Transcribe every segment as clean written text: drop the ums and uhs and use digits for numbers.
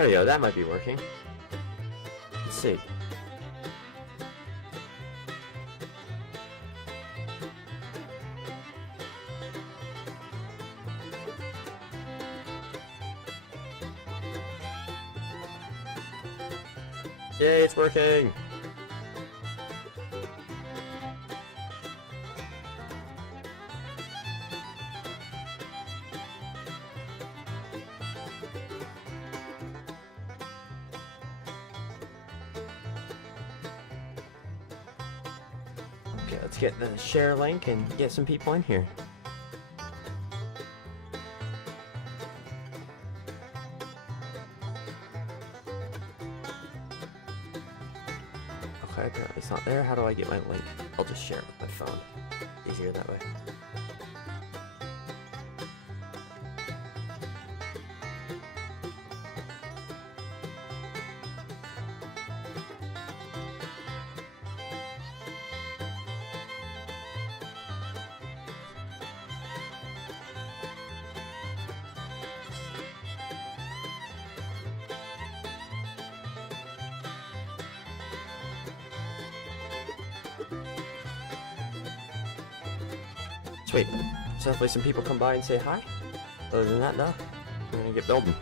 There we go, that might be working. Let's see. Yay, it's working! Okay, let's get the share link and get some people in here. Okay, apparently it's not there. How do I get my link? I'll just share it with my phone. Easier that way. Sweet. So hopefully some people come by and say hi. Other than that, no. We're gonna get building.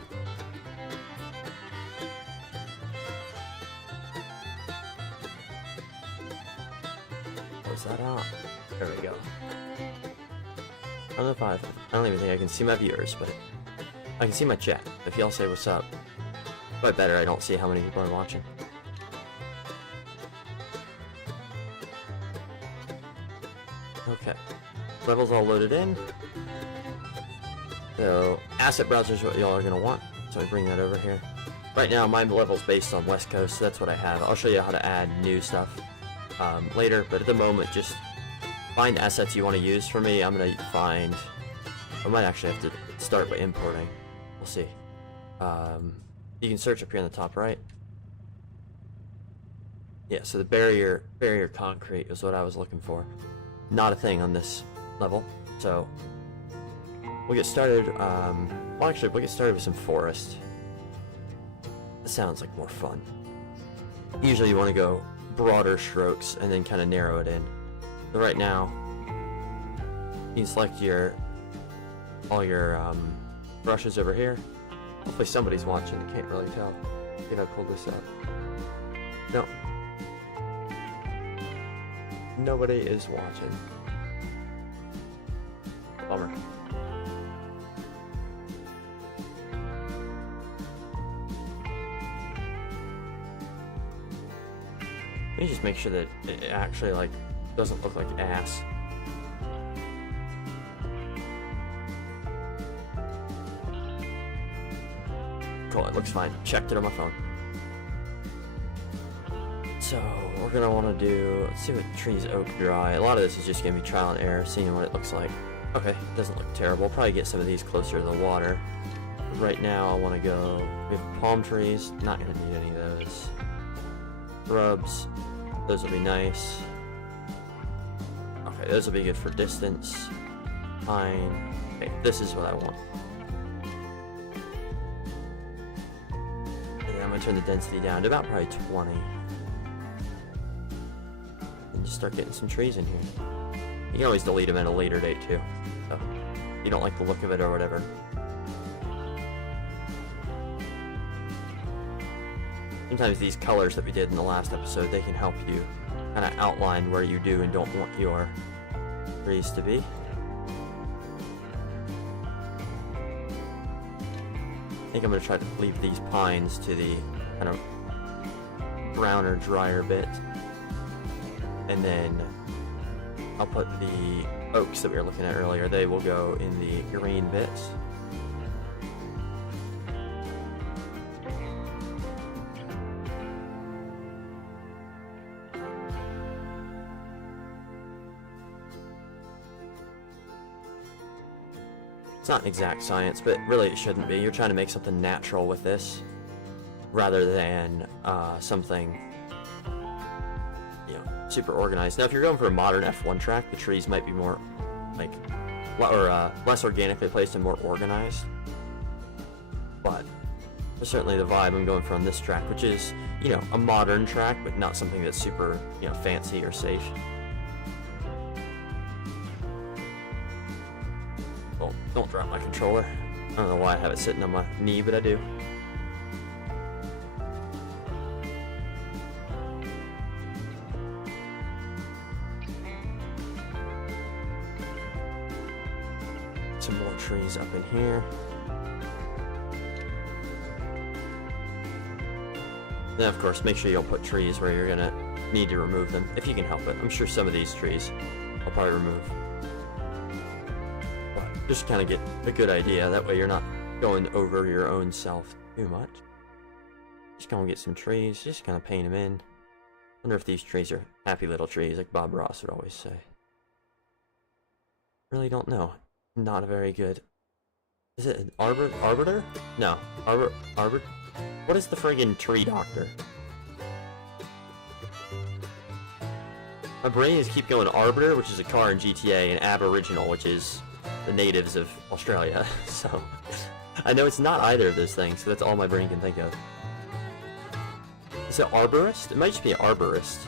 Close that out. There we go. I don't know if I don't even think I can see my viewers, but I can see my chat. If y'all say what's up. But better, I don't see how many people are watching. Okay. Levels all loaded in. So, asset browser is what y'all are going to want. So I bring that over here. Right now, my level's based on West Coast, so that's what I have. I'll show you how to add new stuff later, but at the moment, just find assets you want to use. For me, I'm going to find... I might actually have to start by importing. We'll see. You can search up here on the top right. Yeah, so the barrier concrete is what I was looking for. Not a thing on this level, so we'll get started. Well, actually, we'll get started with some forest. That sounds like more fun. Usually, you want to go broader strokes and then kind of narrow it in. But right now, you can select all your brushes over here. Hopefully, somebody's watching. I can't really tell. I think I pulled this up. No, nobody is watching. Bummer. Let me just make sure that it actually like doesn't look like ass. Cool, it looks fine. Checked it on my phone. So we're gonna want to do, let's see what trees oak dry. A lot of this is just gonna be trial and error, seeing what it looks like. Okay, doesn't look terrible. Probably get some of these closer to the water. Right now I want to go, we have palm trees, not gonna need any of those. Shrubs, those will be nice. Okay, those will be good for distance. Pine, okay, this is what I want. And I'm gonna turn the density down to about probably 20. And just start getting some trees in here. You can always delete them at a later date too, so if you don't like the look of it or whatever. Sometimes these colors that we did in the last episode, they can help you kind of outline where you do and don't want your trees to be. I think I'm going to try to leave these pines to the kind of browner, drier bit. And then I'll put the oaks that we were looking at earlier, they will go in the green bits. It's not exact science, but really it shouldn't be. You're trying to make something natural with this, rather than something, you know, super organized. Now, if you're going for a modern F1 track, the trees might be more, like, or less organically placed and more organized. But That's certainly the vibe I'm going for on this track, which is, you know, a modern track, but not something that's super, you know, fancy or safe. Well, don't drop my controller. I don't know why I have it sitting on my knee, but I do. Some more trees up in here. Then, of course, make sure you don't put trees where you're gonna need to remove them, if you can help it. I'm sure some of these trees I'll probably remove. But just kind of get a good idea, that way you're not going over your own self too much. Just gonna get some trees, just kind of paint them in. Wonder if these trees are happy little trees, like Bob Ross would always say. Really don't know. Not a very good... Is it an arbiter? No. Arbor? What is the friggin' tree doctor? My brain is keep going arbiter, which is a car in GTA, and aboriginal, which is the natives of Australia. So, I know it's not either of those things, so that's all my brain can think of. Is it arborist? It might just be an arborist.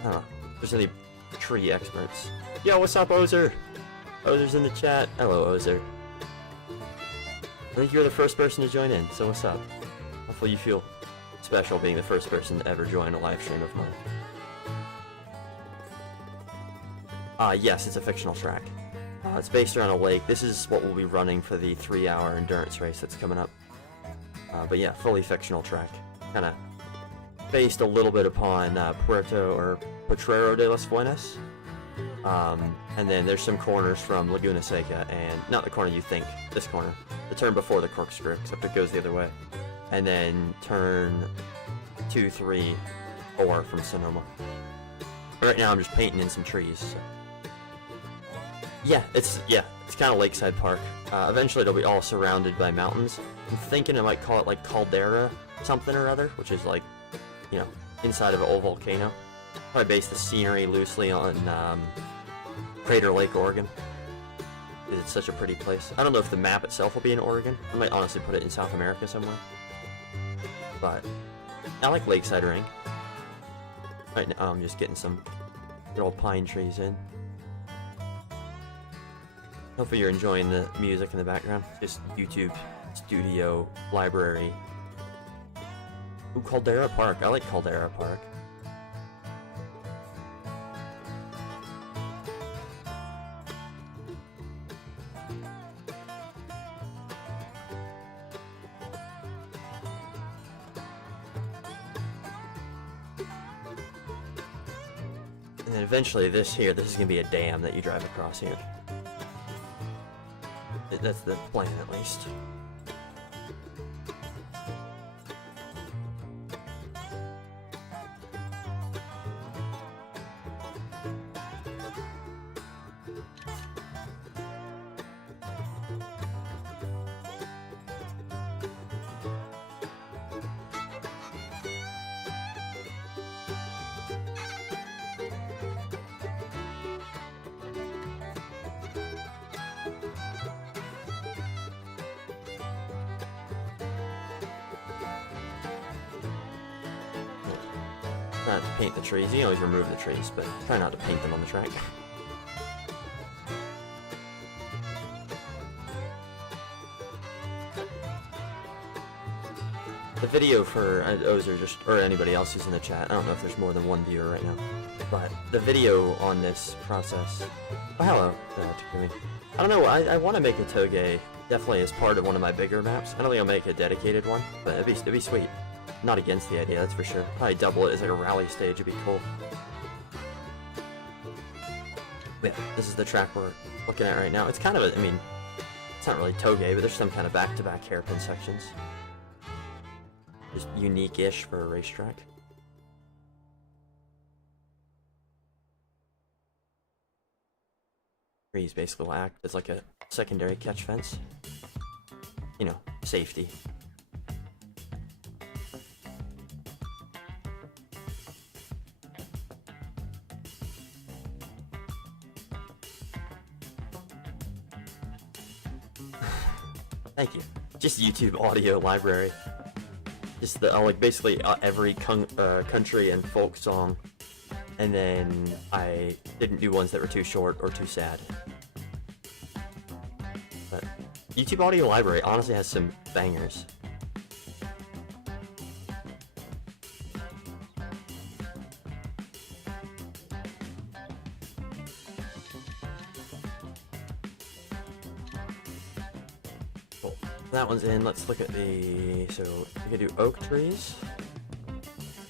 I don't know. If there's any tree experts. Yo, what's up, Ozer? Ozer's in the chat. Hello, Ozer. I think you're the first person to join in, so what's up? Hopefully you feel special being the first person to ever join a live stream of mine. Yes, it's a fictional track. It's based around a lake. This is what we'll be running for the 3-hour endurance race that's coming up. But yeah, fully fictional track. Kinda based a little bit upon Potrero de las Fuentes. And then there's some corners from Laguna Seca, and not the corner you think, this corner. The turn before the corkscrew, except it goes the other way. And then turn 2, 3, 4 from Sonoma. Right now I'm just painting in some trees. So. Yeah, it's kind of Lakeside Park. Eventually it'll be all surrounded by mountains. I'm thinking I might call it like Caldera something or other, which is like, you know, inside of an old volcano. Probably base the scenery loosely on Crater Lake, Oregon. It's such a pretty place. I don't know if the map itself will be in Oregon. I might honestly put it in South America somewhere. But I like Lakeside Ring. Right now I'm just getting some good old pine trees in. Hopefully you're enjoying the music in the background. Just YouTube, studio, library. Ooh, Caldera Park. I like Caldera Park. And then eventually this is going to be a dam that you drive across here. That's the plan, at least. Not to paint the trees. You can always remove the trees, but try not to paint them on the track. The video for Ozer, or anybody else who's in the chat, I don't know if there's more than one viewer right now, but the video on this process... Oh, hello, Takumi. I don't know, I want to make a Toge definitely as part of one of my bigger maps. I don't think I'll make a dedicated one, but it'd be sweet. Not against the idea, that's for sure. Probably double it as like a rally stage, it'd be cool. But yeah, this is the track we're looking at right now. It's kind of I mean, it's not really Toge, but there's some kind of back-to-back hairpin sections. Just unique-ish for a racetrack. Trees basically will act as like a secondary catch fence. You know, safety. Thank you. just YouTube audio library. Just the like basically every country and folk song, and then I didn't do ones that were too short or too sad. But YouTube audio library honestly has some bangers. That one's in. Let's look at the, so we can do oak trees.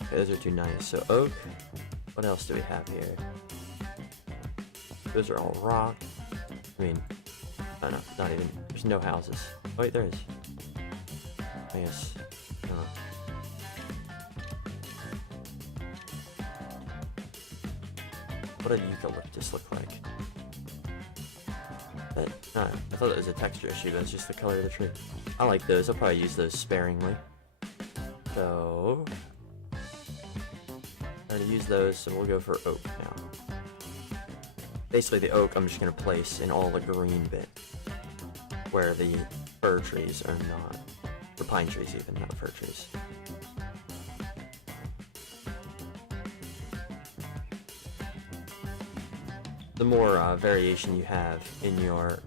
Okay, those are too nice. So oak, what else do we have here? Those are all rock. I mean, I don't know, not even, there's no houses. Oh wait, there is. I guess, I don't know. What did eucalyptus look like? But, I thought it was a texture issue, but it's just the color of the tree. I like those. I'll probably use those sparingly. So, I'm gonna use those, so we'll go for oak now. Basically, the oak I'm just gonna place in all the green bit, where the fir trees are not, or pine trees even, not fir trees. The more variation you have in your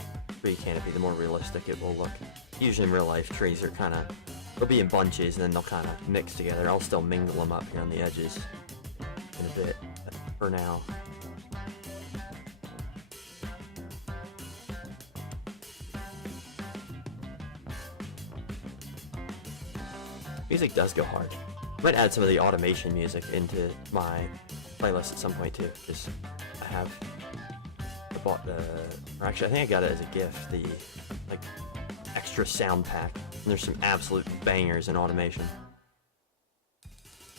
tree canopy, the more realistic it will look. Usually in real life, trees are kind of, they'll be in bunches and then they'll kind of mix together. I'll still mingle them up here on the edges in a bit, but for now. Music does go hard. I might add some of the automation music into my playlist at some point too, because I bought the, or actually I think I got it as a gift, the like extra sound pack, and there's some absolute bangers in automation.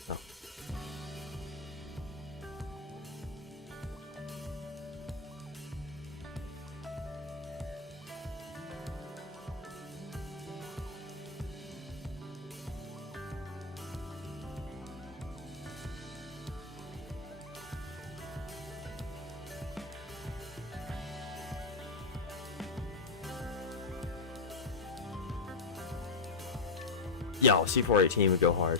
So. Yo, C418 would go hard.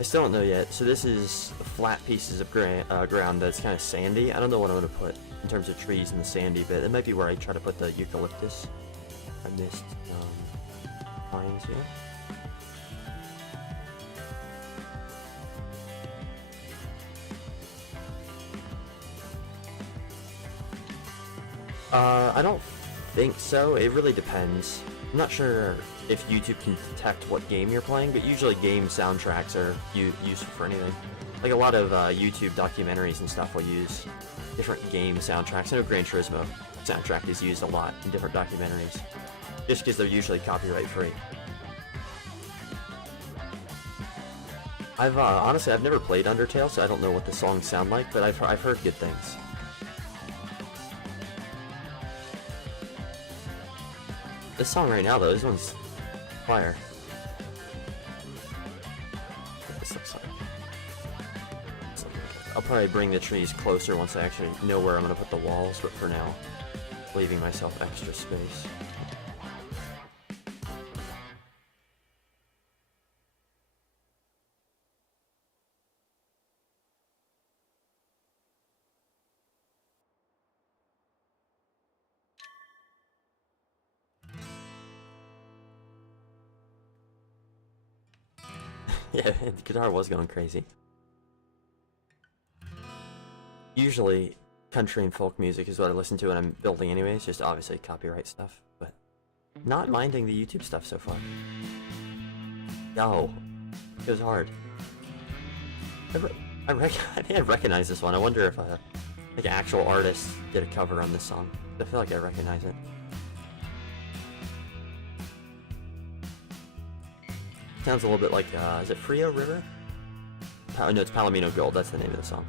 I still don't know yet. So this is flat pieces of ground that's kind of sandy. I don't know what I'm going to put in terms of trees in the sandy bit. It might be where I try to put the eucalyptus. I missed pines here. I don't think so. It really depends. I'm not sure if YouTube can detect what game you're playing, but usually game soundtracks are useful for anything. Like a lot of YouTube documentaries and stuff will use different game soundtracks. I know Gran Turismo soundtrack is used a lot in different documentaries, just because they're usually copyright free. Honestly, I've never played Undertale, so I don't know what the songs sound like, but I've heard good things. This song right now, though, this one's fire. What this looks like. I'll probably bring the trees closer once I actually know where I'm going to put the walls, but for now, leaving myself extra space. Yeah, the guitar was going crazy. Usually, country and folk music is what I listen to when I'm building anyways, just obviously copyright stuff, but not minding the YouTube stuff so far. Yo, it goes hard. I think I recognize this one. I wonder if like an actual artist did a cover on this song. I feel like I recognize it. Sounds a little bit like, is it Frio River? No, it's Palomino Gold, that's the name of the song.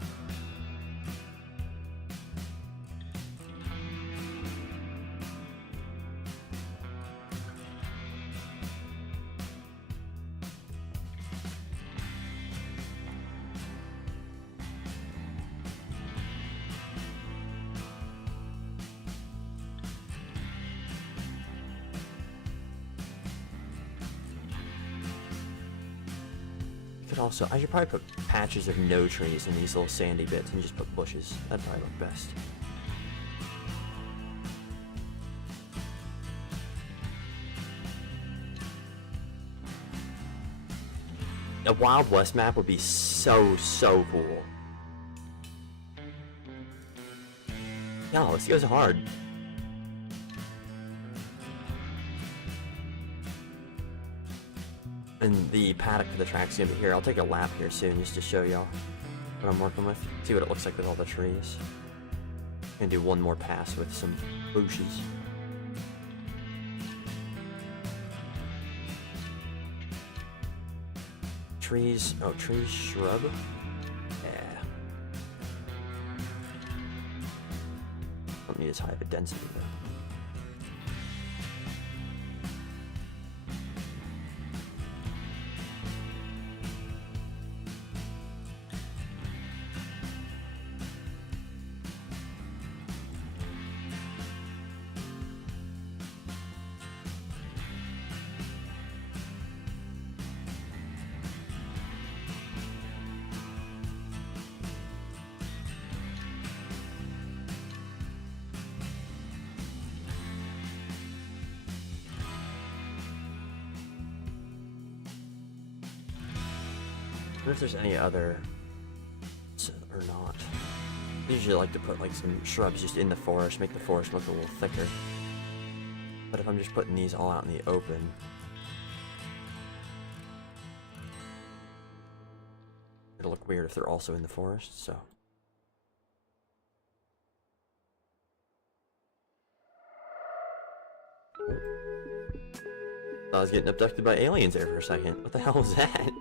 could also, I should probably put patches of no trees in these little sandy bits and just put bushes. That'd probably look best. A Wild West map would be so cool. No, this goes hard. And the paddock for the track's gonna be here. I'll take a lap here soon just to show y'all what I'm working with. See what it looks like with all the trees. Gonna do one more pass with some bushes. Trees, oh, trees, shrub? Yeah. Don't need as high of a density though. I wonder if there's any other or not. I usually like to put like some shrubs just in the forest, make the forest look a little thicker. But if I'm just putting these all out in the open, it'll look weird if they're also in the forest, so. I was getting abducted by aliens there for a second. What the hell was that?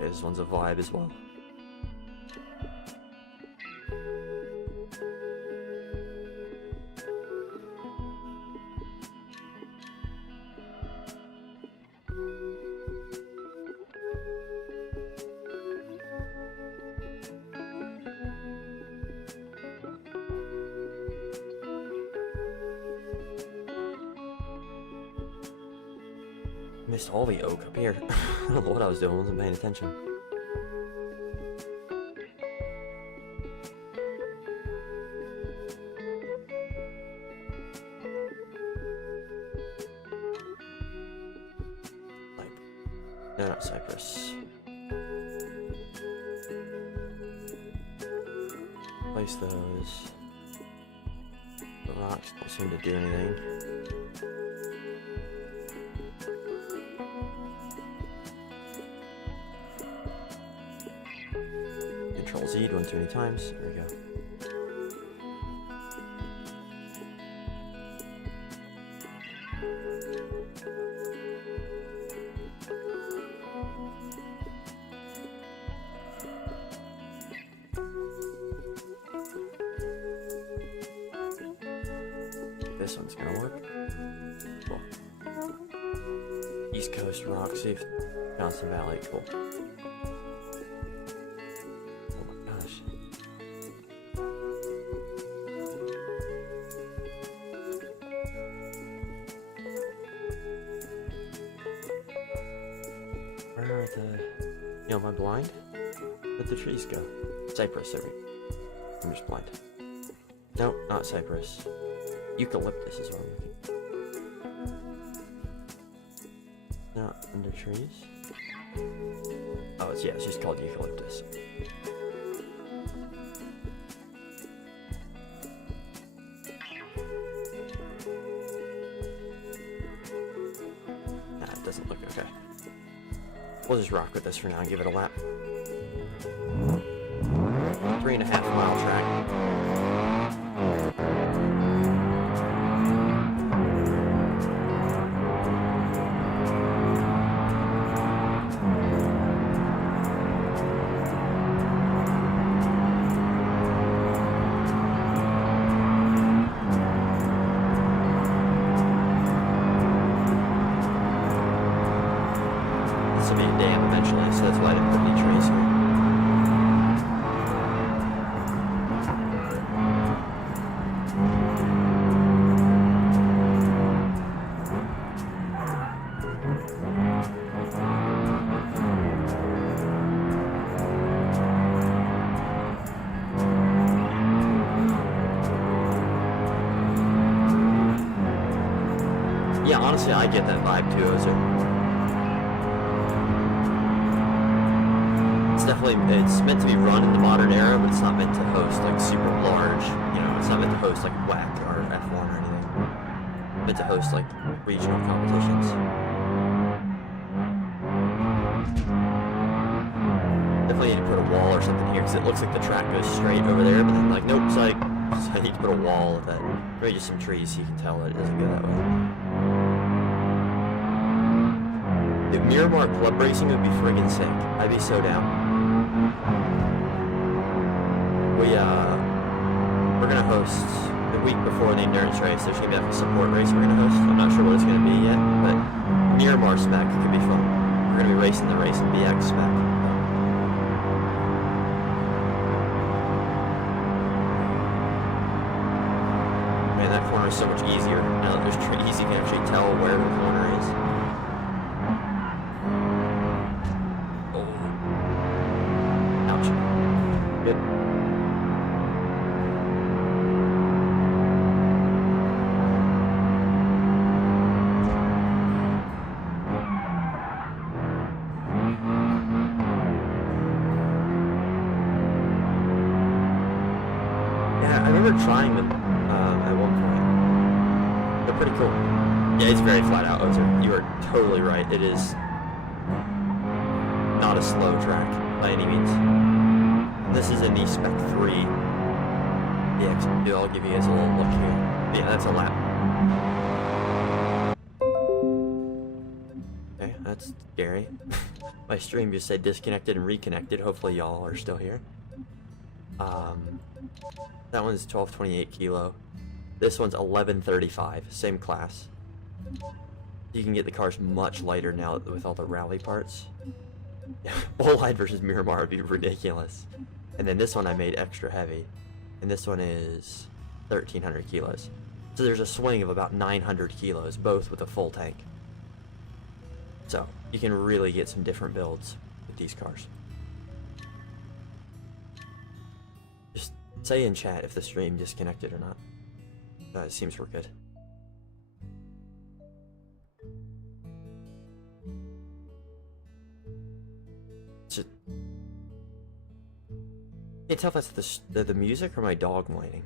This one's a vibe as well. Missed all the oak up here. I don't know what I was doing, I wasn't paying attention. No, not cypress. Place those. The rocks don't seem to do anything. Control Z to run too many times. There we go. This one's gonna work. Cool. East Coast rock, safe Johnson Valley, cool. Oh my gosh. Where are the... You know, am I blind? Where'd the trees go? Cypress, there we go. I'm just blind. Nope, not cypress. Eucalyptus is what I'm looking. Not under trees. Oh, it's, yeah, it's just called eucalyptus. Nah, it doesn't look okay. We'll just rock with this for now and give it a lap. 3.5 mile track. This will be a dam eventually, so that's why I didn't put any trees here. honestly, I get that vibe too, Ozer. It's definitely, it's meant to be run in the modern era, but it's not meant to host like super large, you know, it's not meant to host like WEC or F1 or anything. It's meant to host like regional competitions. Definitely need to put a wall or something here, because it looks like the track goes straight over there, but then like, nope, it's like, so I need to put a wall that, maybe just some trees so you can tell that it doesn't go that way. If Miramar club racing would be friggin' sick. I'd be so down. We're gonna host the week before the endurance race. There's gonna be like a support race we're gonna host. I'm not sure what it's gonna be yet, but Miramar spec could be fun. We're gonna be racing the race in BX spec. Man, that corner is so much easier now that there's trees. You can actually tell where the corner is. Good. Yeah, I remember trying them at one point. They're pretty cool. Yeah, it's very flat out, Ozer. You are totally right. It is not a slow track by any means. This is in the Spec 3 BX. I'll give you guys a little look here. Yeah, that's a lap. Okay, that's scary. My stream just said disconnected and reconnected. Hopefully y'all are still here. That one's 1228 kilo. This one's 1135, same class. You can get the cars much lighter now with all the rally parts. Yeah, Bullline versus Miramar would be ridiculous. And then this one I made extra heavy. And this one is 1300 kilos. So there's a swing of about 900 kilos, both with a full tank. So you can really get some different builds with these cars. Just say in chat if the stream disconnected or not. It seems we're good. Can't tell if that's the music or my dog whining.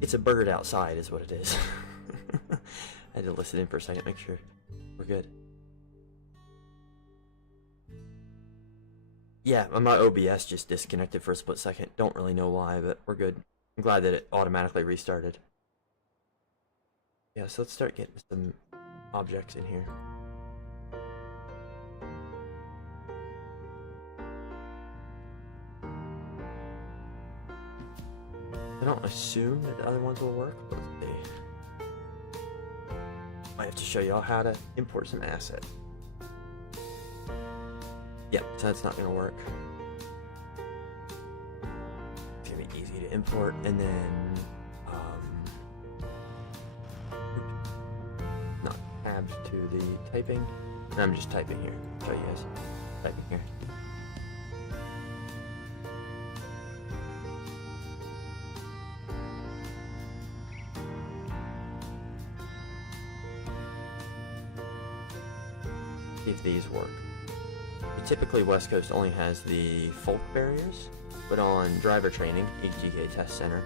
It's a bird outside is what it is. I had to listen in for a second, make sure we're good. Yeah, my OBS just disconnected for a split second. Don't really know why, but we're good. I'm glad that it automatically restarted. Yeah, so let's start getting some objects in here. I don't assume that the other ones will work, but let's see. I have to show y'all how to import some assets. Yep, so that's not gonna work. It's gonna be easy to import, and then not tabs to the typing. And I'm just typing here. Show you guys. Typing here. See if these work. Typically West Coast only has the folk barriers, but on driver training, HGK Test Center,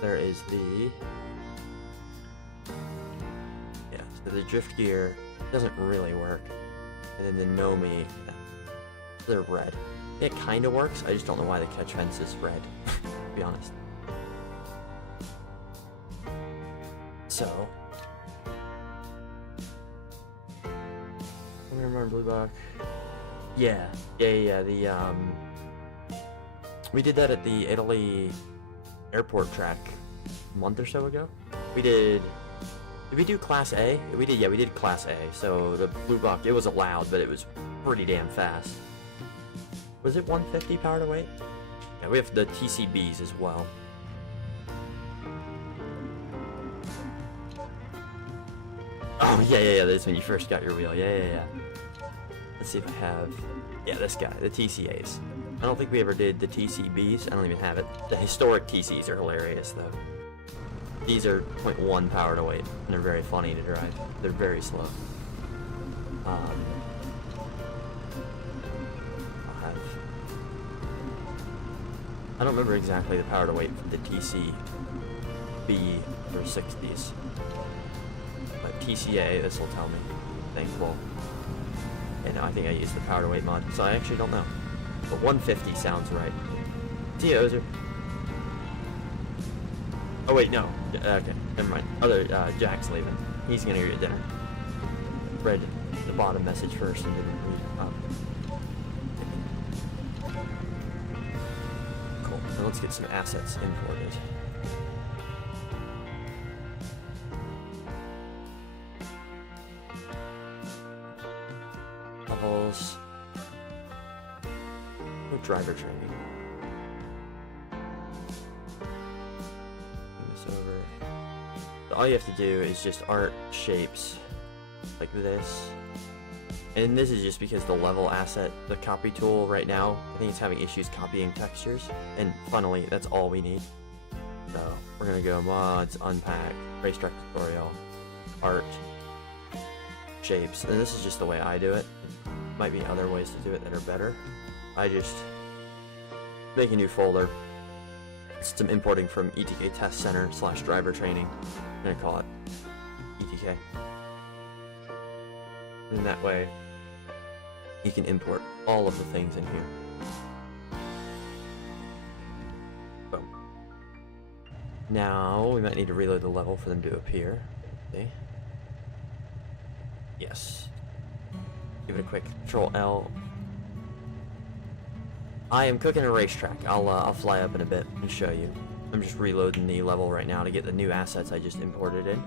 there is the so the drift gear doesn't really work, and then the Nomi, they're red. It kind of works, I just don't know why the catch fence is red, to be honest. So Blue Buck. Yeah. The we did that at the Italy airport track a month or so ago. Did we do Class A? We did. Yeah, we did Class A. So the Blue Buck, it was allowed, but it was pretty damn fast. Was it 150 power to weight? Yeah, we have the TCBs as well. Oh yeah. That's when you first got your wheel. Yeah. Let's see if I have, yeah, this guy, the TCAs. I don't think we ever did the TCBs. I don't even have it. The historic TCs are hilarious though. These are 0.1 power to weight, and they're very funny to drive. They're very slow. I don't remember exactly the power to weight for the TCB or 60s. But TCA, this will tell me. Thankful. And I think I used the power to weight mod, so I actually don't know. But 150 sounds right. See ya, Ozer. Oh wait, no. Okay, never mind. Jack's leaving. He's gonna get dinner. Read the bottom message first and didn't read it up. Cool. Now let's get some assets imported. Levels. Oh, driver training. Bring this over. So all you have to do is just art shapes like this. And this is just because the level asset, the copy tool right now, I think it's having issues copying textures. And funnily, that's all we need. So we're gonna go mods, unpack, racetrack tutorial, art, shapes. And this is just the way I do it. Might be other ways to do it that are better. I just make a new folder. Some importing from ETK Test Center / driver training. I'm gonna call it ETK. And that way, you can import all of the things in here. Boom. Now we might need to reload the level for them to appear. See? Yes. Give it a quick Control L. I am cooking a racetrack. I'll fly up in a bit and show you. I'm just reloading the level right now to get the new assets I just imported in.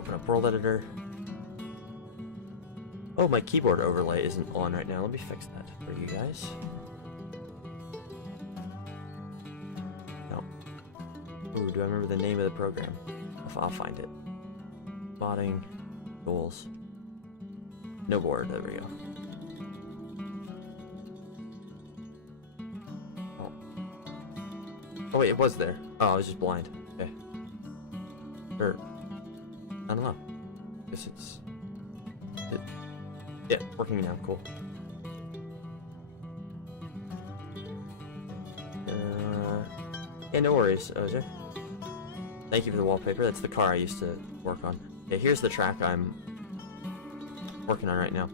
Open up World Editor. Oh, my keyboard overlay isn't on right now. Let me fix that for you guys. No. Ooh, do I remember the name of the program? I'll find it. Modding, tools, no board, there we go. Oh wait, it was there. Oh, I was just blind. Okay. Or, I don't know. Guess it's... yeah, working now, cool. Yeah, no worries, Ozer. Thank you for the wallpaper, that's the car I used to work on. Okay, here's the track I'm working on right now.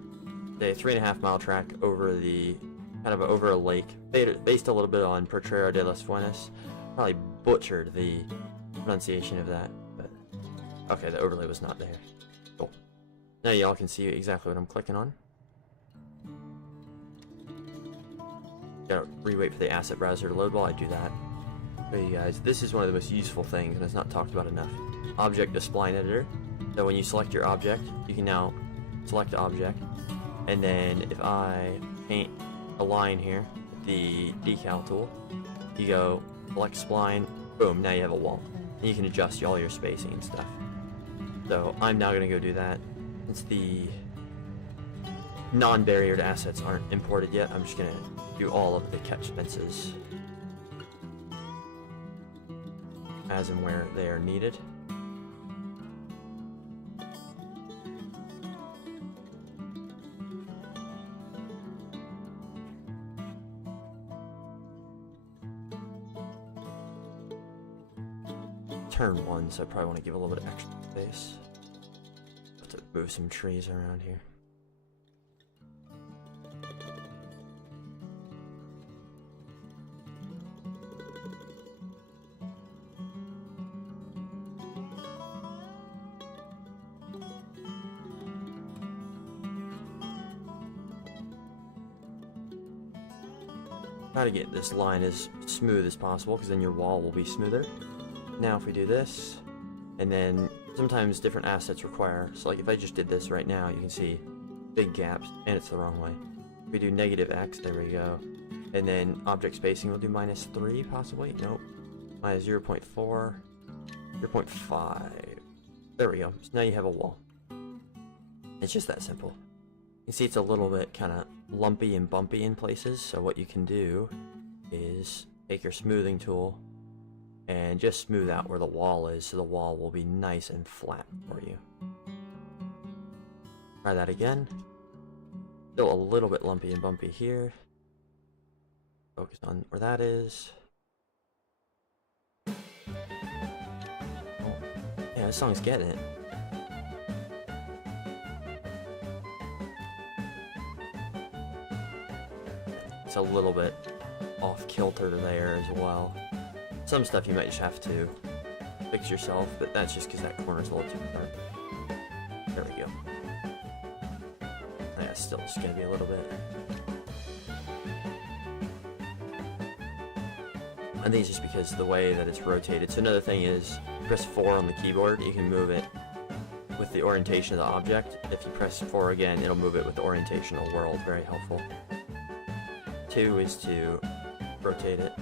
A 3.5 mile track over the, kind of over a lake, based a little bit on Potrero de las Fuentes. Probably butchered the pronunciation of that, but okay, the overlay was not there. Cool. Now y'all can see exactly what I'm clicking on. Gotta re-wait for the asset browser to load while I do that. But you guys, this is one of the most useful things, and it's not talked about enough. Object Display Editor. So when you select your object, you can now select the object, and then if I paint a line here with the decal tool, you go select spline, boom, now you have a wall. And you can adjust all your spacing and stuff. So I'm now going to go do that. Since the non-barriered assets aren't imported yet, I'm just going to do all of the catch fences as and where they are needed. Turn 1, so I probably want to give a little bit of extra space. Have to move some trees around here. Try to get this line as smooth as possible, because then your wall will be smoother. Now if we do this, and then sometimes different assets require, so like if I just did this right now, you can see big gaps, and it's the wrong way. If we do -X, there we go. And then object spacing, we'll do -3 possibly, nope. -0.4, 0.5. There we go, so now you have a wall. It's just that simple. You can see it's a little bit kind of lumpy and bumpy in places, so what you can do is take your smoothing tool and just smooth out where the wall is, so the wall will be nice and flat for you. Try that again. Still a little bit lumpy and bumpy here. Focus on where that is. Oh. Yeah, this song's getting it. It's a little bit off kilter there as well. Some stuff you might just have to fix yourself, but that's just because that corner's a little too far. There we go. Yeah, still just gonna be a little bit. I think it's just because of the way that it's rotated. So another thing is, press 4 on the keyboard, you can move it with the orientation of the object. If you press 4 again, it'll move it with the orientation of the world. Very helpful. 2 is to rotate it,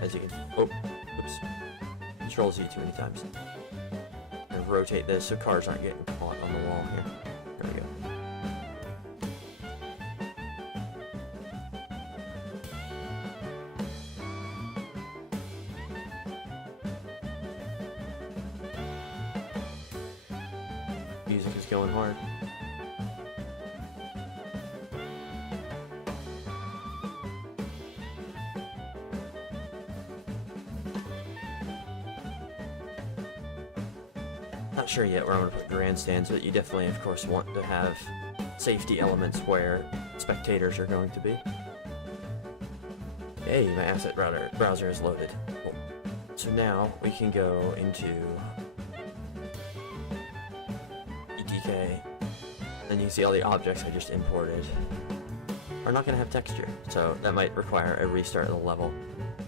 as you can. Oh, oops. Control Z too many times. And rotate this so cars aren't getting caught on the wall here. There we go. Music is going hard. Not sure yet where I'm going to put grandstands, but you definitely, of course, want to have safety elements where spectators are going to be. Hey, my asset browser is loaded. Cool. So now we can go into ETK, and you can see all the objects I just imported are not going to have texture, so that might require a restart of the level.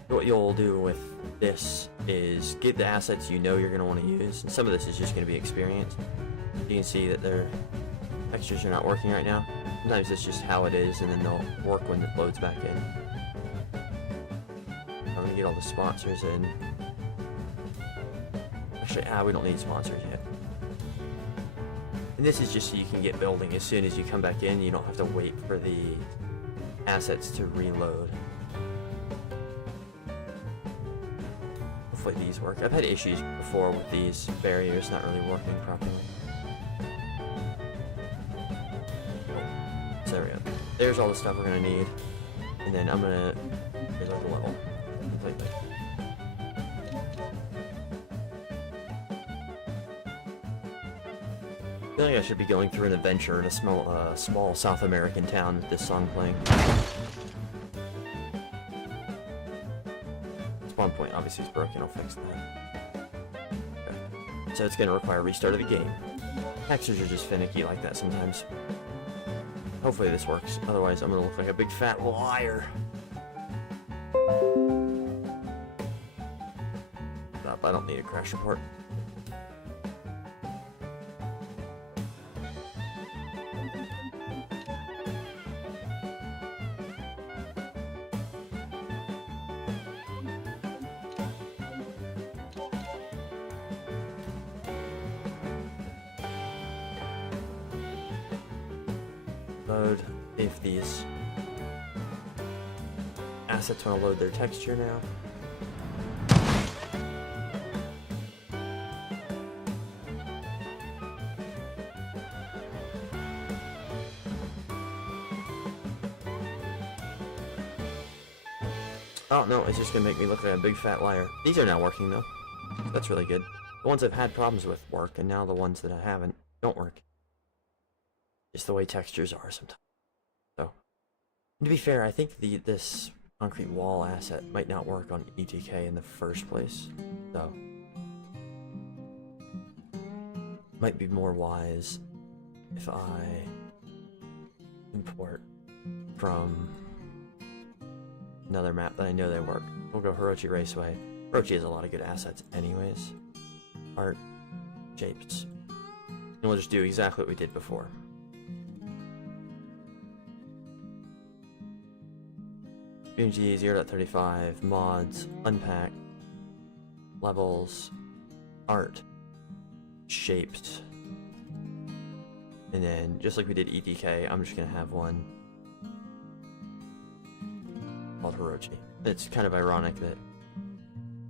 What you'll do with this is get the assets you know you're going to want to use, and some of this is just going to be experience. You can see that their textures are not working right now. Sometimes it's just how it is, and then they'll work when it loads back in. I'm going to get all the sponsors in. Actually, we don't need sponsors yet. And this is just so you can get building as soon as you come back in. You don't have to wait for the assets to reload. Hopefully these work. I've had issues before with these barriers not really working properly. So there we go. There's all the stuff we're going to need. And then I'm going to reload the level completely. I feel like I should be going through an adventure in a small South American town with this song playing. Spawn point obviously is broken, I'll fix that. Okay. So it's going to require a restart of the game. Textures are just finicky like that sometimes. Hopefully this works, otherwise I'm going to look like a big fat liar. Stop, I don't need a crash report. Load if these assets want to load their texture now. Oh no, it's just gonna make me look like a big fat liar. These are now working though. That's really good. The ones I've had problems with work, and now the ones that I haven't don't work. Just the way textures are sometimes. So, and to be fair, I think this concrete wall asset might not work on ETK in the first place. So, might be more wise if I import from another map that I know they work. We'll go Hirochi Raceway. Hirochi has a lot of good assets anyways. Art, shapes. And we'll just do exactly what we did before. BeamNg 0.35, mods, unpack, levels, art, shaped, And then, just like we did EDK, I'm just gonna have one called Hirochi. It's kind of ironic that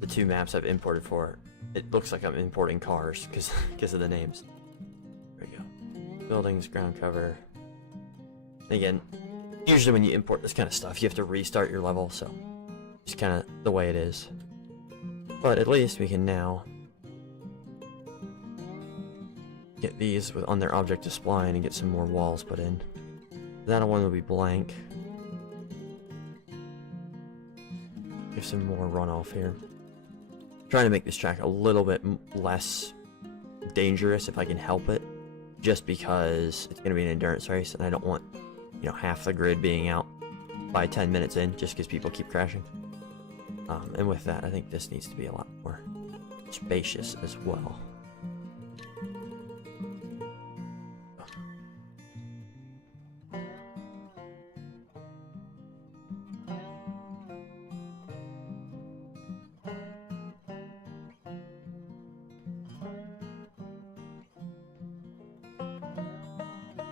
the two maps I've imported for, it looks like I'm importing cars because of the names. There we go. Buildings, ground cover. And again, usually when you import this kind of stuff, you have to restart your level, so it's kind of the way it is. But at least we can now get these on their object to spline and get some more walls put in. That one will be blank. Give some more runoff here. Trying to make this track a little bit less dangerous if I can help it, just because it's going to be an endurance race and I don't want, you know, half the grid being out by 10 minutes in just because people keep crashing. And with that, I think this needs to be a lot more spacious as well.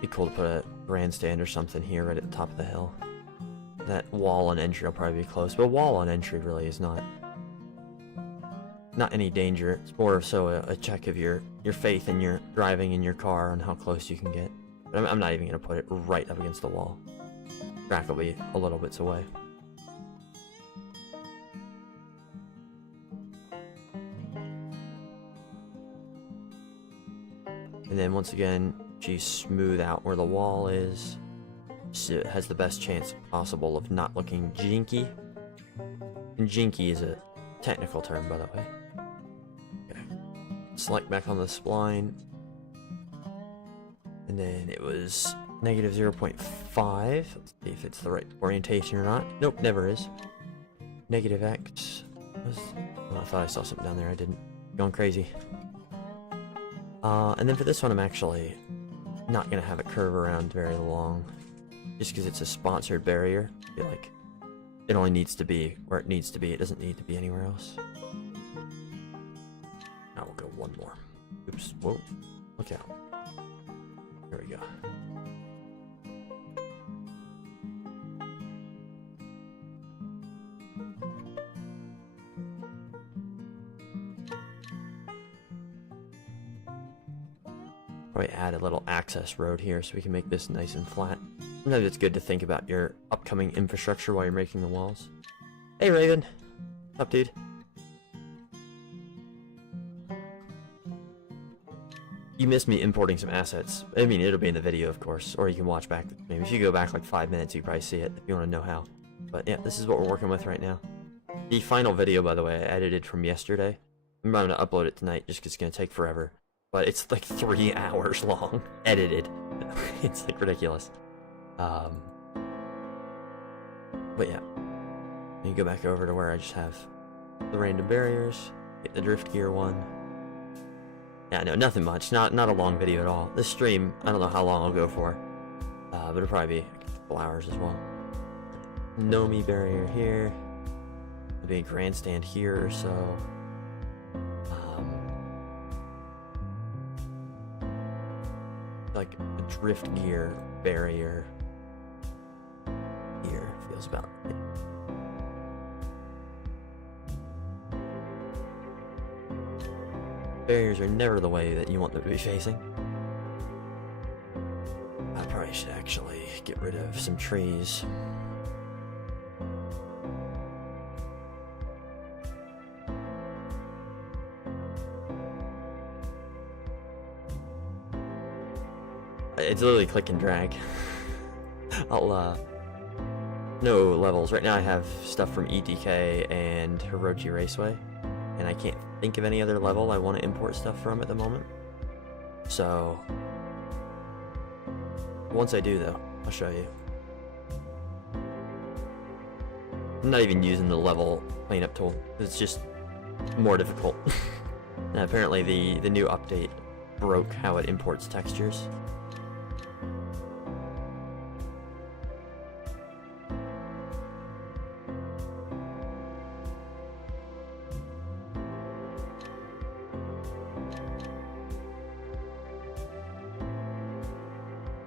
Be cool to put a grandstand or something here right at the top of the hill. That wall on entry will probably be close, but wall on entry really is not any danger. It's more so a check of your faith in your driving in your car and how close you can get. But I'm not even going to put it right up against the wall. Track will be a little bits away. And then once again, you smooth out where the wall is, so it has the best chance possible of not looking jinky. And jinky is a technical term, by the way. Okay. Select back on the spline. And then it was negative 0.5. Let's see if it's the right orientation or not. Nope, never is. Negative X. Oh, I thought I saw something down there. I didn't. Going crazy. And then for this one, I'm actually not going to have it curve around very long. Just because it's a sponsored barrier. I feel like it only needs to be where it needs to be. It doesn't need to be anywhere else. Now we'll go one more. Oops. Whoa. Look out. There we go. Probably add a little access road here so we can make this nice and flat. Sometimes it's good to think about your upcoming infrastructure while you're making the walls. Hey Raven! What's up, dude? You missed me importing some assets. I mean, it'll be in the video, of course, or you can watch back. Maybe if you go back like 5 minutes, you can probably see it if you want to know how. But yeah, this is what we're working with right now. The final video, by the way, I edited from yesterday. I'm going to upload it tonight just because it's going to take forever. But it's like 3 hours long, edited. It's like ridiculous. But yeah, you go back over to where I just have the random barriers, get the drift gear one. Yeah, no, nothing much. Not a long video at all. This stream, I don't know how long I'll go for, but it'll probably be a couple hours as well. Nomi barrier here, a big grandstand here or so. Like a drift gear barrier here feels about right. Barriers are never the way that you want them to be facing. I probably should actually get rid of some trees. It's literally click and drag. I'll, no levels. Right now I have stuff from EDK and Hirochi Raceway, and I can't think of any other level I want to import stuff from at the moment. So, once I do though, I'll show you. I'm not even using the level cleanup tool. It's just more difficult. And apparently the new update broke how it imports textures.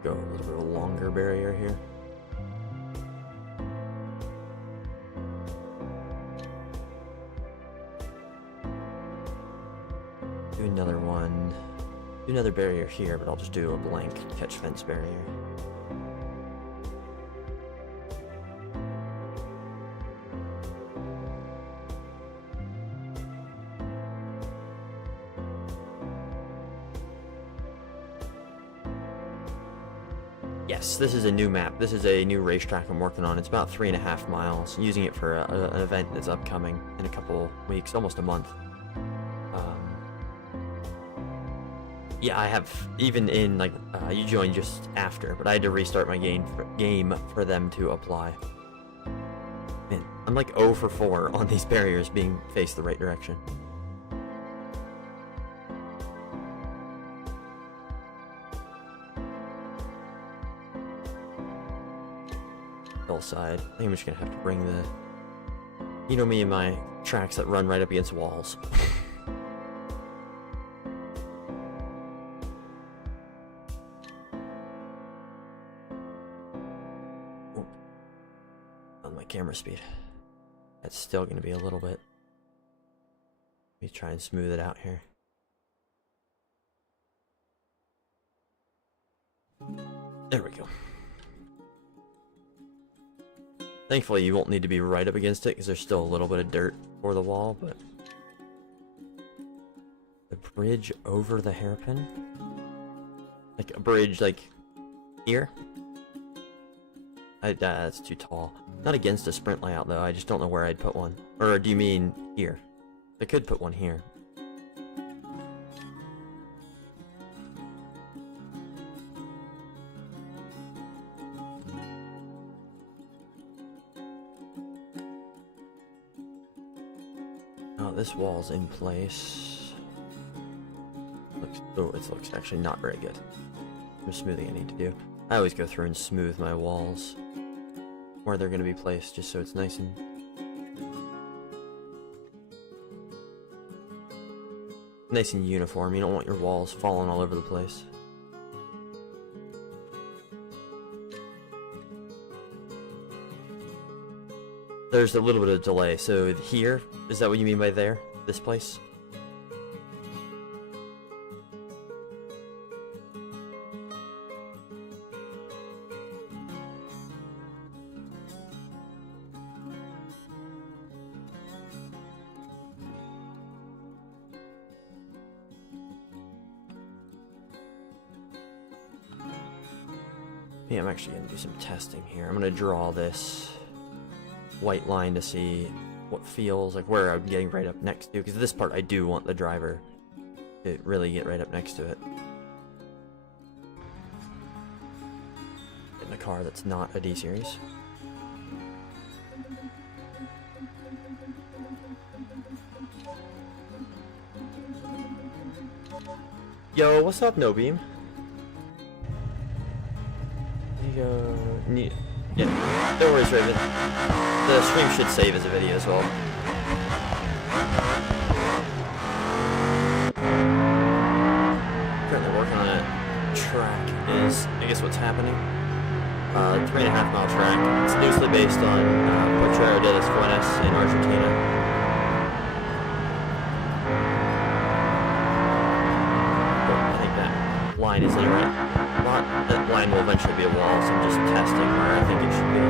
go a little bit of a longer barrier here. Do another one. Do another barrier here, but I'll just do a blank catch fence barrier. Yes, this is a new map. This is a new racetrack I'm working on. It's about 3.5 miles. I'm using it for an event that's upcoming in a couple weeks, almost a month. Yeah, I have, even in, like, you joined just after, but I had to restart my game for them to apply. Man, I'm like 0 for 4 on these barriers being faced the right direction. Hillside. I think I'm just gonna have to bring the... You know me and my tracks that run right up against walls. On my camera speed. That's still gonna be a little bit... Let me try and smooth it out here. There we go. Thankfully, you won't need to be right up against it because there's still a little bit of dirt for the wall, but... The bridge over the hairpin? Like a bridge, like, here? That's too tall. Not against a sprint layout, though. I just don't know where I'd put one. Or do you mean here? I could put one here. Oh, this wall's in place. Oh, it looks actually not very good. There's smoothing I need to do. I always go through and smooth my walls where they're going to be placed, just so it's nice and uniform. You don't want your walls falling all over the place. There's a little bit of delay, so here, is that what you mean by there? This place? Yeah, I'm actually going to do some testing here. I'm going to draw this white line to see what feels like where I'm getting right up next to, because this part I do want the driver to really get right up next to it. In a car that's not a D-Series. Yo, what's up, No Beam? Yeah, no worries, Raven. The stream should save as a video as well. Currently working on a track is, I guess, what's happening. 3.5 mile track. It's loosely based on Potrero de las Fuentes in Argentina. I think that line is in right. That line will eventually be a wall, so I'm just testing where I think it should be.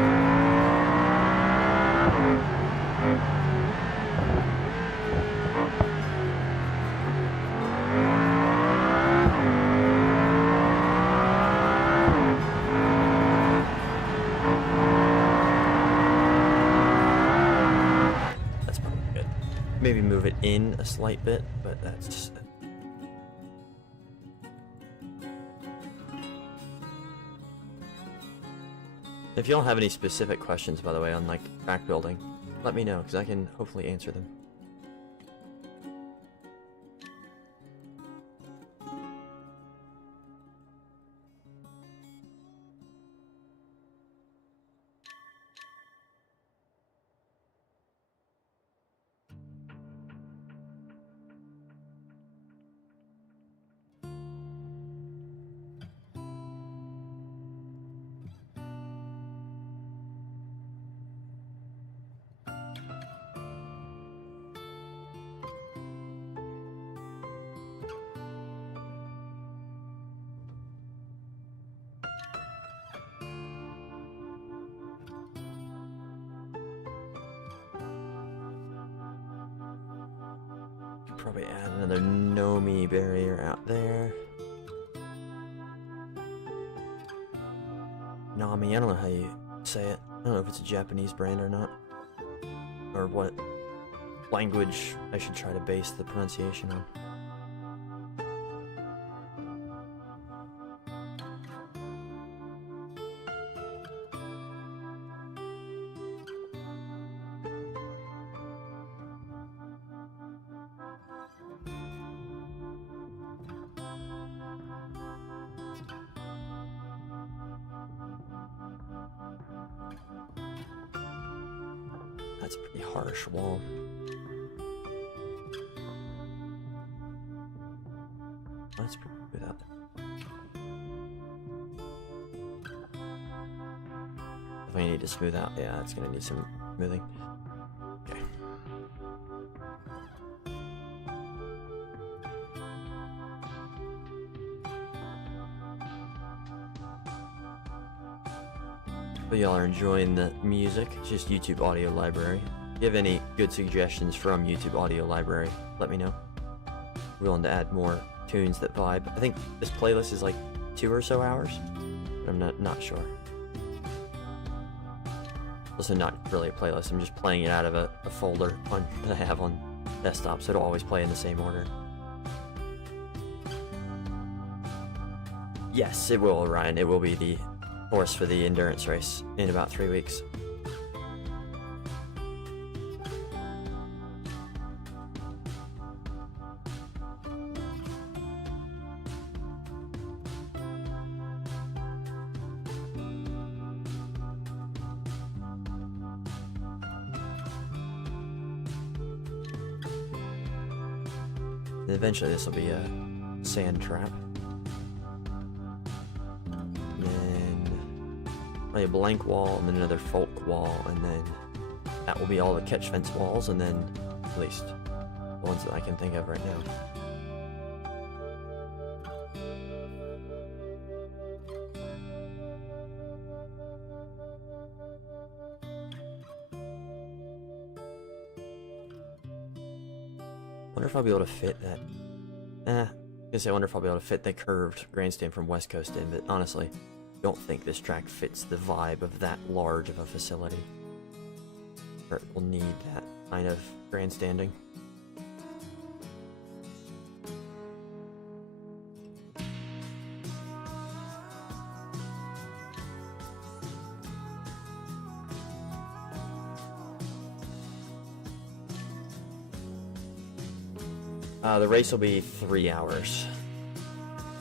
That's probably good. Maybe move it in a slight bit, but that's just... If y'all have any specific questions, by the way, on like track building, let me know, because I can hopefully answer them. Probably add another Nomi barrier out there. Nami, I don't know how you say it. I don't know if it's a Japanese brand or not. Or what language I should try to base the pronunciation on. That's a pretty harsh wall. That's pretty good without that. If I need to smooth out, yeah, it's gonna need some smoothing. Okay. But y'all are enjoying the music, it's just YouTube Audio Library. If you have any good suggestions from YouTube Audio Library, let me know. Willing to add more tunes that vibe. I think this playlist is like 2 or so hours, but I'm not sure. Also not really a playlist, I'm just playing it out of a folder that I have on desktop, so it'll always play in the same order. Yes, it will, Ryan. It will be the course for the endurance race in about 3 weeks. And eventually this will be a sand trap. A blank wall, and then another folk wall, and then that will be all the catch fence walls, and then at least the ones that I can think of right now. Wonder if I'll be able to fit that. I wonder if I'll be able to fit the curved grandstand from West Coast in, but honestly, don't think this track fits the vibe of that large of a facility. Or it will need that kind of grandstanding. The race will be 3 hours.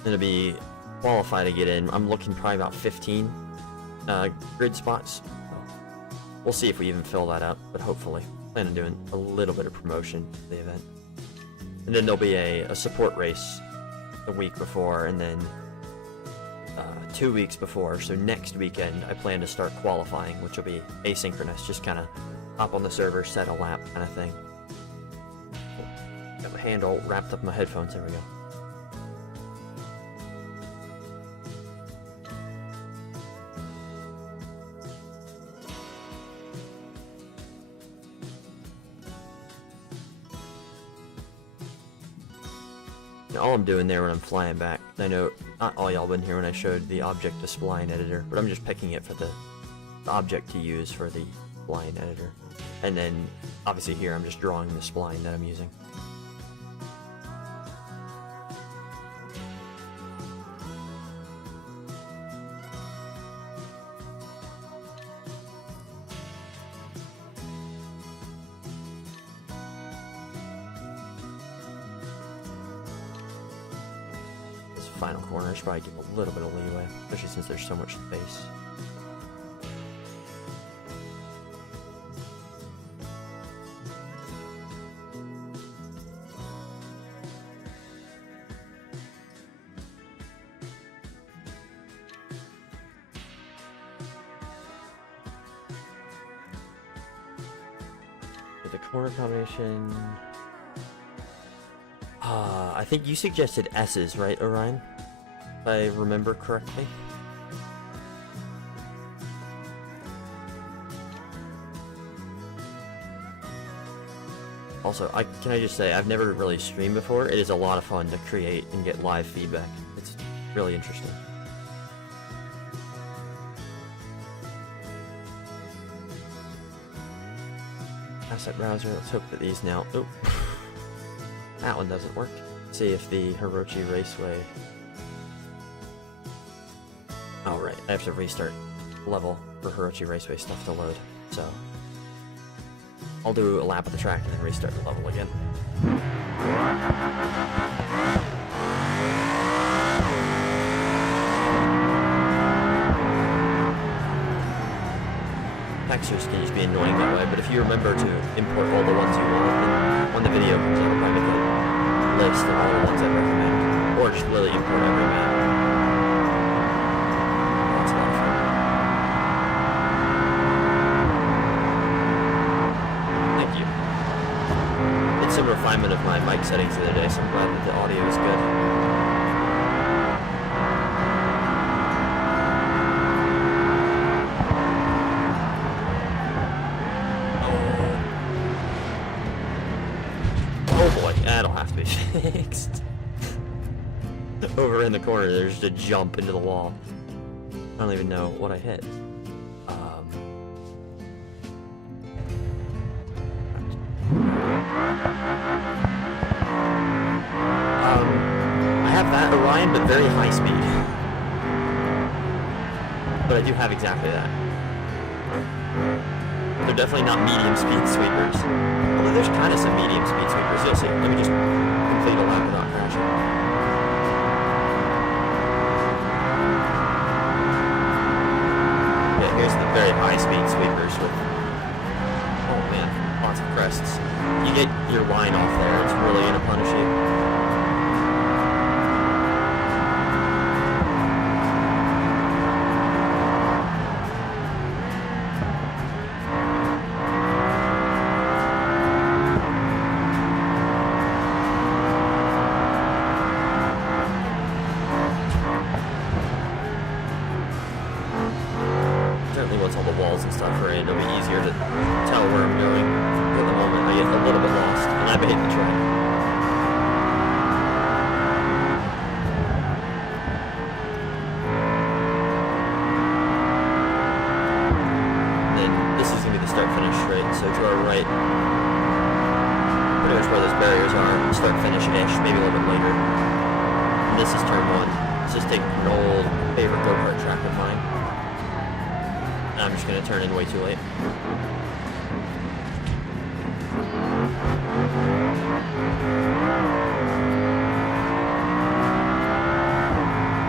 It'll be qualify to get in. I'm looking probably about 15 grid spots. We'll see if we even fill that up, but hopefully. Plan on doing a little bit of promotion for the event. And then there'll be a support race the week before, and then 2 weeks before. So next weekend, I plan to start qualifying, which will be asynchronous. Just kind of hop on the server, set a lap kind of thing. Got my hand all wrapped up in my headphones. There we go. All I'm doing there when I'm flying back, I know not all y'all been here when I showed the object to spline editor, but I'm just picking it for the object to use for the spline editor. And then, obviously here I'm just drawing the spline that I'm using. Final corner, I should probably give a little bit of leeway, especially since there's so much space. With the corner combination, I think you suggested S's, right, Orion? If I remember correctly. Also, can I just say, I've never really streamed before. It is a lot of fun to create and get live feedback. It's really interesting. Asset browser, let's hope that these now... Oh, that one doesn't work. Let's see if the Hirochi Raceway... Oh, right, I have to restart level for Hirochi Raceway stuff to load, so... I'll do a lap of the track and then restart the level again. Textures can just be annoying that way, but if you remember to import all the ones you want, then when the video comes out, I'll make a list of all the ones I'd recommend. Or just really import every map. That's a lot of fun. Thank you. Did some refinement of my mic settings the other day, so I'm glad that the audio is good. That'll have to be fixed. Over in the corner, there's just a jump into the wall. I don't even know what I hit. I have that Orion, but very high speed. But I do have exactly that. They're definitely not medium speed sweepers. Although there's kind of some medium speed sweepers. You'll see. Let me just complete a lap without crashing. Yeah, here's the very high speed sweepers with... Oh man, lots of crests. You get your line off there, it's really gonna punish you. Once all the walls and stuff are in, it'll be easier to tell where I'm going. For the moment, I get a little bit lost, and I hate the train. Then this is going to be the start-finish, right? So to our right, pretty much where those barriers are, start-finish-ish, maybe a little bit later. And this is turn 1. This is taking an old favorite go-kart track of mine. I'm just going to turn in way too late.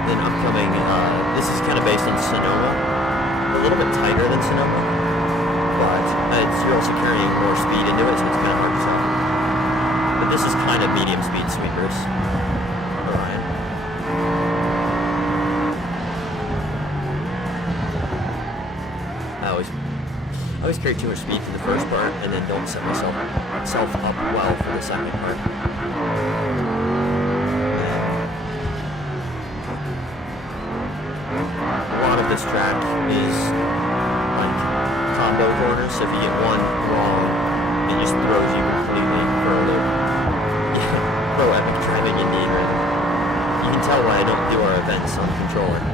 Then upcoming, this is kind of based on Sonoma. A little bit tighter than Sonoma, but you're also carrying more speed into it, so it's kind of hard to tell. But this is kind of medium speed sweepers. Orion. I always carry too much speed for the first part, and then don't set myself up well for the second part. A lot of this track is like combo corners, so if you get one wrong, it just throws you completely for a loop. Yeah, pro epic driving indeed, right? You can tell why I don't do our events on the controller.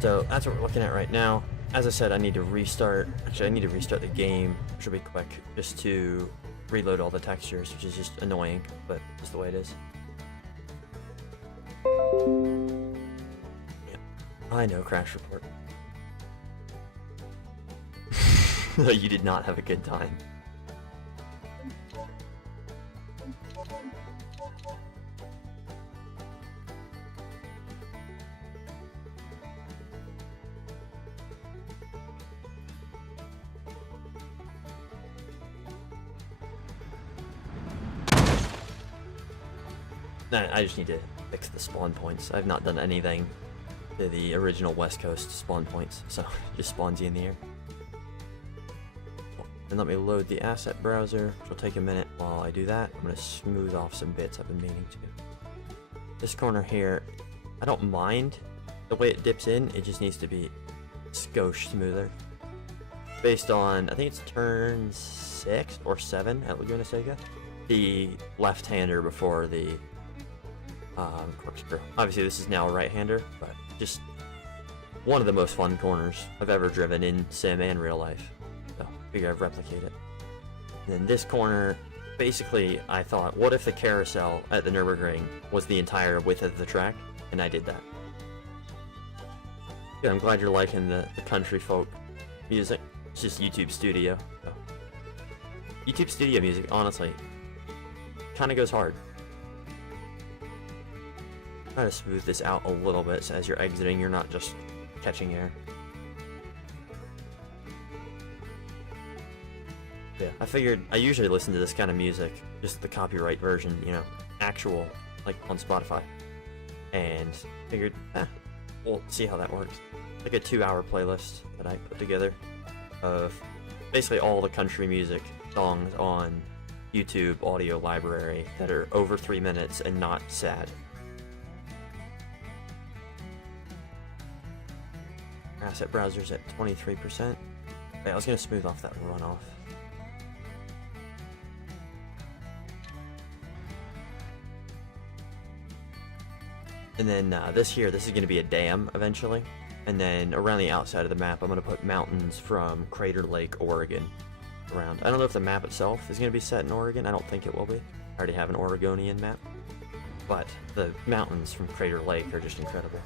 So that's what we're looking at right now. As I said, I need to restart. Actually, I need to restart the game, which will be quick, just to reload all the textures, which is just annoying, but just the way it is. Yeah, I know, crash report. You did not have a good time. I just need to fix the spawn points. I've not done anything to the original West Coast spawn points, so it just spawns you in the air. And let me load the asset browser, which will take a minute. While I do that, I'm going to smooth off some bits I've been meaning to. This corner here, I don't mind the way it dips in, it just needs to be skosh smoother. Based on, I think it's turn 6 or 7 at Laguna Seca, the left-hander before the corkscrew. Obviously this is now a right-hander, but just one of the most fun corners I've ever driven in sim and real life. So I figure I'd replicate it. And then this corner, basically I thought, what if the carousel at the Nürburgring was the entire width of the track? And I did that. Yeah, I'm glad you're liking the country folk music. It's just YouTube Studio. So. YouTube Studio music, honestly, kind of goes hard. Try to smooth this out a little bit so as you're exiting, you're not just catching air. Yeah, I figured I usually listen to this kind of music, just the copyright version, you know, actual, like on Spotify. And figured, we'll see how that works. Like a 2-hour playlist that I put together of basically all the country music songs on YouTube audio library that are over 3 minutes and not sad. Asset browser's at 23%. Wait, I was gonna smooth off that runoff. And then this is gonna be a dam eventually. And then around the outside of the map, I'm gonna put mountains from Crater Lake, Oregon around. I don't know if the map itself is gonna be set in Oregon. I don't think it will be. I already have an Oregonian map. But the mountains from Crater Lake are just incredible.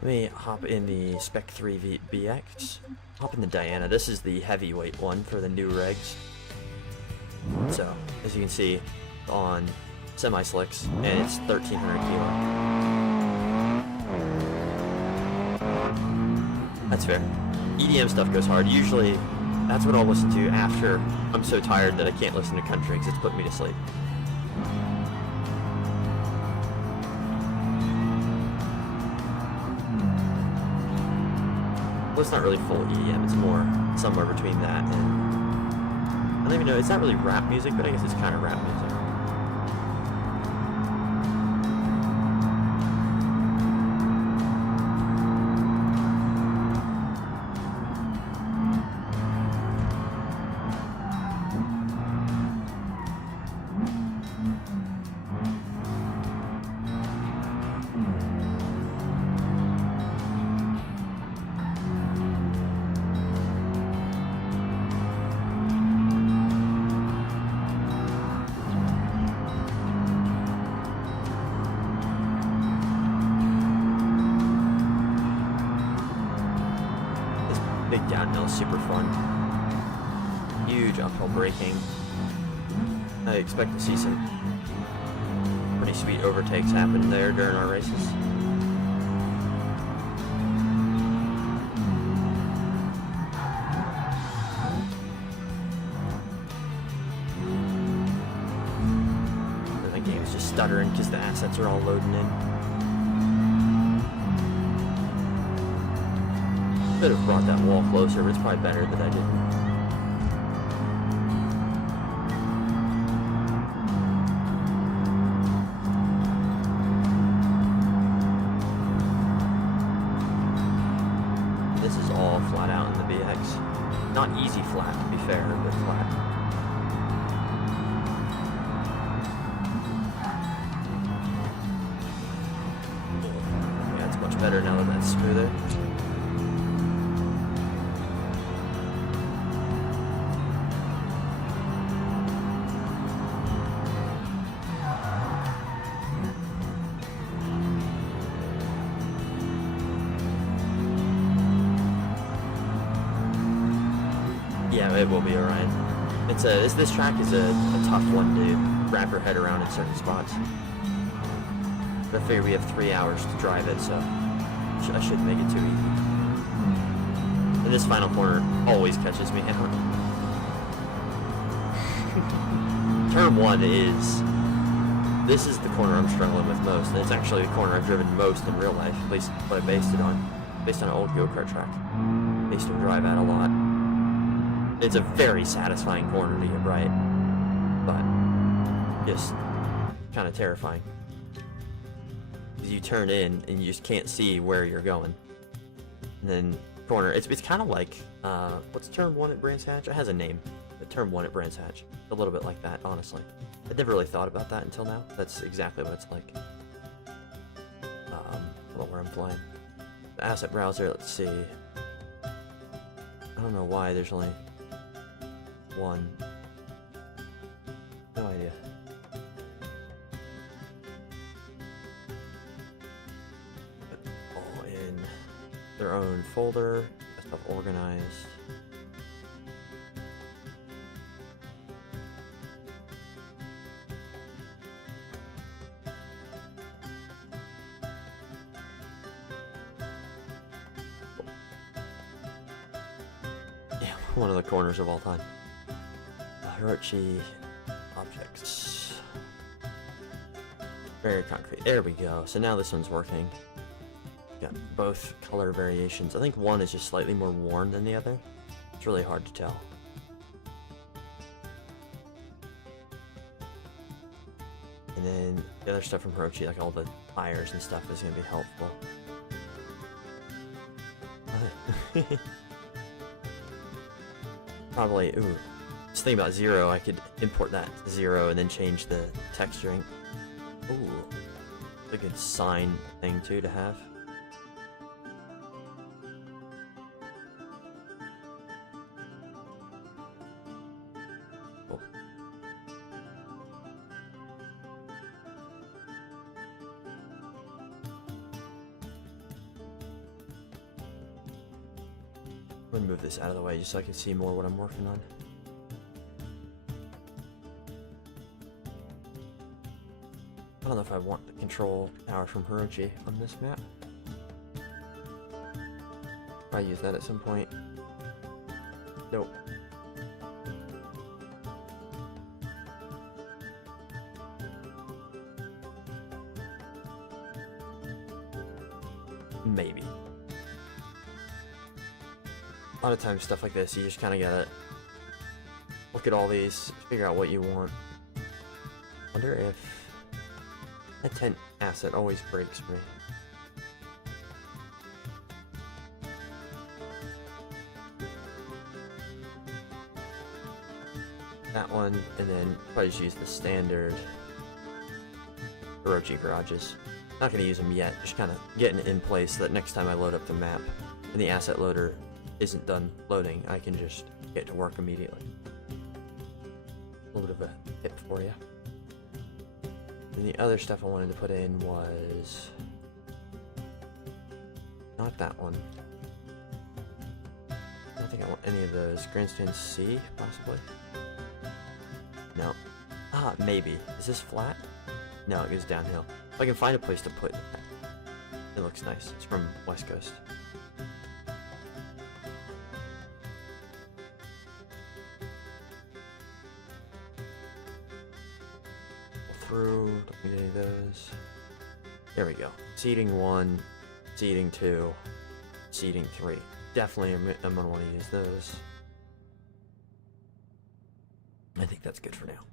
Let me hop in the Spec 3 BX. Hop in the Diana. This is the heavyweight one for the new regs. So, as you can see, on semi-slicks, and it's 1,300 kilo. That's fair. EDM stuff goes hard. Usually, that's what I'll listen to after I'm so tired that I can't listen to country because it's putting me to sleep. Well, it's not really full EDM, it's more somewhere between that and... I don't even know, it's not really rap music, but I guess it's kind of rap music. Big downhill, super fun. Huge uphill braking. I expect to see some pretty sweet overtakes happen there during our races. The game's just stuttering because the assets are all loading in. Could have brought that wall closer, but it's probably better that I didn't. This is all flat out in the BX. Not easy flat, to be fair, but flat. Yeah, it's much better now that that's smoother. Yeah, it will be alright. This track is a tough one to wrap your head around in certain spots. But I figure we have 3 hours to drive it, so I shouldn't make it too easy. And this final corner always catches me out. Turn 1 is... This is the corner I'm struggling with most, and it's actually the corner I've driven most in real life, at least what I based it on. Based on an old go-kart track. I used to drive at a lot. It's a very satisfying corner to get right, but just kind of terrifying. Because you turn in and you just can't see where you're going. And then corner, it's kind of like, what's turn 1 at Brands Hatch? It has a name, but turn 1 at Brands Hatch. A little bit like that, honestly. I'd never really thought about that until now. That's exactly what it's like. Where I'm flying. The asset browser, let's see. I don't know why there's only one. No idea. All in their own folder, stuff organized. Yeah, one of the corners of all time. Hirochi objects. Very concrete. There we go. So now this one's working. Got both color variations. I think one is just slightly more worn than the other. It's really hard to tell. And then the other stuff from Hirochi, like all the tires and stuff, is going to be helpful. Probably, ooh. Just think about 0, I could import that to 0 and then change the texturing. Ooh. A good sign thing too to have. Cool. I'm gonna move this out of the way just so I can see more what I'm working on. I don't know if I want the control tower from Hirochi on this map. Probably use that at some point. Nope. Maybe. A lot of times stuff like this, you just kind of gotta look at all these, figure out what you want. Wonder if a tent asset always breaks me. That one, and then probably just use the standard Hirochi garages. Not going to use them yet, just kind of getting it in place so that next time I load up the map and the asset loader isn't done loading, I can just get to work immediately. A little bit of a tip for you. And the other stuff I wanted to put in was not that one. I don't think I want any of those. Grandstand C, possibly? No. Ah, maybe. Is this flat? No, it goes downhill. If I can find a place to put it, it looks nice. It's from West Coast. Through, don't need any of those. There we go. Seating 1, seating 2, seating 3. Definitely I'm gonna want to use those. I think that's good for now.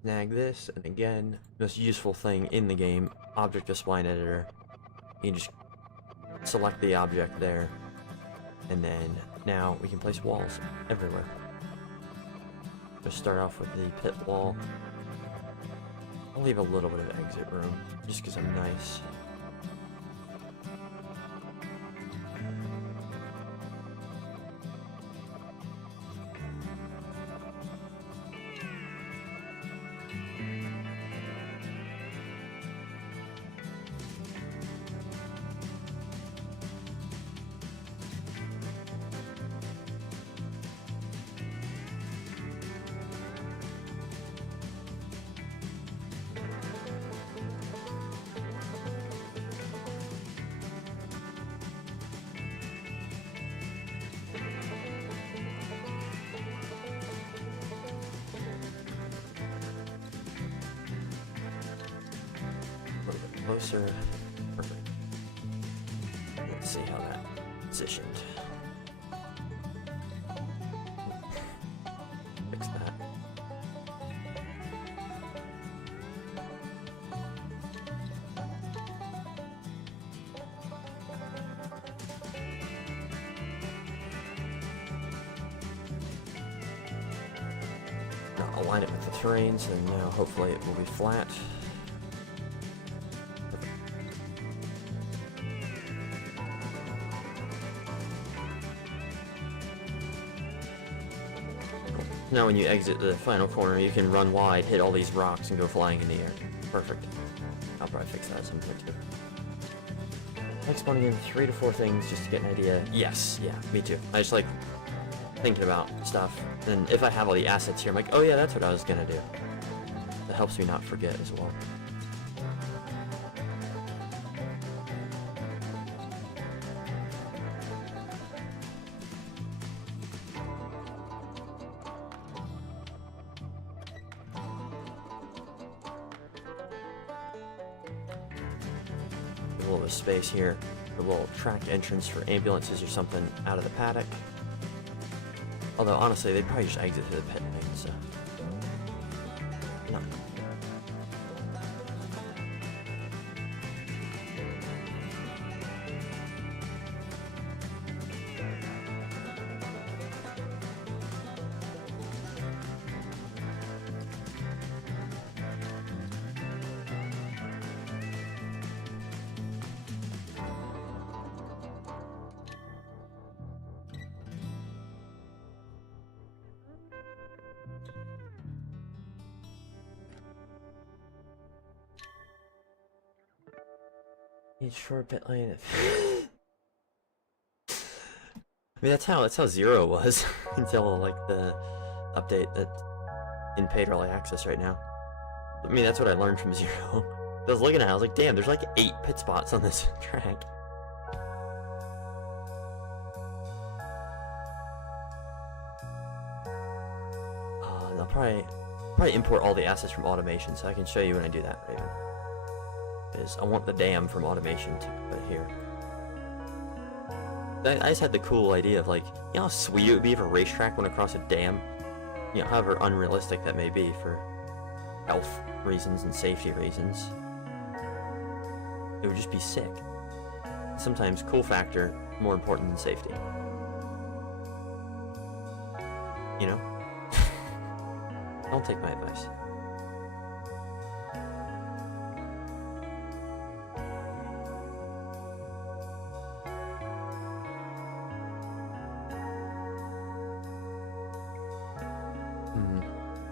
Snag this, and again, most useful thing in the game, object spline editor. You can just select the object there, and then now we can place walls everywhere. Just start off with the pit wall. I'll leave a little bit of exit room, just because I'm nice. closer. Perfect. Let's see how that positioned. Fix that. Now align it with the terrains, and now hopefully it will be flat. Now when you exit the final corner, you can run wide, hit all these rocks, and go flying in the air. Perfect. I'll probably fix that at some point too. Like spawning in 3 to 4 things just to get an idea. Yes, yeah, me too. I just like thinking about stuff, and if I have all the assets here, I'm like, oh yeah, that's what I was gonna do. That helps me not forget as well. A little bit of space here, a little track entrance for ambulances or something out of the paddock. Although honestly, they'd probably just exit to the pit lane, so no. Short pit lane. I mean, that's how 0 was until like the update that's in paid early access right now. I mean, that's what I learned from 0. I was looking at it, I was like, damn, there's like 8 pit spots on this track. And I'll probably import all the assets from automation, so I can show you when I do that, Raven. Is I want the dam from automation to put here. I just had the cool idea of like, you know how sweet it would be if a racetrack went across a dam? You know, however unrealistic that may be for health reasons and safety reasons. It would just be sick. Sometimes cool factor more important than safety. You know? Don't take my advice.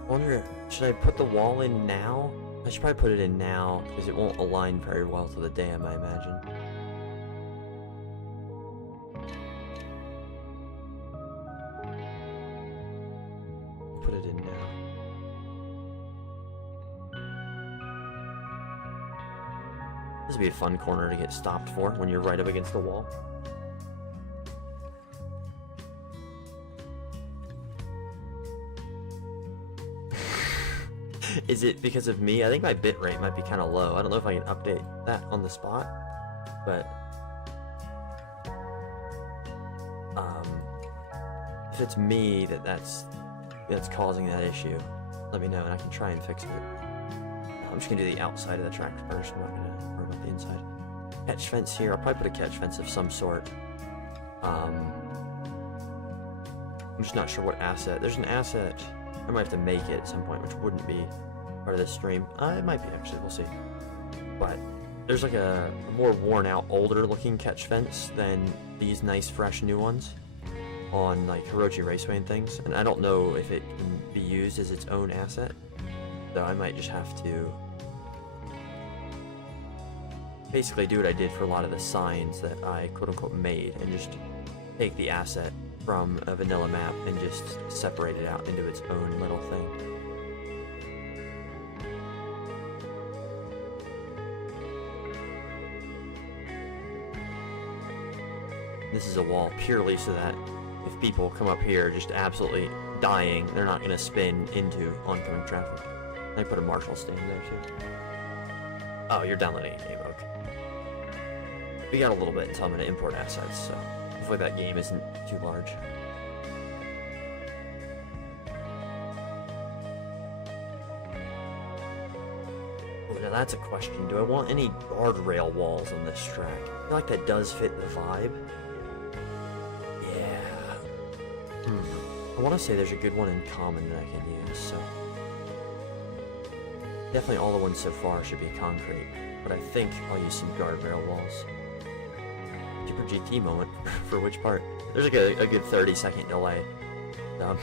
I wonder, should I put the wall in now? I should probably put it in now, because it won't align very well to the dam, I imagine. Put it in now. This would be a fun corner to get stopped for when you're right up against the wall. Is it because of me? I think my bitrate might be kind of low. I don't know if I can update that on the spot, but if it's me that's causing that issue, let me know and I can try and fix it. I'm just gonna do the outside of the track first. I'm not gonna worry about the inside. Catch fence here. I'll probably put a catch fence of some sort. I'm just not sure what asset. There's an asset. I might have to make it at some point, which wouldn't be part of this stream. It might be, actually. We'll see. But there's like a more worn out, older looking catch fence than these nice, fresh new ones on like Hirochi Raceway and things. And I don't know if it can be used as its own asset. So I might just have to basically do what I did for a lot of the signs that I quote-unquote made and just take the asset from a vanilla map and just separate it out into its own little thing. This is a wall purely so that if people come up here just absolutely dying, they're not going to spin into oncoming traffic. I put a marshal stand there too. Oh, you're downloading a game, okay. We got a little bit until I'm gonna import assets, so hopefully that game isn't too large. Oh, now that's a question. Do I want any guardrail walls on this track? I feel like that does fit the vibe. Yeah. I want to say there's a good one in common that I can use, so... Definitely all the ones so far should be concrete, but I think I'll use some guardrail walls. Super GT moment. For which part? There's like a good 30-second delay. Not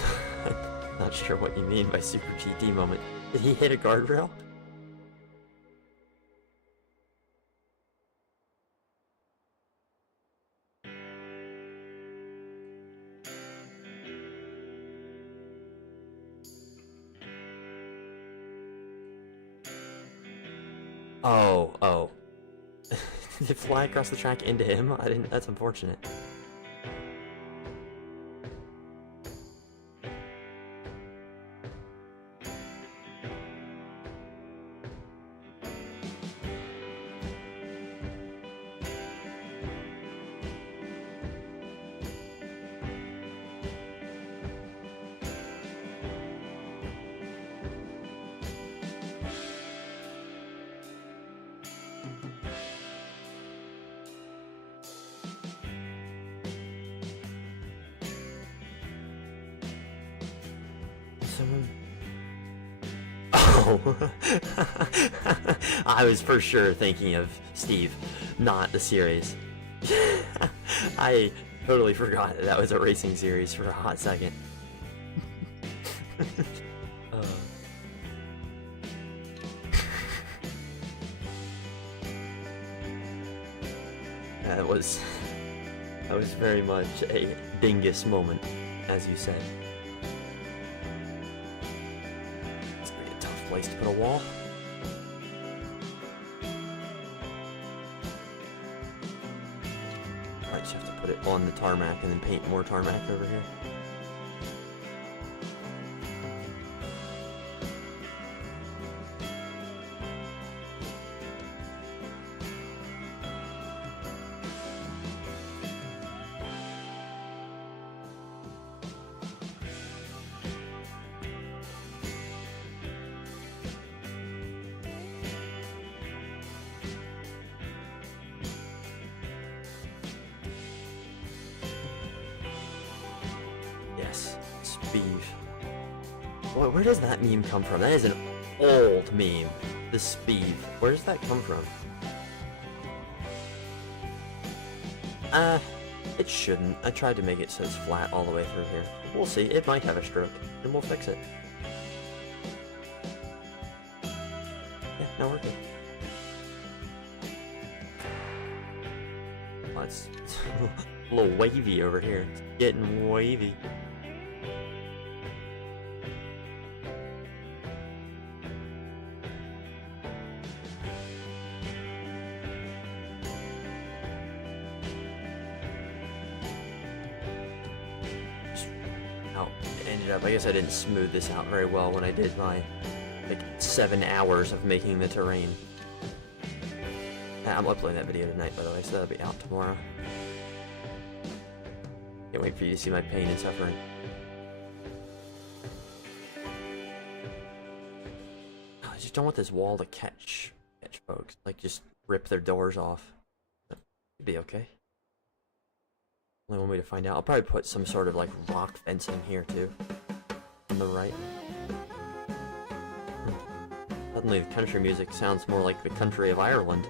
sure what you mean by Super GT moment. Did he hit a guardrail? Oh. Did it fly across the track into him? I didn't. That's unfortunate. Oh. I was for sure thinking of Steve, not the series. I totally forgot that was a racing series for a hot second. That was very much a dingus moment, as you said. It's gonna be a tough place to put a wall. Alright, so you have to put it on the tarmac and then paint more tarmac over here. Yes, Speeve. Where does that meme come from? That is an old meme. The Speeve. Where does that come from? It shouldn't. I tried to make it so it's flat all the way through here. We'll see. It might have a stroke, and we'll fix it. Yeah, now we're good. Oh, it's a little wavy over here. It's getting wavy. I guess I didn't smooth this out very well when I did my, like, 7 hours of making the terrain. I'm uploading that video tonight, by the way, so that'll be out tomorrow. Can't wait for you to see my pain and suffering. I just don't want this wall to catch folks. Like, just rip their doors off. It'd be okay. Only one way to find out. I'll probably put some sort of, like, rock fencing here, too. On the right. Suddenly the country music sounds more like the country of Ireland.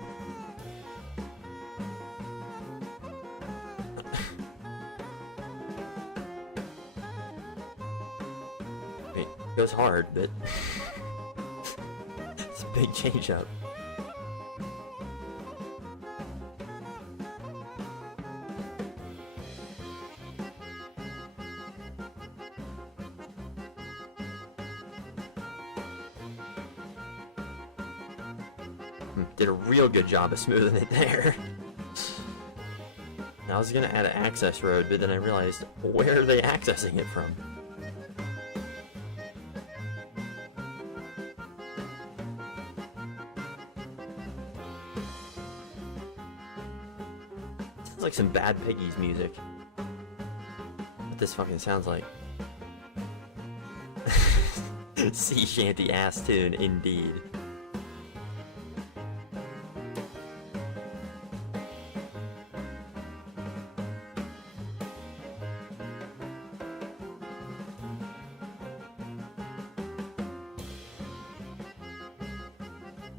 It goes hard, but it's a big change up. Did a real good job of smoothing it there. I was gonna add an access road, but then I realized, where are they accessing it from? It's like some Bad Piggies music. What this fucking sounds like. Sea shanty ass tune, indeed.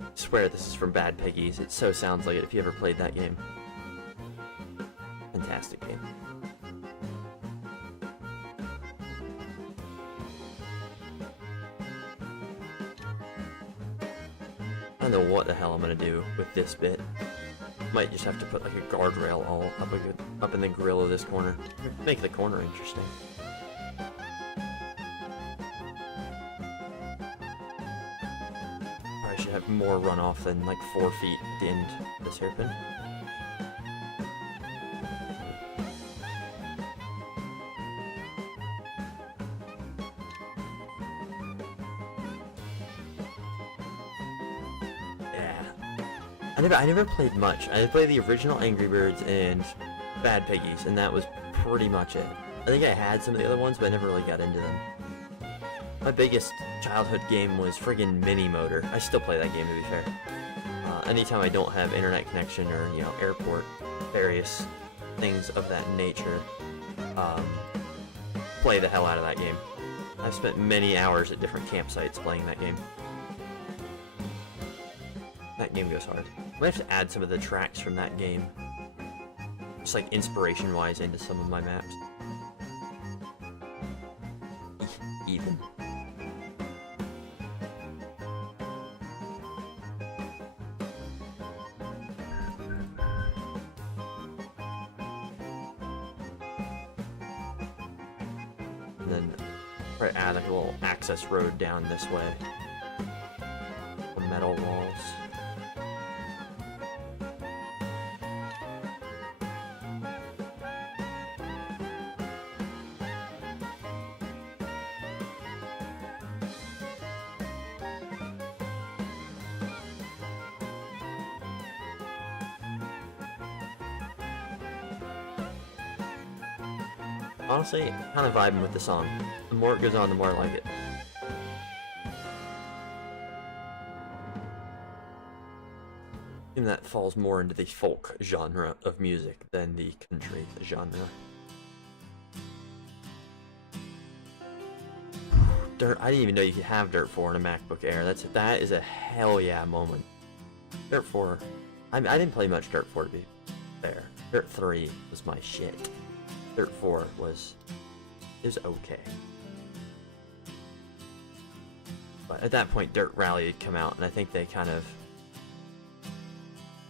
I swear this is from Bad Piggies. It so sounds like it if you ever played that game. Fantastic game. I don't know what the hell I'm gonna do with this bit. Might just have to put like a guardrail all up in the grill of this corner. Make the corner interesting. I should have more runoff than like 4 feet at the end of this hairpin. I never played much. I played the original Angry Birds and Bad Piggies, and that was pretty much it. I think I had some of the other ones, but I never really got into them. My biggest childhood game was friggin' Mini Motor. I still play that game, to be fair. Anytime I don't have internet connection or, you know, airport, various things of that nature, play the hell out of that game. I've spent many hours at different campsites playing that game. That game goes hard. I might have to add some of the tracks from that game, just like inspiration-wise, into some of my maps. Even. And then probably add like a little access road down this way. The metal walls. Honestly, kind of vibing with the song. The more it goes on, the more I like it. And that falls more into the folk genre of music than the country genre. Dirt, I didn't even know you could have Dirt 4 in a MacBook Air. That is a hell yeah moment. Dirt 4, I didn't play much Dirt 4 to be fair. Dirt 3 was my shit. Dirt 4 was okay. But at that point, Dirt Rally had come out, and I think they kind of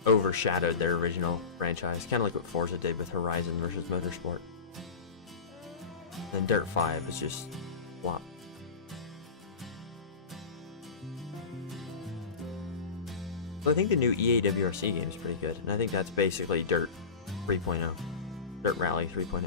overshadowed their original franchise, kind of like what Forza did with Horizon versus Motorsport. And Dirt 5 was just flop. Well, I think the new EA WRC game is pretty good, and I think that's basically Dirt 3.0. Dirt Rally 3.0.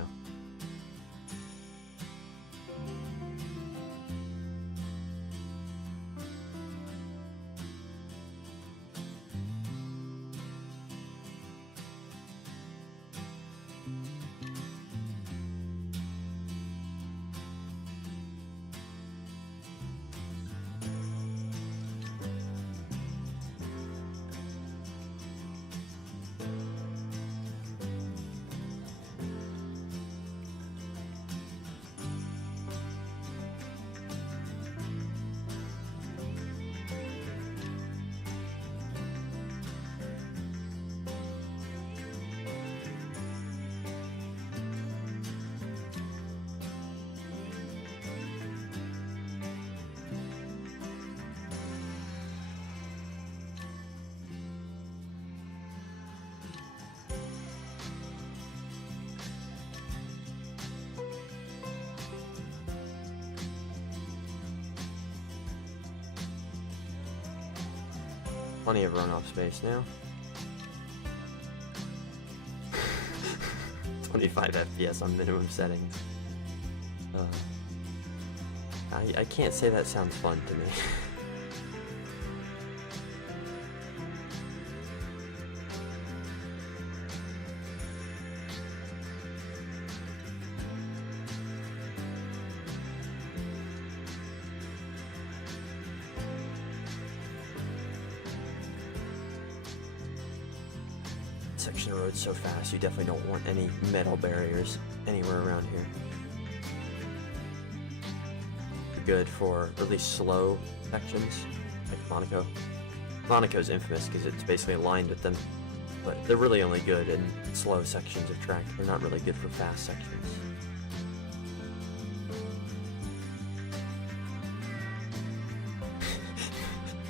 Plenty of runoff space now. 25 FPS on minimum settings. I can't say that sounds fun to me. section of road so fast, you definitely don't want any metal barriers anywhere around here. Good for really slow sections, like Monaco. Monaco's infamous because it's basically lined with them, but they're really only good in slow sections of track. They're not really good for fast sections.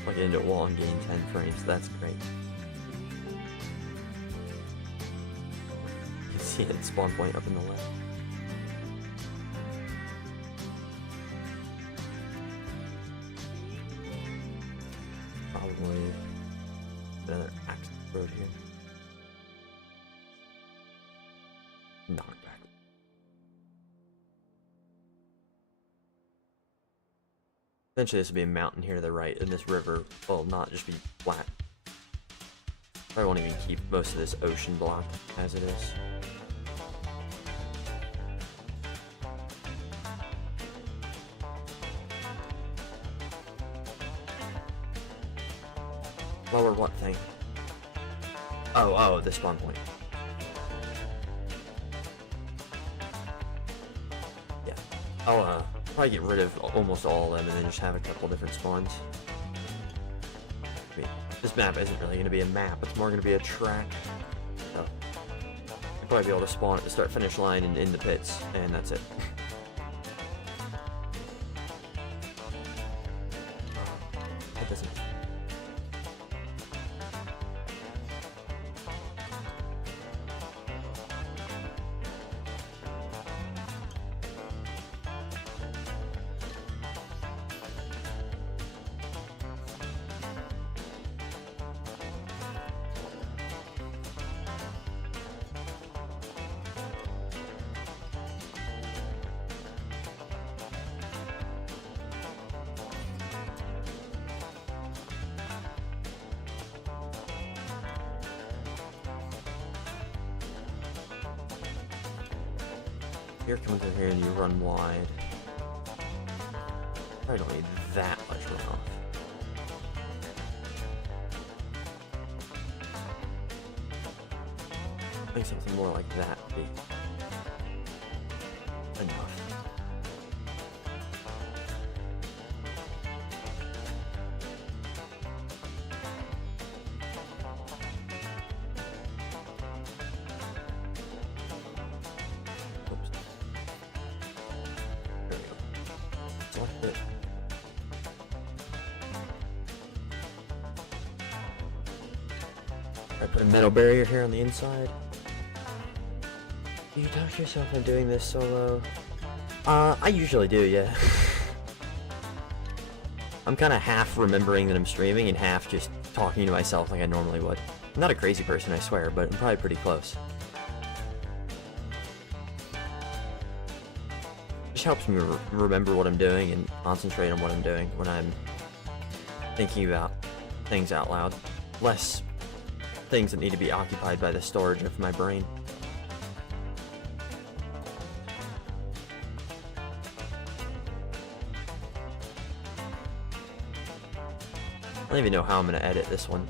Plug it into a wall and gain 10 frames, that's great. You can see it spawn point up in the left. Probably another access road here. Knockback. Eventually this will be a mountain here to the right, and this river will not just be flat. Probably won't even keep most of this ocean block as it is. Lower what thing? Oh, the spawn point. Yeah. I'll probably get rid of almost all of them and then just have a couple different spawns. I mean, this map isn't really going to be a map, it's more going to be a track. So, I'll probably be able to spawn at the start-finish line and in the pits, and that's it. That doesn't... You're coming through here and you run wide. Probably don't need that much runoff. I think something more like that would be enough. I put a metal barrier here on the inside. Do you talk yourself into doing this solo? I usually do, yeah. I'm kind of half remembering that I'm streaming and half just talking to myself like I normally would. I'm not a crazy person, I swear, but I'm probably pretty close. Just helps me remember what I'm doing and concentrate on what I'm doing when I'm thinking about things out loud. Less things that need to be occupied by the storage of my brain. I don't even know how I'm going to edit this one.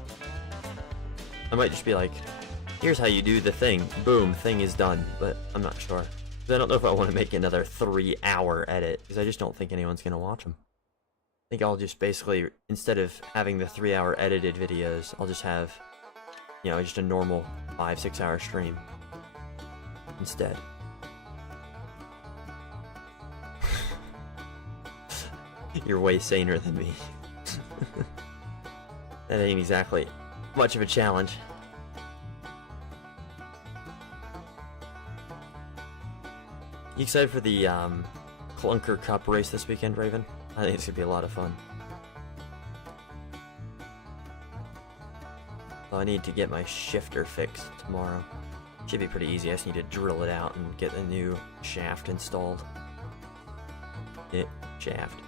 I might just be like, here's how you do the thing. Boom, thing is done. But I'm not sure. I don't know if I want to make another 3-hour edit, because I just don't think anyone's going to watch them. I think I'll just basically, instead of having the 3-hour edited videos, I'll just have, you know, just a normal 5-6 hour stream instead. You're way saner than me. That ain't exactly much of a challenge. You excited for the Clunker Cup race this weekend, Raven? I think it's gonna be a lot of fun. Well, I need to get my shifter fixed tomorrow. Should be pretty easy. I just need to drill it out and get a new shaft installed. Shaft.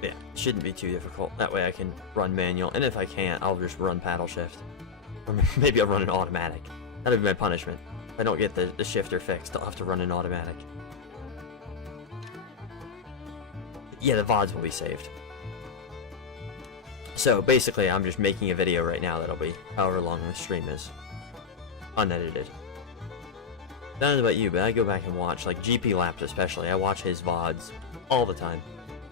Yeah, shouldn't be too difficult. That way I can run manual, and if I can't, I'll just run paddle shift. Or maybe I'll run an automatic. That'll be my punishment. If I don't get the shifter fixed, I'll have to run an automatic. Yeah, the VODs will be saved. So basically, I'm just making a video right now that'll be however long the stream is, unedited. I don't know about you, but I go back and watch, like GP Laps especially. I watch his VODs all the time.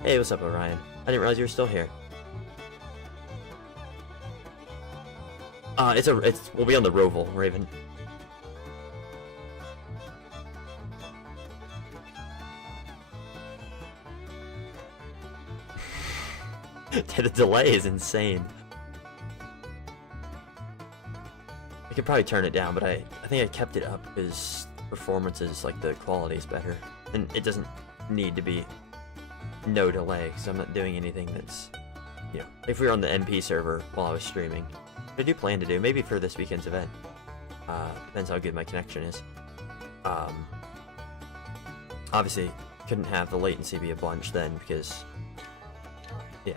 Hey, what's up, Orion? I didn't realize you were still here. We'll be on the Roval, Raven. The delay is insane. I could probably turn it down, but I think I kept it up because performance is, like, the quality is better. And it doesn't need to be no delay, because I'm not doing anything that's, you know, if we were on the MP server while I was streaming. What I do plan to do, maybe for this weekend's event. Depends how good my connection is. Obviously, couldn't have the latency be a bunch then, because, yeah.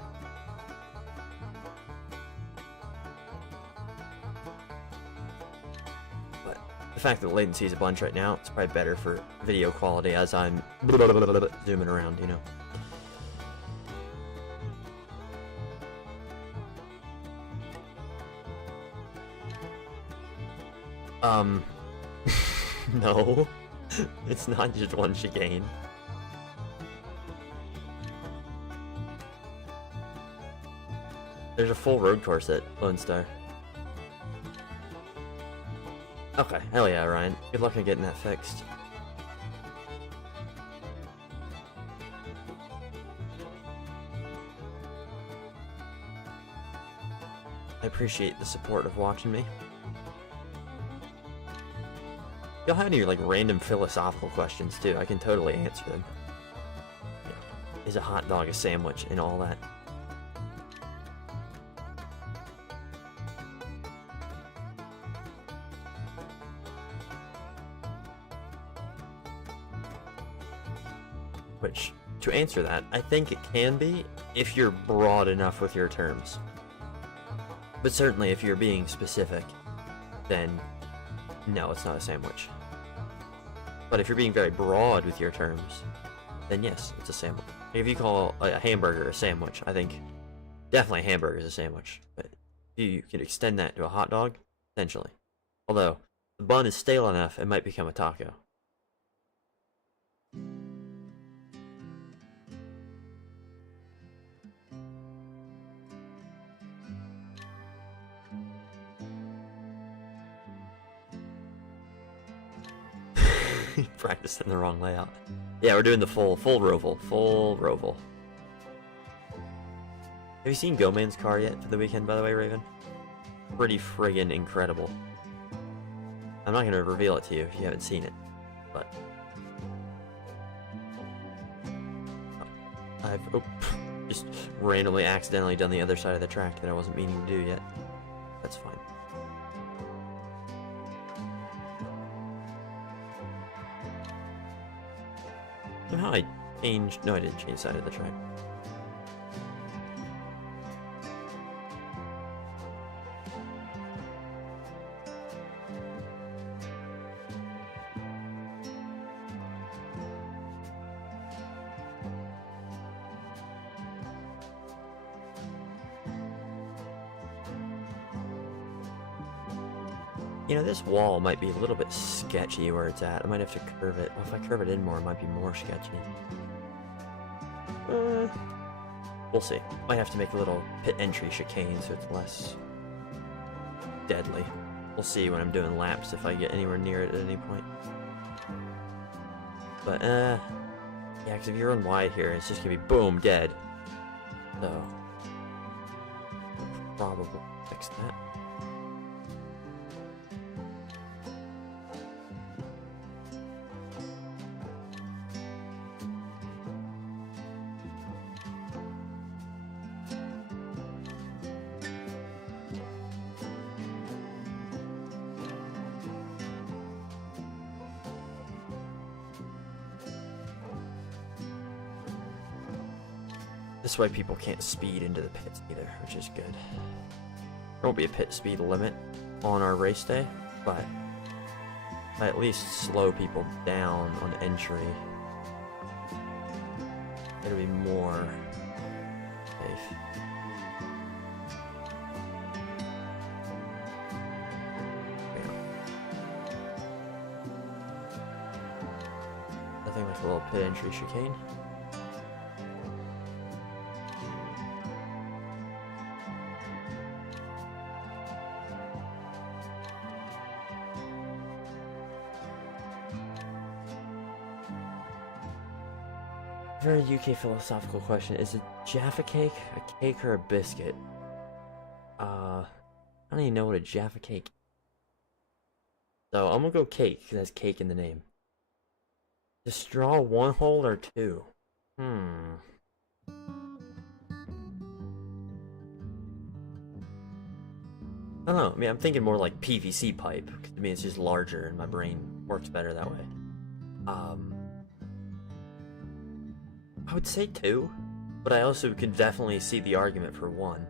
But the fact that the latency is a bunch right now, it's probably better for video quality as I'm zooming around, you know. No. It's not just one chicane. There's a full road course at Lone Star. Okay, hell yeah, Ryan. Good luck on getting that fixed. I appreciate the support of watching me. Y'all have any, like, random philosophical questions, too. I can totally answer them. Yeah. Is a hot dog a sandwich and all that? Which, to answer that, I think it can be if you're broad enough with your terms. But certainly if you're being specific, then no, it's not a sandwich. But if you're being very broad with your terms, then yes, it's a sandwich. If you call a hamburger a sandwich, I think definitely a hamburger is a sandwich. But you can extend that to a hot dog, potentially. Although, the bun is stale enough, it might become a taco. Practiced in the wrong layout. Yeah, we're doing the full Roval. Full Roval. Have you seen Goman's car yet for the weekend, by the way, Raven? Pretty friggin' incredible. I'm not gonna reveal it to you if you haven't seen it, but I've just randomly accidentally done the other side of the track that I wasn't meaning to do yet. That's fine. Somehow I changed... No, I didn't change side of the track. You know, this wall might be a little bit sketchy where it's at. I might have to curve it. Well, if I curve it in more, it might be more sketchy. We'll see. Might have to make a little pit entry chicane so it's less deadly. We'll see when I'm doing laps if I get anywhere near it at any point. But, yeah, because if you run wide here, it's just gonna be boom, dead. So, probably fix that. This way people can't speed into the pits either, which is good. There won't be a pit speed limit on our race day, but I at least slow people down on entry. It'll be more safe. with a little pit entry chicane. Very UK philosophical question. Is a Jaffa cake a cake or a biscuit? I don't even know what a Jaffa cake is. So I'm gonna go cake, because it has cake in the name. Is straw one hole or two? I don't know. I mean, I'm thinking more like PVC pipe, because to me it's just larger and my brain works better that way. I would say two, but I also could definitely see the argument for one.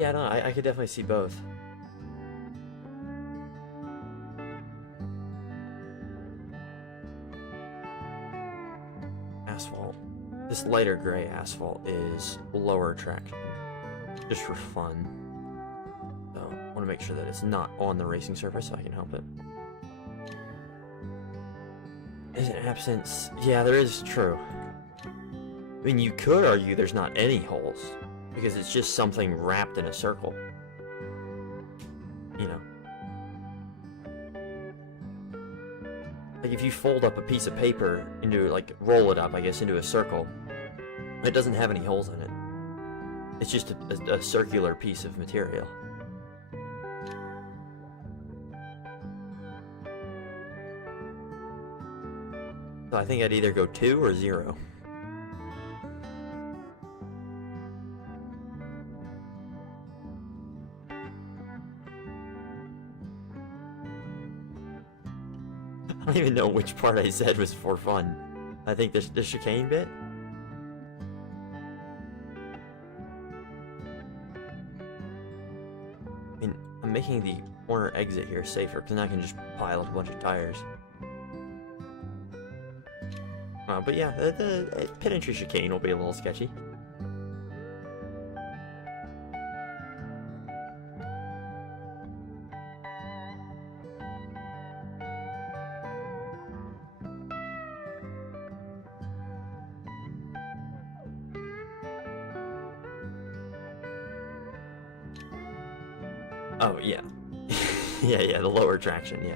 Yeah, no, I could definitely see both. Asphalt. This lighter gray asphalt is lower traction, just for fun. So I want to make sure that it's not on the racing surface so I can help it. Is it absence? Yeah, there is, true. I mean, you could argue there's not any holes, because it's just something wrapped in a circle. You know. Like if you fold up a piece of paper into, like, roll it up, I guess, into a circle, it doesn't have any holes in it. It's just a circular piece of material. So I think I'd either go 2 or 0. I don't even know which part I said was for fun. I think the chicane bit? I mean, I'm making the corner exit here safer, because now I can just pile up a bunch of tires. But yeah, the pit entry chicane will be a little sketchy. Oh, yeah. yeah, the lower traction, yeah.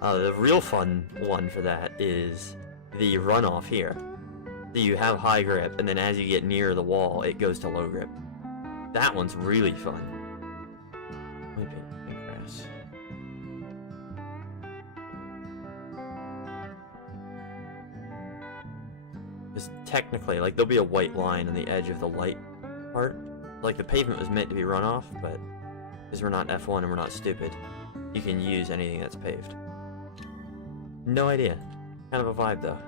The real fun one for that is the runoff here. So you have high grip, and then as you get near the wall, it goes to low grip. That one's really fun. Maybe grass. Because technically, like, there'll be a white line on the edge of the light part. Like, the pavement was meant to be runoff, but because we're not F1 and we're not stupid, you can use anything that's paved. No idea. Kind of a vibe, though.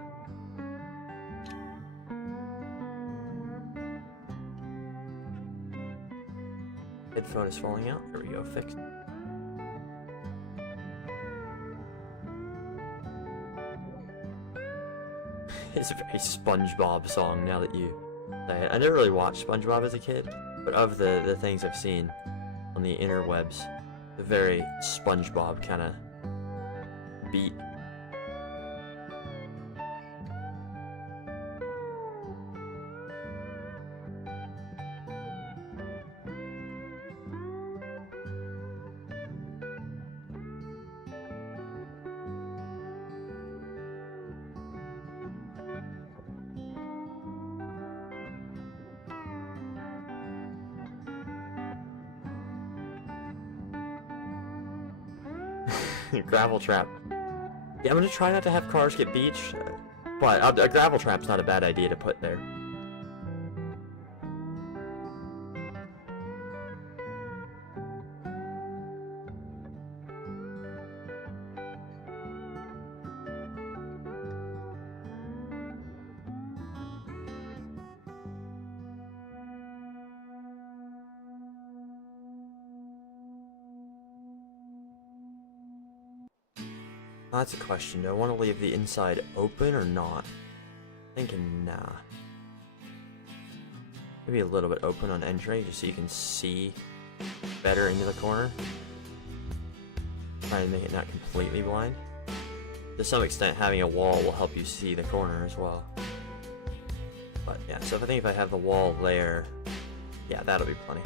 Headphone is falling out. There we go, fixed. It's a very SpongeBob song now that you say it. I never really watched SpongeBob as a kid, but of the things I've seen on the interwebs, the very SpongeBob kind of beat. Gravel trap. Yeah, I'm gonna try not to have cars get beached, but a gravel trap's not a bad idea to put there. That's a question. Do I want to leave the inside open or not? Thinking nah. Maybe a little bit open on entry, just so you can see better into the corner. Try and make it not completely blind. To some extent, having a wall will help you see the corner as well. But yeah, so I think if I have the wall there, yeah, that'll be plenty.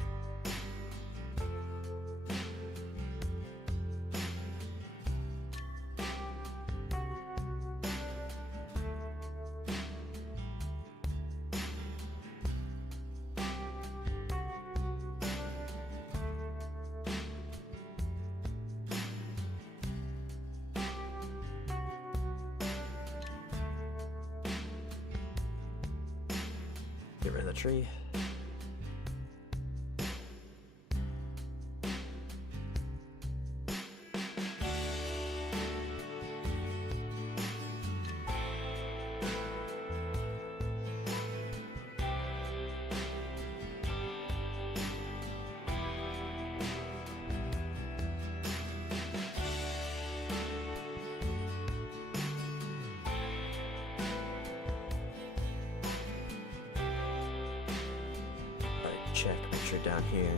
Get rid of the tree. Check, make sure down here,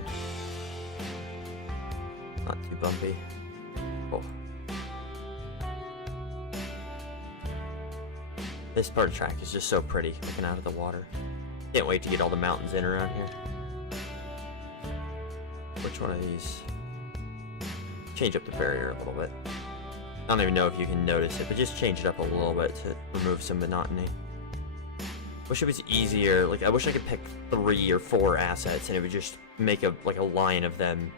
not too bumpy. Oh. This part of the track is just so pretty, looking out of the water. Can't wait to get all the mountains in around here. Which one of these? Change up the barrier a little bit. I don't even know if you can notice it, but just change it up a little bit to remove some monotony. Wish it was easier. Like, I wish I could pick 3 or 4 assets and it would just make a line of them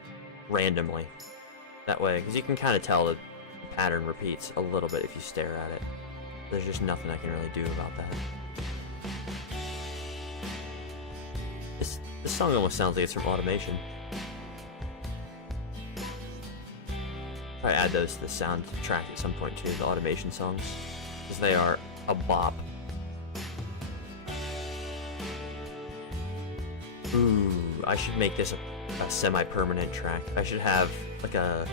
randomly. That way, because you can kind of tell the pattern repeats a little bit if you stare at it. There's just nothing I can really do about that. This song almost sounds like it's from Automation. Probably add those to the soundtrack at some point too, the Automation songs, because they are a bop. Ooh, I should make this a semi-permanent track. I should have like a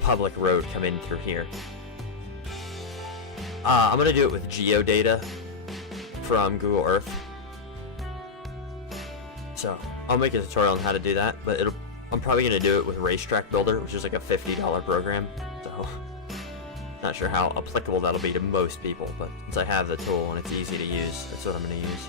public road come in through here. I'm gonna do it with geodata from Google Earth. So I'll make a tutorial on how to do that, but I'm probably gonna do it with Racetrack Builder, which is like a $50 program. So not sure how applicable that'll be to most people, but since I have the tool and it's easy to use, that's what I'm gonna use.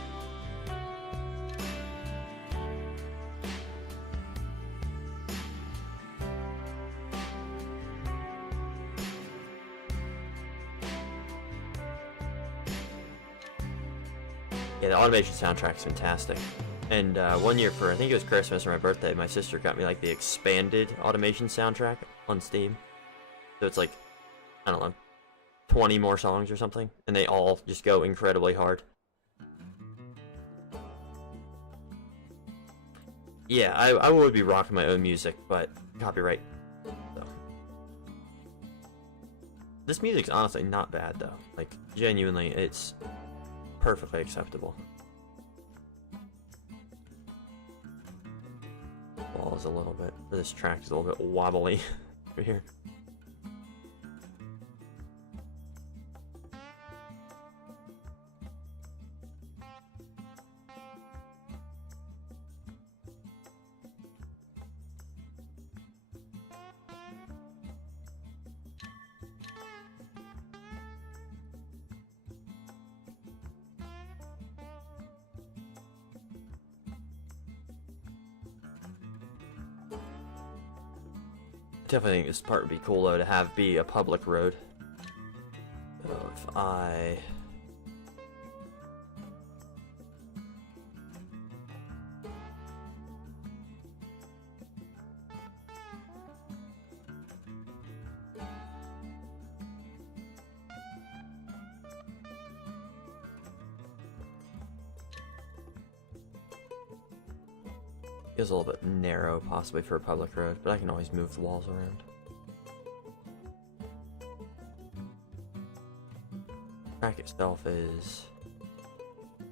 Yeah, the Automation soundtrack's fantastic. And one year for, I think it was Christmas or my birthday, my sister got me like the expanded Automation soundtrack on Steam. So it's like, I don't know, 20 more songs or something, and they all just go incredibly hard. Yeah, I would be rocking my own music, but copyright. So. This music's honestly not bad though. Like, genuinely, it's perfectly acceptable. Wall is a little bit, this track is a little bit wobbly over here. Definitely think this part would be cool though to be a public road. So if I Feels a little bit narrow, possibly, for a public road, but I can always move the walls around. The track itself is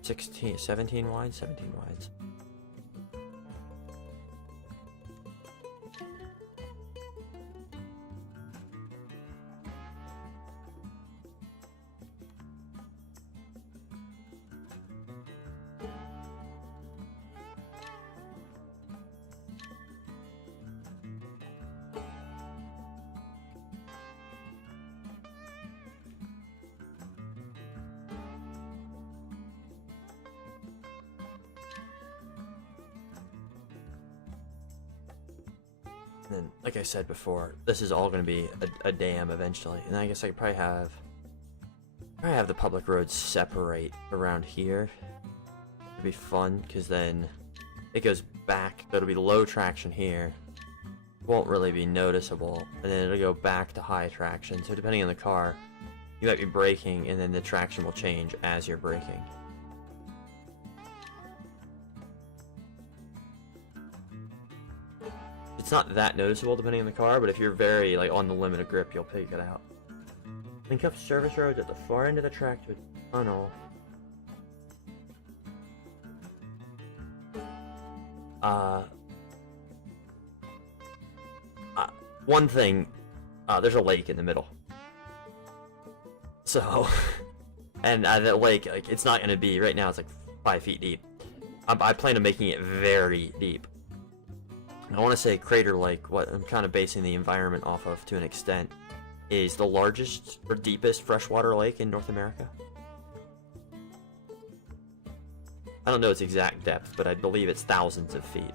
17 wide? 17 wides. And then, like I said before, this is all going to be a dam eventually. And I guess I could probably have the public roads separate around here. It'd be fun, because then it goes back. It'll be low traction here. Won't really be noticeable. And then it'll go back to high traction. So depending on the car, you might be braking, and then the traction will change as you're braking. It's not that noticeable depending on the car, but if you're very like on the limit of grip, you'll pick it out. Link up service roads at the far end of the track to a tunnel. One thing, there's a lake in the middle. So, and that lake, like, it's not gonna be, right now it's like 5 feet deep. I plan on making it very deep. I want to say Crater Lake, what I'm kind of basing the environment off of to an extent, is the largest or deepest freshwater lake in North America. I don't know its exact depth, but I believe it's thousands of feet.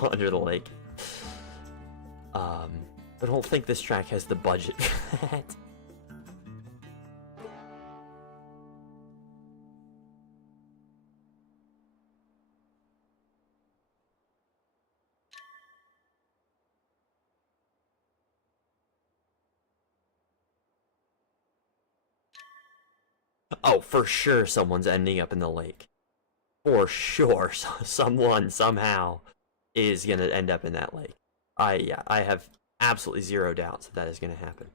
Under the lake. I don't think this track has the budget for that. Oh, for sure someone's ending up in the lake. For sure, someone, somehow, is going to end up in that lake. I have absolutely zero doubts that that is going to happen.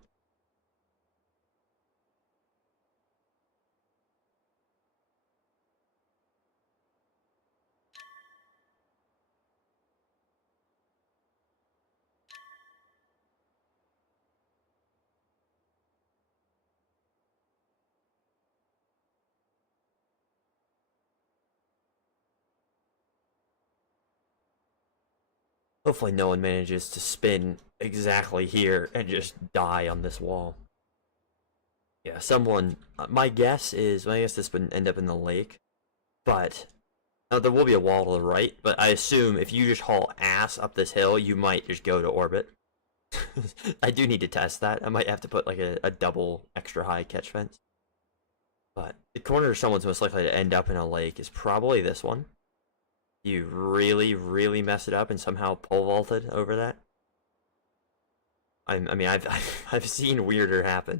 Hopefully no one manages to spin exactly here and just die on this wall. Yeah, someone... my guess is... well, I guess this would end up in the lake. But... there will be a wall to the right, but I assume if you just haul ass up this hill, you might just go to orbit. I do need to test that. I might have to put like a double extra high catch fence. But the corner someone's most likely to end up in a lake is probably this one. You really, really mess it up and somehow pole vaulted over that. I mean, I've seen weirder happen.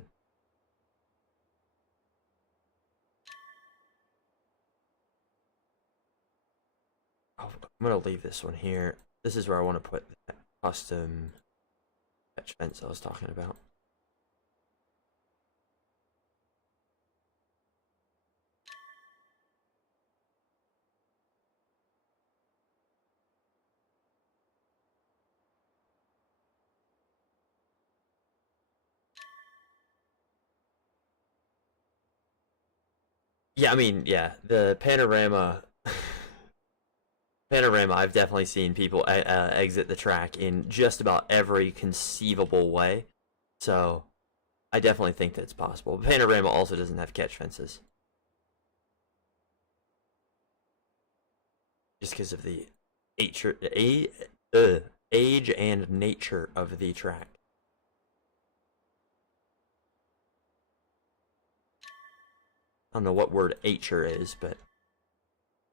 Oh, I'm gonna leave this one here. This is where I want to put that custom catch fence I was talking about. Yeah, I mean, yeah, the panorama. Panorama, I've definitely seen people exit the track in just about every conceivable way. So, I definitely think that it's possible. Panorama also doesn't have catch fences. Just because of the age and nature of the track. I don't know what word "ature" is, but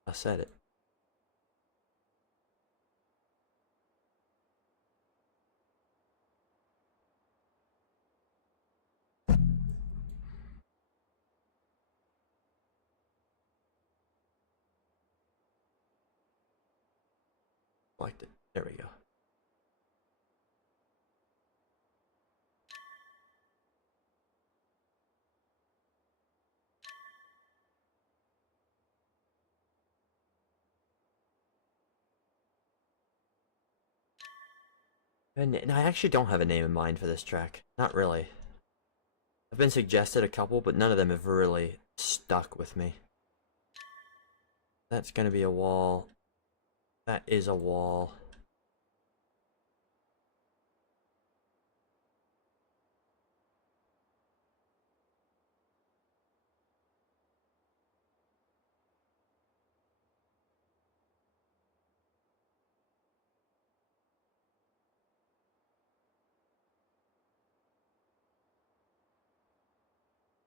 I said it. Liked it. There we go. And I actually don't have a name in mind for this track. Not really. I've been suggested a couple, but none of them have really stuck with me. That's gonna be a wall. That is a wall.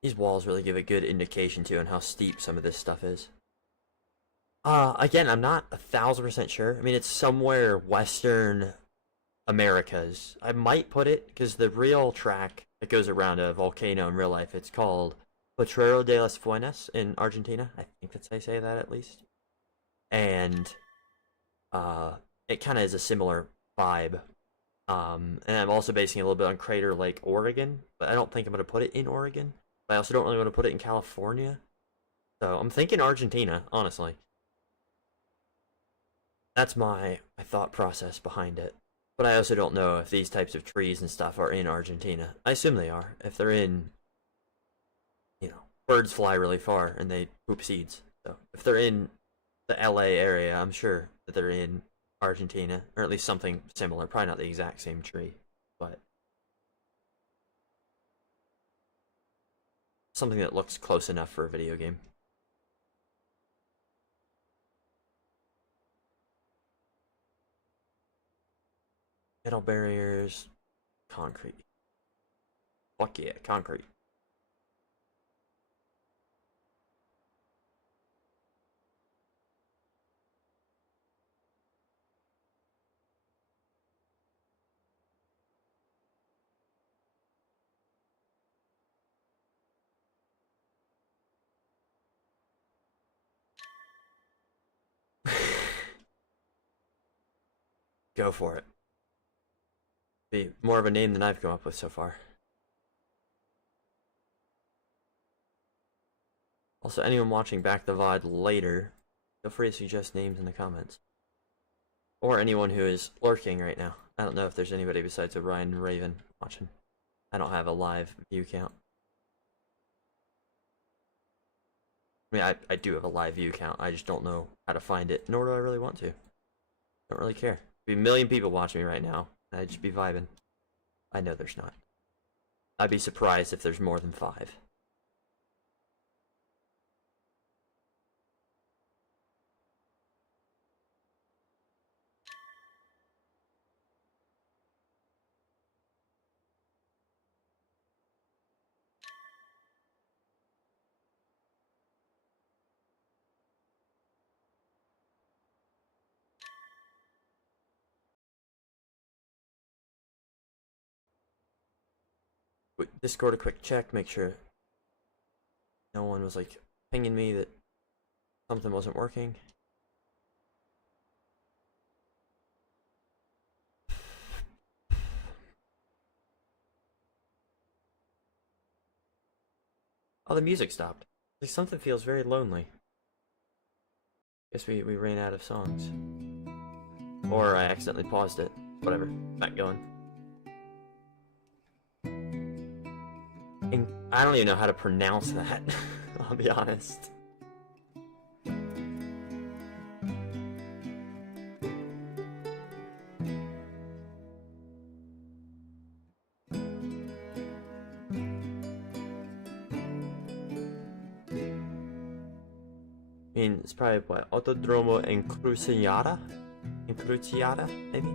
These walls really give a good indication too on how steep some of this stuff is. Again, I'm not 1,000% sure. I mean, it's somewhere western Americas. I might put it because the real track that goes around a volcano in real life, it's called Potrero de las Fuenas in Argentina. I think that's how you say that at least. And it kind of is a similar vibe. And I'm also basing it a little bit on Crater Lake, Oregon, but I don't think I'm going to put it in Oregon. But I also don't really want to put it in California. So I'm thinking Argentina, honestly. That's my thought process behind it. But I also don't know if these types of trees and stuff are in Argentina. I assume they are. If they're in, you know, birds fly really far and they poop seeds. So if they're in the LA area, I'm sure that they're in Argentina, or at least something similar. Probably not the exact same tree, but something that looks close enough for a video game. Metal barriers, concrete. Fuck yeah, concrete. Go for it. Be more of a name than I've come up with so far. Also, anyone watching back the VOD later, feel free to suggest names in the comments. Or anyone who is lurking right now. I don't know if there's anybody besides Orion and Raven watching. I don't have a live view count. I mean, I do have a live view count. I just don't know how to find it, nor do I really want to. Don't really care. There'd be a million people watching me right now. I'd just be vibing. I know there's not. I'd be surprised if there's more than 5. Discord a quick check, make sure no one was like pinging me that something wasn't working. Oh, the music stopped. Like something feels very lonely. Guess we ran out of songs. Or I accidentally paused it. Whatever. Back going. And I don't even know how to pronounce that. I'll be honest. I mean, it's probably what? Autodromo Encrucijada? Encrucijada, maybe?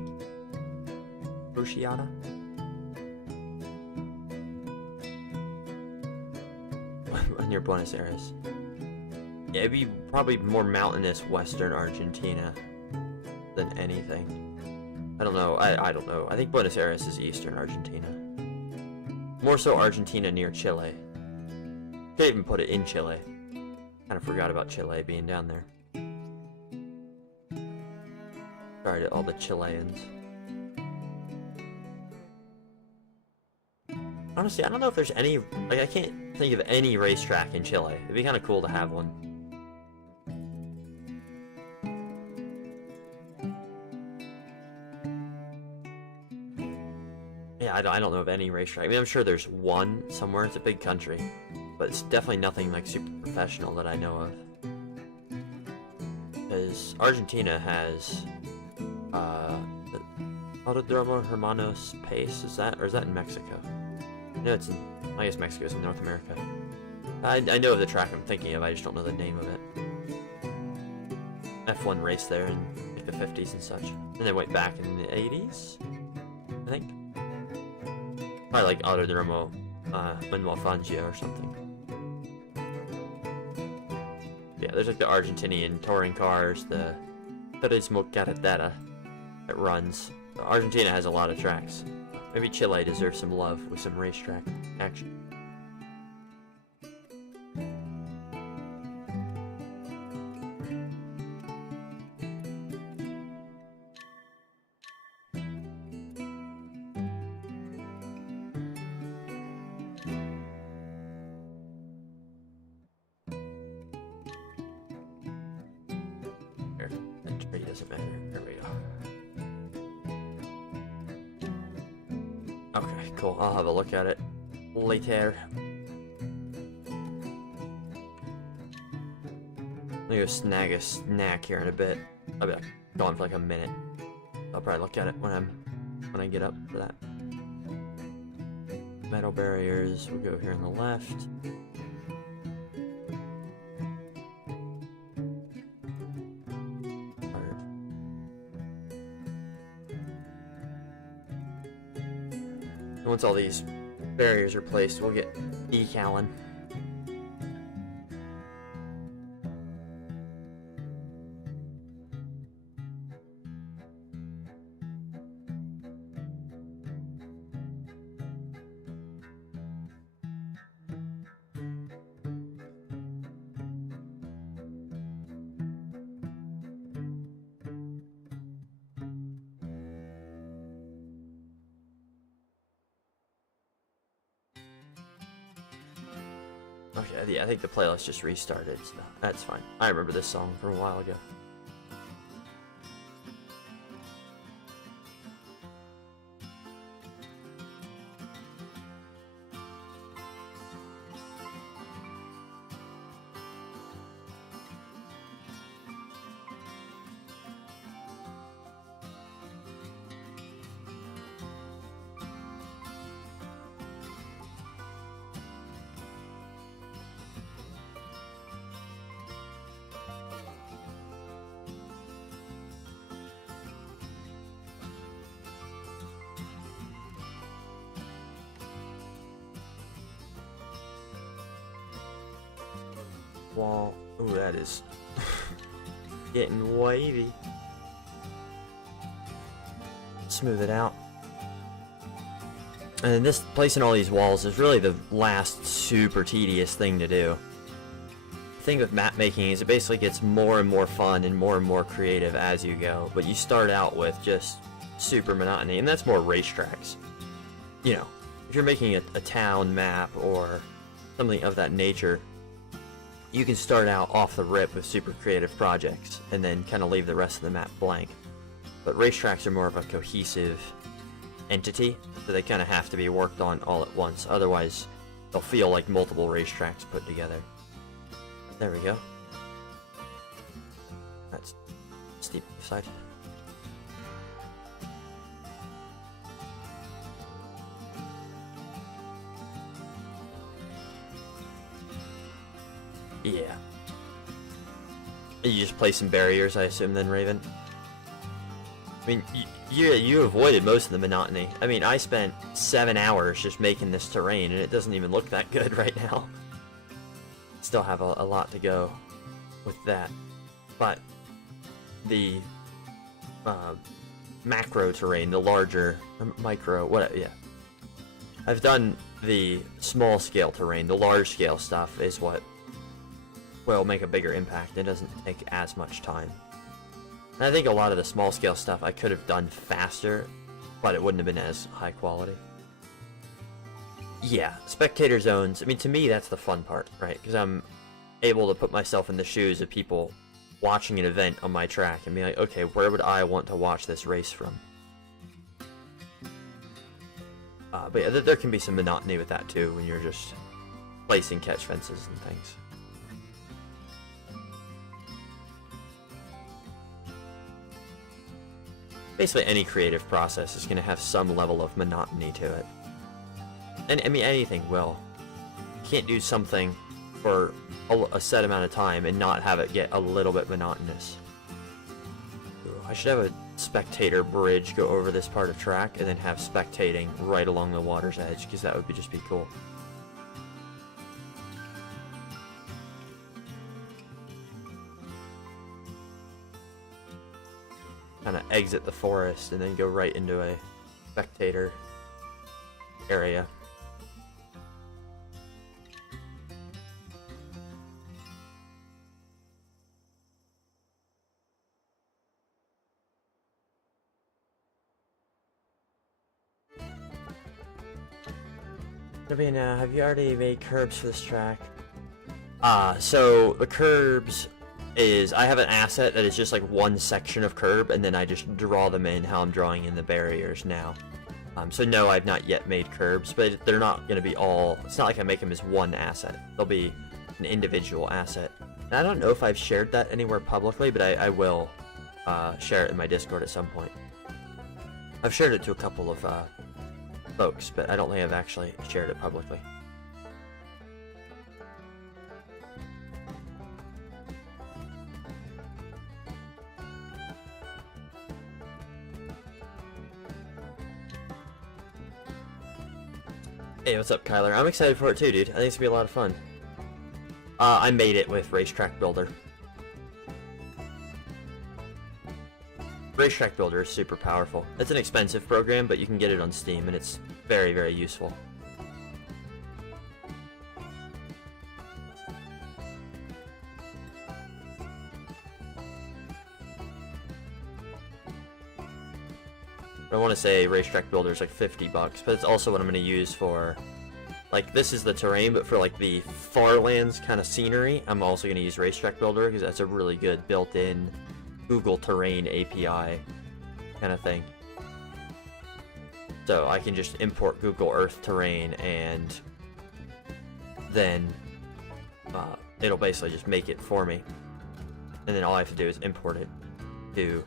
Cruciata? Near Buenos Aires. Yeah, it'd be probably more mountainous western Argentina than anything. I don't know. I don't know. I think Buenos Aires is eastern Argentina. More so Argentina near Chile. Could even put it in Chile. Kind of forgot about Chile being down there. Sorry to all the Chileans. Honestly, I don't know if there's any, like, I can't think of any racetrack in Chile. It'd be kind of cool to have one. Yeah, I don't know of any racetrack. I mean, I'm sure there's one somewhere. It's a big country. But it's definitely nothing, like, super professional that I know of. Because Argentina has, the Autodromo Hermanos Pace, is that, or is that in Mexico? No, it's in, I guess Mexico's in North America. I know of the track I'm thinking of, I just don't know the name of it. F1 race there in like the 50s and such. And they went back in the 80s, I think. Probably like Autodromo Manuel Fangio or something. yeah, there's like the Argentinian touring cars, the Turismo Carretera that runs. Argentina has a lot of tracks. Maybe Chile deserves some love with some racetrack action. There, that tree doesn't matter. There we go. Okay, cool. I'll have a look at it later. I'm gonna go snag a snack here in a bit. I'll be like gone for like a minute. I'll probably look at it when I get up for that. Metal barriers. We'll go here on the left. And once all these barriers are placed, we'll get decaling. Okay, yeah, I think the playlist just restarted, so that's fine. I remember this song from a while ago. Wall. Ooh, that is getting wavy. Smooth it out. And this placing all these walls is really the last super tedious thing to do. The thing with map making is it basically gets more and more fun and more creative as you go, but you start out with just super monotony, and that's more racetracks. You know, if you're making a town map or something of that nature, you can start out off the rip with super creative projects and then kind of leave the rest of the map blank. But racetracks are more of a cohesive entity, so they kind of have to be worked on all at once. Otherwise, they'll feel like multiple racetracks put together. There we go. That's steep side. Yeah. You just play some barriers, I assume, then, Raven? I mean, you avoided most of the monotony. I mean, I spent 7 hours just making this terrain, and it doesn't even look that good right now. Still have a lot to go with that. But the macro terrain, the larger, micro, whatever, yeah. I've done the small scale terrain. The large scale stuff is what will make a bigger impact. It doesn't take as much time. And I think a lot of the small scale stuff I could have done faster, but it wouldn't have been as high quality. Yeah, spectator zones, I mean, to me that's the fun part, right? Because I'm able to put myself in the shoes of people watching an event on my track and be like, okay, where would I want to watch this race from? But yeah, there can be some monotony with that too, when you're just placing catch fences and things. Basically, any creative process is going to have some level of monotony to it. And, I mean, anything will. You can't do something for a set amount of time and not have it get a little bit monotonous. Ooh, I should have a spectator bridge go over this part of track and then have spectating right along the water's edge, because that would just be cool. kind of exit the forest and then go right into a spectator area. Now, have you already made curbs for this track? So the curbs is, I have an asset that is just like one section of curb, and then I just draw them in how I'm drawing in the barriers now. So no, I've not yet made curbs, but they're not going to be all, it's not like I make them as one asset. They'll be an individual asset. And I don't know if I've shared that anywhere publicly, but I will share it in my Discord at some point. I've shared it to a couple of folks, but I don't think I've actually shared it publicly. Hey, what's up, Kyler? I'm excited for it too, dude. I think it's gonna be a lot of fun. I made it with Racetrack Builder. Racetrack Builder is super powerful. It's an expensive program, but you can get it on Steam, and it's very, very useful. I want to say Racetrack Builder is like $50, but it's also what I'm going to use for, like, this is the terrain, but for like the Farlands kind of scenery, I'm also going to use Racetrack Builder because that's a really good built-in Google Terrain API kind of thing. So I can just import Google Earth Terrain, and then it'll basically just make it for me. And then all I have to do is import it to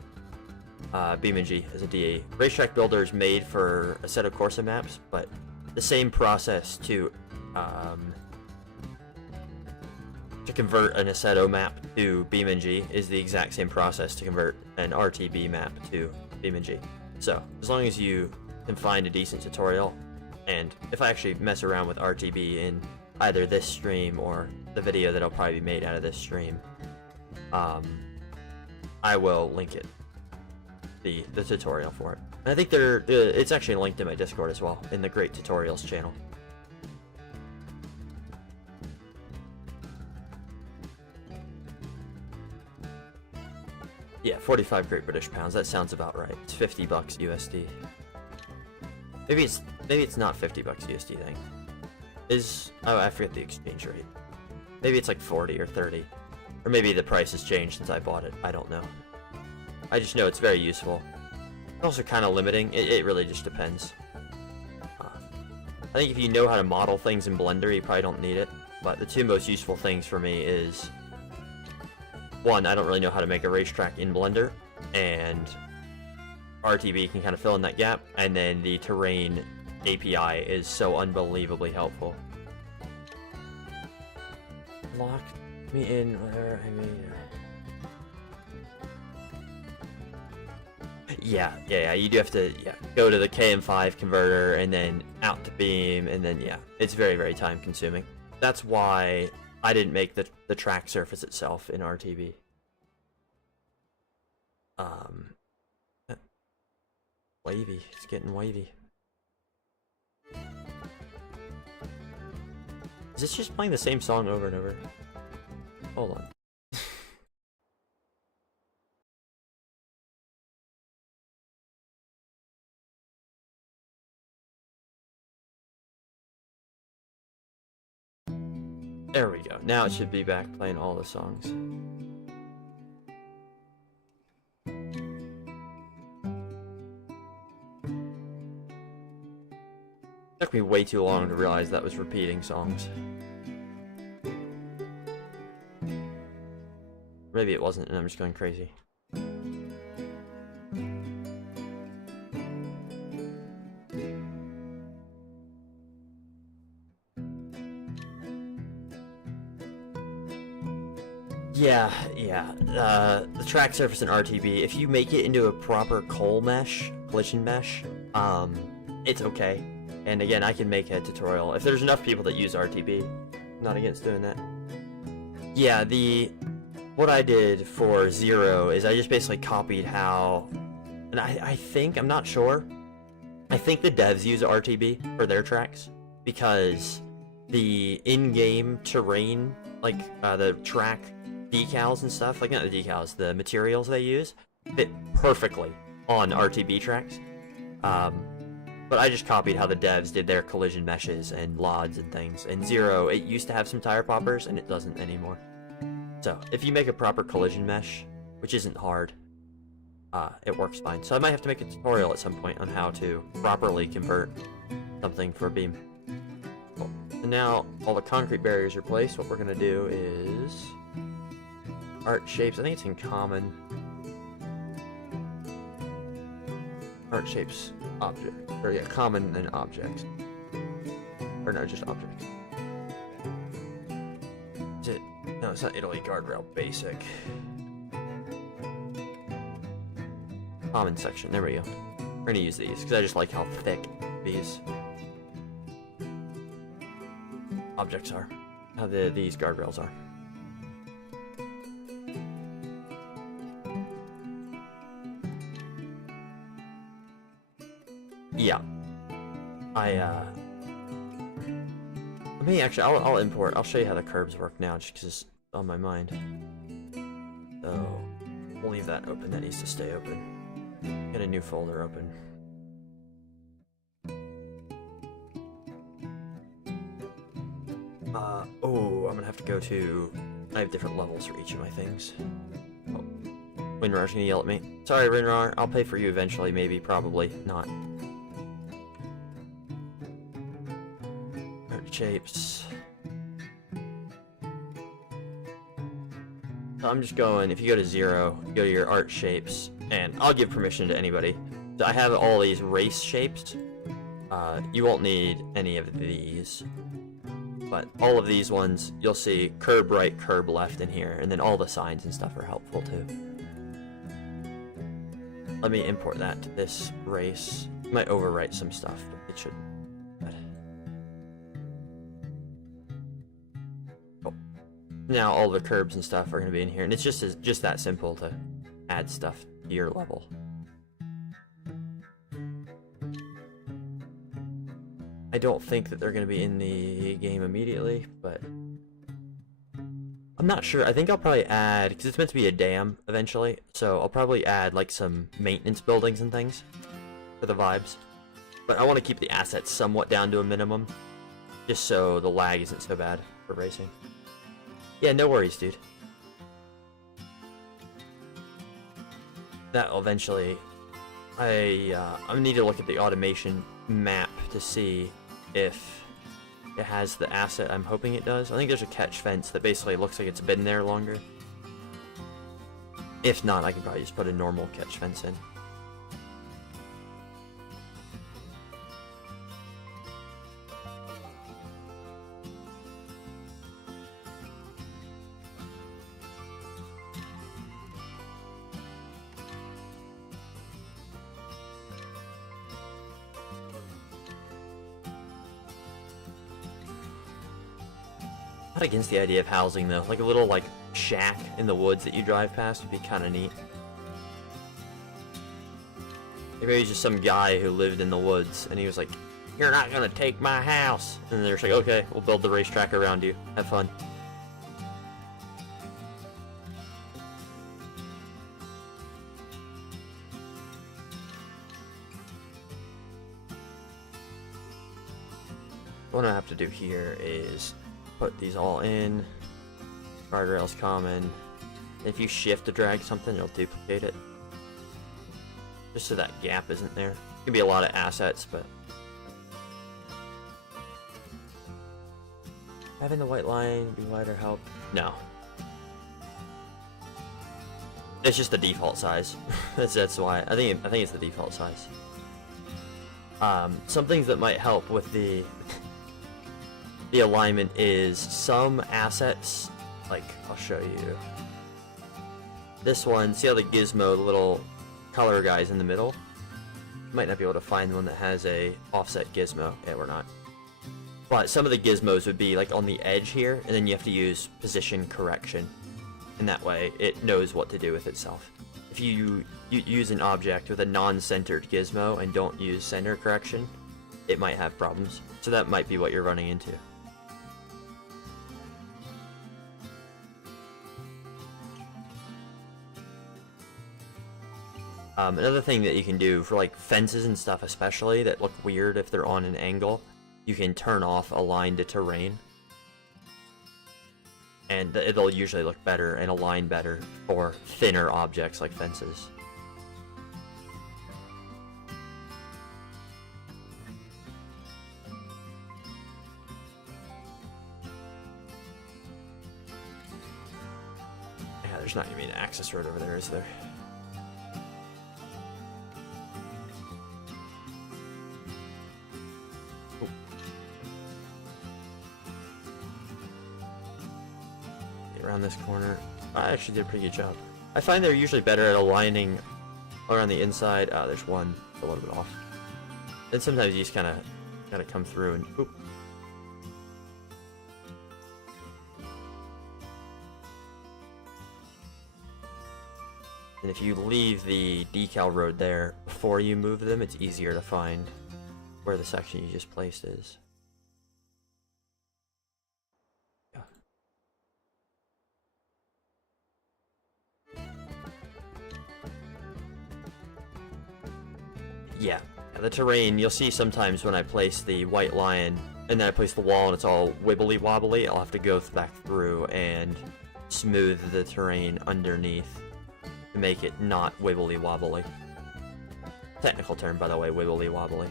BeamNg as a DA. Racetrack Builder is made for Assetto Corsa maps, but the same process to convert an Assetto map to BeamNg is the exact same process to convert an RTB map to BeamNg. So as long as you can find a decent tutorial, and if I actually mess around with RTB in either this stream or the video that'll probably be made out of this stream, I will link it, the tutorial for it. And I think it's actually linked in my Discord as well, in the Great Tutorials channel. Yeah, 45 Great British Pounds. That sounds about right. It's $50 USD. Maybe it's not $50 USD thing. Oh, I forget the exchange rate. Maybe it's like 40 or 30, or maybe the price has changed since I bought it. I don't know. I just know it's very useful. Also kind of limiting. It really just depends. I think if you know how to model things in Blender, you probably don't need it. But the two most useful things for me is, one, I don't really know how to make a racetrack in Blender, and RTB can kind of fill in that gap, and then the terrain API is so unbelievably helpful. Lock me in where I made it. Yeah, you do have to go to the KM5 converter and then out to Beam, and then it's very, very time consuming. That's why I didn't make the track surface itself in RTB. Wavy, it's getting wavy. Is this just playing the same song over and over? Hold on. There we go. Now it should be back playing all the songs. It took me way too long to realize that was repeating songs. Maybe it wasn't and I'm just going crazy. Yeah. The track surface in RTB, if you make it into a proper collision mesh, it's okay. And again, I can make a tutorial. If there's enough people that use RTB, I'm not against doing that. Yeah, what I did for Zero is I just basically copied how And I think, I'm not sure, I think the devs use RTB for their tracks because the in-game terrain, like the track decals and stuff, like not the decals, the materials they use, fit perfectly on RTB tracks. But I just copied how the devs did their collision meshes and LODs and things. And Zero, it used to have some tire poppers, and it doesn't anymore. So, if you make a proper collision mesh, which isn't hard, it works fine. So I might have to make a tutorial at some point on how to properly convert something for Beam. Cool. And now, all the concrete barriers are placed. What we're going to do is... art shapes, I think it's in common. Art shapes, object, or yeah, common and objects. Or no, just objects. Is it? No, it's not Italy guardrail basic. Common section, there we go. We're gonna use these, because I just like how thick these objects are. How these guardrails are. Yeah. Let me actually, I'll import, I'll show you how the curbs work now, just because it's on my mind. So, we'll leave that open, that needs to stay open. Get a new folder open. Oh, I'm gonna have to go to, I have different levels for each of my things. Oh, Winrar's gonna yell at me. Sorry, Winrar, I'll pay for you eventually, maybe, probably, not. Shapes. So I'm just going, if you go to 0, you go to your art shapes, and I'll give permission to anybody. So I have all these race shapes. You won't need any of these. But all of these ones, you'll see curb right, curb left in here, and then all the signs and stuff are helpful too. Let me import that to this race. I might overwrite some stuff, but it should. Now all the curbs and stuff are going to be in here, and it's just that simple to add stuff to your level. I don't think that they're going to be in the game immediately, but I'm not sure. I think I'll probably add, because it's meant to be a dam eventually, so I'll probably add like some maintenance buildings and things for the vibes. But I want to keep the assets somewhat down to a minimum, just so the lag isn't so bad for racing. Yeah, no worries, dude. That'll eventually... I need to look at the automation map to see if it has the asset I'm hoping it does. I think there's a catch fence that basically looks like it's been there longer. If not, I can probably just put a normal catch fence in. Not against the idea of housing though, like a little like shack in the woods that you drive past would be kind of neat. Maybe he's just some guy who lived in the woods and he was like, "You're not gonna take my house," and they're just like, "Okay, we'll build the racetrack around you. Have fun." What I have to do here is put these all in. Guardrails common. If you shift to drag something, it'll duplicate it. Just so that gap isn't there. It could be a lot of assets, but having the white line be wider help? No. It's just the default size. that's why. I think it's the default size. Some things that might help with the alignment is some assets, like, I'll show you. This one, see how the gizmo, the little color guy's in the middle? You might not be able to find one that has a offset gizmo. Yeah, we're not. But some of the gizmos would be like on the edge here, and then you have to use position correction. And that way, it knows what to do with itself. if you use an object with a non-centered gizmo and don't use center correction, it might have problems. So that might be what you're running into. Another thing that you can do for like fences and stuff especially that look weird if they're on an angle, you can turn off align to terrain. And it'll usually look better and align better for thinner objects like fences. Yeah, there's not gonna be an access road over there, is there? Around this corner. I actually did a pretty good job. I find they're usually better at aligning around the inside. There's one a little bit off. Then sometimes you just kind of gotta come through and oop. And if you leave the decal road there before you move them, it's easier to find where the section you just placed is. Yeah, the terrain, you'll see sometimes when I place the white lion and then I place the wall and it's all wibbly wobbly, I'll have to go back through and smooth the terrain underneath to make it not wibbly wobbly. Technical term, by the way, wibbly wobbly.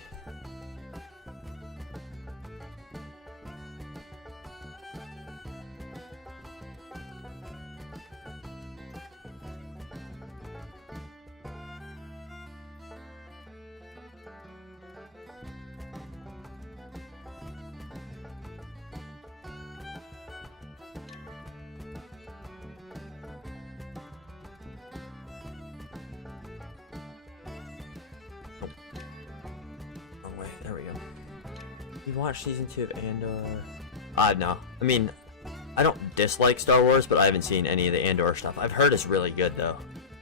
There we go. You watched season 2 of Andor? No. I mean, I don't dislike Star Wars, but I haven't seen any of the Andor stuff. I've heard it's really good, though.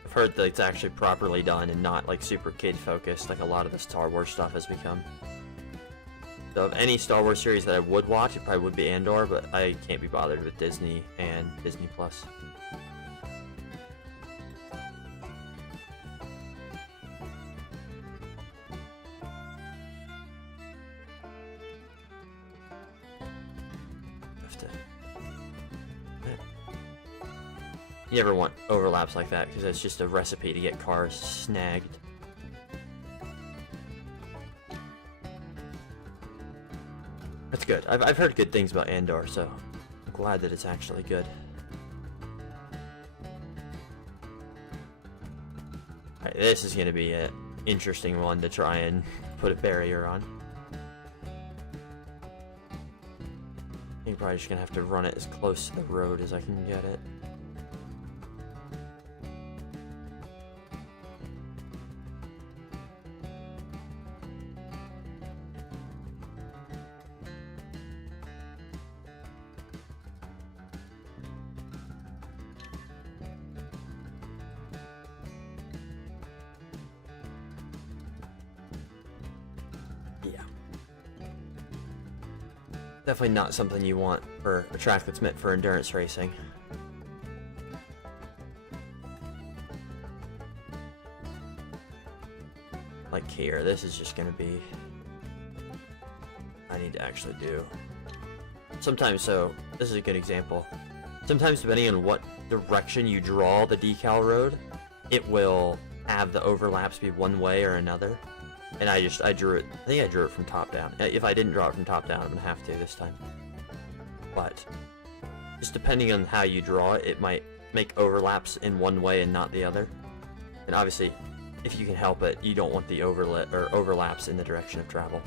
I've heard that it's actually properly done and not, like, super kid-focused, like a lot of the Star Wars stuff has become. So, of any Star Wars series that I would watch, it probably would be Andor, but I can't be bothered with Disney and Disney+. You never want overlaps like that, because that's just a recipe to get cars snagged. That's good. I've heard good things about Andor, so I'm glad that it's actually good. Alright, this is going to be an interesting one to try and put a barrier on. I'm probably just going to have to run it as close to the road as I can get it. Yeah. Definitely not something you want for a track that's meant for endurance racing. Like here, this is just gonna be... I need to actually do... Sometimes, so, this is a good example. Sometimes depending on what direction you draw the decal road, it will have the overlaps be one way or another. And I drew it, I think I drew it from top down. If I didn't draw it from top down, I'm gonna have to this time. But, just depending on how you draw it, it might make overlaps in one way and not the other. And obviously, if you can help it, you don't want the overlaps in the direction of travel.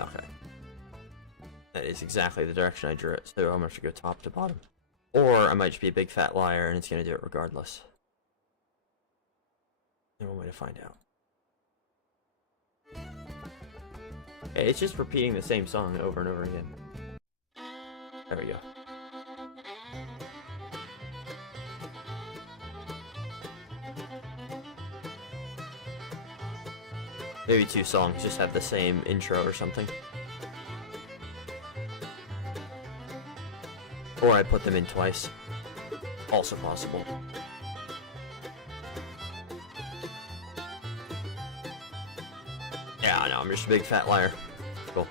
Okay. That is exactly the direction I drew it, so I'm going to have to go top to bottom. Or I might just be a big fat liar and it's going to do it regardless. There's one way to find out. It's just repeating the same song over and over again. There we go. Maybe 2 songs just have the same intro or something. Or I put them in twice. Also possible. Yeah, I know, I'm just a big fat liar. Cool.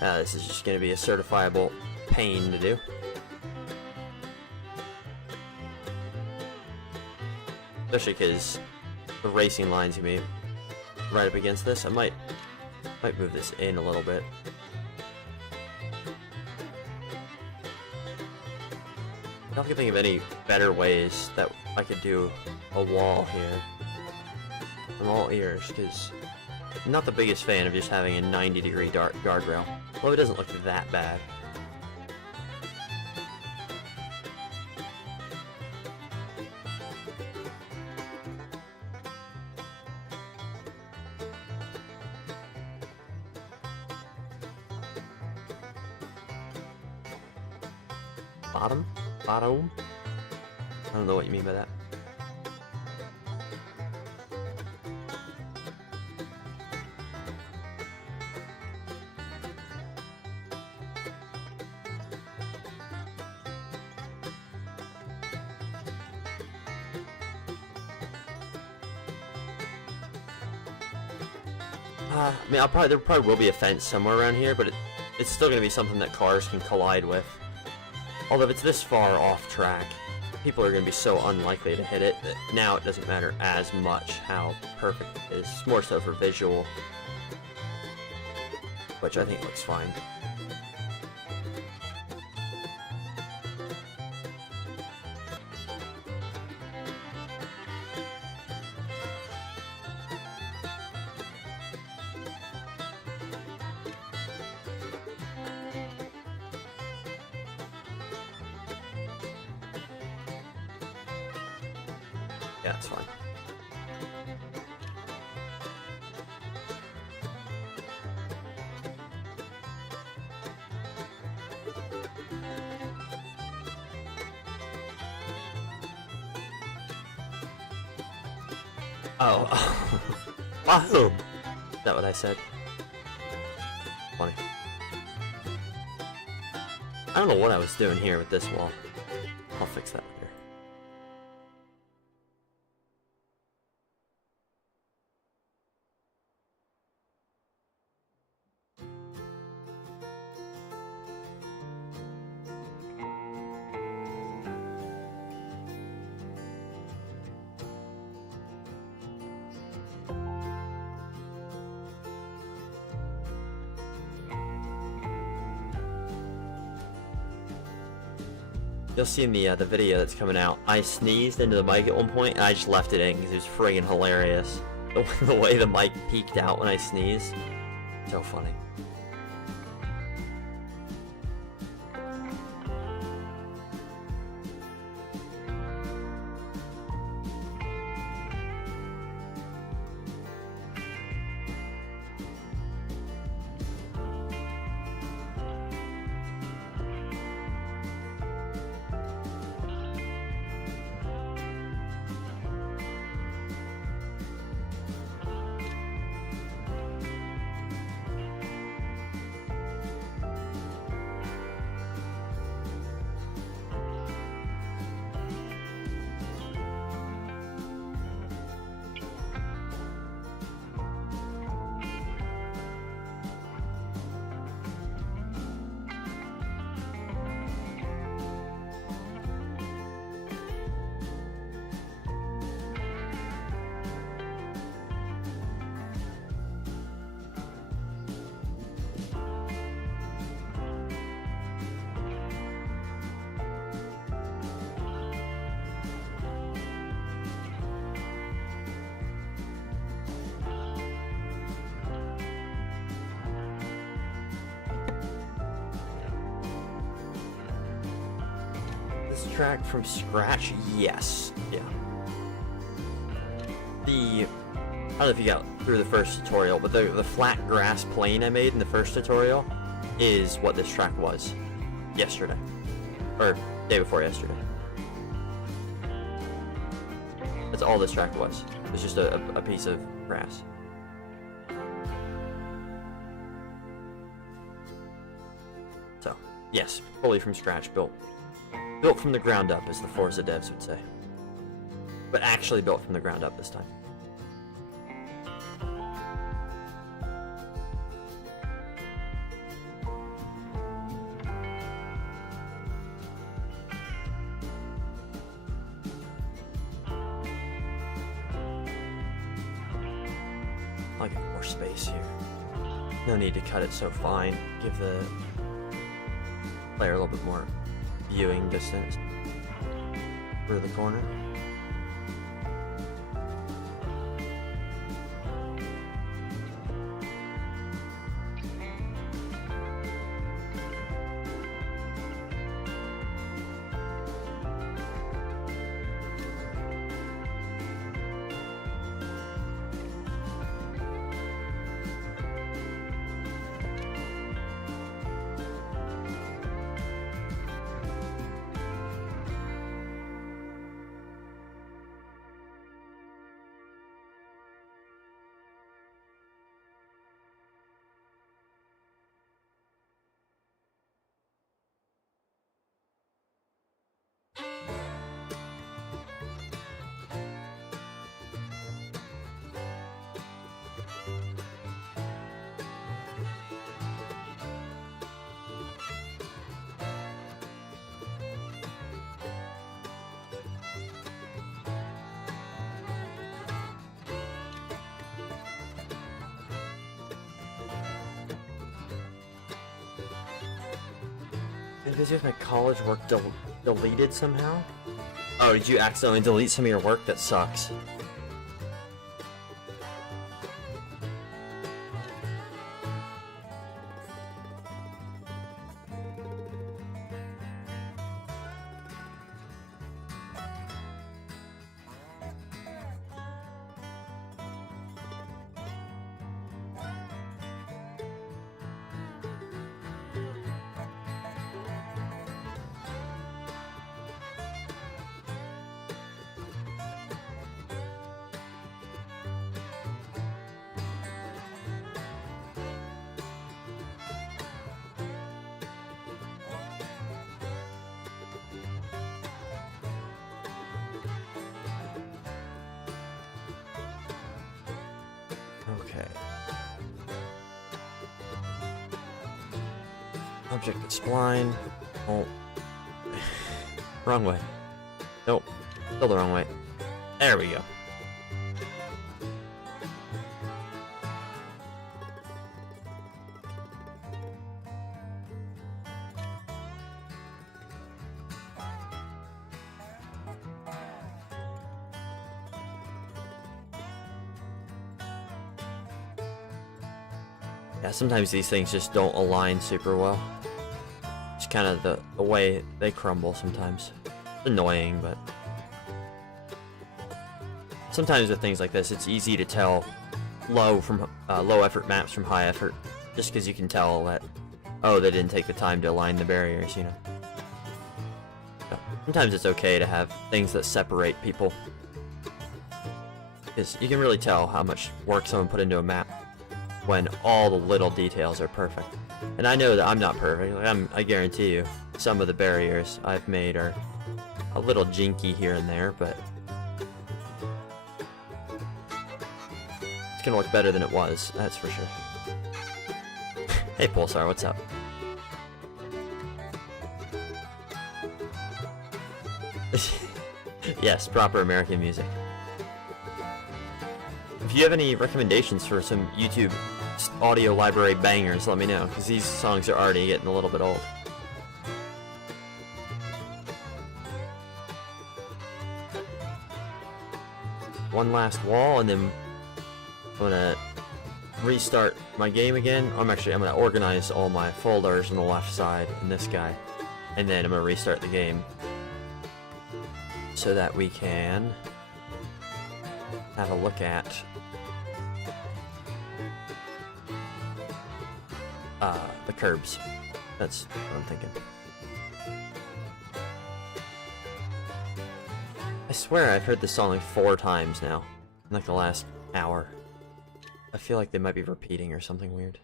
This is just gonna be a certifiable pain to do. Especially because the racing line's gonna be right up against this. I might move this in a little bit. I don't think of any better ways that I could do a wall here. I'm all ears, because I'm not the biggest fan of just having a 90-degree guardrail. Well, it doesn't look that bad. Bottom? Bottom? I don't know what you mean by that. I mean, there probably will be a fence somewhere around here, but it's still going to be something that cars can collide with. Although if it's this far off track, people are going to be so unlikely to hit it that now it doesn't matter as much how perfect it is. It's more so for visual, which I think looks fine. Yeah, it's fine. Oh. Wahoo! Is that what I said? Funny. I don't know what I was doing here with this wall. I'll fix that later. You'll see in the video that's coming out, I sneezed into the mic at one point, and I just left it in because it was friggin' hilarious. The way the mic peeked out when I sneezed. So funny. Track from scratch? Yes. Yeah. the... I don't know if you got through the first tutorial, but the flat grass plane I made in the first tutorial is what this track was yesterday. Or day before yesterday. That's all this track was. It's just a piece of grass. So, yes, fully from scratch, built from the ground up, as the Forza devs would say. But actually built from the ground up this time. I'll get more space here. No need to cut it so fine. Give the player a little bit more viewing distance through the corner. Is my college work deleted somehow? Oh, did you accidentally delete some of your work? That sucks. Okay. Object that's spline. Oh. Wrong way. Nope. Still the wrong way. There we go. Yeah, sometimes these things just don't align super well. It's kind of the way they crumble sometimes. It's annoying, but... sometimes with things like this, it's easy to tell low effort maps from high effort, just because you can tell that, oh, they didn't take the time to align the barriers, you know. So, sometimes it's okay to have things that separate people, because you can really tell how much work someone put into a map when all the little details are perfect. And I know that I'm not perfect. Like, I guarantee you, some of the barriers I've made are a little jinky here and there, but it's gonna look better than it was, that's for sure. Hey Pulsar, what's up? Yes, proper American music. If you have any recommendations for some YouTube audio library bangers, let me know, because these songs are already getting a little bit old. One last wall, and then I'm gonna restart my game again. I'm gonna organize all my folders on the left side in this guy, and then I'm gonna restart the game so that we can have a look at the curbs. That's what I'm thinking. I swear I've heard this song like 4 times now, in like the last hour. I feel like they might be repeating or something weird.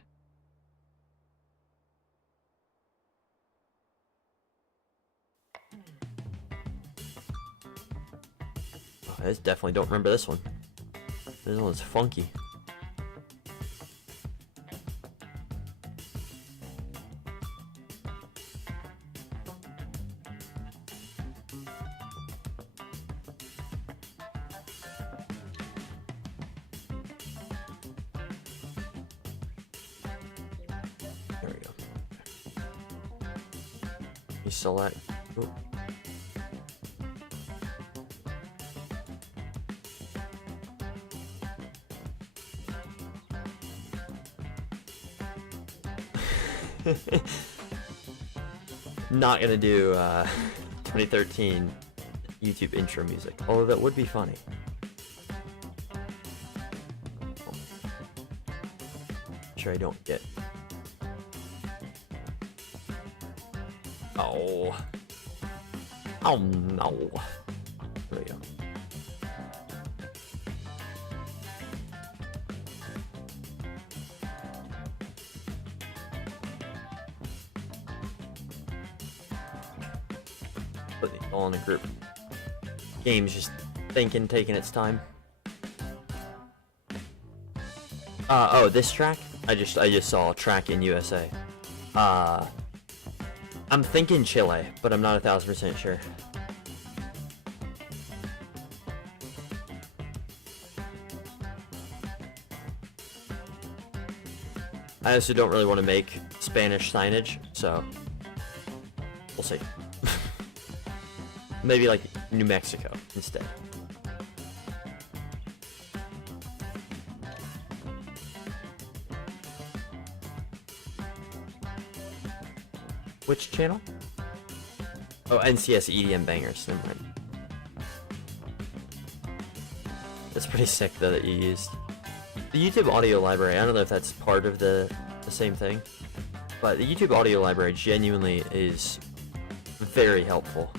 Oh, I just definitely don't remember this one. This one's funky. There we go. You select. Ooh. Not gonna do 2013 YouTube intro music, although that would be funny. Sure I don't get. Oh. Oh no. There we go. Put it all in a group. Game's just thinking, taking its time. Oh, this track? I just saw a track in USA. I'm thinking Chile, but I'm not 1000% sure. I also don't really want to make Spanish signage, so we'll see. Maybe like New Mexico instead. Which channel? Oh, NCS EDM Bangers. Never mind. That's pretty sick though that you used. The YouTube audio library, I don't know if that's part of the same thing, but the YouTube audio library genuinely is very helpful.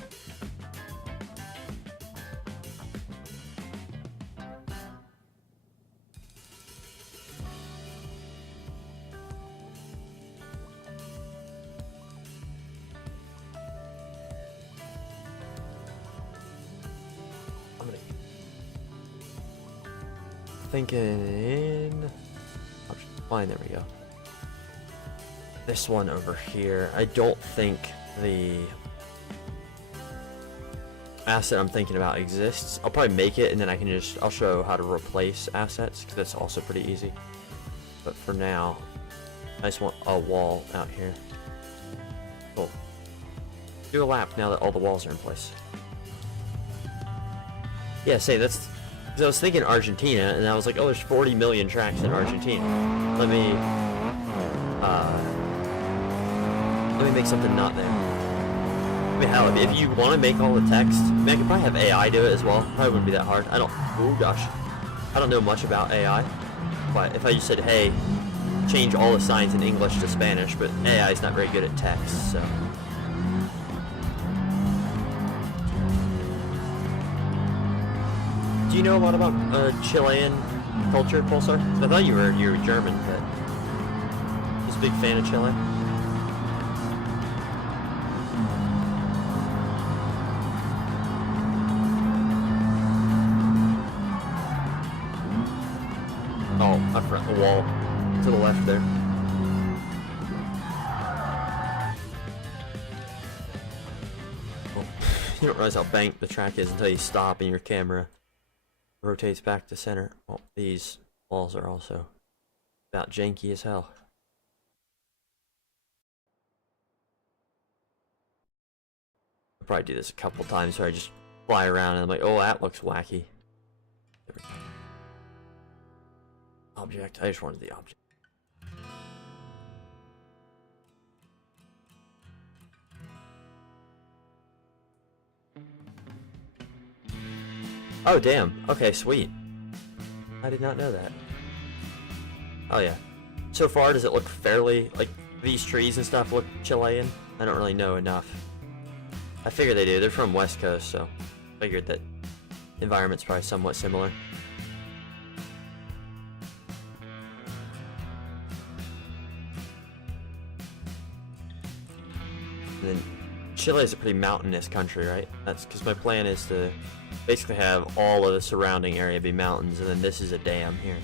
Thinking fine, there we go. This one over here, I don't think the asset I'm thinking about exists. I'll probably make it and then I'll show how to replace assets because that's also pretty easy. But for now, I just want a wall out here. Cool. Do a lap now that all the walls are in place. Yeah, say that's. Because I was thinking Argentina, and I was like, oh, there's 40 million tracks in Argentina. Let me make something not there. I mean, hell, if you want to make all the text, I mean, I could probably have AI do it as well. Probably wouldn't be that hard. Oh gosh. I don't know much about AI, but if I just said, hey, change all the signs in English to Spanish, but AI is not very good at text, so. Do you know a lot about Chilean culture, Pulsar? I thought you were German, but just a big fan of Chile. Oh, I forgot the wall to the left there. Oh, you don't realize how banked the track is until you stop and your camera rotates back to center. Oh, these walls are also about janky as hell. I'll probably do this a couple times where I just fly around and I'm like, oh, that looks wacky. There we go. Object. I just wanted the object. Oh, damn. Okay, sweet. I did not know that. Oh yeah. So far, does it look fairly, like, these trees and stuff look Chilean? I don't really know enough. I figure they do. They're from West Coast, so figured that environment's probably somewhat similar. And then Chile is a pretty mountainous country, right? That's because my plan is to basically have all of the surrounding area be mountains, and then this is a dam here.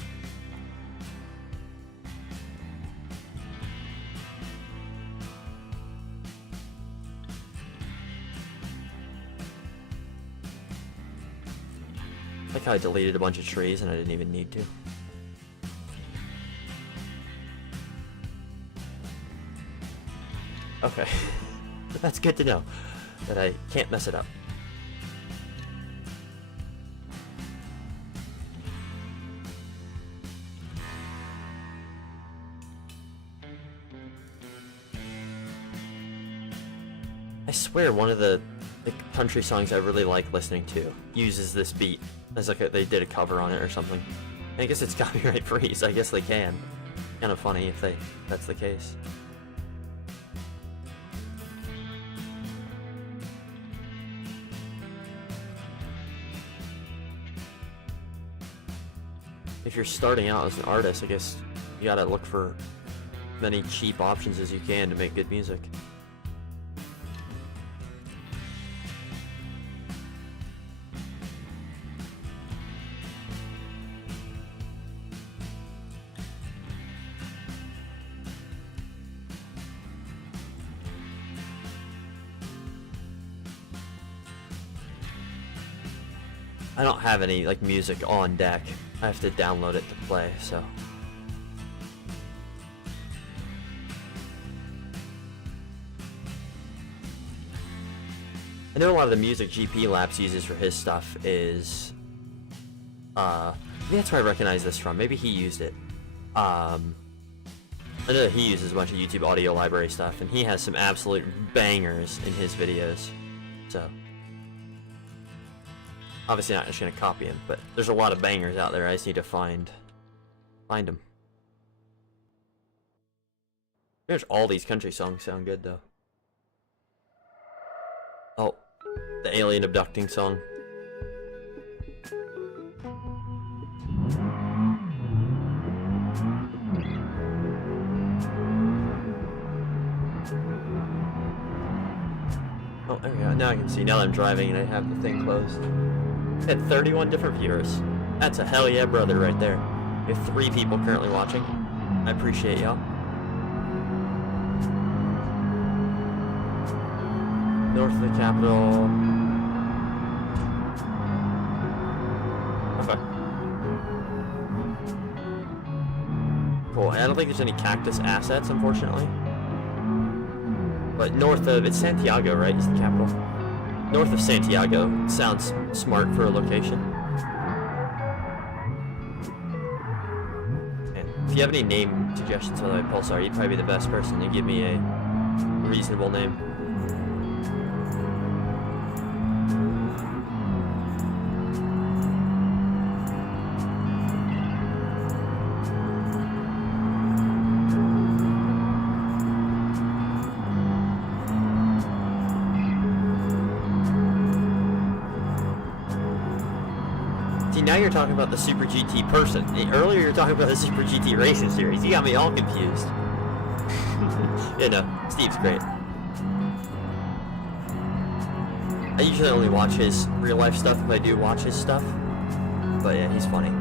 Like how I deleted a bunch of trees and I didn't even need to. Okay. That's good to know. That I can't mess it up. I swear one of the country songs I really like listening to uses this beat. As like they did a cover on it or something. I guess it's copyright free, so I guess they can. Kind of funny if that's the case. If you're starting out as an artist, I guess you gotta look for as many cheap options as you can to make good music. I don't have any like music on deck. I have to download it to play, so. I know a lot of the music GP Labs uses for his stuff is maybe that's where I recognize this from. Maybe he used it. I know that he uses a bunch of YouTube audio library stuff, and he has some absolute bangers in his videos. So obviously not just gonna copy him, but there's a lot of bangers out there. I just need to find them. There's all these country songs sound good though. Oh, the alien abducting song. Oh, there we go. Now I can see. Now that I'm driving and I have the thing closed. Had 31 different viewers. That's a hell yeah brother right there. We have 3 people currently watching. I appreciate y'all. North of the capital. Okay. Cool. I don't think there's any cactus assets, unfortunately. But north of, it's Santiago, right? Is the capital. North of Santiago sounds smart for a location. And if you have any name suggestions for my Pulsar, you'd probably be the best person to give me a reasonable name. Now you're talking about the Super GT person. Earlier you were talking about the Super GT Racing Series. You got me all confused. You know, Steve's great. I usually only watch his real life stuff if I do watch his stuff. But yeah, he's funny.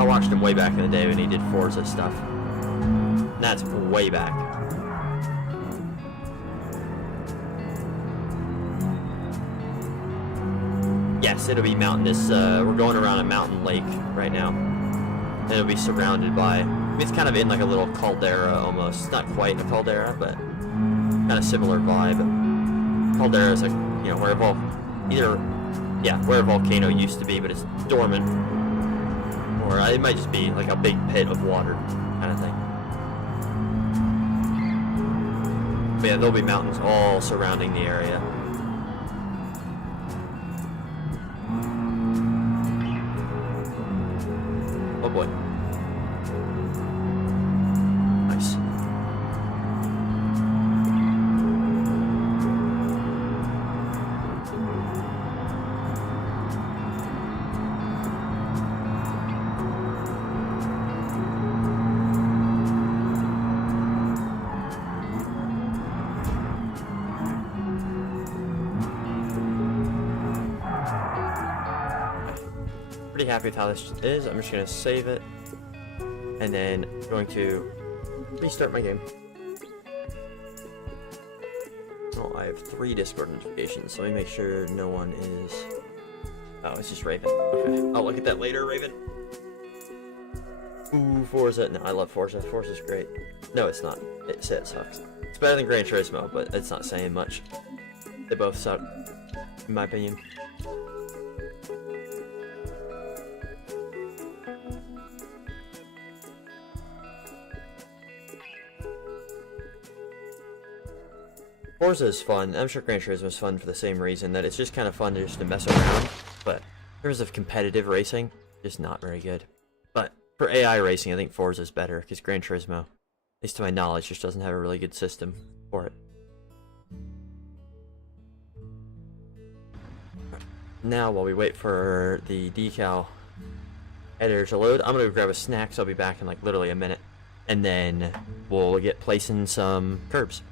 I watched him way back in the day when he did Forza stuff. And that's way back. Yes, it'll be mountainous. We're going around a mountain lake right now. And it'll be surrounded by, I mean, it's kind of in like a little caldera almost. It's not quite a caldera, but kind of similar vibe. Caldera is like, you know, where a volcano used to be, but it's dormant. Or it might just be like a big pit of water kind of thing. But yeah, there'll be mountains all surrounding the area. pretty happy with how this is. I'm just going to save it, and then going to restart my game. Oh, I have 3 Discord notifications, so let me make sure no one is... Oh, it's just Raven. Okay, I'll look at that later, Raven. Ooh, Forza. No, I love Forza. Forza's great. No, it's not. It sucks. It's better than Gran Turismo, but it's not saying much. They both suck, in my opinion. Forza is fun. I'm sure Gran Turismo is fun for the same reason, that it's just kind of fun just to mess around, but in terms of competitive racing, just not very good. But for AI racing, I think Forza is better, because Gran Turismo, at least to my knowledge, just doesn't have a really good system for it. Now, while we wait for the decal editor to load, I'm going to grab a snack, so I'll be back in like literally a minute, and then we'll get placing some curbs.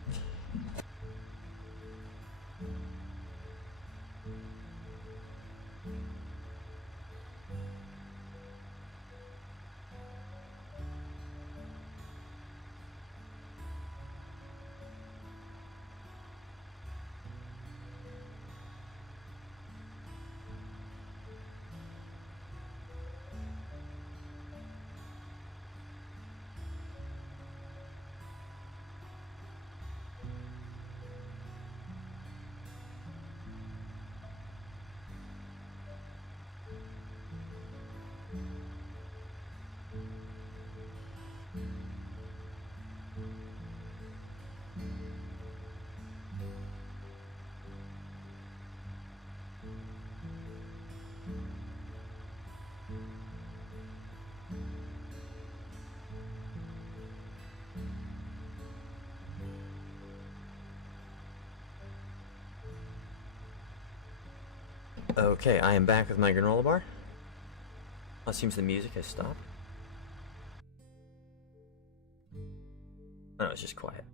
Okay, I am back with my granola bar. It seems the music has stopped. Oh, it's just quiet.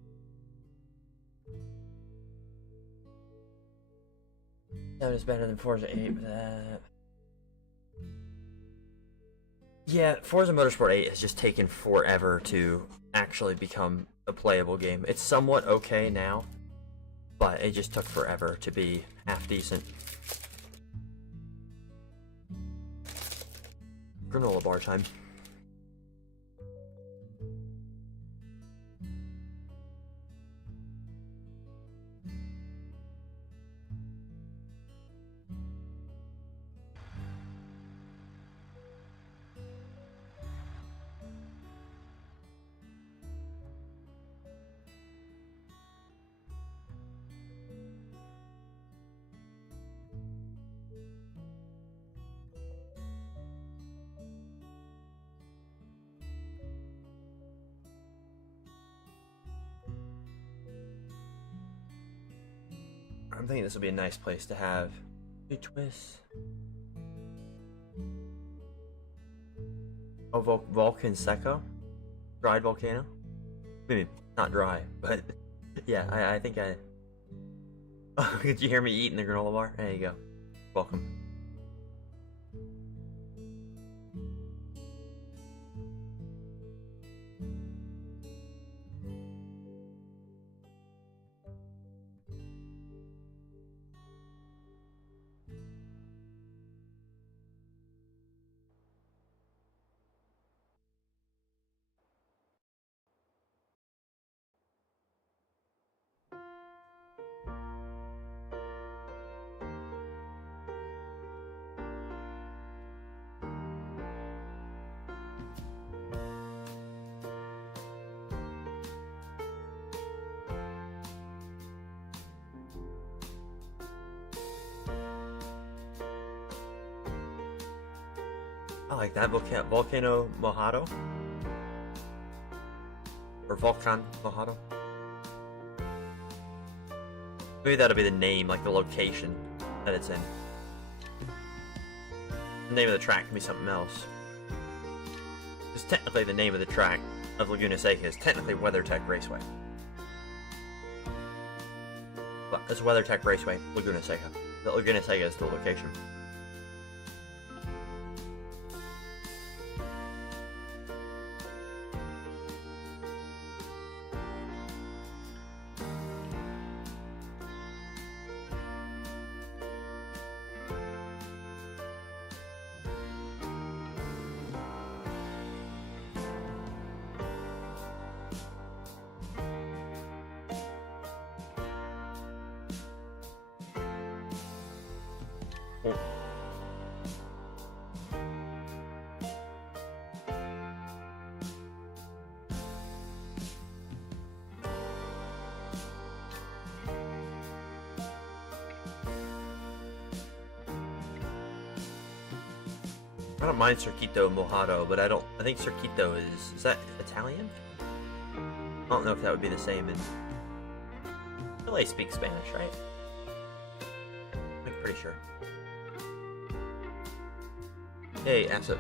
That is better than Forza 8, but yeah, Forza Motorsport 8 has just taken forever to actually become a playable game. It's somewhat okay now, but it just took forever to be half decent. Granola bar time. I'm thinking this will be a nice place to have a twist. Oh, Volcan Seco? Dried volcano? Maybe not dry, but yeah, I think I... Oh, did you hear me eating the granola bar? There you go. Welcome. I like that. Volcano Mojado? Or Volcan Mojado? Maybe that'll be the name, like the location that it's in. The name of the track can be something else. Because technically the name of the track of Laguna Seca is technically WeatherTech Raceway. But it's WeatherTech Raceway, Laguna Seca. The Laguna Seca is the location. Oh. I don't mind Circuito Mojado, but I think Circuito is that Italian? I don't know if that would be the same in... I feel like speak Spanish, right? I'm pretty sure. Hey, asset's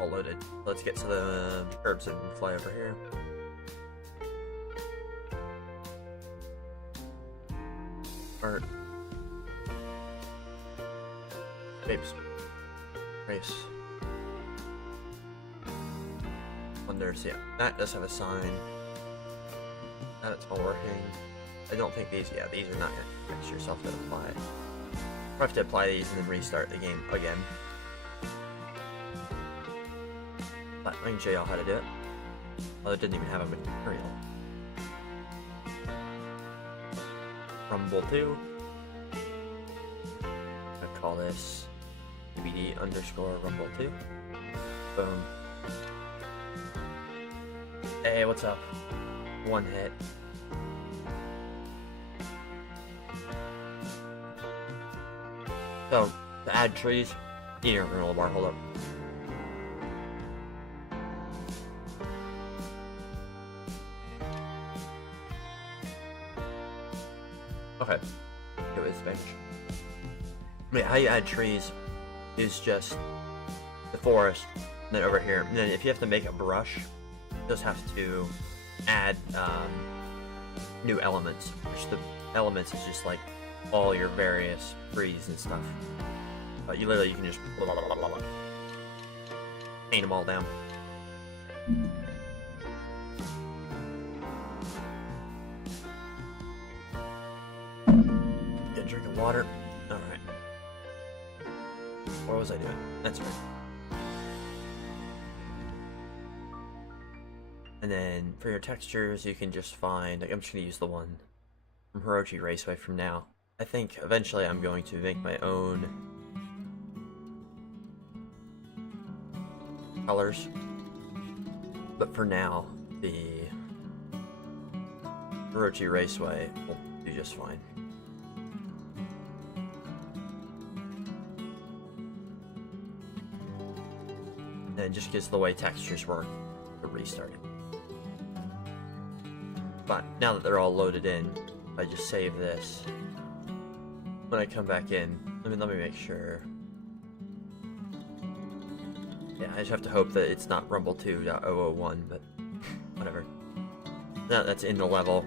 all loaded. Let's get to the curbs and fly over here. Art. Babes. Race. Wonders, yeah. That does have a sign. That it's all working. I don't think these are not gonna fix yourself to apply. I'll have to apply these and then restart the game again. But I can show y'all how to do it. Well, it didn't even have a material. Rumble 2. I'm gonna call this BD_Rumble 2. Boom. Hey, what's up? One hit. So, to add trees, you need a granola bar, hold up. Okay. Go to this bench. Wait, how you add trees is just the forest, and then over here. And then if you have to make a brush, you just have to add new elements. Which the elements is just like all your various trees and stuff. But you can just paint them all down. Get a drink of water. Alright. What was I doing? That's right. And then for your textures, you can just find, like, I'm just going to use the one from Hirochi Raceway from now. I think eventually I'm going to make my own colors. But for now, the Hirochi Raceway will do just fine. And it just gives the way textures work to restart it. But now that they're all loaded in, I just save this. When I come back in, let me make sure. Yeah, I just have to hope that it's not Rumble 2.001, but whatever. Now that's in the level.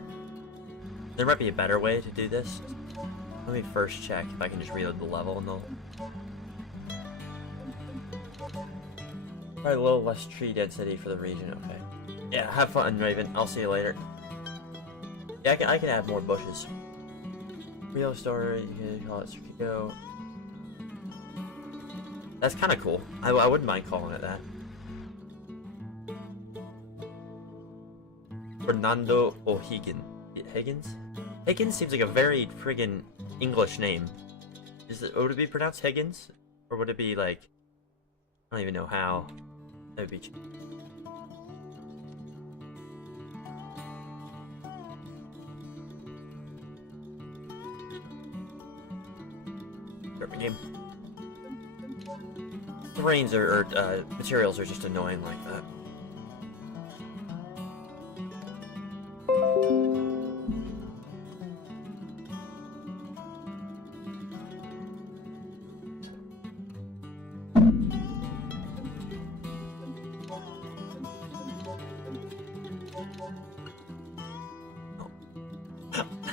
There might be a better way to do this. Let me first check if I can just reload the level and they'll... Probably a little less tree density for the region, okay. Yeah, have fun, Raven. I'll see you later. Yeah, I can add more bushes. Real story, you can call it Circuito. That's kind of cool. I wouldn't mind calling it that. Fernando O'Higgins. Higgins? Higgins seems like a very friggin' English name. Would it be pronounced Higgins? Or would it be like... I don't even know how. That would be... Game. Terrains or materials are just annoying like that.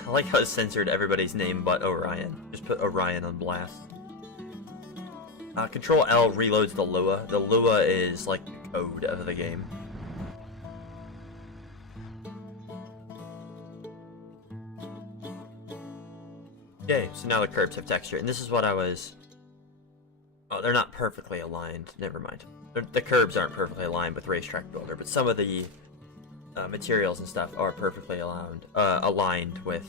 I like how it censored everybody's name but Orion. Just put Orion on blast. Control L reloads the Lua. The Lua is like the code of the game. Okay, so now the curbs have texture, and this is what I was... Oh, they're not perfectly aligned. Never mind. The curbs aren't perfectly aligned with Racetrack Builder, but some of the materials and stuff are perfectly aligned with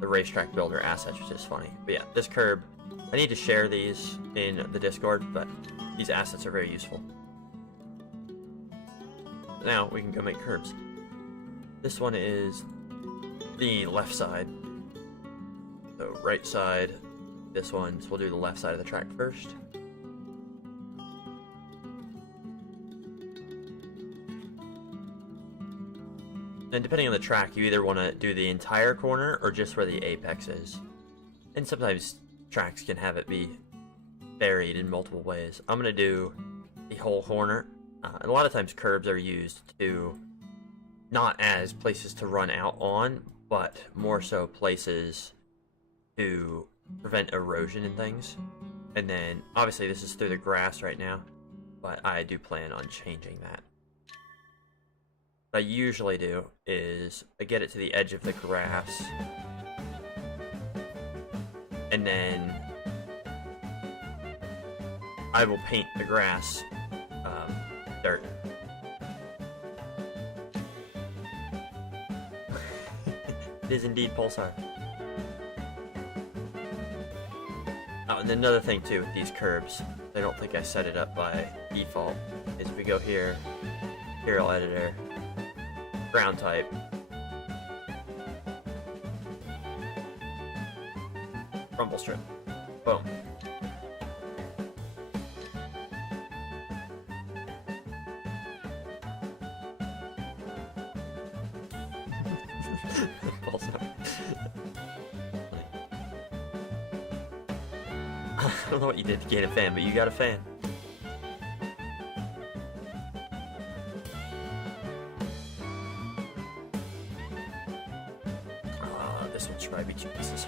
the racetrack builder assets, which is funny. But yeah, this curb, I need to share these in the Discord, but these assets are very useful. Now we can go make curbs. This one is the left side. So right side, this one, so we'll do the left side of the track first. And depending on the track, you either want to do the entire corner or just where the apex is. And sometimes tracks can have it be varied in multiple ways. I'm going to do the whole corner. And a lot of times curbs are used to, not as places to run out on, but more so places to prevent erosion and things. And then, obviously this is through the grass right now, but I do plan on changing that. What I usually do is I get it to the edge of the grass, and then I will paint the grass dirt. It is indeed Pulsar. Oh, and another thing too with these curbs, I don't think I set it up by default, is if we go here, Material Editor, ground type, rumble strip, boom. I don't know what you did to gain a fan, but you got a fan. This one should probably be 2 pieces.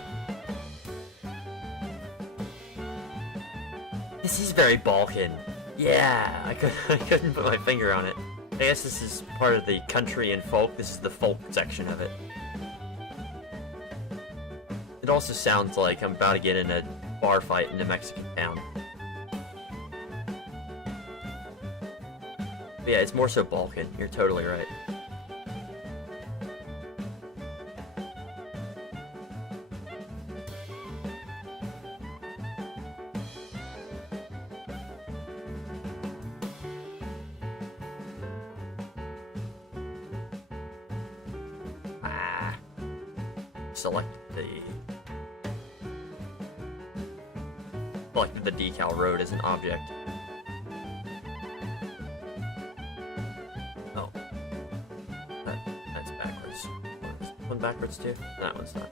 This is very Balkan. Yeah, I couldn't put my finger on it. I guess this is part of the country and folk. This is the folk section of it. It also sounds like I'm about to get in a bar fight in a Mexican town. But yeah, it's more so Balkan. You're totally right. Select the decal road as an object. Oh, that's backwards. One backwards too? That one's not.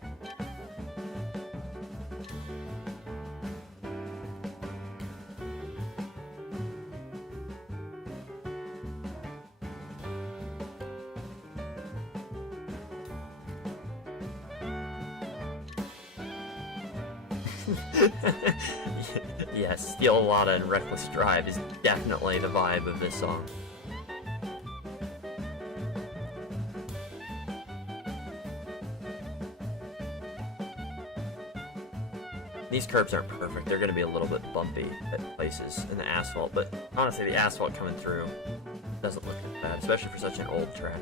Yes, Steal a Lotta and Reckless Drive is definitely the vibe of this song. These curbs aren't perfect. They're going to be a little bit bumpy at places in the asphalt, but honestly, the asphalt coming through doesn't look that bad, especially for such an old track.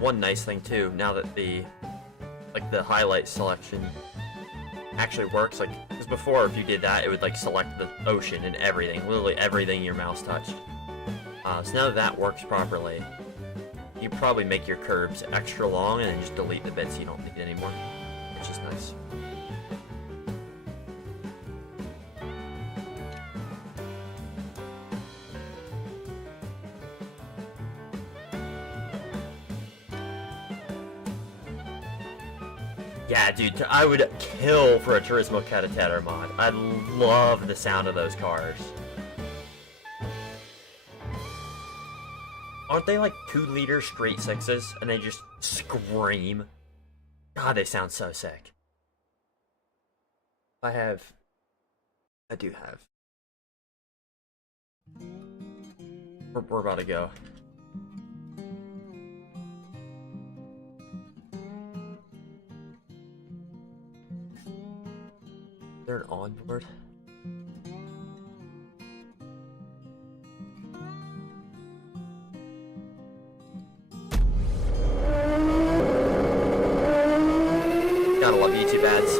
One nice thing too, now that the highlight selection actually works, because before if you did that, it would select the ocean and everything, literally everything your mouse touched. So now that works properly, you probably make your curves extra long and then just delete the bits you don't need anymore, which is nice. Yeah, dude, I would kill for a Turismo Catatetter mod. I love the sound of those cars. Aren't they 2-liter straight sixes, and they just scream? God, they sound so sick. I do have. We're about to go. there an onboard? Gotta love YouTube ads.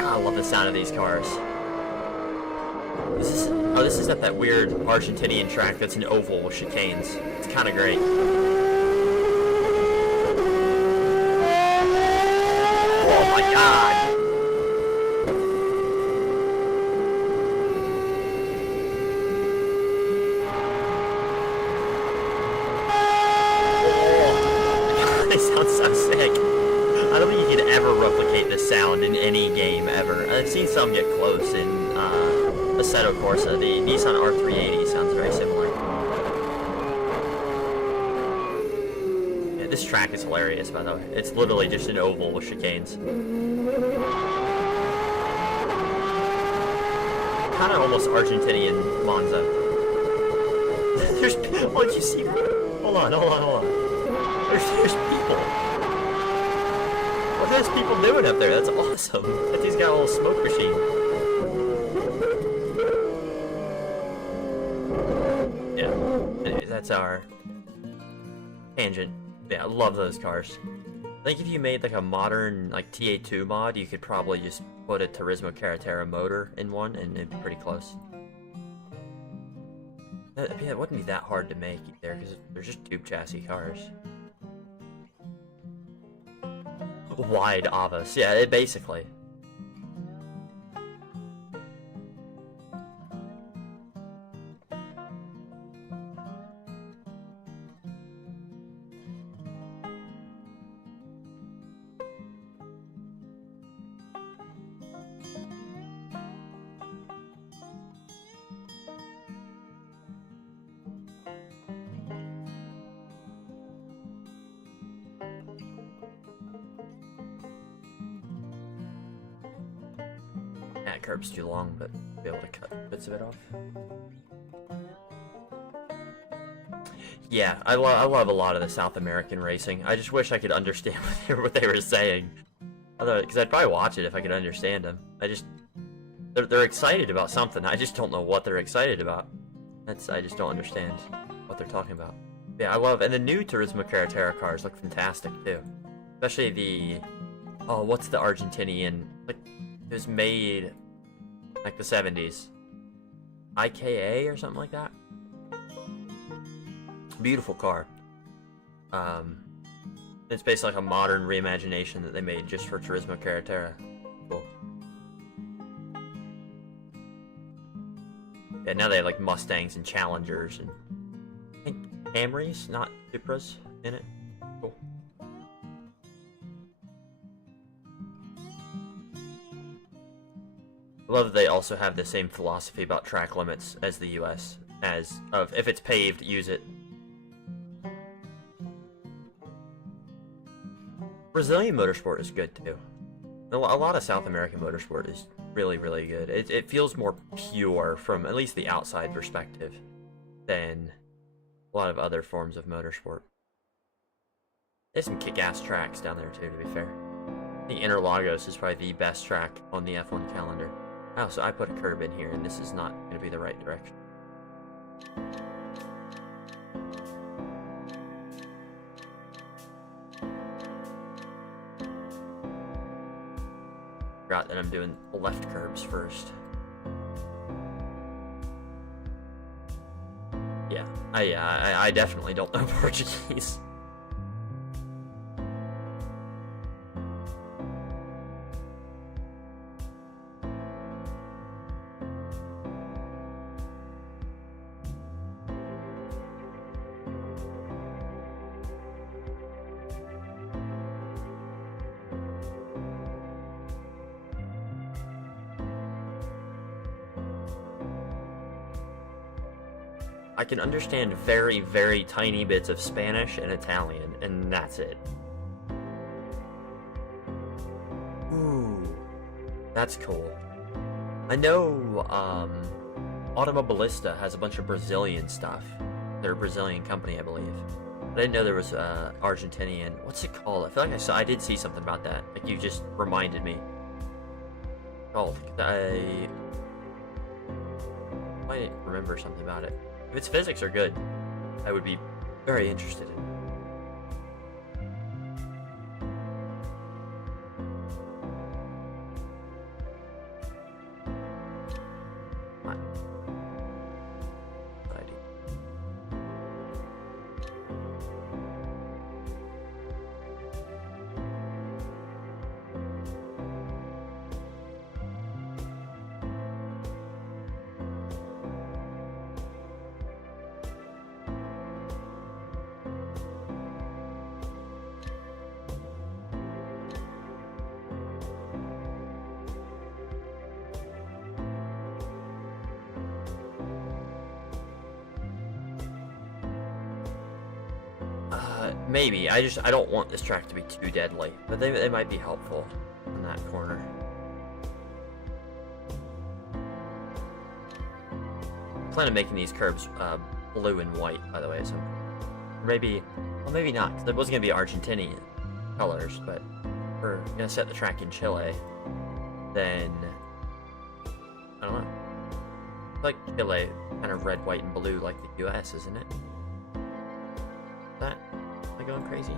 God, I love the sound of these cars. This is at that weird Argentinian track that's an oval with chicanes. It's kind of great. Oh my god! Oh, they sound so sick. I don't think you can ever replicate this sound in any game ever. I've seen some get close in Assetto Corsa. The Nissan R380 sounds very similar. Yeah, this track is hilarious, by the way. It's literally just an oval with chicanes. Kind of almost Argentinian Monza. There's people. Oh, did you see that? Hold on. There's people. What are those people doing up there? That's awesome. That dude's got a little smoke machine. Yeah. Anyways, that's our tangent. Yeah, I love those cars. I think if you made like a modern like TA2 mod, you could probably just put a Turismo Carretera motor in one and it'd be pretty close. Yeah, it wouldn't be that hard to make either because they're just tube chassis cars. Wide Avas, yeah, it basically. That curb's too long, but I'll be able to cut bits of it off. Yeah, I love a lot of the South American racing. I just wish I could understand what they were saying. Because I'd probably watch it if I could understand them. They're excited about something. I just don't know what they're excited about. I just don't understand what they're talking about. Yeah, and the new Turismo Carretera cars look fantastic too. Especially the, oh, what's the Argentinian, like, it was made like the 70s. IKA or something like that. Beautiful car. It's basically like a modern reimagination that they made just for Turismo Carretera. Cool. Yeah, now they have like Mustangs and Challengers and I think Camrys, not Supras, in it. Cool. I love that they also have the same philosophy about track limits as the US, as of if it's paved, use it. Brazilian motorsport is good too. A lot of South American motorsport is really, really good. It feels more pure from at least the outside perspective than a lot of other forms of motorsport. There's some kick-ass tracks down there too, to be fair. The Interlagos is probably the best track on the F1 calendar. Oh, so I put a curb in here and this is not going to be the right direction. Forgot that I'm doing left curbs first. Yeah, I definitely don't know Portuguese. I can understand very, very tiny bits of Spanish and Italian, and that's it. Ooh, that's cool. I know, Automobilista has a bunch of Brazilian stuff. They're a Brazilian company, I believe. I didn't know there was, Argentinian. What's it called? I feel like I did see something about that. Like, you just reminded me. called? I might remember something about it. If its physics are good, I would be very interested in it. Maybe. I don't want this track to be too deadly, but they might be helpful in that corner. I plan on making these curbs blue and white, by the way, so maybe, well, maybe not, because it wasn't going to be Argentinian colors, but if we're going to set the track in Chile, then, I don't know. I feel like Chile, kind of red, white, and blue like the US, isn't it? That? Am I going crazy?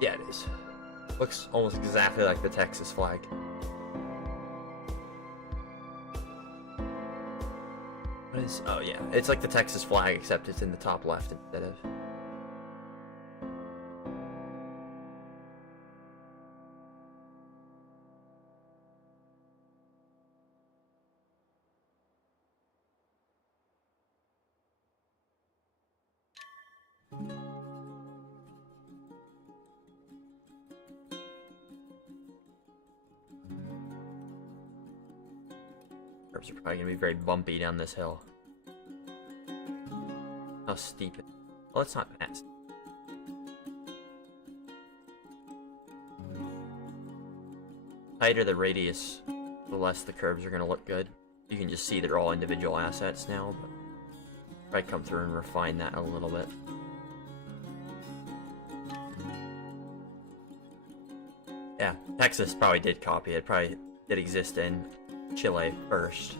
Yeah, it is. Looks almost exactly like the Texas flag. What is... Oh, yeah. It's like the Texas flag, except it's in the top left instead of... Curves are probably going to be very bumpy down this hill. How steep it... Well, it's not fast. The tighter the radius, the less the curves are going to look good. You can just see they're all individual assets now, but probably come through and refine that a little bit. Yeah, Texas probably did copy it. Probably did exist in Chile first.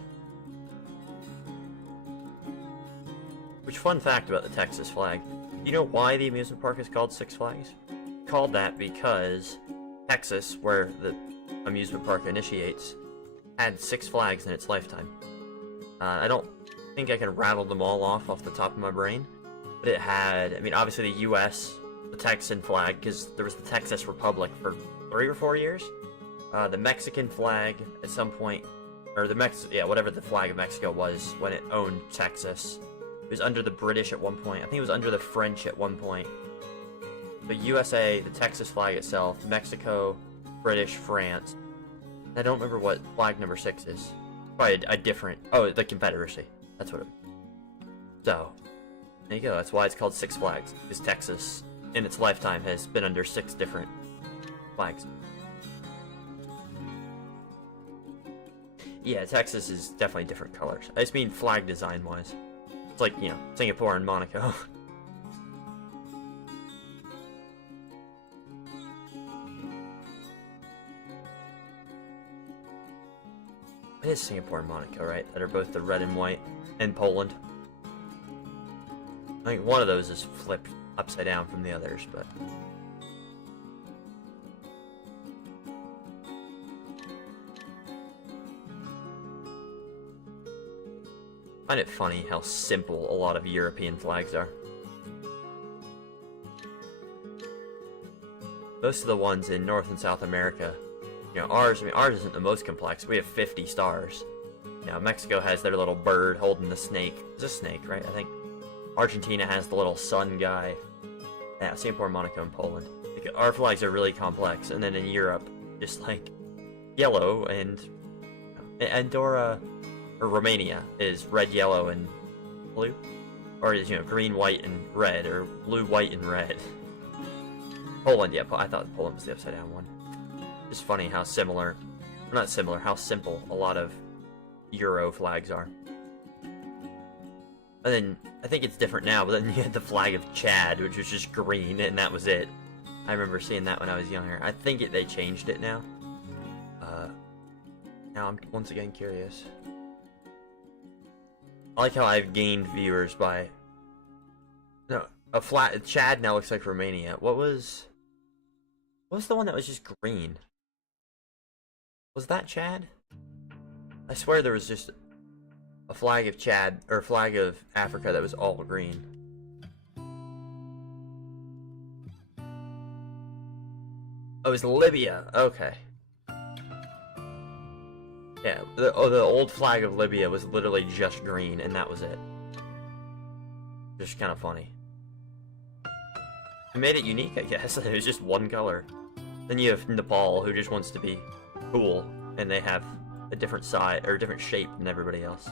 Which, fun fact about the Texas flag, you know why the amusement park is called Six Flags? Called that because Texas, where the amusement park initiates, had 6 flags in its lifetime. I don't think I can rattle them all off the top of my brain, but it had, I mean, obviously the US, the Texan flag, because there was the Texas Republic for 3 or 4 years. The Mexican flag at some point, or whatever the flag of Mexico was when it owned Texas. It was under the British at one point. I think it was under the French at one point. The USA, the Texas flag itself, Mexico, British, France. I don't remember what flag number 6 is. Probably a different... Oh, the Confederacy. That's what it... So, there you go. That's why it's called Six Flags. Because Texas, in its lifetime, has been under 6 different flags. Yeah, Texas is definitely different colors. I just mean flag design-wise. It's like, you know, Singapore and Monaco. It is Singapore and Monaco, right? That are both the red and white. And Poland. I think one of those is flipped upside down from the others, but... I find it funny how simple a lot of European flags are. Most of the ones in North and South America, you know, ours isn't the most complex. We have 50 stars. You know, Mexico has their little bird holding the snake. It's a snake, right? I think Argentina has the little sun guy. Yeah, Singapore, Monaco, and Poland. Like, our flags are really complex, and then in Europe, just like yellow and Andorra. Or Romania is red, yellow, and blue? Or is, you know, green, white, and red, or blue, white, and red. Poland, yeah, I thought Poland was the upside down one. It's funny how similar, or not similar, how simple a lot of Euro flags are. And then, I think it's different now, but then you had the flag of Chad, which was just green, and that was it. I remember seeing that when I was younger. I think they changed it now. Now I'm once again curious. I like how I've gained viewers by... No, a flat... Chad now looks like Romania. What was the one that was just green? Was that Chad? I swear there was just a flag of Chad, or a flag of Africa that was all green. Oh, it was Libya. Okay. Yeah, the old flag of Libya was literally just green, and that was it. Just kind of funny. It made it unique, I guess. It was just one color. Then you have Nepal, who just wants to be cool, and they have a different size, or a different shape than everybody else.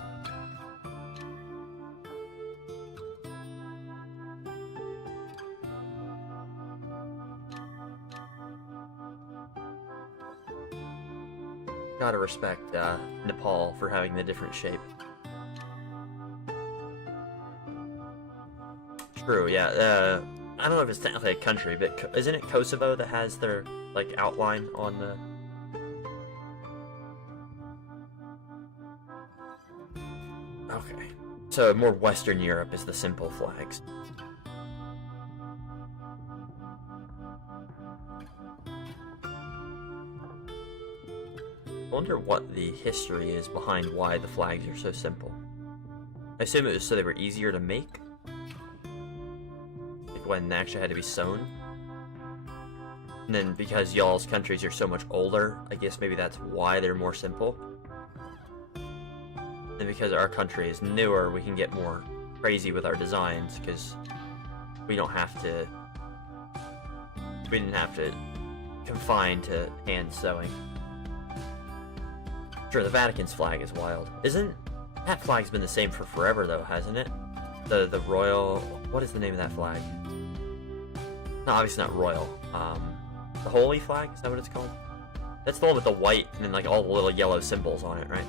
Gotta respect Nepal for having the different shape. True, yeah. I don't know if it's technically a country, but isn't it Kosovo that has their like outline on the? Okay, so more Western Europe is the simple flags. I wonder what the history is behind why the flags are so simple. I assume it was so they were easier to make? Like when they actually had to be sewn? And then because y'all's countries are so much older, I guess maybe that's why they're more simple? And because our country is newer, we can get more crazy with our designs, because we didn't have to confine to hand sewing. Sure, the Vatican's flag is wild. That flag's been the same for forever though, hasn't it? The royal... What is the name of that flag? No, obviously not royal. The holy flag? Is that what it's called? That's the one with the white and then like all the little yellow symbols on it, right?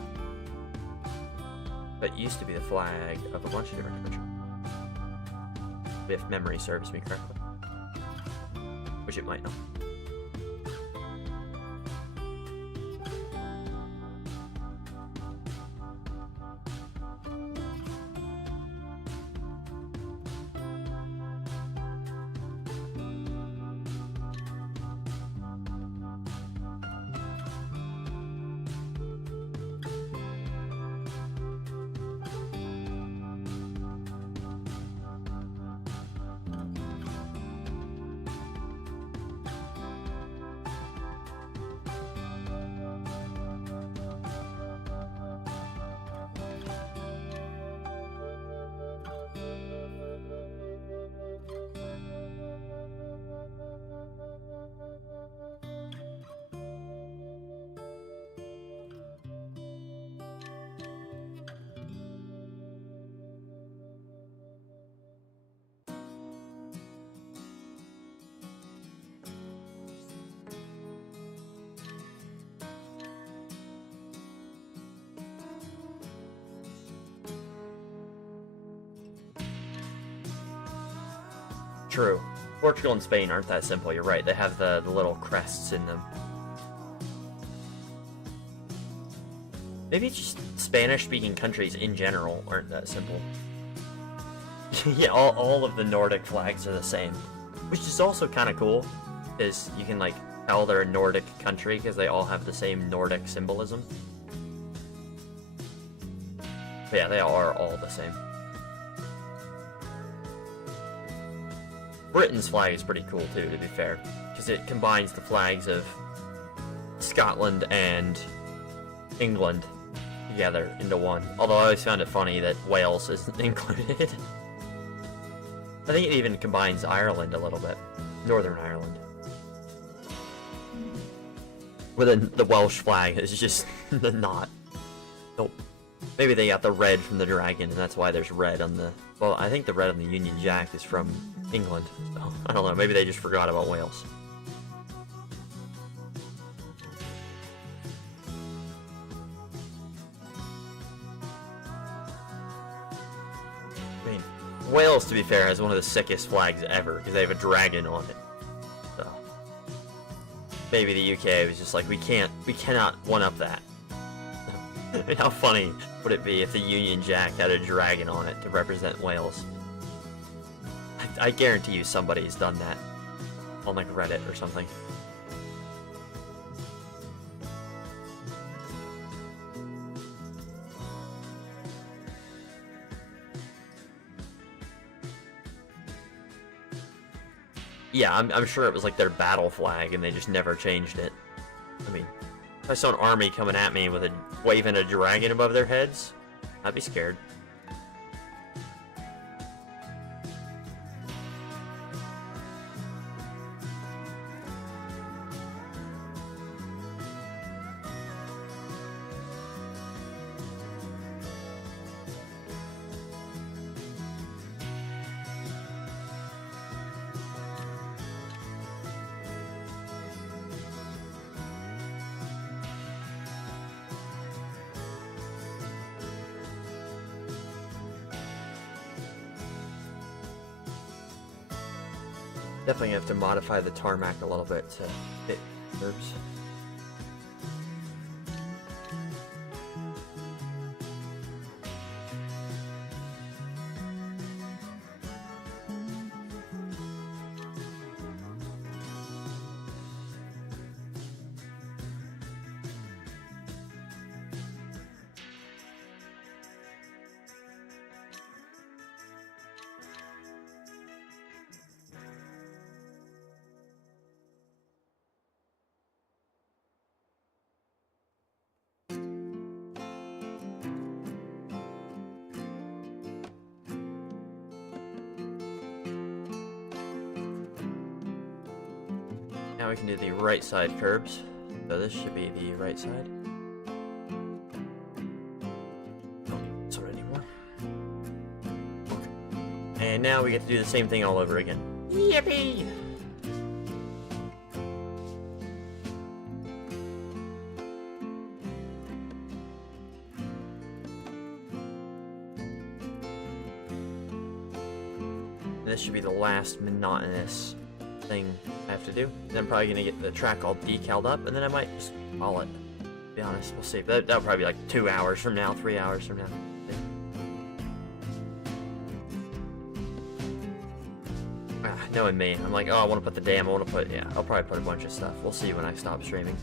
But it used to be the flag of a bunch of different countries. If memory serves me correctly. Which it might not. True. Portugal and Spain aren't that simple, you're right. They have the little crests in them. Maybe it's just Spanish-speaking countries in general aren't that simple. Yeah, all of the Nordic flags are the same. Which is also kind of cool, is you can like tell they're a Nordic country because they all have the same Nordic symbolism. But yeah, they are all the same. Britain's flag is pretty cool too, to be fair, because it combines the flags of Scotland and England together into one. Although I always found it funny that Wales isn't included. I think it even combines Ireland a little bit. Northern Ireland. Within the Welsh flag is just the knot. Nope. Maybe they got the red from the dragon, and that's why there's red on the... Well, I think the red on the Union Jack is from England. So, I don't know, maybe they just forgot about Wales. I mean, Wales, to be fair, has one of the sickest flags ever, because they have a dragon on it. So... maybe the UK was just like, we cannot one-up that. And how funny would it be if the Union Jack had a dragon on it to represent Wales? I guarantee you somebody's done that on like Reddit or something. Yeah, I'm sure it was like their battle flag and they just never changed it. I mean, if I saw an army coming at me with a waving a dragon above their heads, I'd be scared. Definitely have to modify the tarmac a little bit to fit curbs. Now we can do the right side curbs. So this should be the right side. Oh, it's already more. Okay. And now we get to do the same thing all over again. Yippee! This should be the last monotonous thing I have to do. Then I'm probably gonna get the track all decaled up, and then I might just call it. To be honest, we'll see. That'll probably be like 2 hours from now, 3 hours from now. Knowing me, I'm like, oh, I want to put the dam. I'll probably put a bunch of stuff. We'll see when I stop streaming.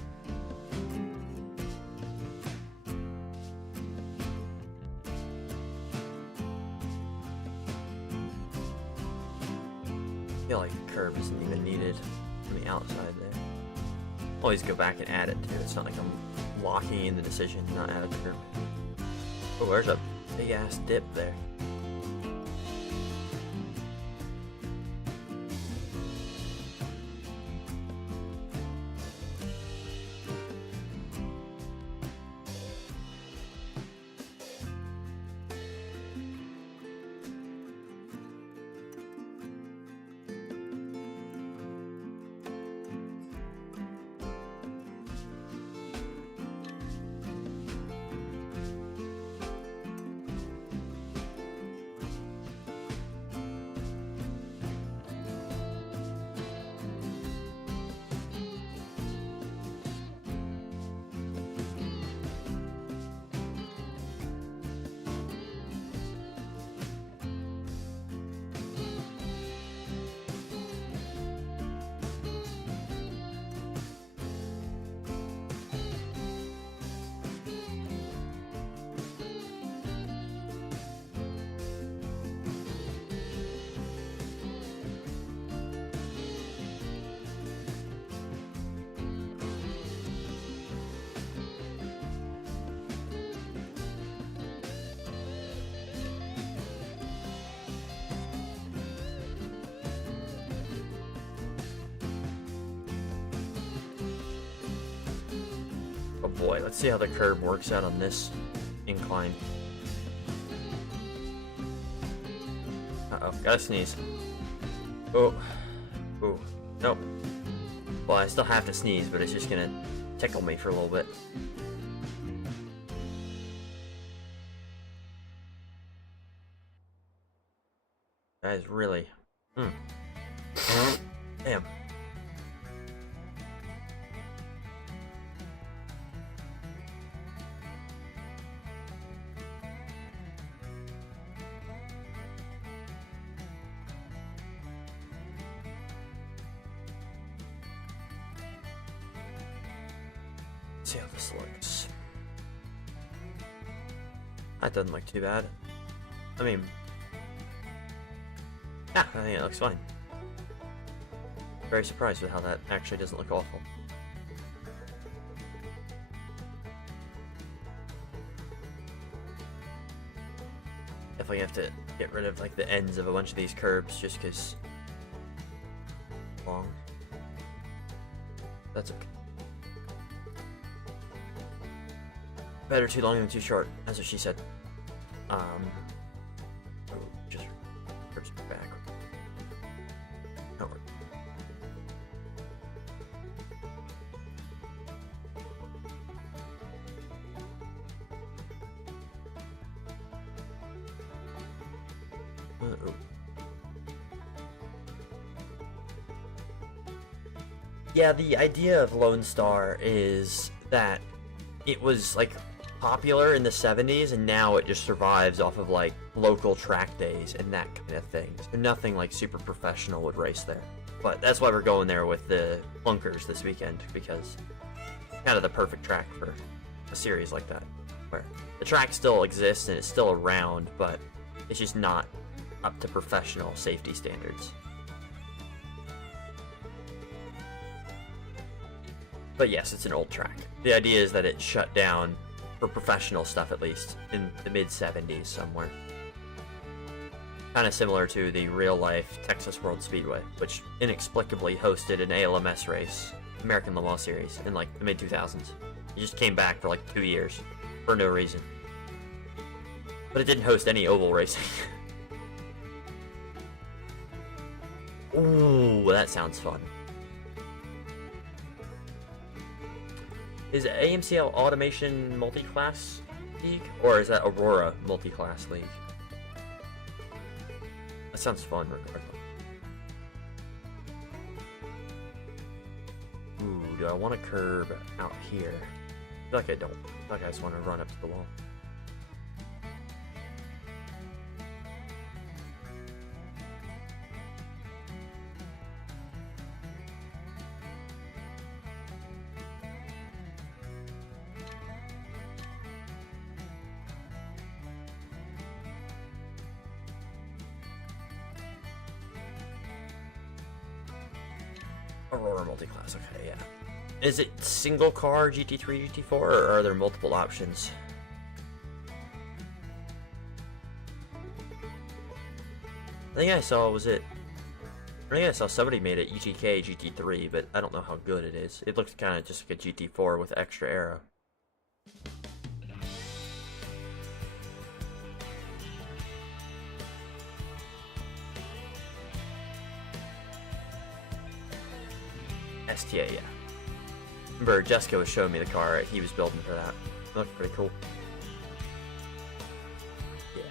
I feel like the curb isn't even needed on the outside there. Always go back and add it too. It's not like I'm locking in the decision to not add a curb. Oh, there's a big ass dip there. Oh boy, let's see how the curb works out on this incline. Uh-oh, gotta sneeze. Oh. Ooh. Nope. Well, I still have to sneeze, but it's just gonna tickle me for a little bit. That is really... Damn. see how this looks. That doesn't look too bad. I mean, yeah, I think it looks fine. Very surprised with how that actually doesn't look awful. Definitely have to get rid of like the ends of a bunch of these curbs just because long. That's okay. Better too long than too short. That's what she said. Just curves back. That worked. Uh-oh. Yeah, the idea of Lone Star is that it was like popular in the 70s and now it just survives off of like local track days and that kind of thing. So nothing like super professional would race there. But that's why we're going there with the Plunkers this weekend, because it's kind of the perfect track for a series like that, where the track still exists and it's still around, but it's just not up to professional safety standards. But yes, it's an old track. The idea is that it shut down for professional stuff, at least in the mid-70s somewhere. Kind of similar to the real-life Texas World Speedway, which inexplicably hosted an ALMS race, American Le Mans Series, in like the mid-2000s. It just came back for like 2 years, for no reason. But it didn't host any oval racing. Ooh, that sounds fun. Is AMCL Automation Multi-Class League? Or is that Aurora Multi-Class League? That sounds fun, regardless. Ooh, do I want to curb out here? I feel like I don't. I feel like I just want to run up to the wall. Aurora multi-class, okay, yeah. Is it single car GT3, GT4, or are there multiple options? I think I saw, I think I saw somebody made it EGK GT3, but I don't know how good it is. It looked kind of just like a GT4 with extra aero. STA, yeah. Remember, Jessica was showing me the car he was building for that. It looked pretty cool. Yeah.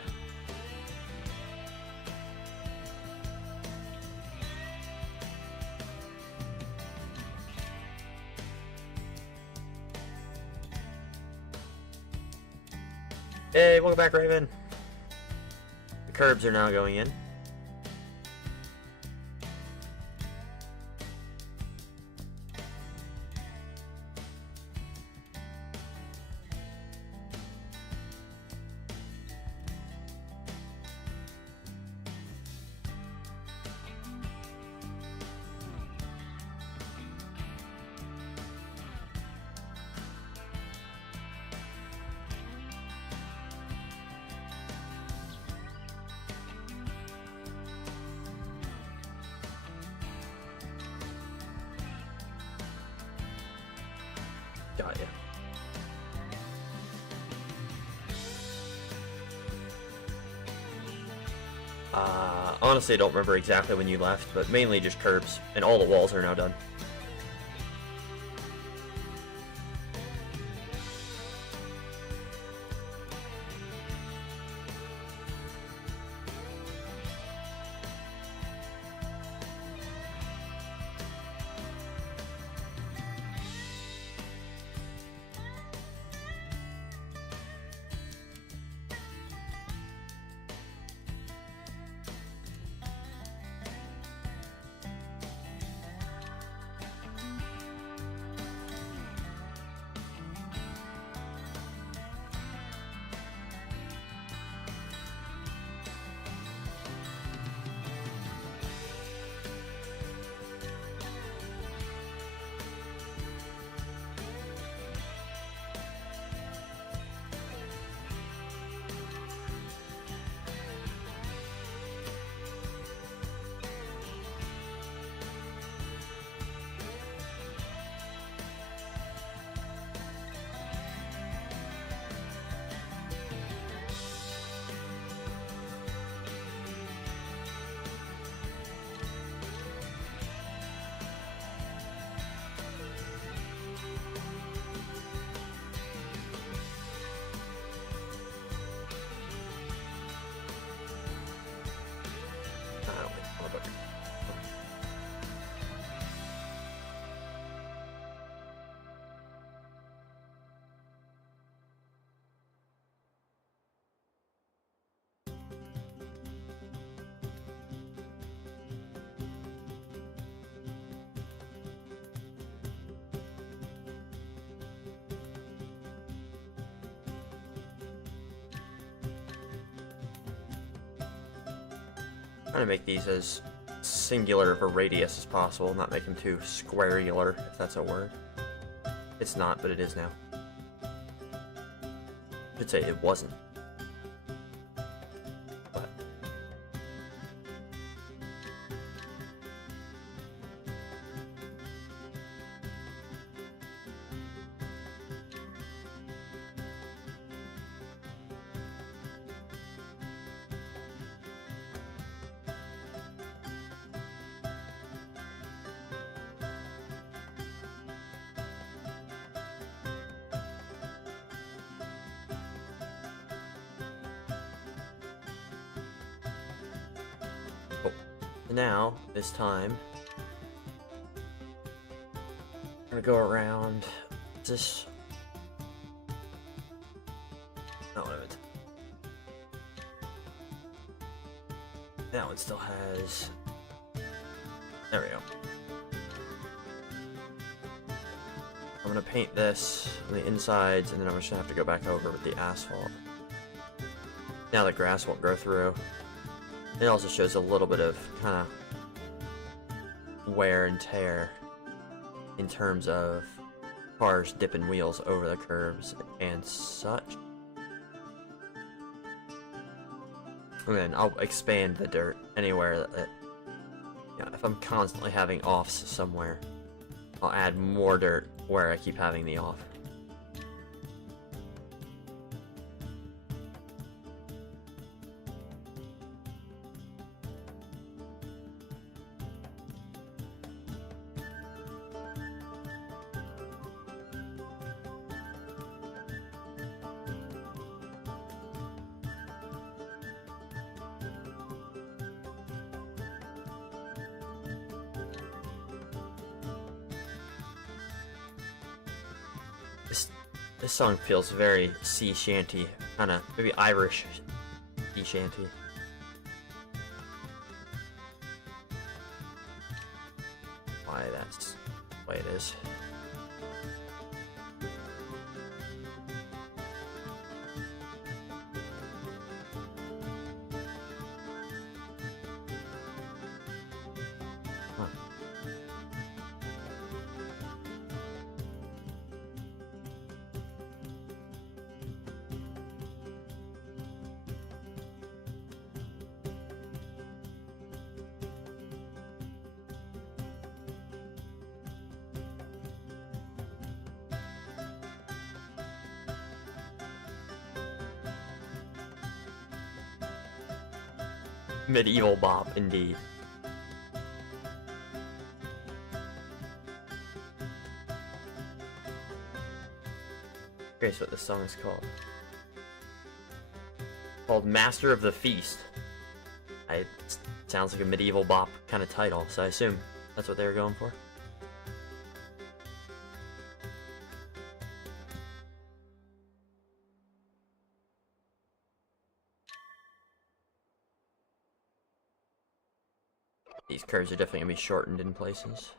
Hey, welcome back, Raven. The curbs are now going in. Got ya. Honestly, I don't remember exactly when you left, but mainly just curbs, and all the walls are now done. Trying to make these as singular of a radius as possible, not make them too squareular, if that's a word. It's not, but it is now. I should say it wasn't. But now, this time, I'm gonna go around this. No, wait a minute. That one still has. There we go. I'm gonna paint this on the insides, and then I'm just gonna have to go back over with the asphalt. Now the grass won't grow through. It also shows a little bit of kind of wear and tear in terms of cars dipping wheels over the curbs and such. And then I'll expand the dirt anywhere that, if I'm constantly having offs somewhere, I'll add more dirt where I keep having the off. This song feels very sea shanty, kind of maybe Irish sea shanty. Why that's the way it is. Medieval bop, indeed. Here's what this song is called. Called Master of the Feast. It sounds like a medieval bop kind of title, so I assume that's what they were going for. These curves are definitely going to be shortened in places.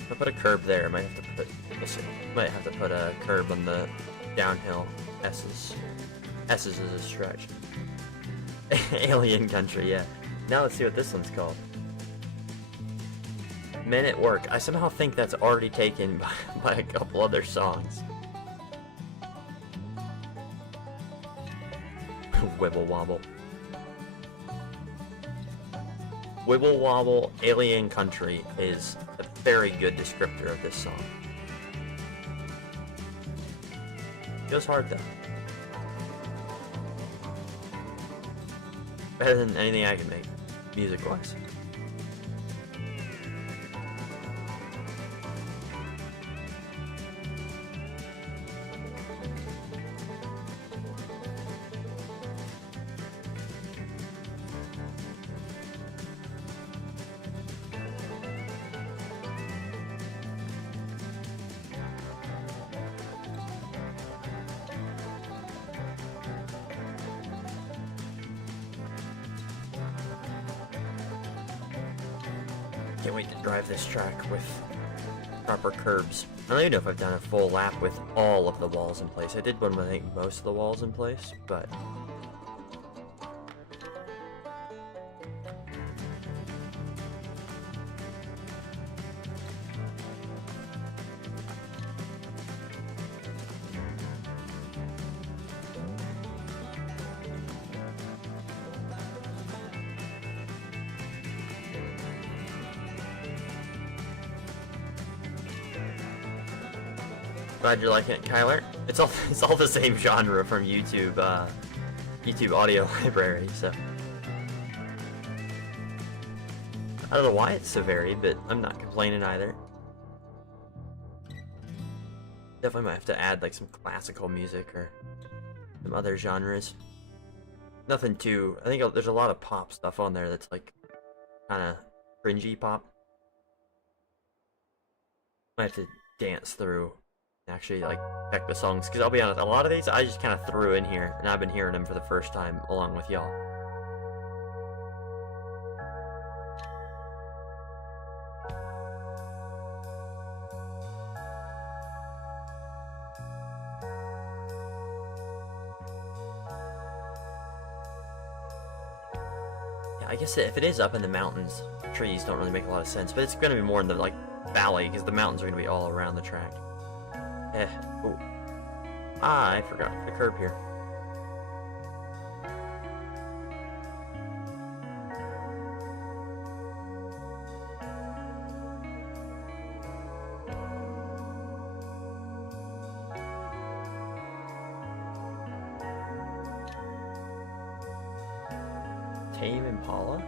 If I put a curb there, I might have to put, we'll see, might have to put a curb on the downhill S's. S's is a stretch. Alien Country, yeah. Now let's see what this one's called. Men at Work. I somehow think that's already taken by a couple other songs. Wibble Wobble. Wibble Wobble Alien Country is a very good descriptor of this song. It goes hard though. Better than anything I can make, music-wise. Can't wait to drive this track with proper curbs. I don't even know if I've done a full lap with all of the walls in place. I did one with, I think, most of the walls in place, but... Glad you're liking it, Kyler. It's all the same genre from YouTube, YouTube audio library, so. I don't know why it's so varied, but I'm not complaining either. Definitely might have to add like some classical music or some other genres. Nothing too, I think there's a lot of pop stuff on there that's like kind of cringy pop. Might have to dance through actually like check the songs, because I'll be honest, a lot of these I just kind of threw in here and I've been hearing them for the first time along with y'all. Yeah, I guess if it is up in the mountains, trees don't really make a lot of sense, but it's going to be more in the like valley, because the mountains are going to be all around the track. Ooh. Ah, I forgot the curb here. Tame Impala?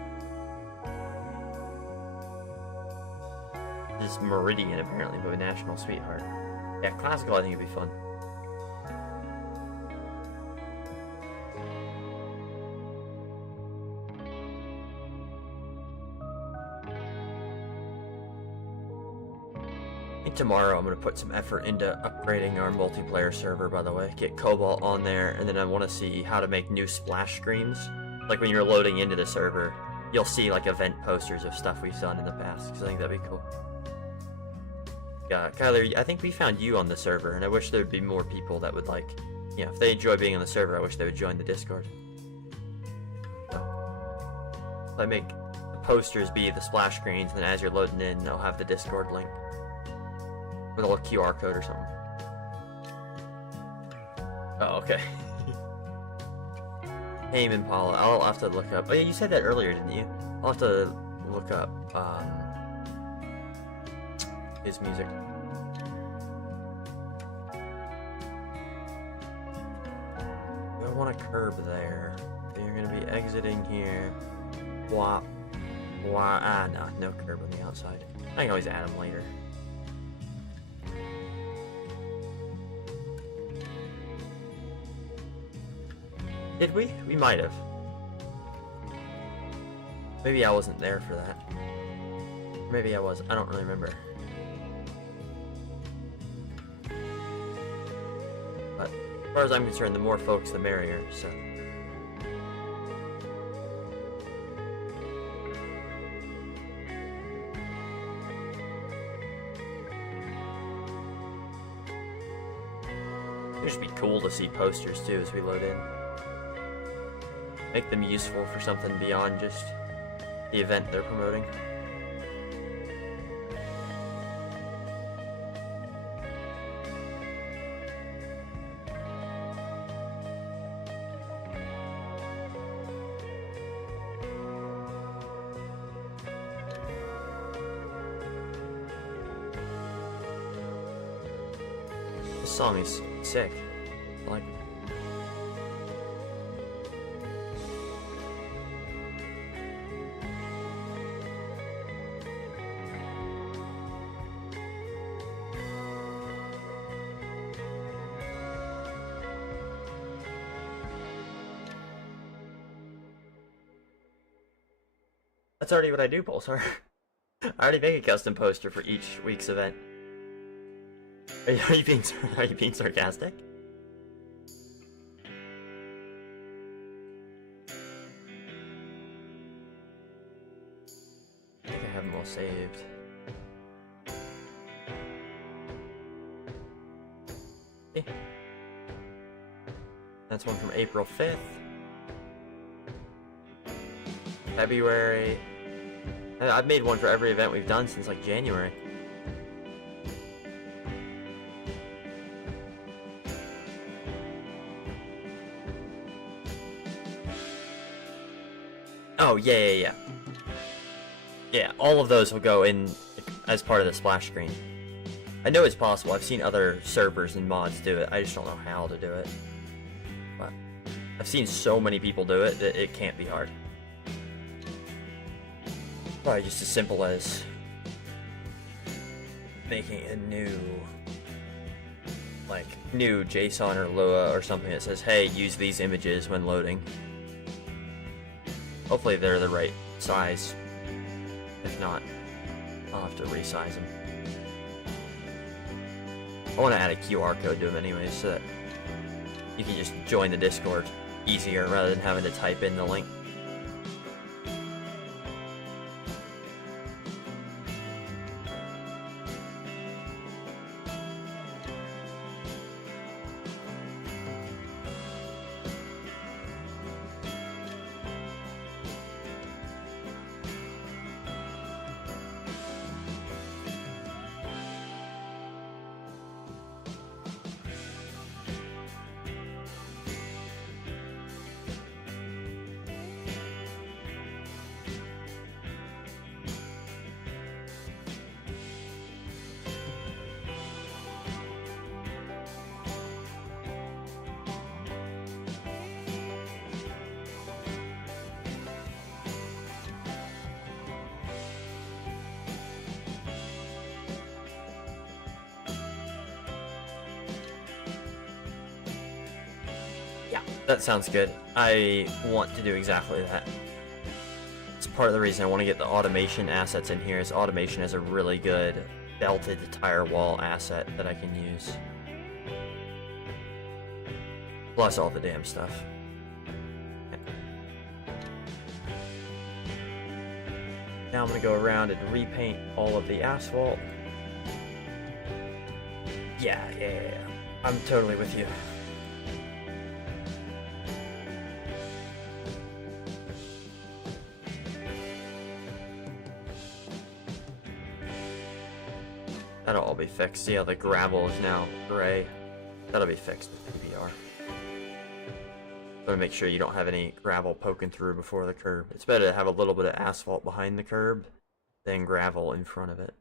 This is Meridian, apparently, but a National Sweetheart. Yeah, classical I think would be fun. I think tomorrow I'm going to put some effort into upgrading our multiplayer server, by the way. Get Cobalt on there, and then I want to see how to make new splash screens. Like when you're loading into the server, you'll see like event posters of stuff we've done in the past, because I think that'd be cool. Kyler, I think we found you on the server, and I wish there would be more people that would like, you know, if they enjoy being on the server, I wish they would join the Discord. So, if I make the posters be the splash screens, and then as you're loading in, they'll have the Discord link. With a little QR code or something. Oh, okay. Tame Impala, I'll have to look up. Oh yeah, you said that earlier, didn't you? I'll have to look up, his music. I want a curb there. You're gonna be exiting here. Wah. Ah, no curb on the outside. I can always add them later. Did we? We might have. Maybe I wasn't there for that. Maybe I was. I don't really remember. But as far as I'm concerned, the more folks, the merrier, so. It'd just be cool to see posters too as we load in. Make them useful for something beyond just the event they're promoting. This song is sick. I like it. That's already what I do, Pulsar. I already make a custom poster for each week's event. Are you being sarcastic? I think I have them all saved. Okay. That's one from April 5th. February. I've made one for every event we've done since like January. Oh, yeah. Yeah, all of those will go in as part of the splash screen. I know it's possible. I've seen other servers and mods do it. I just don't know how to do it. But I've seen so many people do it that it can't be hard. Probably just as simple as making a new JSON or Lua or something that says, hey, use these images when loading. Hopefully they're the right size. If not, I'll have to resize them. I want to add a QR code to them anyways, so that you can just join the Discord easier rather than having to type in the link. That sounds good. I want to do exactly that. It's part of the reason I want to get the automation assets in here, is automation has a really good belted tire wall asset that I can use. Plus all the damn stuff. Now I'm going to go around and repaint all of the asphalt. Yeah. I'm totally with you. That'll all be fixed. See how the gravel is now gray? That'll be fixed with PBR. So make sure you don't have any gravel poking through before the curb. It's better to have a little bit of asphalt behind the curb than gravel in front of it.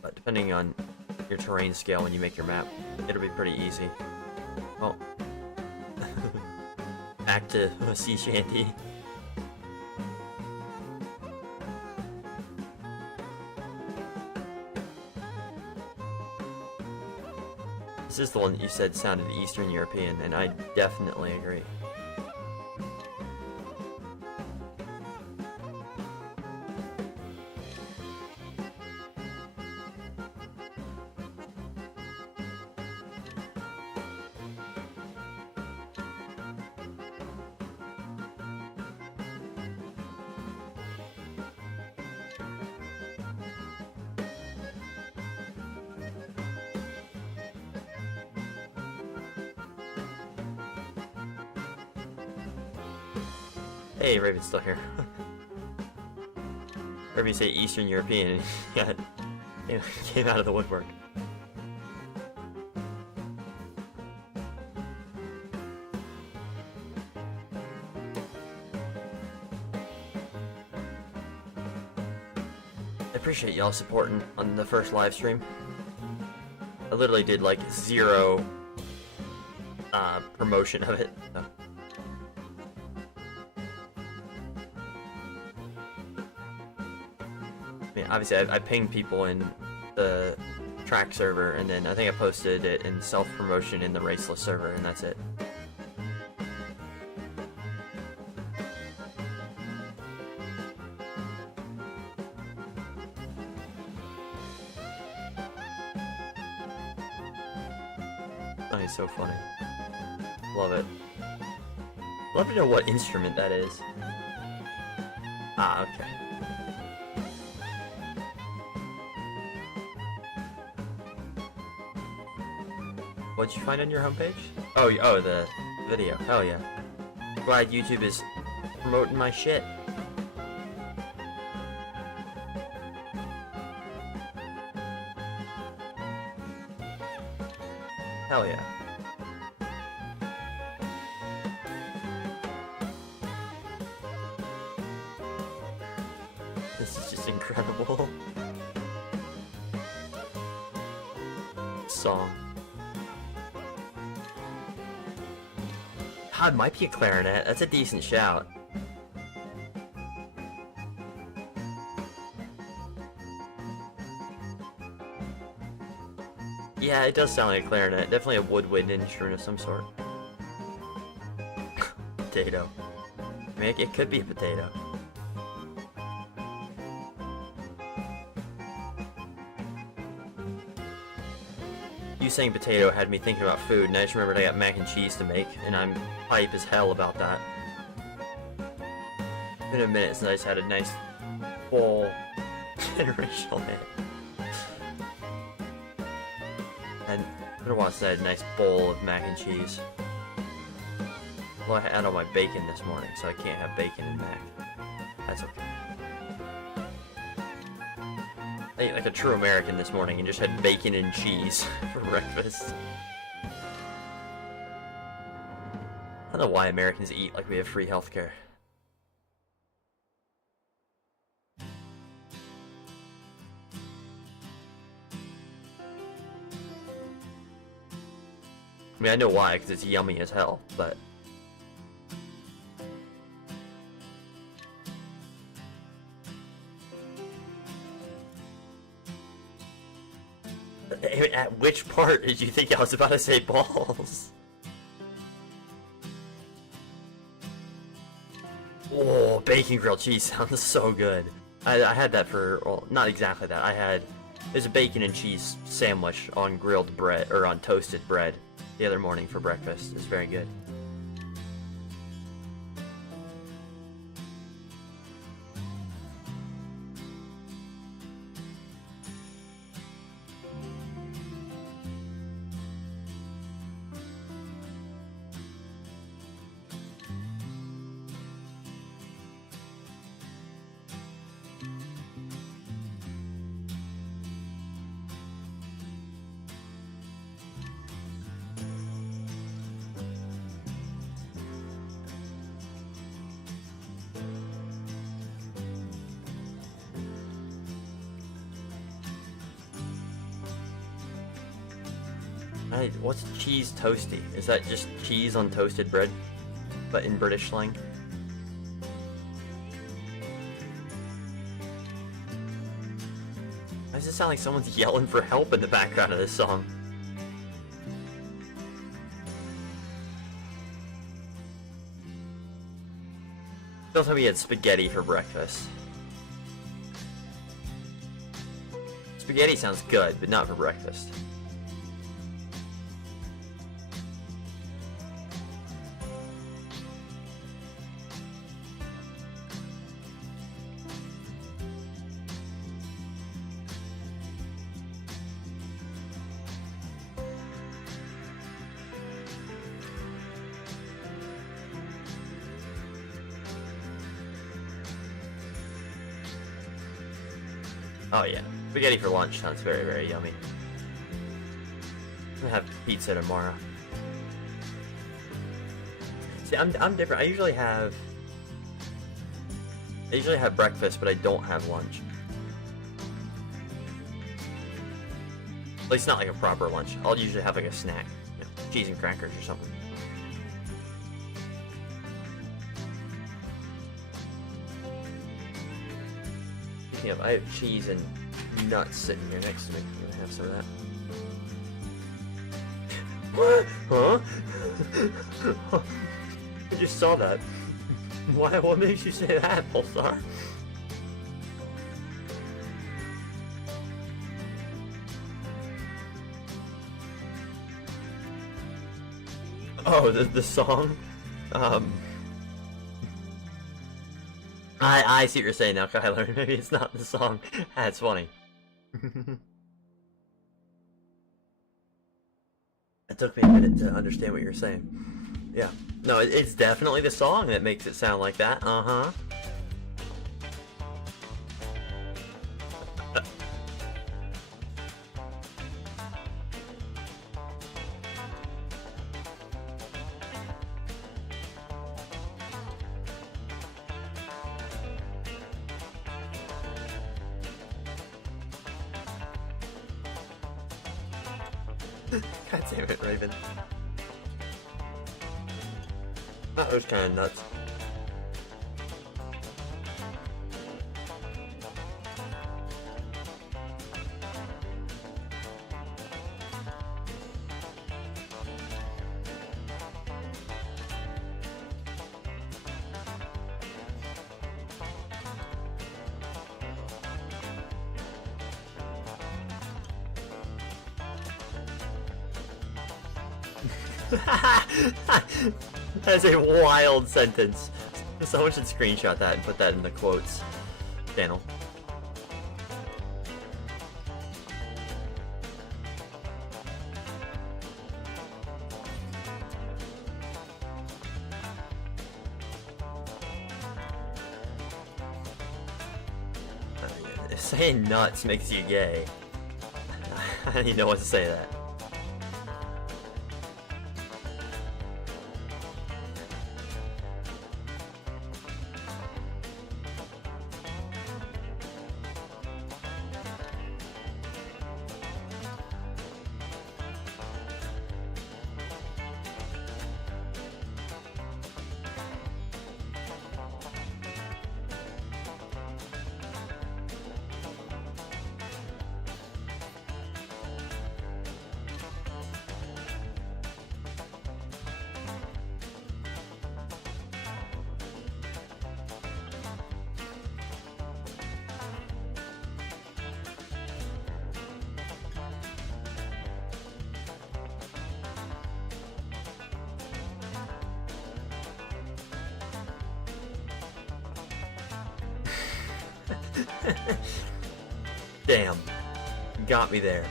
But depending on your terrain scale when you make your map, it'll be pretty easy. Oh. Back to sea shanty. This is the one that you said sounded Eastern European, and I definitely agree. Hey, Raven's still here. Heard me say Eastern European, and yeah, came out of the woodwork. I appreciate y'all supporting on the first live stream. I literally did like 0 promotion of it. So. Obviously, I pinged people in the track server, and then I think I posted it in self-promotion in the raceless server, and that's it. song is so funny. Love it. Love to know what instrument that is. Ah, okay. What'd you find on your homepage? Oh, the video. Hell yeah. Glad YouTube is promoting my shit. Hell yeah. This is just incredible. Song. God, might be a clarinet. That's a decent shout. Yeah, it does sound like a clarinet. Definitely a woodwind instrument of some sort. Potato. I mean, it could be a potato. You saying potato had me thinking about food, and I just remembered I got mac and cheese to make, and I'm hype as hell about that. It's been a minute since I just had a nice full generational hit. And it's been a while since I had a nice bowl of mac and cheese. Well, I had all my bacon this morning, so I can't have bacon and mac. That's okay. I ate like a true American this morning and just had bacon and cheese for breakfast. I don't know why Americans eat like we have free healthcare. I mean, I know why, because it's yummy as hell, but... At which part did you think I was about to say balls? Oh, bacon grilled cheese sounds so good. I had that for, well, not exactly that. There's a bacon and cheese sandwich on grilled bread, or on toasted bread, the other morning for breakfast. It's very good. What's cheese toasty? Is that just cheese on toasted bread, but in British slang? Why does it sound like someone's yelling for help in the background of this song? Don't tell me you had spaghetti for breakfast. Spaghetti sounds good, but not for breakfast. Oh yeah, spaghetti for lunch sounds very, very yummy. I'm gonna have pizza tomorrow. See, I'm different. I usually have breakfast, but I don't have lunch. At least not like a proper lunch. I'll usually have like a snack, you know, cheese and crackers or something. I have cheese and nuts sitting here next to me. I'm gonna have some of that. What? Huh? I just saw that. Why? What makes you say that, Pulsar? Oh, the song? I see what you're saying now, Kyler. Maybe it's not the song. That's funny. It took me a minute to understand what you're saying. Yeah. No, it's definitely the song that makes it sound like that. Uh-huh. God damn it, Raven. That was kind of nuts. That's a wild sentence. Someone should screenshot that and put that in the quotes channel. Saying nuts makes you gay. I don't even know what to say to that. Damn. Got me there.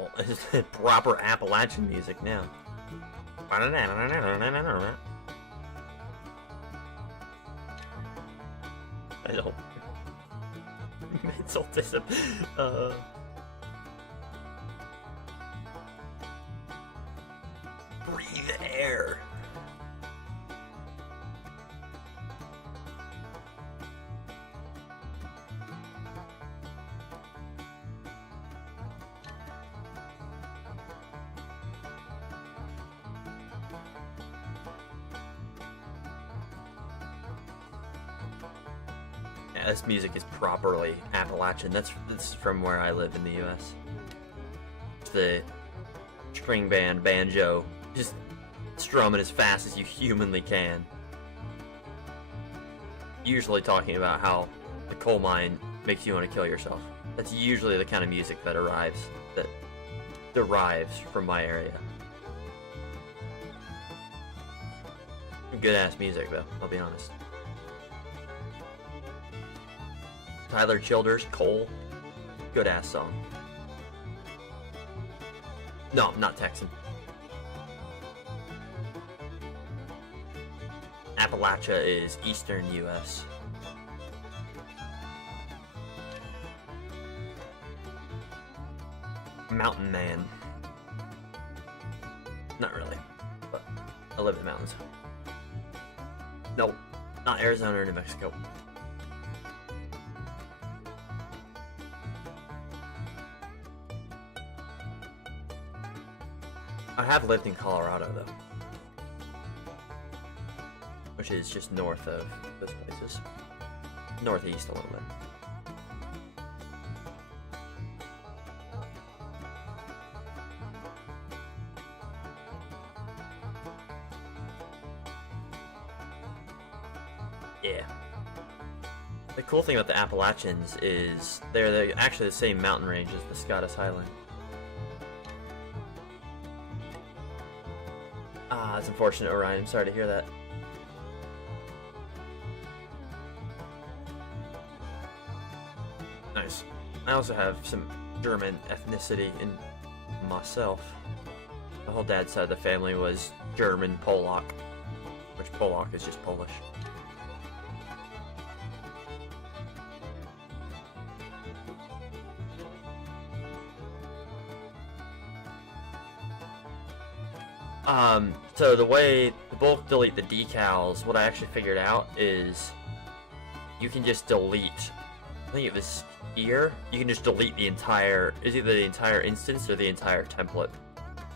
Oh, it's proper Appalachian music now. I don't. Mental breathe air. Yeah, this music is properly Appalachian. That's from where I live in the U.S. It's the string band banjo, just strumming as fast as you humanly can. Usually talking about how the coal mine makes you want to kill yourself. That's usually the kind of music that derives from my area. Good ass music though, I'll be honest. Tyler Childers, Cole, good ass song. No, not Texan. Appalachia is eastern U.S. Mountain man. Not really, but I live in the mountains. Nope, not Arizona or New Mexico. I have lived in Colorado though, which is just north of those places, northeast a little bit. Yeah. The cool thing about the Appalachians is they're actually the same mountain range as the Scottish Highland. Ah, that's unfortunate, Orion. I'm sorry to hear that. Nice. I also have some German ethnicity in myself. My whole dad's side of the family was German Polak, which Polak is just Polish. So the way the bulk delete the decals, what I actually figured out is you can just delete, I think it was here, you can just delete the entire, it's either the entire instance or the entire template.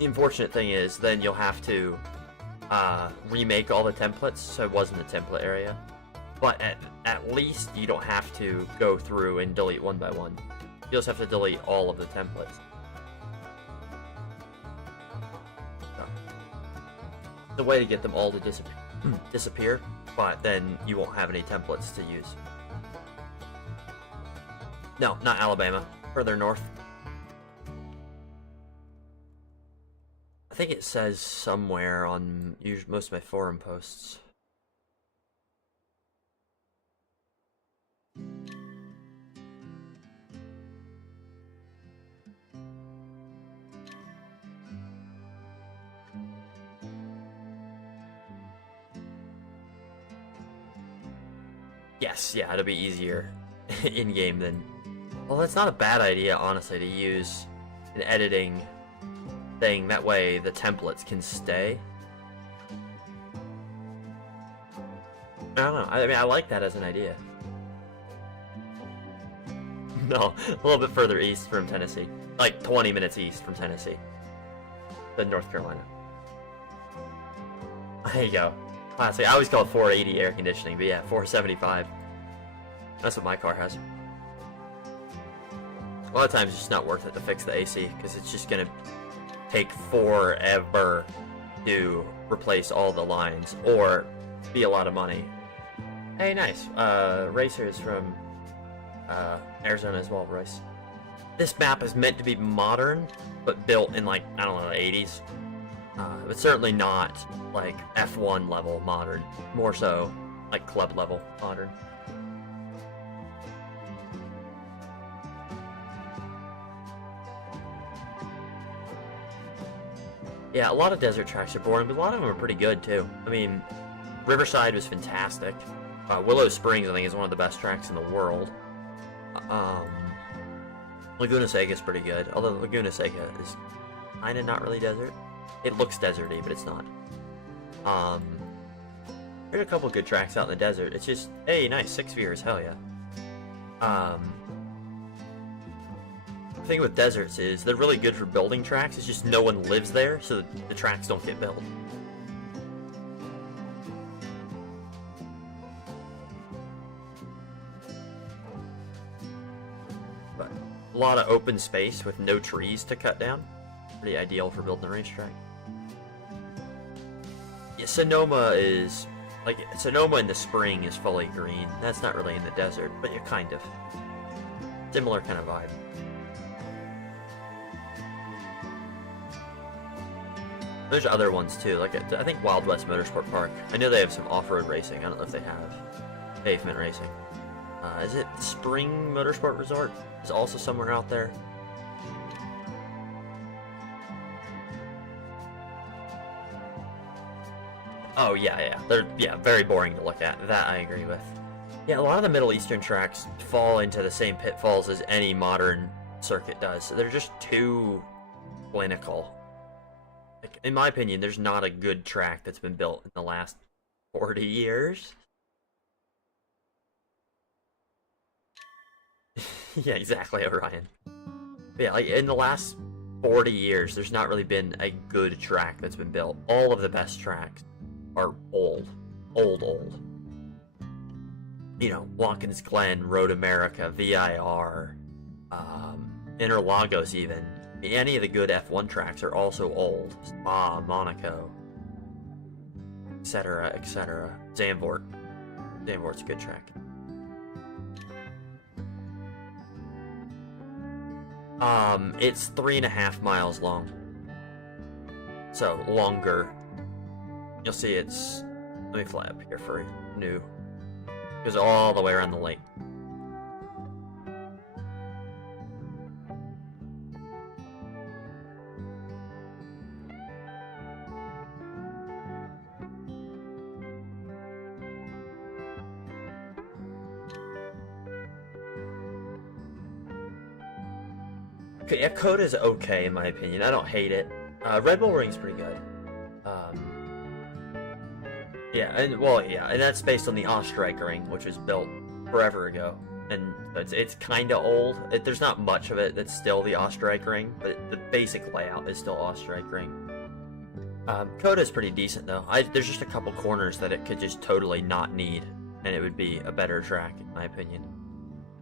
The unfortunate thing is then you'll have to remake all the templates, so it wasn't the template area. But at least you don't have to go through and delete one by one. You just have to delete all of the templates. The way to get them all to disappear, but then you won't have any templates to use. No, not Alabama. Further north. I think it says somewhere on most of my forum posts. Yes, yeah, it'll be easier in-game than... Well, that's not a bad idea, honestly, to use an editing thing. That way the templates can stay. I don't know. I mean, I like that as an idea. No, a little bit further east from Tennessee. Like 20 minutes east from Tennessee. Than North Carolina. There you go. Classic. I always call it 480 air conditioning, but yeah, 475. That's what my car has. A lot of times it's just not worth it to fix the AC, because it's just going to take forever to replace all the lines, or be a lot of money. Hey, nice. Racer's from Arizona as well, Royce. This map is meant to be modern, but built in, like, I don't know, the 80s. But certainly not, like, F1 level modern. More so, like, club level modern. Yeah, a lot of desert tracks are boring, but a lot of them are pretty good, too. I mean, Riverside was fantastic. Willow Springs, I think, is one of the best tracks in the world. Laguna Seca is pretty good, although Laguna Seca is kind of not really desert. It looks deserty, but it's not. There's a couple good tracks out in the desert. It's just, hey, nice, 6 viewers, hell yeah. The thing with deserts is they're really good for building tracks. It's just no one lives there, so the tracks don't get built. But a lot of open space with no trees to cut down. Pretty ideal for building a racetrack. Yeah, Sonoma is... like, Sonoma in the spring is fully green. That's not really in the desert, but you're kind of. Similar kind of vibe. There's other ones too, like I think Wild West Motorsport Park. I know they have some off-road racing. I don't know if they have pavement racing. Is it Spring Motorsport Resort? Is also somewhere out there. Oh yeah, they're very boring to look at. That I agree with. Yeah, a lot of the Middle Eastern tracks fall into the same pitfalls as any modern circuit does. They're just too clinical. Like, in my opinion, there's not a good track that's been built in the last 40 years. Yeah, exactly, Orion. But yeah, like in the last 40 years, there's not really been a good track that's been built. All of the best tracks are old. Old. You know, Watkins Glen, Road America, VIR, Interlagos even. Any of the good F1 tracks are also old. Spa, Monaco, etc., etc. Zandvoort. Zandvoort's a good track. It's 3.5 miles long. So, longer. You'll see it's... Let me fly up here for a new. It goes all the way around the lake. Okay, yeah, Coda's okay in my opinion. I don't hate it. Red Bull Ring's pretty good. Yeah, and that's based on the Ostrike Ring, which was built forever ago, and it's kind of old. There's not much of it that's still the Ostrike Ring, but the basic layout is still Ostrike Ring. Coda's pretty decent though. There's just a couple corners that it could just totally not need, and it would be a better track in my opinion.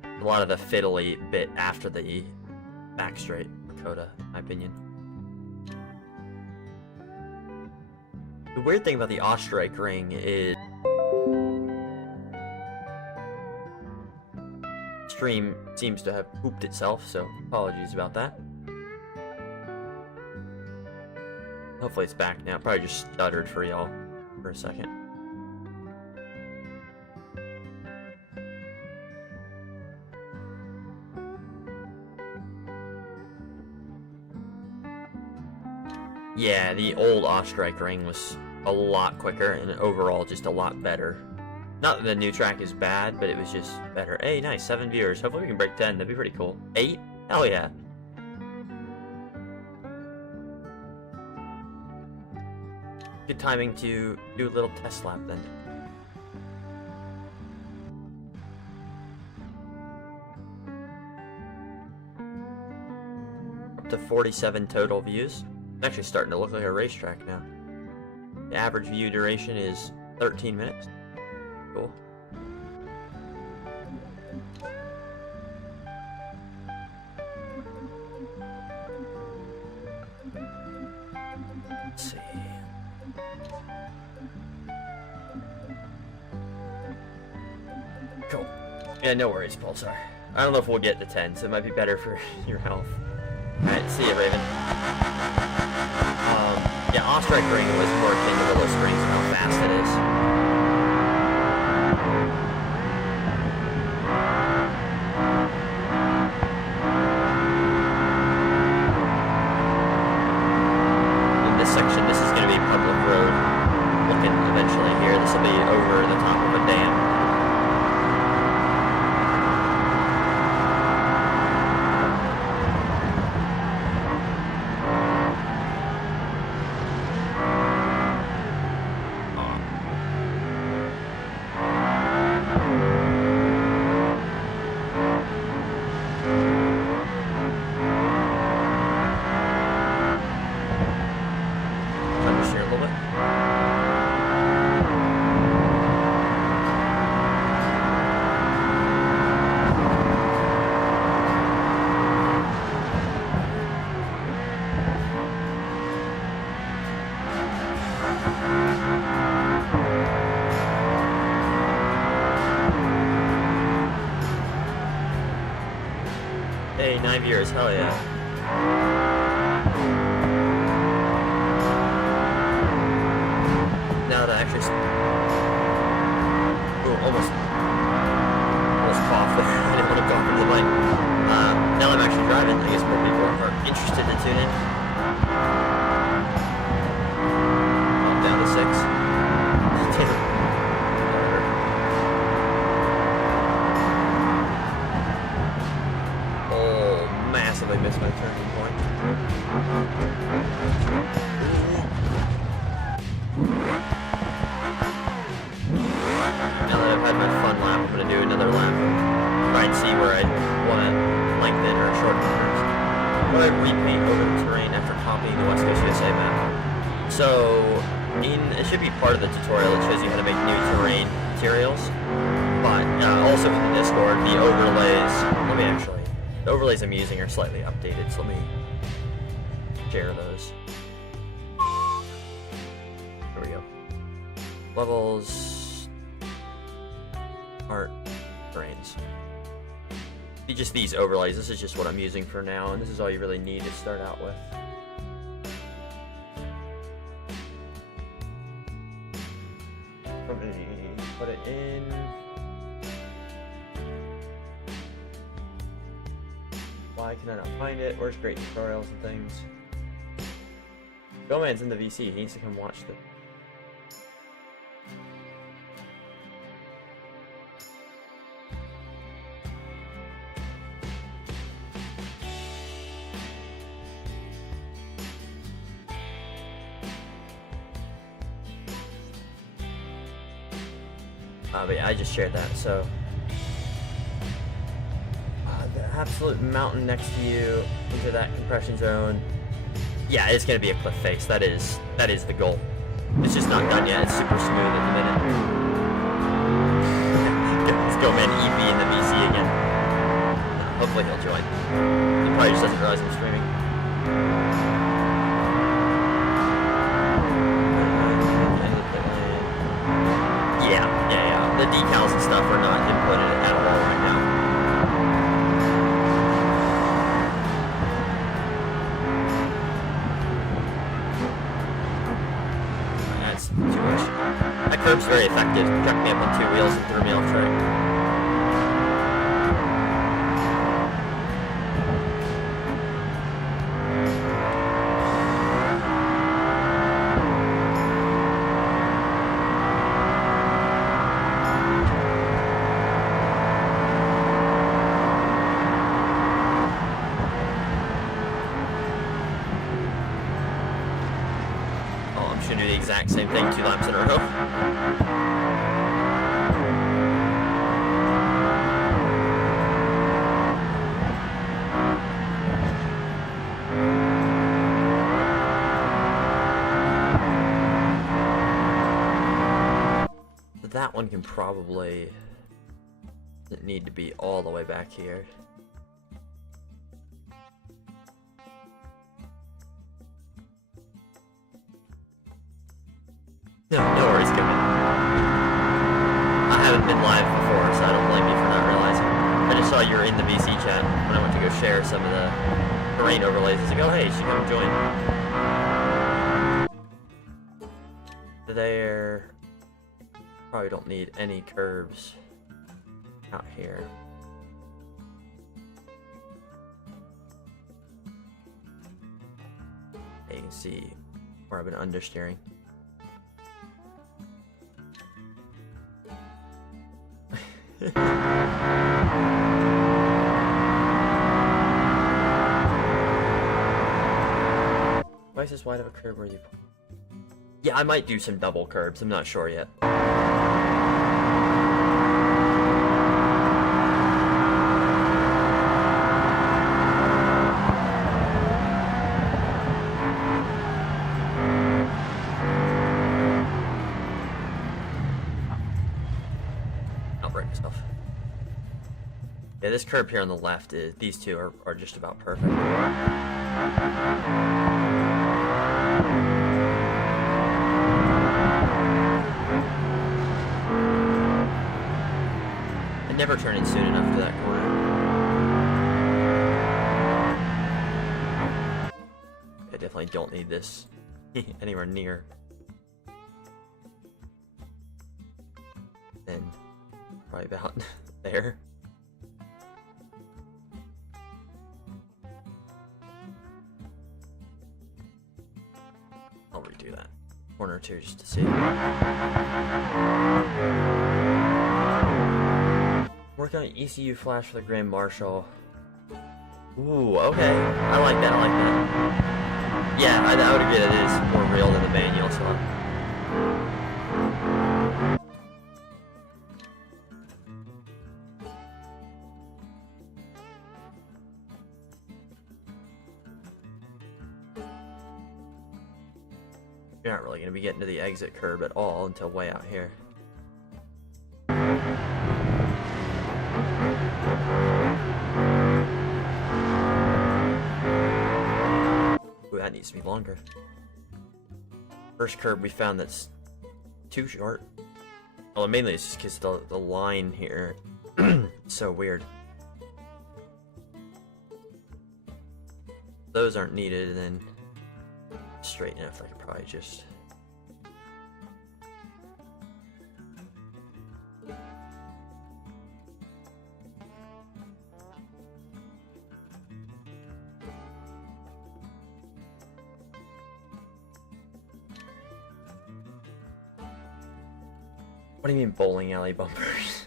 A lot of the fiddly bit after the back straight for Coda, in my opinion. The weird thing about the Ostrike Ring is stream seems to have pooped itself, so apologies about that. Hopefully it's back now. Probably just stuttered for y'all for a second. Yeah, the old Ostrike Ring was a lot quicker and overall just a lot better. Not that the new track is bad, but it was just better. Hey, nice, 7 viewers. Hopefully we can break 10. That'd be pretty cool. 8? Hell yeah. Good timing to do a little test lap then. Up to 47 total views. It's actually starting to look like a racetrack now. The average view duration is 13 minutes. Cool. Let's see. Cool. Yeah, no worries, Pulsar. I don't know if we'll get to 10, so it might be better for your health. Alright, see ya, Raven. Yeah, Ostrike Ring was more akin to Willow Springs and how fast it is. In this section, this is going to be public road. Looking eventually here, this will be over the top of a dam. Hey, 9 viewers, hell yeah. Now that I actually... Ooh, almost coughed there. I didn't want to cough into the mic. Now I'm actually driving, I guess more people are interested to tune in. I'm down to 6. I missed my turning point. Now that I've had my fun lap, I'm going to do another lap. Try and see where I want to lengthen or shorten corners. Or I'd repaint over the terrain after copying the West Coast USA map. So, it should be part of the tutorial that shows you how to make new terrain materials. But also in the Discord, the overlays, the overlays I'm using are slightly updated, so let me share those. There we go. Levels, art, terrains. Just these overlays, this is just what I'm using for now, and this is all you really need to start out with. Let me put it in. Why can I not find it? Where's great tutorials and things? Goman's in the VC, he needs to come watch them. But yeah, I just shared that, so the absolute mountain next to you into that compression zone. Yeah, it's gonna be a cliff face. That is the goal. It's just not done yet. It's super smooth at the minute. Let's go, man. EB in the VC again. Hopefully he'll join. He probably just doesn't realize I'm streaming. The decals and stuff are not inputted at all right now. That's too much. That curb's very effective. Chucked me up on 2 wheels and threw me off track. Same thing 2 laps in a row. That one can probably doesn't need to be all the way back here. No worries, Kevin. I haven't been live before, so I don't blame you for not realizing. I just saw you were in the VC chat when I went to go share some of the terrain overlays. I was like, oh hey, you should come join. There probably don't need any curves out here. You can see where I've been understeering. Why is this wide of a curb where you... Yeah, I might do some double curbs, I'm not sure yet. Yeah, this curb here on the left, these two are just about perfect. I never turn in soon enough to that corner. I definitely don't need this anywhere near. And probably about there. I'll redo that. Corner or two just to see. Work on ECU flash for the Grand Marshal. Ooh, okay. I like that, I like that. Yeah, I would agree that it is more real than the manual, so... You're not really going to be getting to the exit curb at all until way out here. Ooh, that needs to be longer. First curb we found that's too short. Well, mainly it's just because the line here is so weird. Those aren't needed, and then straight enough I could probably just... What do you mean bowling alley bumpers?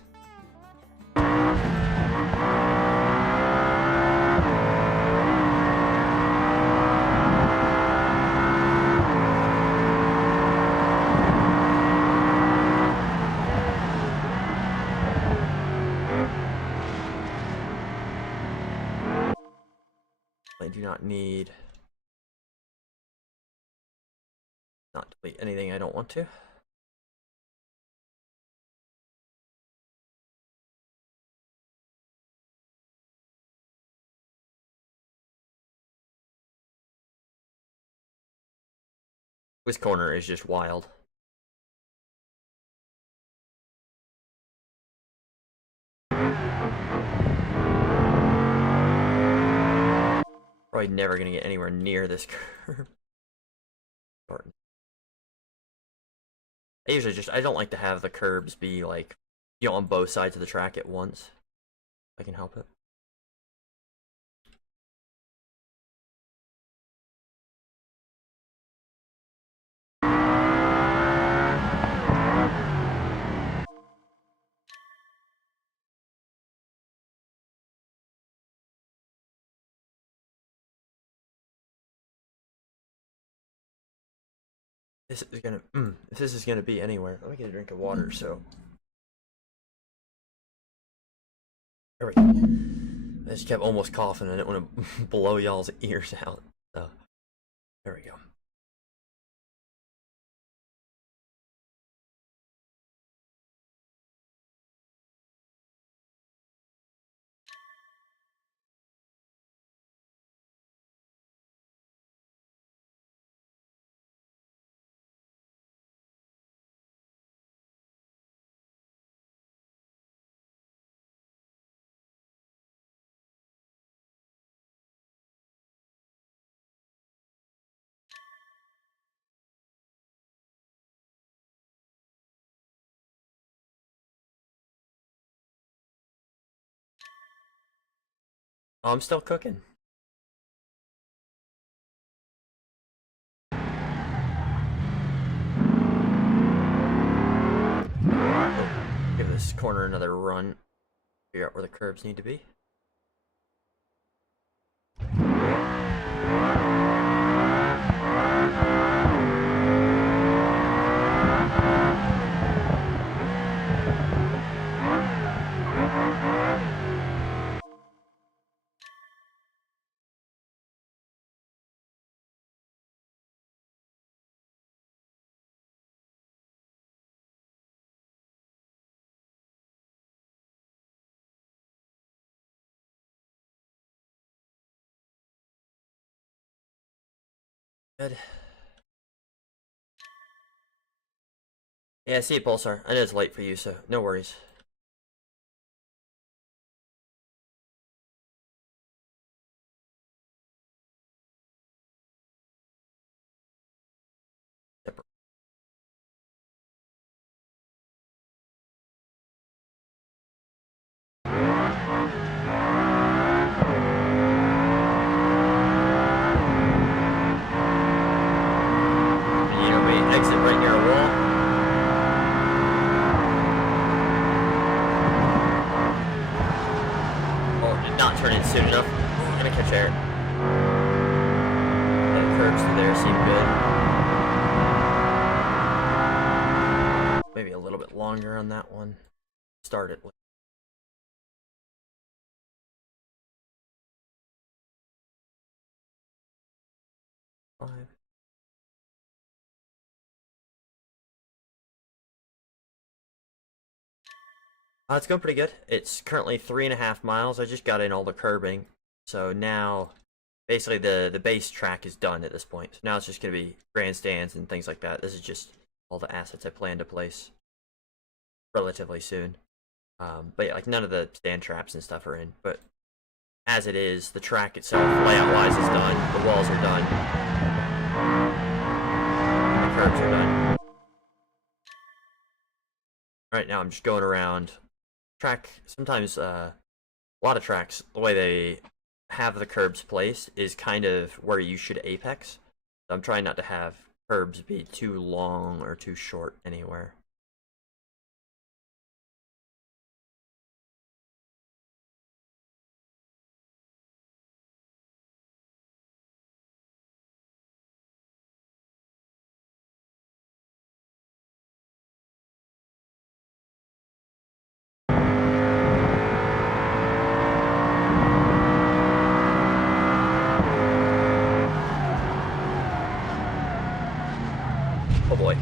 I do not need... not delete anything I don't want to. This corner is just wild. Probably never gonna get anywhere near this curve. I don't like to have the curbs be like, you know, on both sides of the track at once. If I can help it. This is gonna, if this is gonna be anywhere, let me get a drink of water, so. There we go. I just kept almost coughing, I didn't want to blow y'all's ears out, so. There we go. Oh, I'm still cooking. Give this corner another run. Figure out where the curbs need to be. Good. Yeah, I see it, Pulsar. I know it's late for you, so no worries. You know, we exit right near a wall. Oh, did not turn in soon enough. I'm gonna catch air. The curves through there seem good. Maybe a little bit longer on that one. Start it with 5. It's going pretty good. It's currently 3.5 miles. I just got in all the curbing. So now, basically the base track is done at this point. So now it's just going to be grandstands and things like that. This is just all the assets I plan to place relatively soon. But yeah, like none of the stand traps and stuff are in. But as it is, the track itself, layout-wise, is done. The walls are done. The curbs are done. Right now I'm just going around. Track, sometimes a lot of tracks, the way they have the curbs placed is kind of where you should apex. So I'm trying not to have curbs be too long or too short anywhere. Oh boy.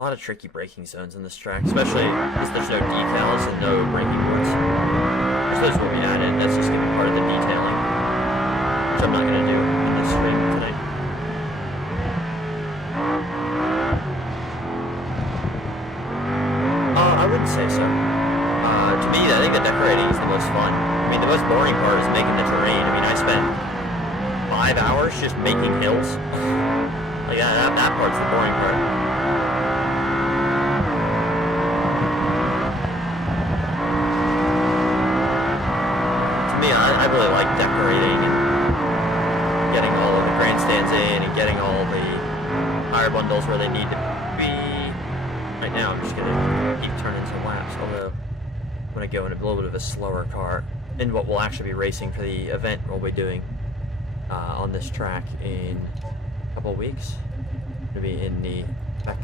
A lot of tricky braking zones in this track, especially because there's no decals and no braking boards. I suppose will be added, that's just going to be part of the detailing, which I'm not going to do in this stream tonight. I wouldn't say so. To me, I think the decorating is the most fun. I mean, the most boring part is making the terrain. I mean, I spent 5 hours just making hills. Like that part's the boring part. To me, I really like decorating and getting all of the grandstands in and getting all the tire bundles where they need to be. Right now, I'm just gonna keep turning some laps, although I'm gonna go in a little bit of a slower car in what we'll actually be racing for the event we'll be doing on this track in a couple of weeks. Gonna be in the Spec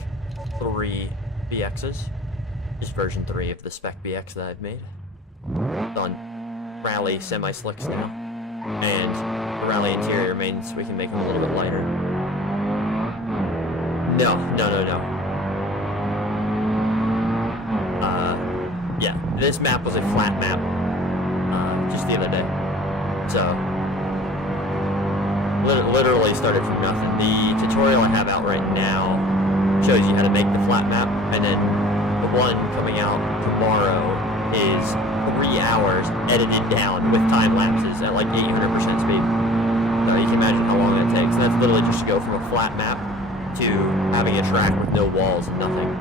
3 BXs, just version 3 of the Spec BX that I've made. It's on rally semi-slicks now, and the rally interior means we can make them a little bit lighter. No. Yeah, this map was a flat map just the other day, so literally started from nothing. The tutorial I have out right now shows you how to make the flat map, and then the one coming out tomorrow is 3 hours edited down with time lapses at like 800% speed. So you can imagine how long that takes. And that's literally just to go from a flat map to having a track with no walls and nothing.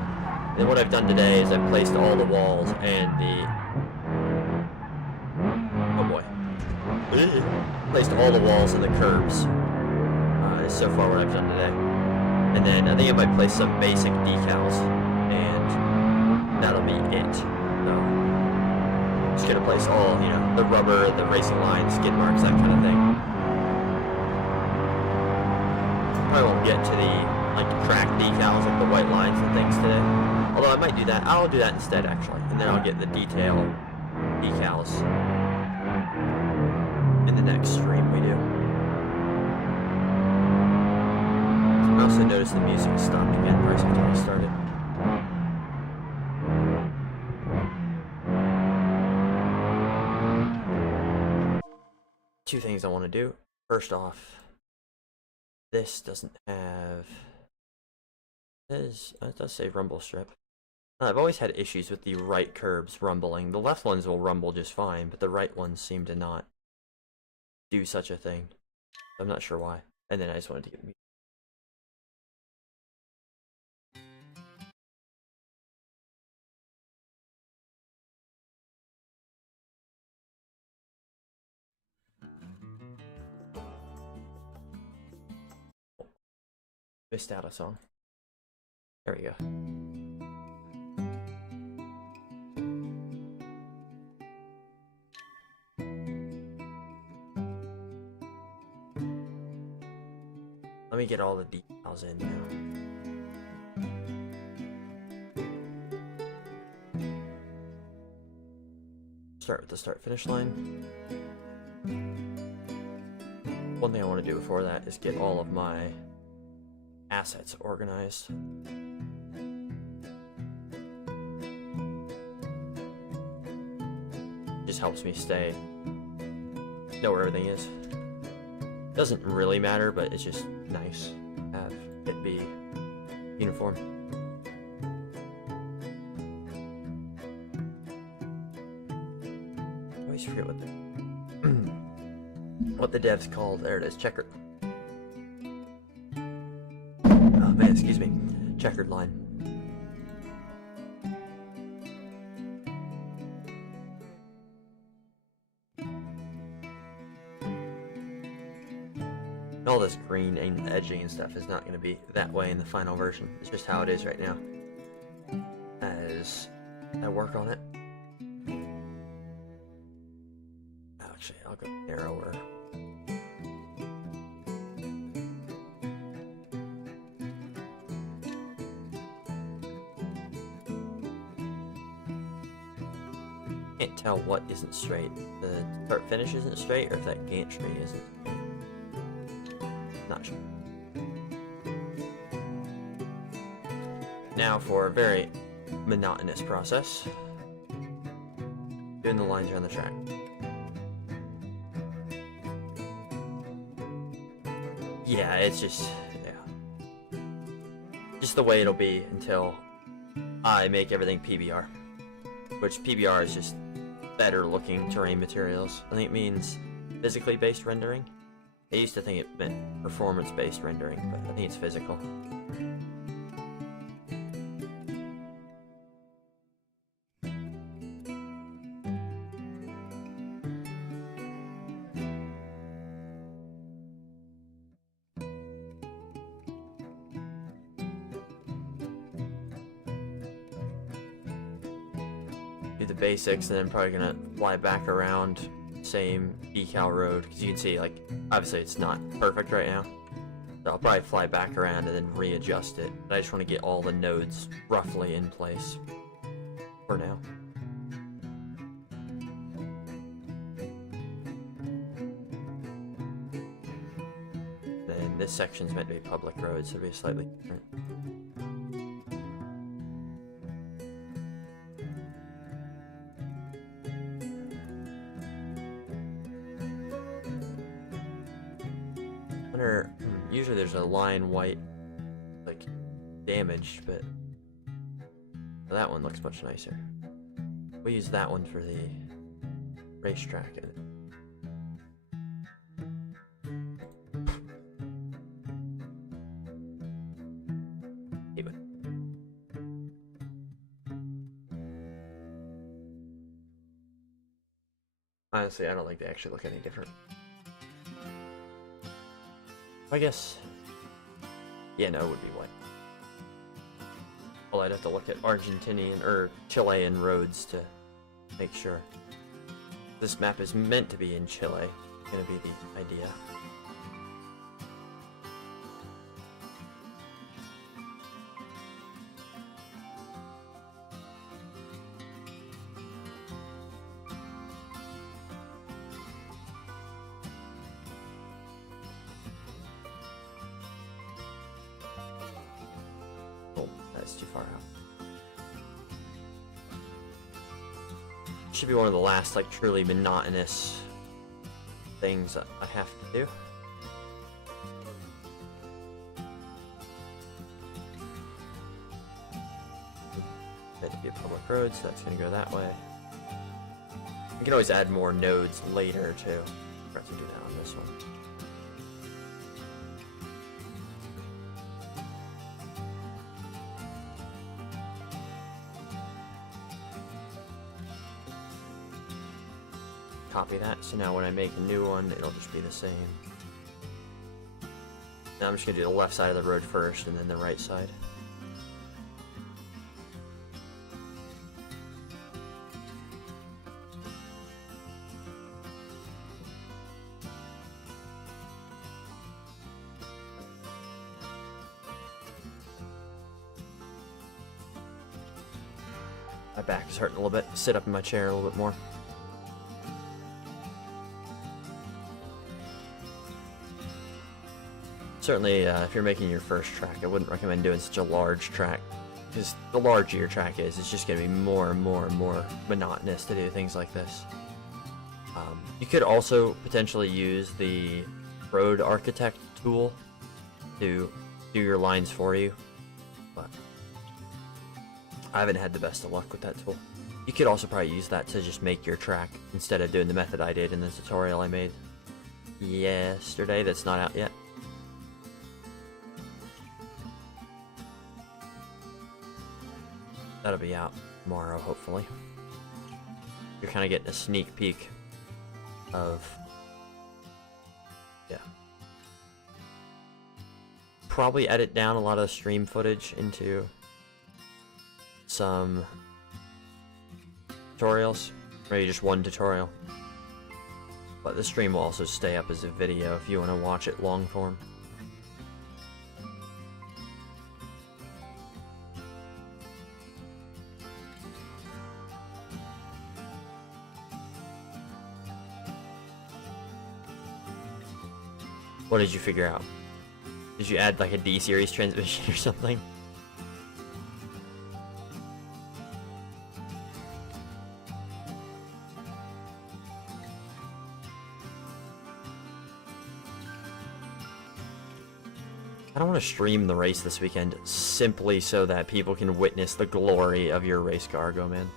And what I've done today is I've placed all the walls and placed all the walls and the curbs. Is so far what I've done today. And then I think I might place some basic decals, and that'll be it. So just gonna place all, the rubber, the racing lines, skid marks, that kind of thing. Probably won't get to the track decals, like the white lines and things today. Although I might do that. I'll do that instead, actually, and then I'll get the detail decals in the next stream we do. I also noticed the music stopped again right after I started. Two things I want to do. First off, this doesn't have... It does say rumble strip. I've always had issues with the right curbs rumbling. The left ones will rumble just fine, but the right ones seem to not do such a thing. I'm not sure why. And then I just wanted to get music. Missed out a song. There we go. Let me get all the details in now. Start with the start-finish line. One thing I want to do before that is get all of my assets organized. Just helps me know where everything is. Doesn't really matter, but it's just nice to have it be uniform. I always forget what the devs called. There it is, checkered. Oh man, excuse me, checkered line. All this green and edging and stuff is not going to be that way in the final version. It's just how it is right now. As I work on it. Actually, I'll go narrower. Can't tell what isn't straight. The start finish isn't straight, or if that Gantt tree isn't straight. Not sure. Now for a very monotonous process. Doing the lines around the track. Yeah, it's just, just the way it'll be until I make everything PBR. Which PBR is just better looking terrain materials. I think it means physically based rendering. I used to think it meant performance-based rendering, but I think it's physical. Do the basics, and then probably gonna fly back around same decal road, because you can see, like, obviously it's not perfect right now, so I'll probably fly back around and then readjust it, but I just want to get all the nodes roughly in place for now. Then this section's meant to be public road, so it'll be slightly different. Usually there's a line white, like, damaged, but that one looks much nicer. We'll use that one for the racetrack. Honestly, I don't think they actually look any different. I guess, yeah, no, it would be white. Well, I'd have to look at Argentinian or Chilean roads to make sure. This map is meant to be in Chile. It's gonna be the idea. Too far out. Should be one of the last, like, truly monotonous things that I have to do. Meant to be a public road, so that's gonna go that way. You can always add more nodes later too. Forgot to do that on this one. Copy that, so now when I make a new one, it'll just be the same. Now I'm just gonna do the left side of the road first, and then the right side. My back is hurting a little bit. Sit up in my chair a little bit more. certainly, if you're making your first track, I wouldn't recommend doing such a large track, because the larger your track is, it's just going to be more and more and more monotonous to do things like this. You could also potentially use the Road Architect tool to do your lines for you, but I haven't had the best of luck with that tool. You could also probably use that to just make your track instead of doing the method I did in the tutorial I made yesterday that's not out yet. That'll be out tomorrow, hopefully. You're kind of getting a sneak peek of, yeah. Probably edit down a lot of the stream footage into some tutorials, maybe just one tutorial. But the stream will also stay up as a video if you want to watch it long form. What did you figure out? Did you add like a D-series transmission or something? I don't want to stream the race this weekend simply so that people can witness the glory of your race car, Go Man.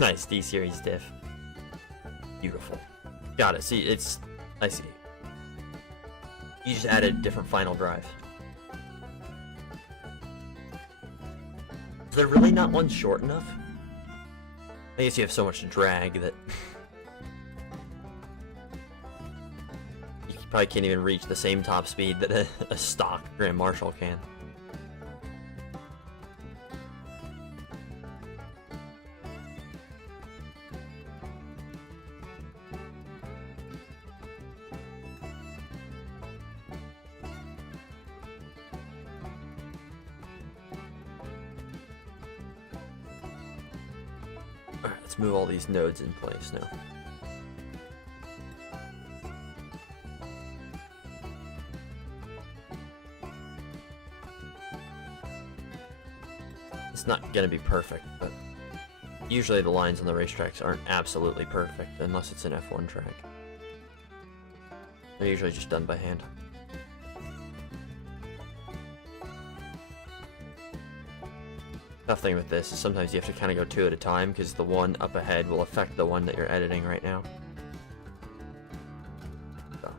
Nice, D-series diff. Beautiful. Got it. See, it's... I see. You just added a different final drive. Is there really not one short enough? I guess you have so much drag that... you probably can't even reach the same top speed that a stock Grand Marshal can. Alright, let's move all these nodes in place now. It's not gonna be perfect, but usually the lines on the racetracks aren't absolutely perfect unless it's an F1 track. They're usually just done by hand. Tough thing with this is sometimes you have to kind of go two at a time because the one up ahead will affect the one that you're editing right now. So.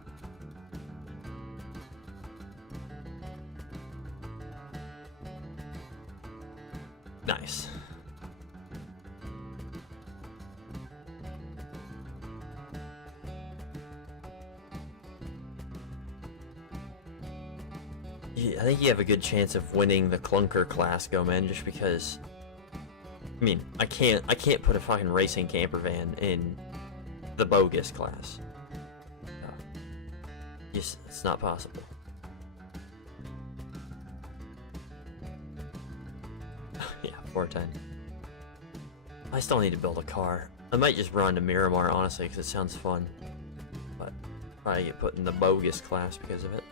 Nice. I think you have a good chance of winning the clunker class, Go Man, just because. I mean, I can't put a fucking racing camper van in the bogus class. No. Just, it's not possible. Yeah, 410. I still need to build a car. I might just run to Miramar, honestly, because it sounds fun. But probably get put in the bogus class because of it.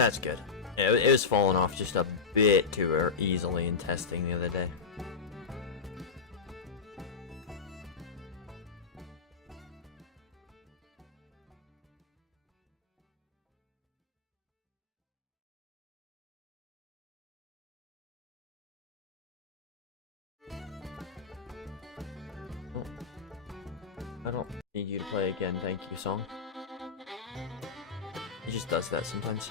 That's good. It was falling off just a bit too easily in testing the other day. Oh. I don't need you to play again, thank you, song. It just does that sometimes.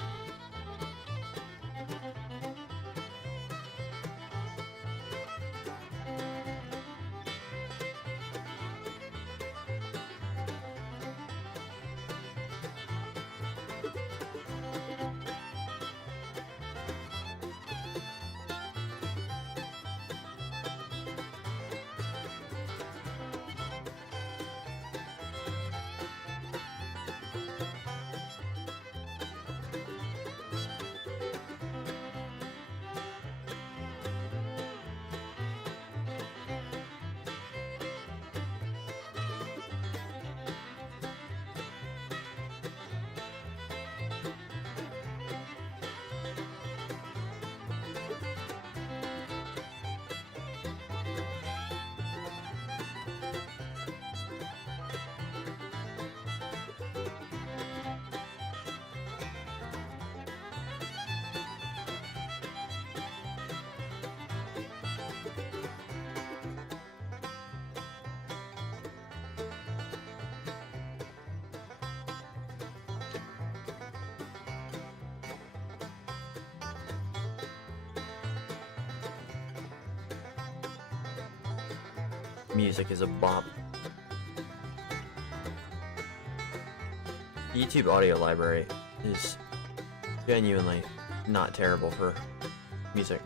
Music is a bop. The YouTube audio library is genuinely not terrible for music.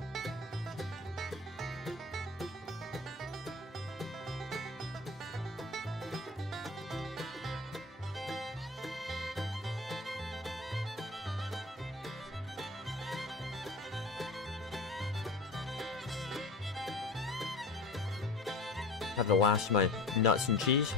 Have the last of my nuts and cheese.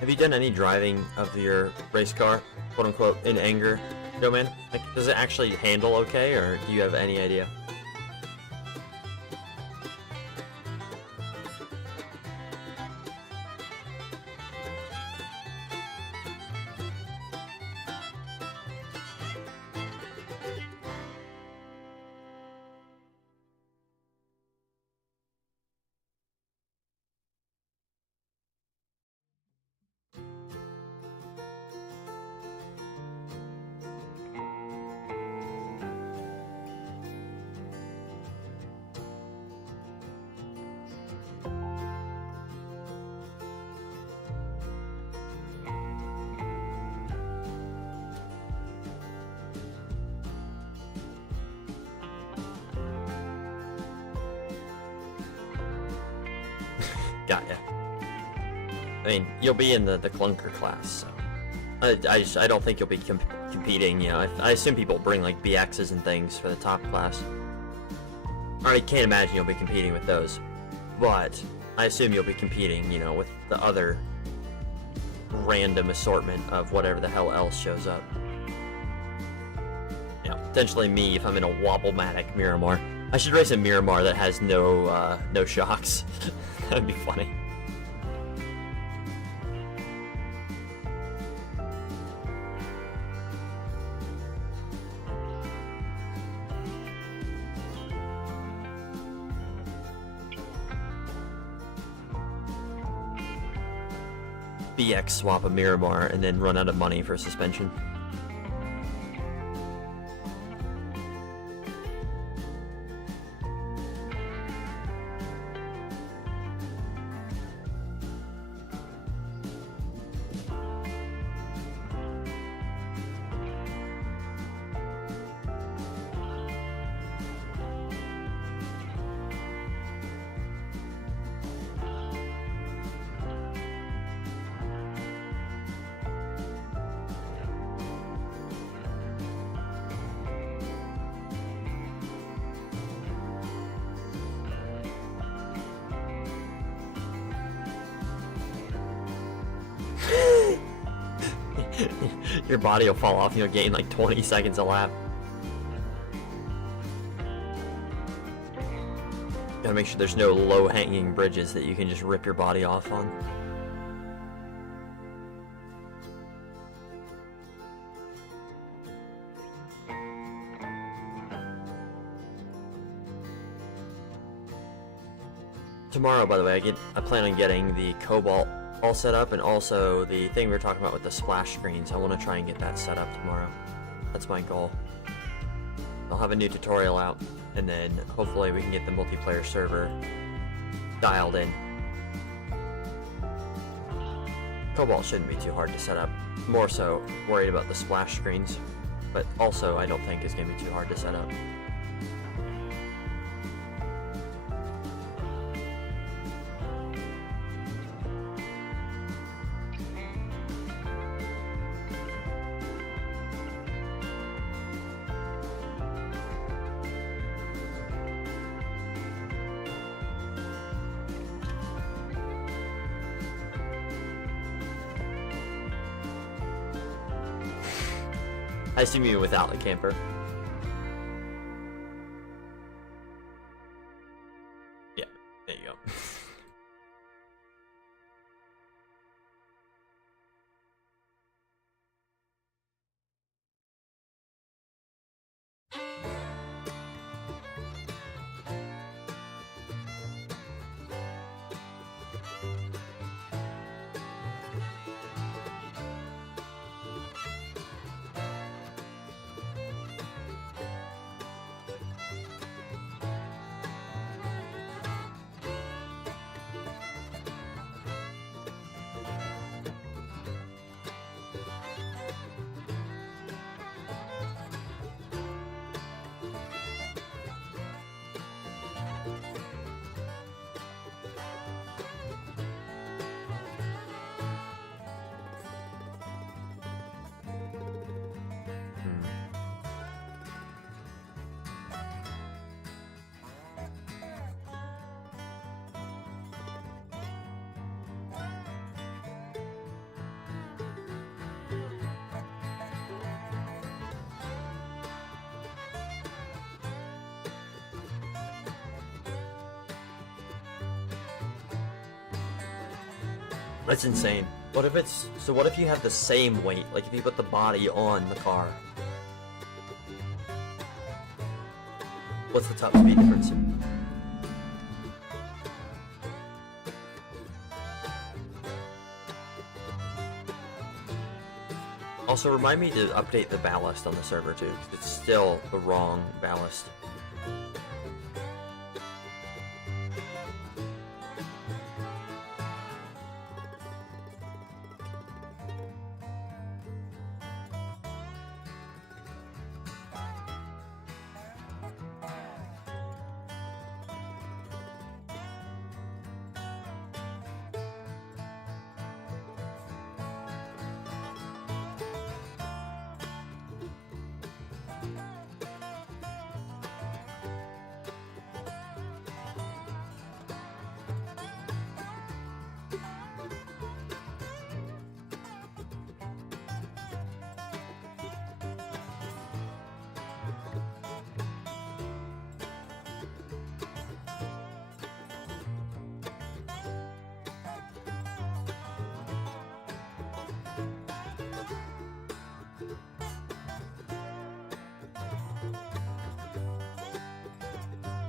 Have you done any driving of your race car, quote unquote, in anger, Joe Man? Like, does it actually handle okay, or do you have any idea? Got ya. I mean, you'll be in the clunker class, so I don't think you'll be competing. You know, I assume people bring like BXs and things for the top class. I can't imagine you'll be competing with those, but I assume you'll be competing, you know, with the other random assortment of whatever the hell else shows up. You know, potentially me if I'm in a Wobblematic Miramar. I should race a Miramar that has no shocks. That'd be funny. BX swap a Miramar and then run out of money for suspension. Your body will fall off, you'll gain like 20 seconds a lap. Gotta make sure there's no low-hanging bridges that you can just rip your body off on. Tomorrow, by the way, I plan on getting the Cobalt all set up, and also the thing we were talking about with the splash screens. I want to try and get that set up tomorrow. That's my goal. I'll have a new tutorial out, and then hopefully we can get the multiplayer server dialed in. Cobalt shouldn't be too hard to set up. More so worried about the splash screens, but also I don't think it's going to be too hard to set up. I assume you without the camper. Yeah, there you go. That's insane. What if it's... So what if you have the same weight? Like if you put the body on the car? What's the top speed difference? Also, remind me to update the ballast on the server too, because it's still the wrong ballast.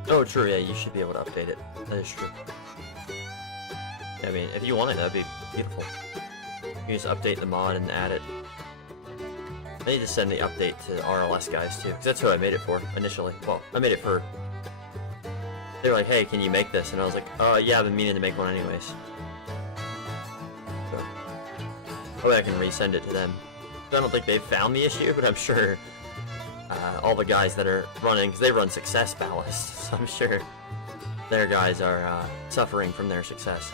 Oh, true, yeah, you should be able to update it. That is true. I mean, if you want it, that'd be beautiful. You can just update the mod and add it. I need to send the update to RLS guys, too, because that's who I made it for, initially. Well, I made it for... They were like, hey, can you make this? And I was like, yeah, I've been meaning to make one anyways. So, hopefully I can resend it to them. I don't think they've found the issue, but I'm sure... all the guys that are running, because they run success ballast, so I'm sure their guys are suffering from their success.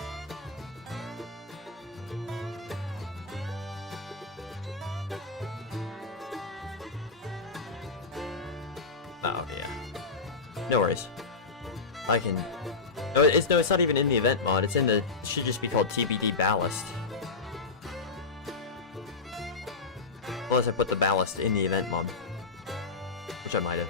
Oh, okay, yeah. No worries. I can... No, it's not even in the event mod, it's in the... It should just be called TBD ballast. Unless I put the ballast in the event mod, which I might have.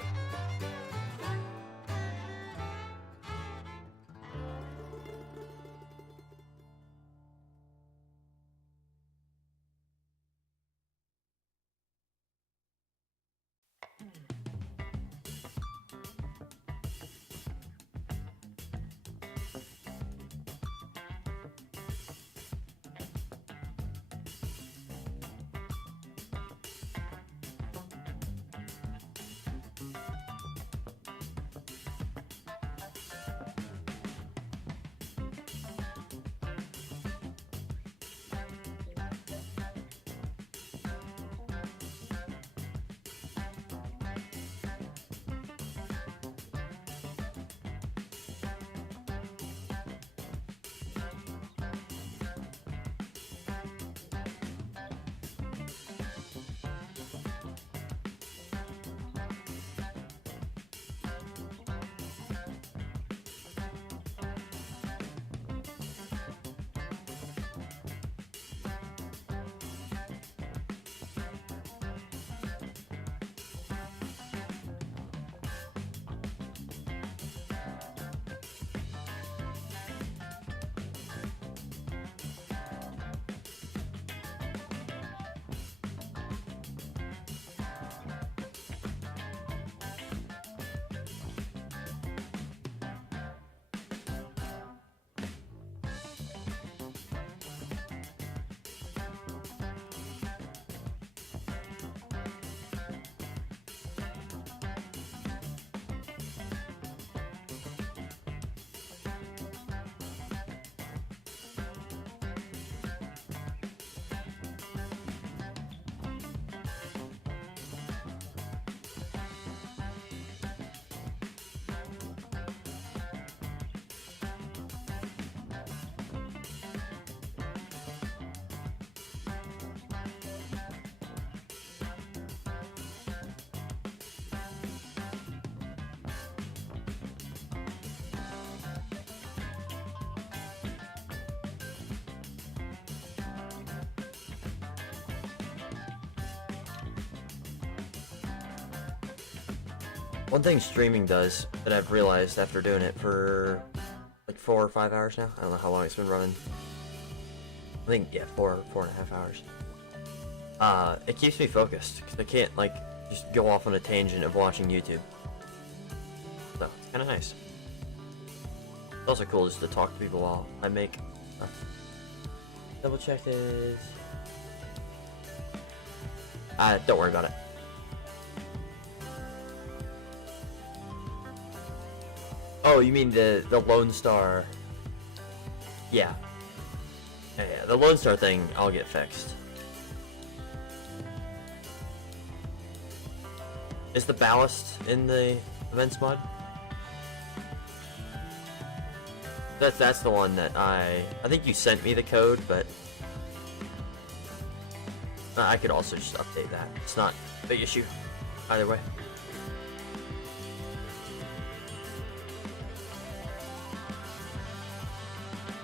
One thing streaming does that I've realized after doing it for like 4 or 5 hours now, I don't know how long it's been running. I think, yeah, 4.5 hours. It keeps me focused, because I can't, like, just go off on a tangent of watching YouTube. So, it's kind of nice. It's also cool just to talk to people while I make. Double check this. Don't worry about it. Oh, you mean the Lone Star? Yeah. Yeah, the Lone Star thing, I'll get fixed. Is the ballast in the events mod? That's the one that I think you sent me the code, but I could also just update that. It's not a big issue either way.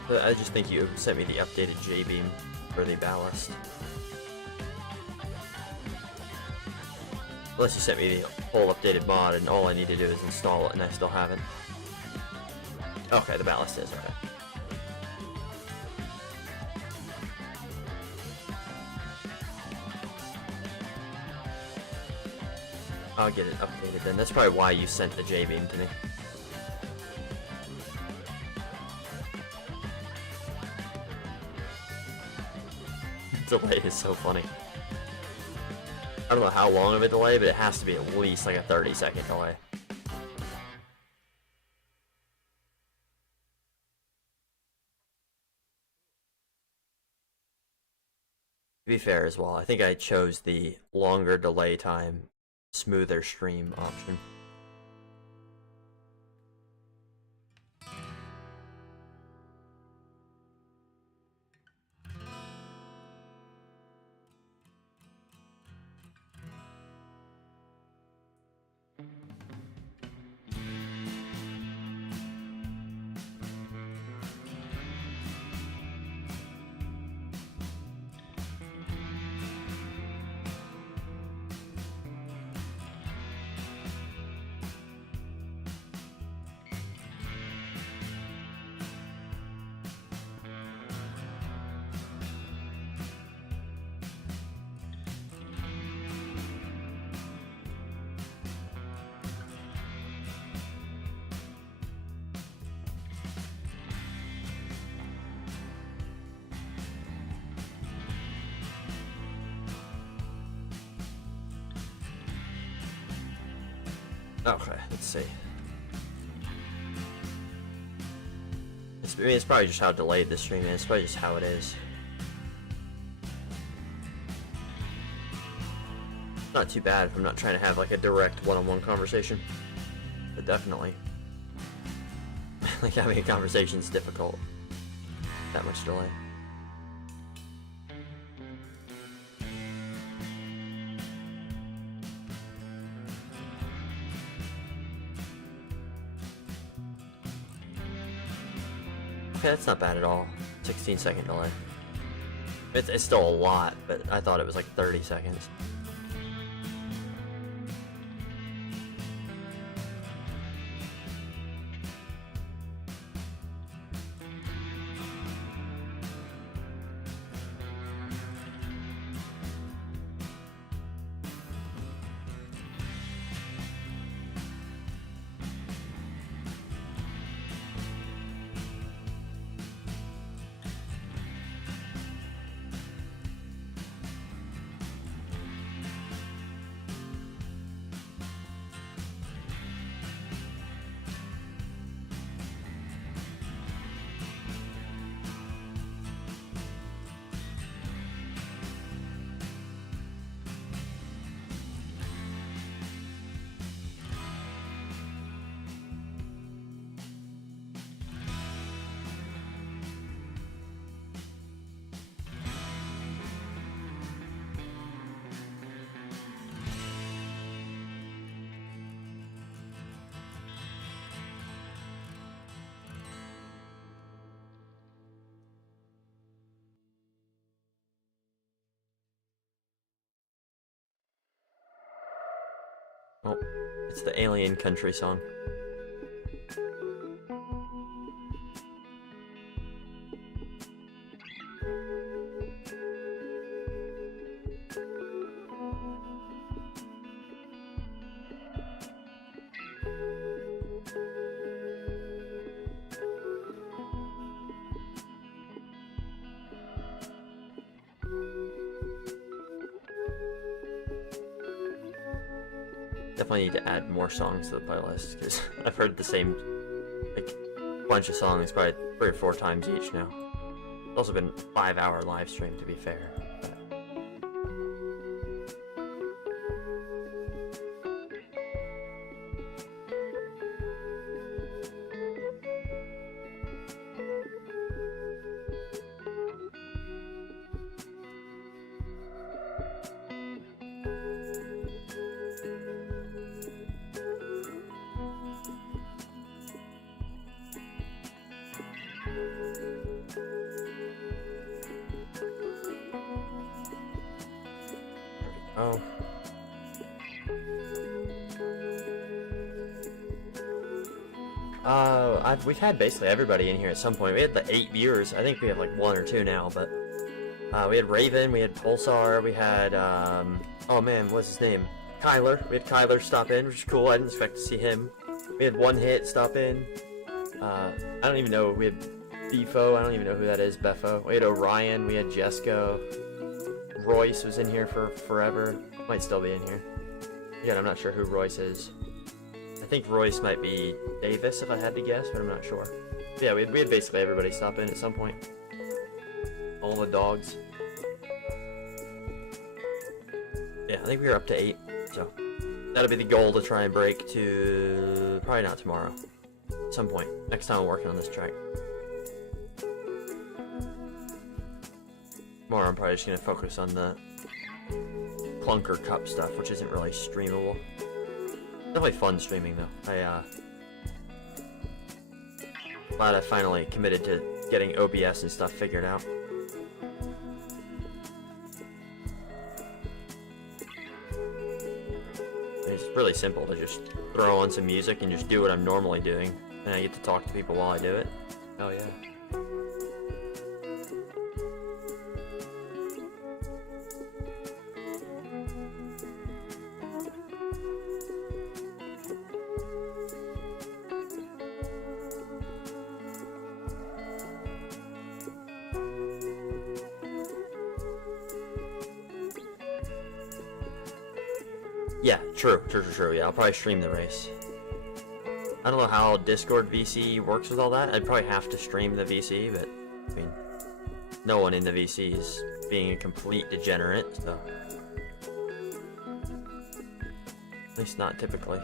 But I just think you sent me the updated J-beam for the ballast. Unless you sent me the whole updated mod and all I need to do is install it and I still haven't. Okay, the ballast is alright. I'll get it updated then. That's probably why you sent the J-beam to me. Delay is so funny. I don't know how long of a delay, but it has to be at least like a 30-second delay. To be fair as well, I think I chose the longer delay time, smoother stream option. Okay, let's see. I mean, it's probably just how delayed the stream is. It's probably just how it is. Not too bad if I'm not trying to have like a direct one-on-one conversation. But definitely. Like having a conversation is difficult. That much delay. Okay, that's not bad at all. 16-second delay. It's still a lot, but I thought it was like 30 seconds. Oh, it's the Alien Country song. Definitely need to add more songs to the playlist, because I've heard the same like bunch of songs probably 3 or 4 times each now. It's also been a 5-hour live stream, to be fair. Oh. We've had basically everybody in here at some point. We had the 8 viewers. I think we have like 1 or 2 now, but we had Raven, we had Pulsar, we had oh man, what's his name? Kyler. We had Kyler stop in, which is cool. I didn't expect to see him. We had One Hit stop in. I don't even know. We had Befo. I don't even know who that is. Befo. We had Orion. We had Jesco. Royce was in here for forever. Might still be in here. Again, I'm not sure who Royce is. I think Royce might be Davis, if I had to guess, but I'm not sure. But yeah, we had basically everybody stop in at some point. All the dogs. Yeah, I think we were up to 8, so that'll be the goal, to try and break to probably not tomorrow. At some point. Next time I'm working on this track. Tomorrow I'm probably just gonna focus on the Clunker Cup stuff, which isn't really streamable. Definitely fun streaming though. Glad I finally committed to getting OBS and stuff figured out. It's really simple to just throw on some music and just do what I'm normally doing, and I get to talk to people while I do it. Oh yeah. Yeah, true. Yeah, I'll probably stream the race. I don't know how Discord VC works with all that. I'd probably have to stream the VC, but I mean, no one in the VC is being a complete degenerate, so at least not typically.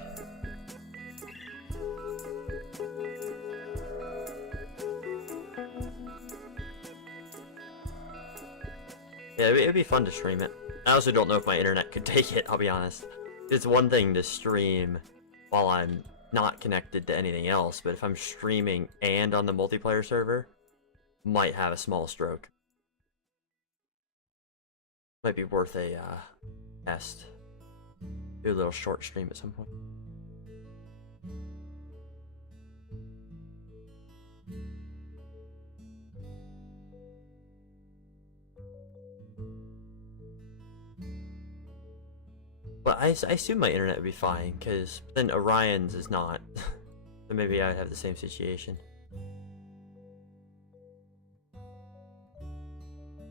Yeah, it'd be fun to stream it. I also don't know if my internet could take it, I'll be honest. It's one thing to stream while I'm not connected to anything else, but if I'm streaming and on the multiplayer server, might have a small stroke. Might be worth a test. Do a little short stream at some point. Well, I assume my internet would be fine, because then Orion's is not. So maybe I'd have the same situation.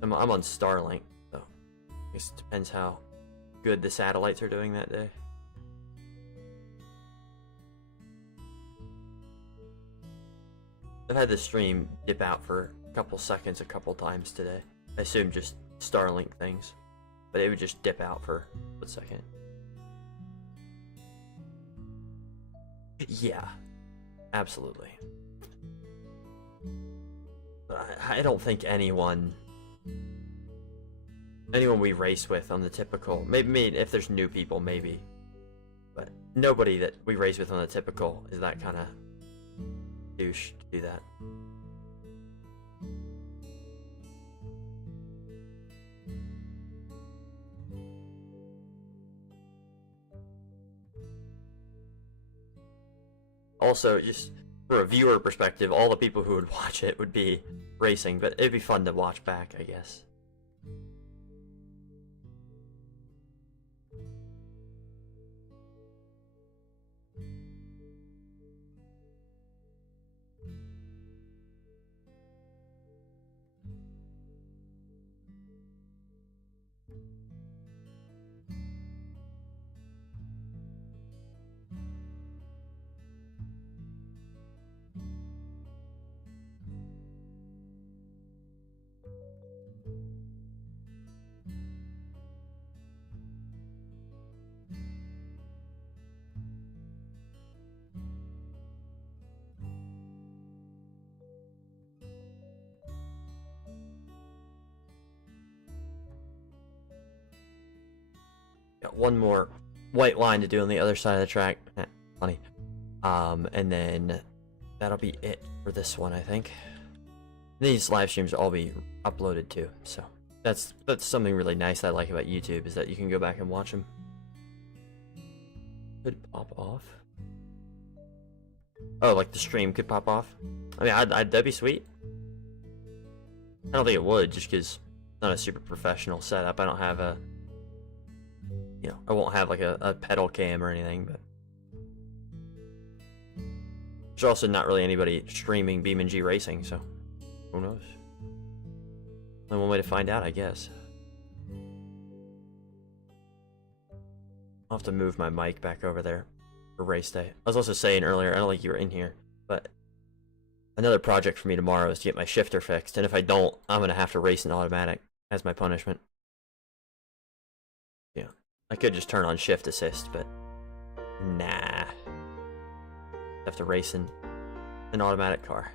I'm on Starlink, so I guess it depends how good the satellites are doing that day. I've had the stream dip out for a couple seconds a couple times today. I assume just Starlink things, but it would just dip out for a second. Yeah, absolutely. But I don't think anyone we race with on the typical, maybe if there's new people, maybe, but nobody that we race with on the typical is that kind of douche to do that. Also, just for a viewer perspective, all the people who would watch it would be racing, but it'd be fun to watch back, I guess. Got one more white line to do on the other side of the track. Funny. And then that'll be it for this one, I think. These live streams will all be uploaded too, so that's something really nice I like about YouTube, is that you can go back and watch them. Could pop off. Oh, like the stream could pop off? I mean, that'd be sweet. I don't think it would, just because it's not a super professional setup. I don't have a, you know, I won't have like a pedal cam or anything, but there's also not really anybody streaming BeamNg racing, so who knows? Only one way to find out, I guess. I'll have to move my mic back over there for race day. I was also saying earlier, I don't think you were in here, but another project for me tomorrow is to get my shifter fixed, and if I don't, I'm going to have to race in automatic as my punishment. Yeah, I could just turn on shift assist, but nah. Have to race in an automatic car.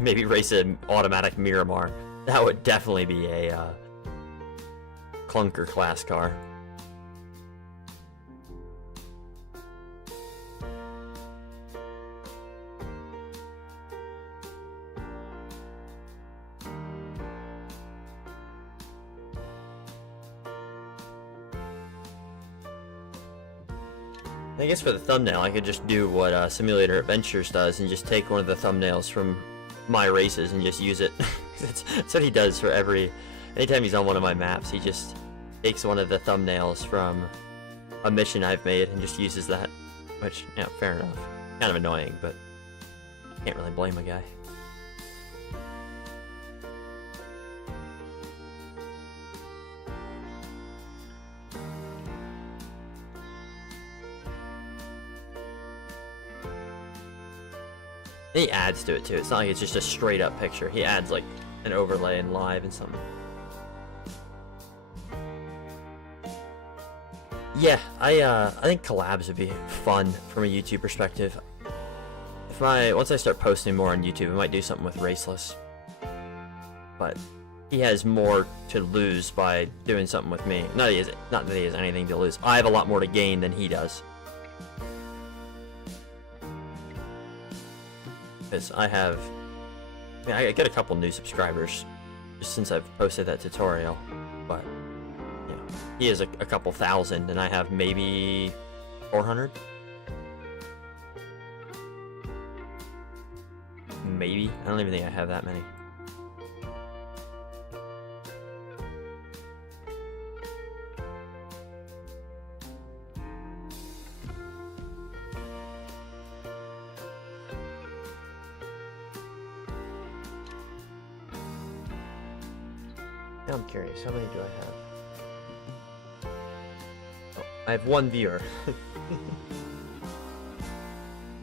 Maybe race an automatic Miramar. That would definitely be a clunker class car. I guess for the thumbnail, I could just do what Simulator Adventures does and just take one of the thumbnails from my races and just use it. That's what he does for anytime he's on one of my maps, he just takes one of the thumbnails from a mission I've made and just uses that. Which, yeah, fair enough. Kind of annoying, but can't really blame a guy. And he adds to it too. It's not like it's just a straight up picture. He adds like an overlay and live and something. Yeah, I think collabs would be fun from a YouTube perspective. Once I start posting more on YouTube, I might do something with Raceless. But he has more to lose by doing something with me. Not that he has anything to lose. I have a lot more to gain than he does. Because I get a couple new subscribers just since I've posted that tutorial, but you know, he has a couple thousand and I have maybe 400. Maybe. I don't even think I have that many. Now I'm curious, how many do I have? Oh, I have one viewer.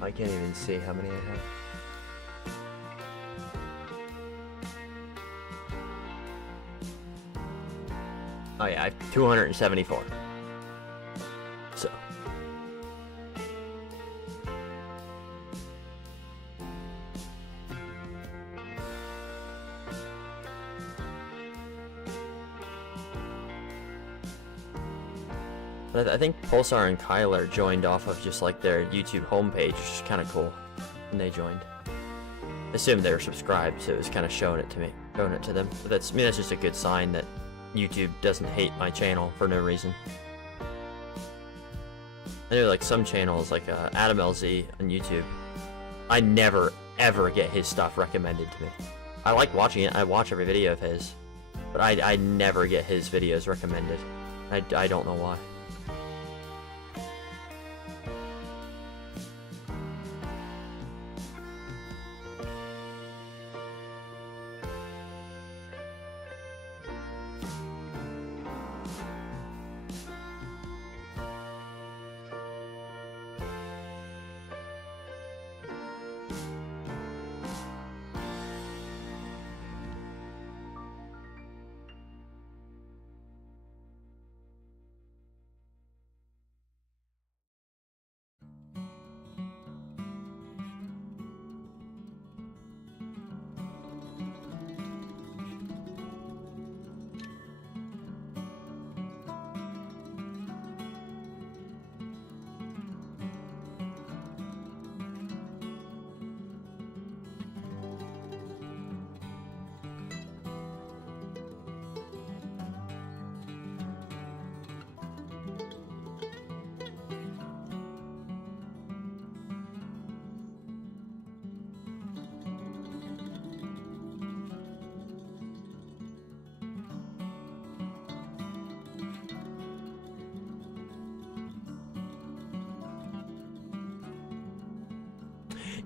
I can't even see how many I have. Oh yeah, I have 274. So. But I think Pulsar and Kyler joined off of just like their YouTube homepage, which is kind of cool. And they joined. I assumed they were subscribed, so it was kind of showing it to them. But that's just a good sign that YouTube doesn't hate my channel for no reason. I know like some channels, like Adam LZ on YouTube, I never ever get his stuff recommended to me. I like watching it. I watch every video of his, but I never get his videos recommended. I don't know why.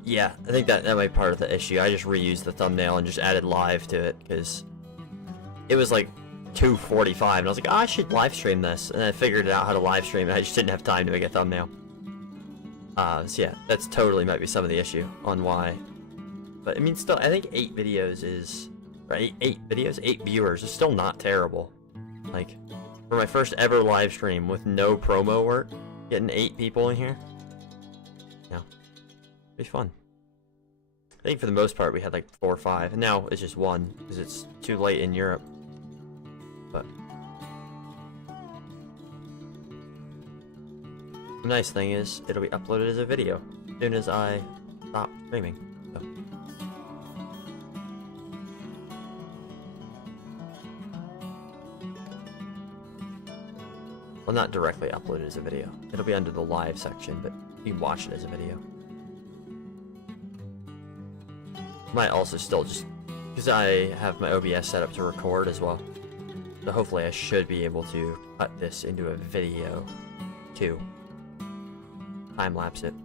Yeah, I think that might be part of the issue. I just reused the thumbnail and just added live to it because it was like 2:45 and I was like, oh, I should live stream this, and I figured out how to live stream and I just didn't have time to make a thumbnail. So yeah, that's totally might be some of the issue on why. But I mean, still, I think 8 videos is right. 8 videos, 8 viewers is still not terrible. Like for my first ever live stream with no promo work, getting 8 people in here. Yeah. Pretty fun. I think for the most part we had like 4 or 5, and now it's just 1 because it's too late in Europe. But the nice thing is it'll be uploaded as a video as soon as I stop streaming. So. Well, not directly uploaded as a video. It'll be under the live section, but you can watch it as a video. Might also still just, because I have my OBS set up to record as well. So hopefully I should be able to cut this into a video too. Time-lapse it.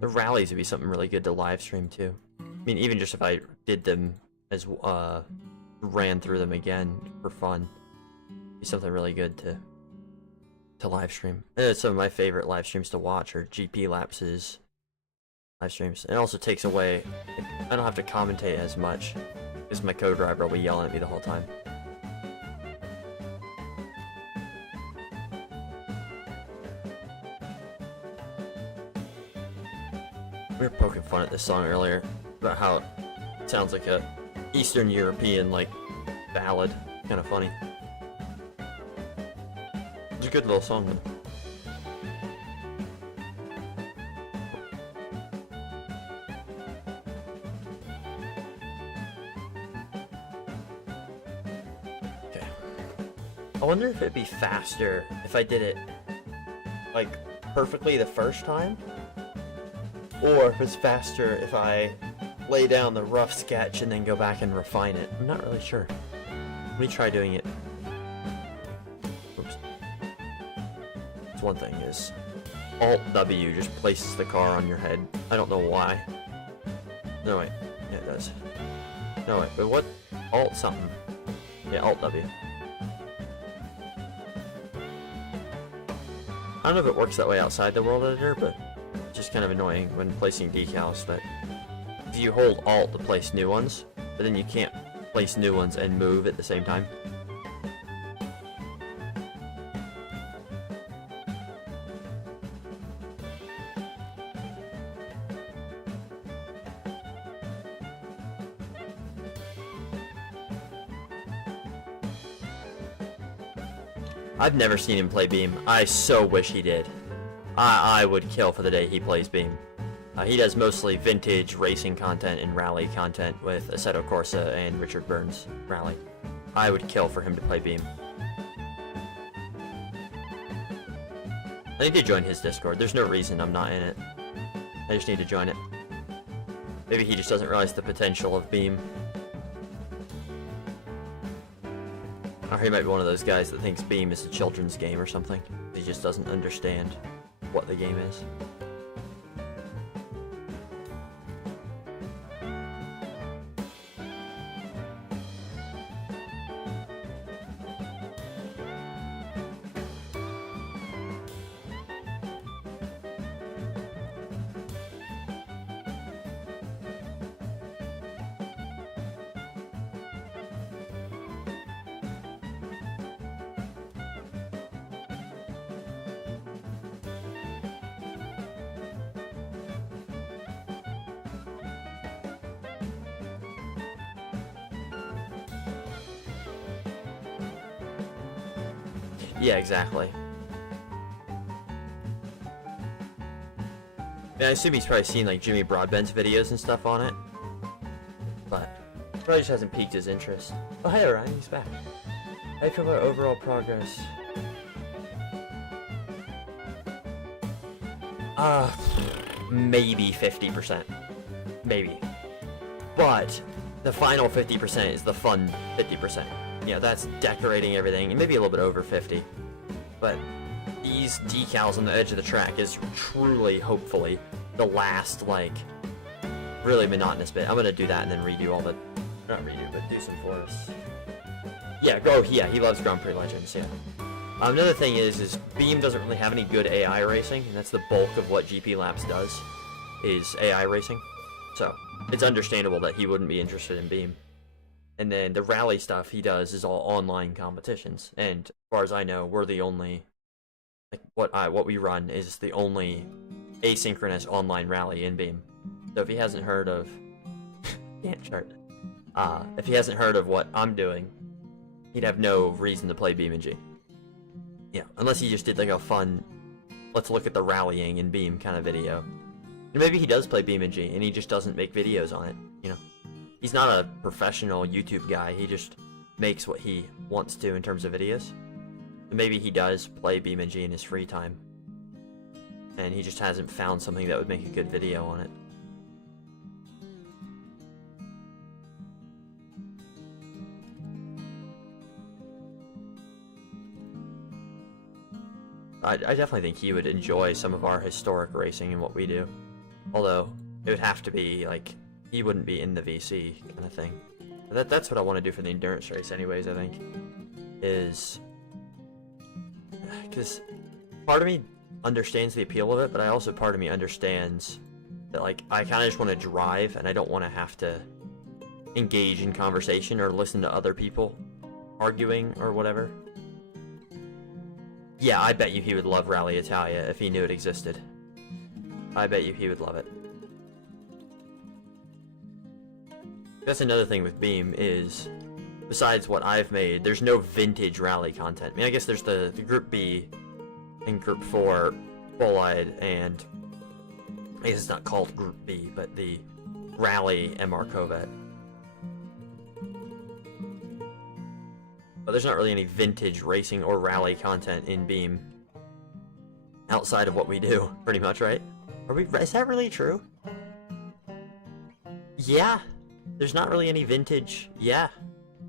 The rallies would be something really good to live stream too. I mean, even just if I did them as ran through them again for fun, it'd be something really good to live stream. And some of my favorite live streams to watch are GP lapses live streams. It also takes away, I don't have to commentate as much because my co-driver will be yelling at me the whole time. We were poking fun at this song earlier about how it sounds like a Eastern European like ballad. Kind of funny. It's a good little song though. Okay. I wonder if it'd be faster if I did it like perfectly the first time, or if it's faster if I lay down the rough sketch and then go back and refine it. I'm not really sure. Let me try doing it. Oops. That's one thing is Alt-W just places the car on your head. I don't know why. No wait. Yeah, it does. No wait, but what? Alt something. Yeah, Alt-W. I don't know if it works that way outside the world editor, but it's just kind of annoying when placing decals that if you hold Alt to place new ones, but then you can't place new ones and move at the same time. I've never seen him play Beam. I so wish he did. I would kill for the day he plays Beam. He does mostly vintage racing content and rally content with Assetto Corsa and Richard Burns rally. I would kill for him to play Beam. I need to join his Discord. There's no reason I'm not in it. I just need to join it. Maybe he just doesn't realize the potential of Beam. Or he might be one of those guys that thinks Beam is a children's game or something. He just doesn't understand what the game is. Yeah, exactly. Yeah, I assume he's probably seen like Jimmy Broadbent's videos and stuff on it, but probably just hasn't piqued his interest. Oh hey Ryan, he's back. How do you feel about overall progress? Maybe 50%. Maybe. But the final 50% is the fun 50%. You know, that's decorating everything, and maybe a little bit over 50. But these decals on the edge of the track is truly, hopefully, the last, like, really monotonous bit. I'm gonna do that and then redo all the... Not redo, but do some for us. Yeah, yeah, he loves Grand Prix Legends, yeah. Another thing is Beam doesn't really have any good AI racing, and that's the bulk of what GP Labs does, is AI racing. So, it's understandable that he wouldn't be interested in Beam. And then the rally stuff he does is all online competitions, and as far as I know, we're the only, like, what we run is the only asynchronous online rally in Beam. So if he hasn't heard of Gantt chart, if he hasn't heard of what I'm doing, he'd have no reason to play BeamNg. Yeah, unless he just did like a fun, let's look at the rallying in Beam kind of video. And maybe he does play BeamNg and he just doesn't make videos on it, you know. He's not a professional YouTube guy, he just makes what he wants to in terms of videos. And maybe he does play BeamNg in his free time, and he just hasn't found something that would make a good video on it. I definitely think he would enjoy some of our historic racing and what we do. Although, it would have to be, like, he wouldn't be in the VC kind of thing. That's what I want to do for the endurance race anyways, I think. Is... Because part of me understands the appeal of it, but also part of me understands that, like, I kind of just want to drive, and I don't want to have to engage in conversation or listen to other people arguing or whatever. Yeah, I bet you he would love Rally Italia if he knew it existed. I bet you he would love it. That's another thing with Beam is, besides what I've made, there's no vintage rally content. I mean, I guess there's the Group B and Group 4 Bolide, and I guess it's not called Group B, but the Rally MR Corvette. But there's not really any vintage racing or rally content in Beam outside of what we do, pretty much, right? Is that really true? Yeah. There's not really any vintage. Yeah.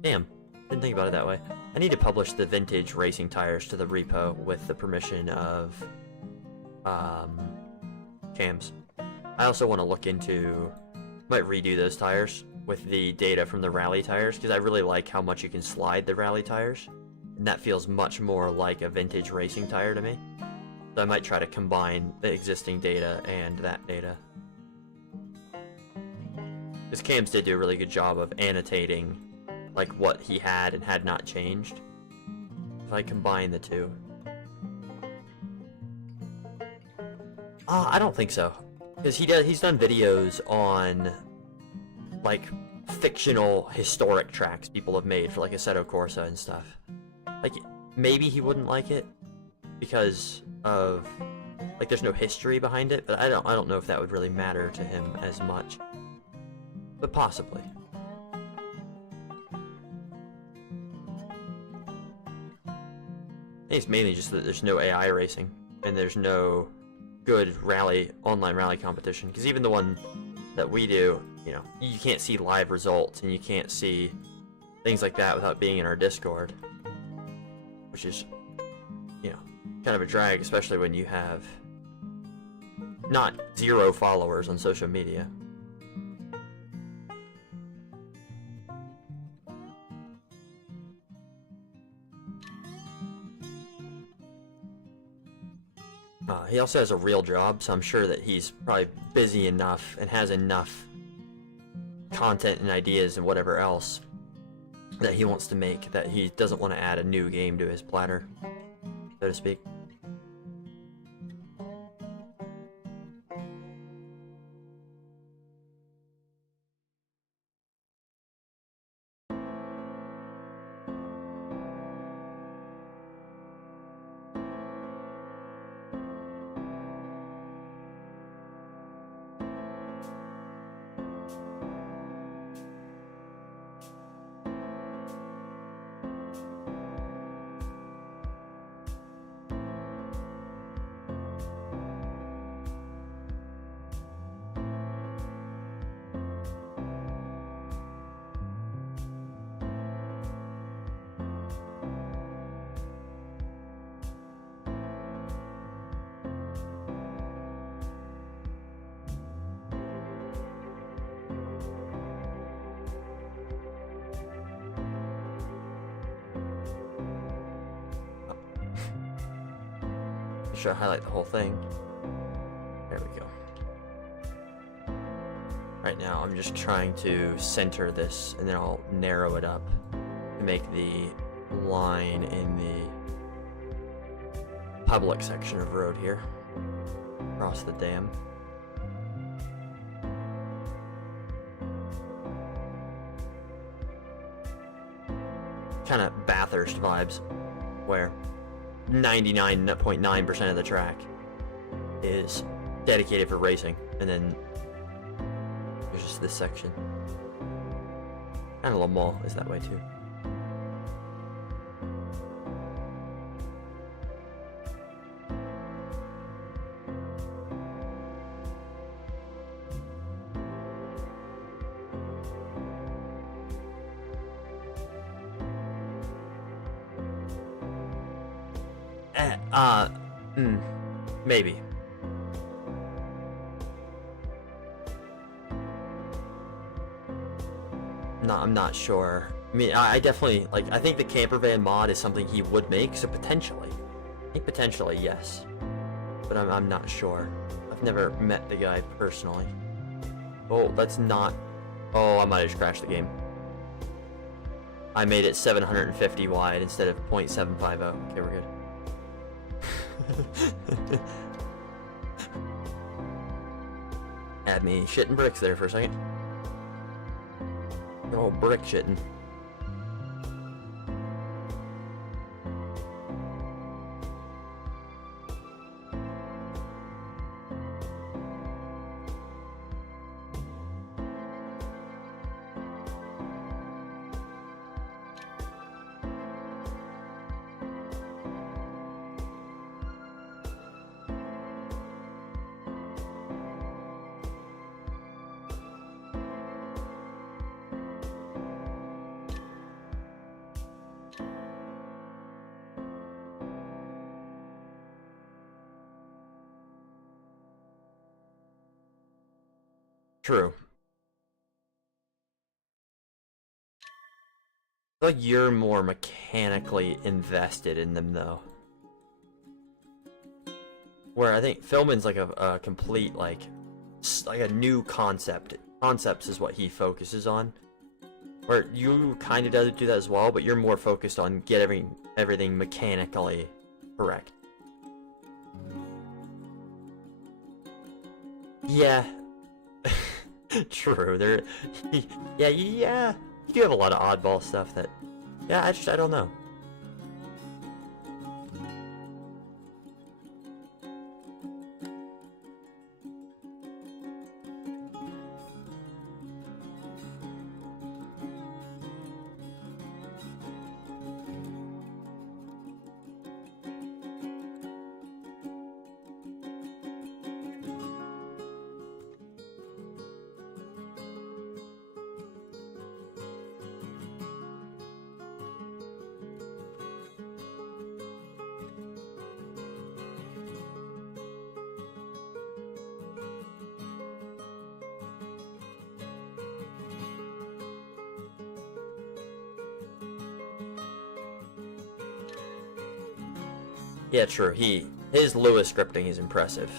Damn. Didn't think about it that way. I need to publish the vintage racing tires to the repo with the permission of Cams. I also want to look into, might redo those tires with the data from the rally tires, because I really like how much you can slide the rally tires, and that feels much more like a vintage racing tire to me. So I might try to combine the existing data and that data. Because Cams did do a really good job of annotating like what he had and had not changed. If I combine the two. I don't think so. Because he's done videos on like fictional historic tracks people have made for like Assetto Corsa and stuff. Like maybe he wouldn't like it because of like there's no history behind it, but I don't know if that would really matter to him as much. But possibly. I think it's mainly just that there's no AI racing and there's no good online rally competition, because even the one that we do, you know, you can't see live results and you can't see things like that without being in our Discord, which is, you know, kind of a drag, especially when you have not 0 followers on social media. He also has a real job, so I'm sure that he's probably busy enough and has enough content and ideas and whatever else that he wants to make that he doesn't want to add a new game to his platter, so to speak. Sure, highlight the whole thing. There we go. Right now I'm just trying to center this and then I'll narrow it up to make the line in the public section of road here across the dam. Kind of Bathurst vibes, where 99.9% of the track is dedicated for racing, and then there's just this section. And Le Mans is that way too. Maybe. I'm not sure. I mean, I definitely, like, I think the camper van mod is something he would make, so potentially. I think potentially, yes. But I'm not sure. I've never met the guy personally. Oh, that's not... Oh, I might have just crashed the game. I made it 750 wide instead of 0.750. Okay, we're good. Had me shitting bricks there for a second. Oh, brick shitting. True. I feel like you're more mechanically invested in them, though. Where I think Philman's like a complete, like a new concept. Concepts is what he focuses on. Where you kind of do that as well, but you're more focused on everything mechanically correct. Yeah. True. Yeah. You do have a lot of oddball stuff that, yeah, I don't know. Yeah, true. His Lewis scripting is impressive.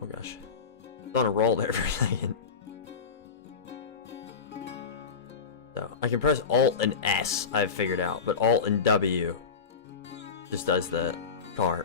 Oh gosh. I was on a roll there for a second. So, I can press Alt and S, I've figured out, but Alt and W just does the car.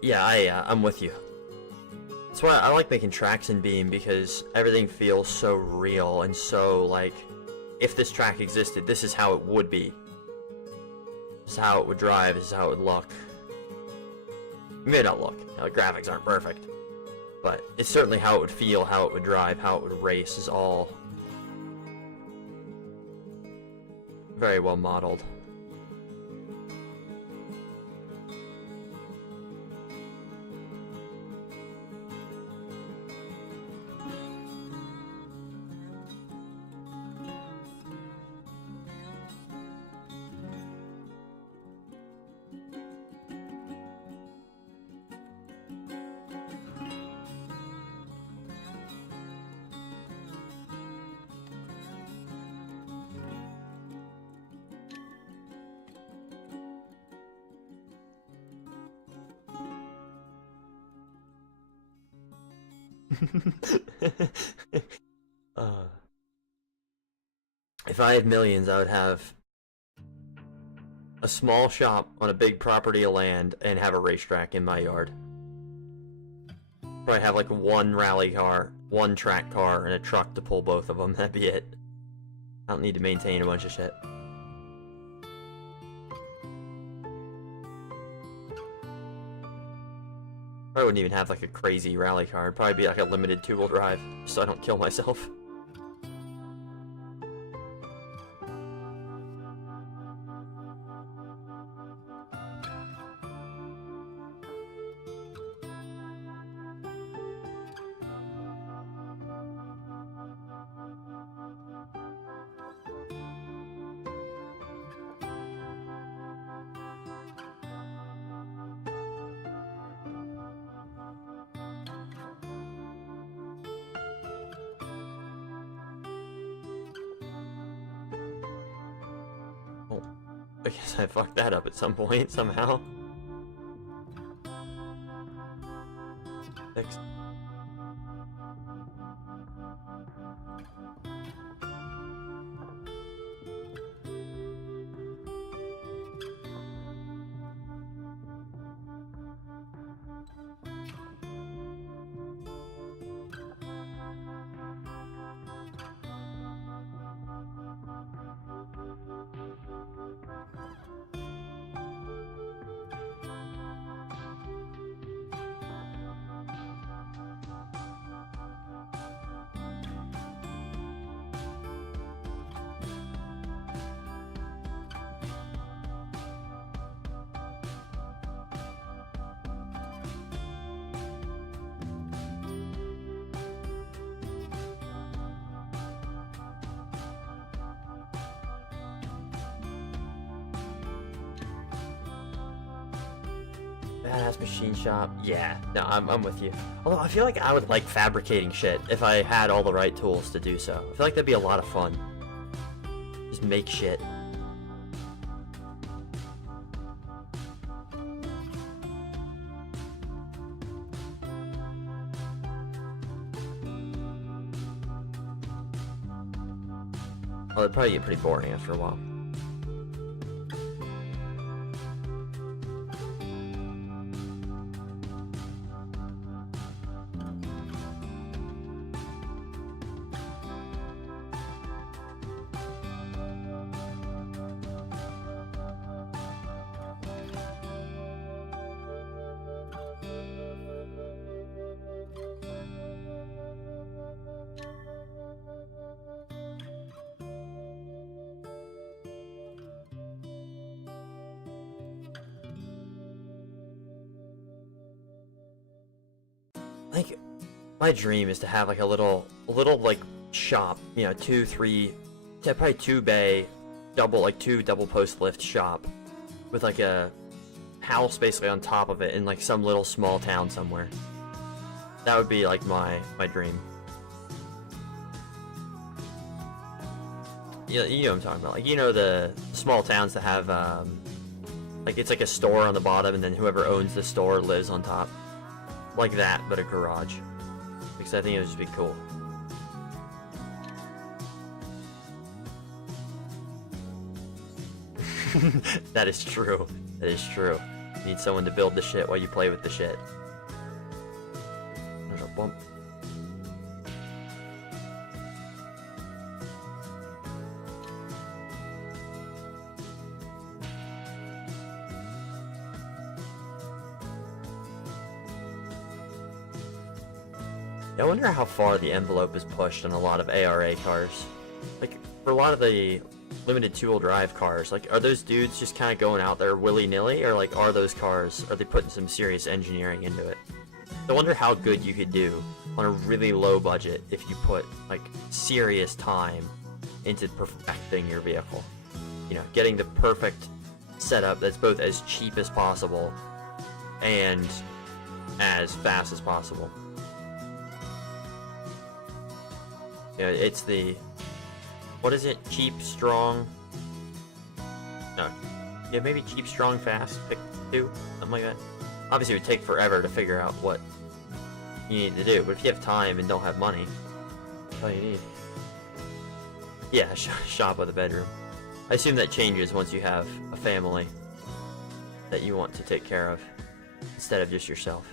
Yeah, I'm with you. That's why I like making tracks in Beam, because everything feels so real and so, like, if this track existed, this is how it would be. This is how it would drive, this is how it would look. It may not look, you know, the graphics aren't perfect, but it's certainly how it would feel, how it would drive, how it would race is all very well modeled. If I had millions, I would have a small shop on a big property of land and have a racetrack in my yard. Probably have like one rally car, one track car, and a truck to pull both of them. That'd be it. I don't need to maintain a bunch of shit. I wouldn't even have like a crazy rally car. It'd probably be like a limited 2-wheel drive, so I don't kill myself. Oh, I guess I fucked that up at some point, somehow. Next. Badass machine shop. Yeah, no, I'm with you. Although I feel like I would like fabricating shit if I had all the right tools to do so. I feel like that'd be a lot of fun. Just make shit. Oh, it'd probably get pretty boring after a while. Like, my dream is to have like a little like shop, you know, 2, 3, yeah, probably 2-bay, two double post lift shop with like a house basically on top of it in like some little small town somewhere. That would be like my dream. Yeah, you know what I'm talking about. Like, you know, the small towns that have like it's like a store on the bottom and then whoever owns the store lives on top. Like that, but a garage. Because I think it would just be cool. That is true. That is true. You need someone to build the shit while you play with the shit. There's a bump. I wonder how far the envelope is pushed on a lot of ARA cars. Like, for a lot of the limited 2-wheel drive cars, like, are those dudes just kind of going out there willy-nilly, or like, are they putting some serious engineering into it? I wonder how good you could do on a really low budget if you put, like, serious time into perfecting your vehicle. You know, getting the perfect setup that's both as cheap as possible and as fast as possible. Yeah, it's the, what is it? Cheap, strong. No. Yeah, maybe cheap, strong, fast. Pick 2, something like that. Obviously, it would take forever to figure out what you need to do, but if you have time and don't have money, that's all you need. Yeah, shop with a bedroom. I assume that changes once you have a family that you want to take care of, instead of just yourself.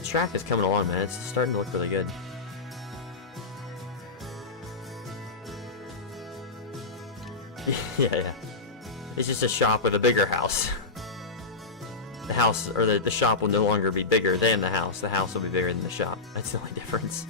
The track is coming along, man. It's starting to look really good. Yeah. It's just a shop with a bigger house. The house, or the shop will no longer be bigger than the house. The house will be bigger than the shop. That's the only difference.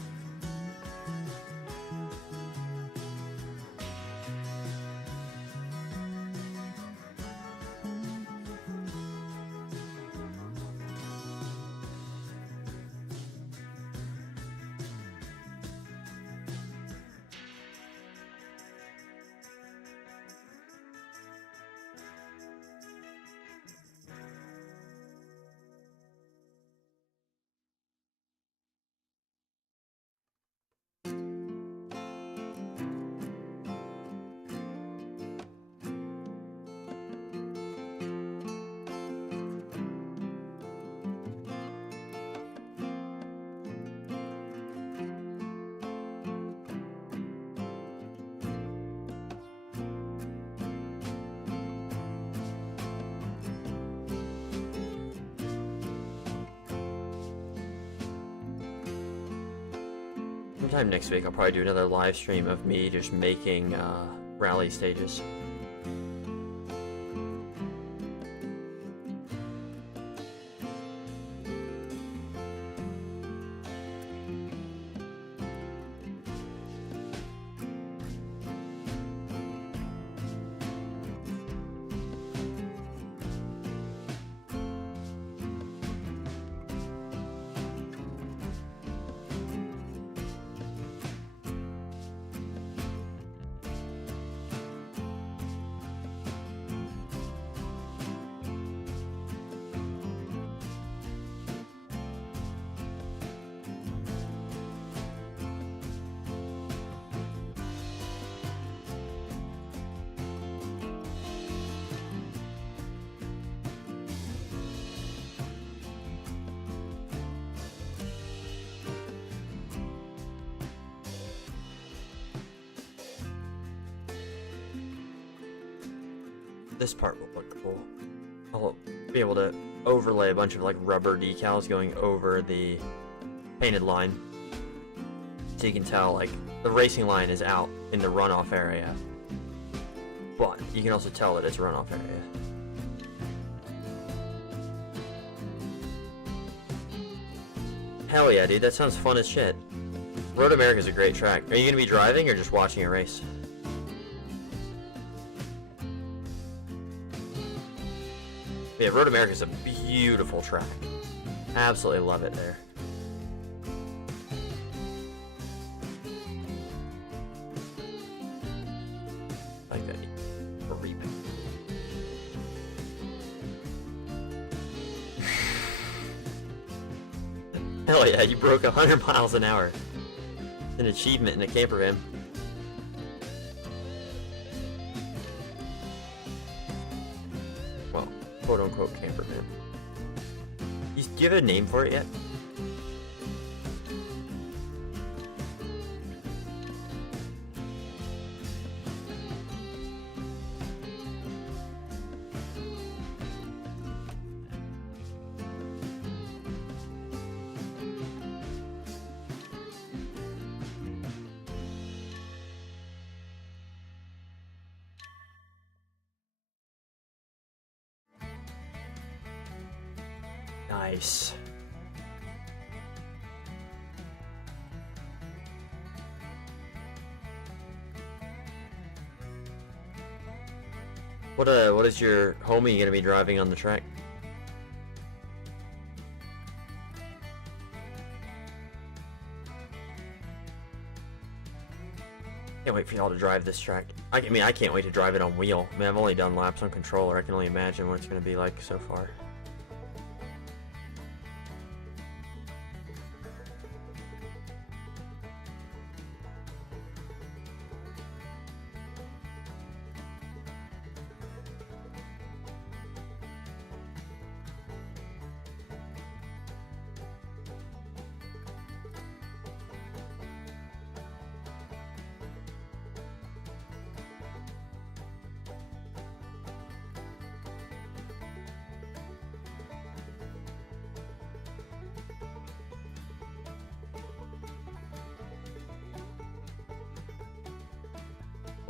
Sometime next week I'll probably do another live stream of me just making rally stages. This part will look cool. I'll be able to overlay a bunch of like rubber decals going over the painted line, so you can tell like the racing line is out in the runoff area, but you can also tell that it's a runoff area. Hell yeah, dude, that sounds fun as shit. Road America is a great track. Are you gonna be driving or just watching a race? Yeah, Road America is a beautiful track. Absolutely love it there. Like that. Hell yeah, you broke 100 miles an hour. An achievement in a camper van. Well, quote unquote camper van. Do you have a name for it yet? Nice. What is your homie gonna be driving on the track? Can't wait for y'all to drive this track. I mean, I can't wait to drive it on wheel. I mean, I've only done laps on controller. I can only imagine what it's gonna be like so far.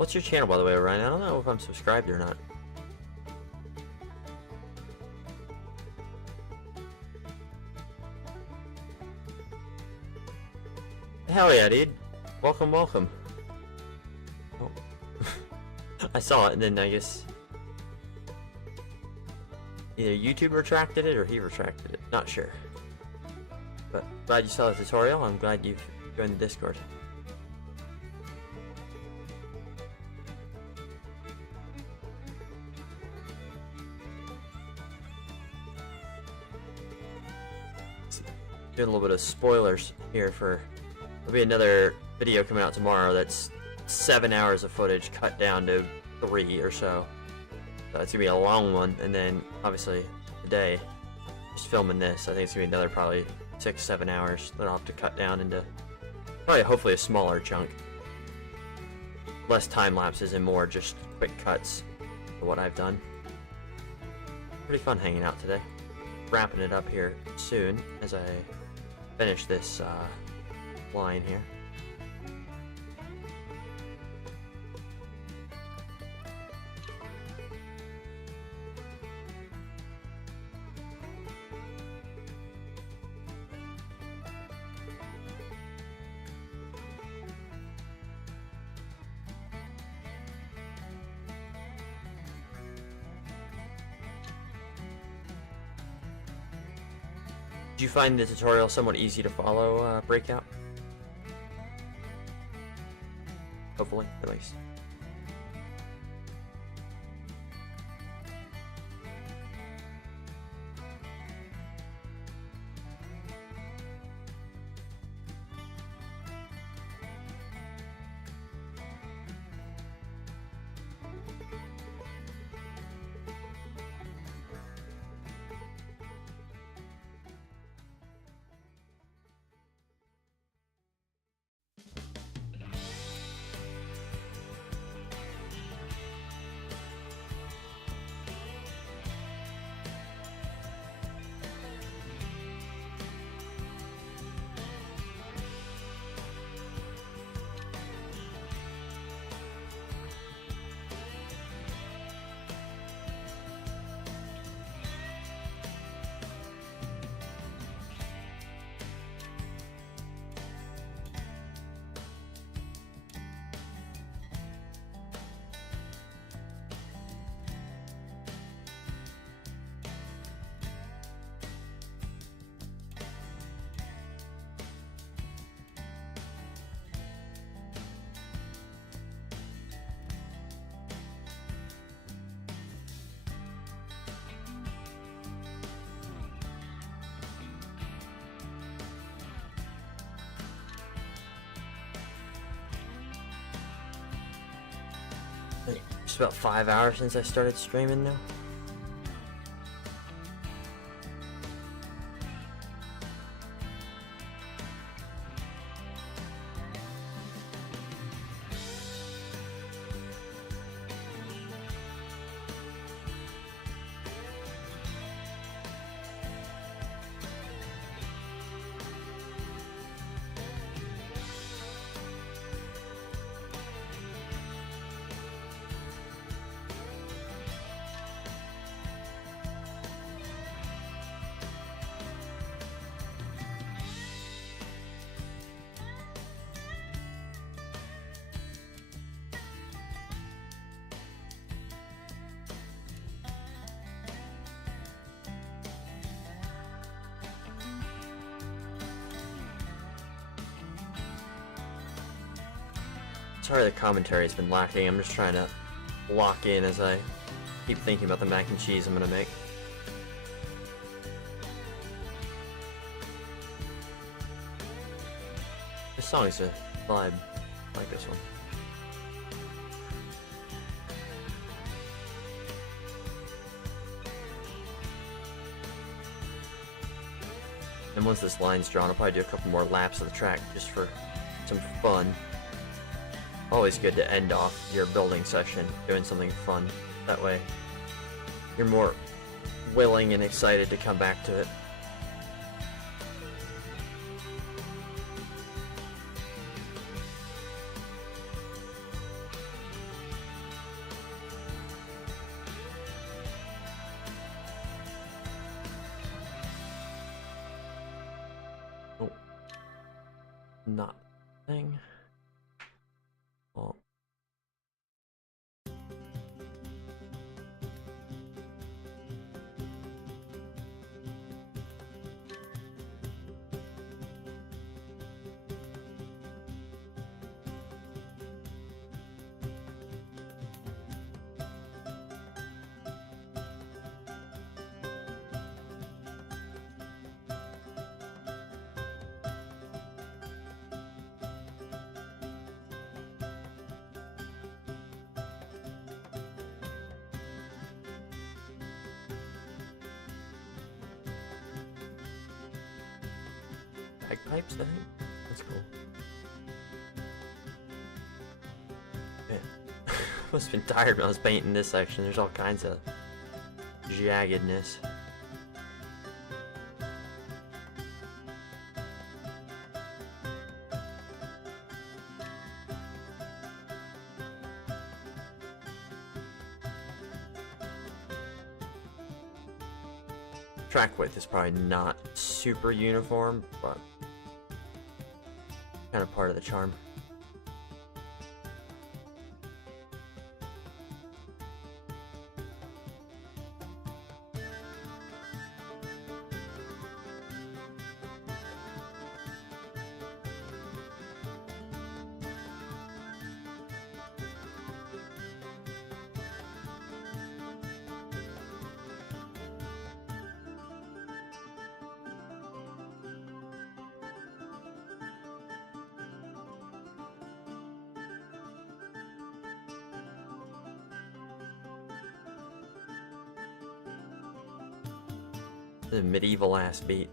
What's your channel, by the way, Ryan? I don't know if I'm subscribed or not. Hell yeah, dude. Welcome, welcome. Oh. I saw it, and then I guess either YouTube retracted it or he retracted it. Not sure. But glad you saw the tutorial. I'm glad you've joined the Discord. Doing a little bit of spoilers here for... There'll be another video coming out tomorrow that's 7 hours of footage cut down to 3 or so. So it's gonna be a long one, and then obviously today, just filming this, I think it's gonna be another probably 6-7 hours that I'll have to cut down into probably hopefully a smaller chunk. Less time lapses and more just quick cuts for what I've done. Pretty fun hanging out today. Wrapping it up here soon as I finish this line here. Did you find the tutorial somewhat easy to follow, Breakout? Hopefully, at least. It's about 5 hours since I started streaming now. Sorry the commentary has been lacking. I'm just trying to lock in as I keep thinking about the mac and cheese I'm gonna make. This song is a vibe. I like this one. And once this line's drawn, I'll probably do a couple more laps of the track just for some fun. Always good to end off your building session doing something fun. That way you're more willing and excited to come back to it. not thing. Well. Bagpipes, I think? That's cool. Yeah. Must have been tired when I was painting this section. There's all kinds of jaggedness. Track width is probably not super uniform, but kind of part of the charm. The medieval ass beat.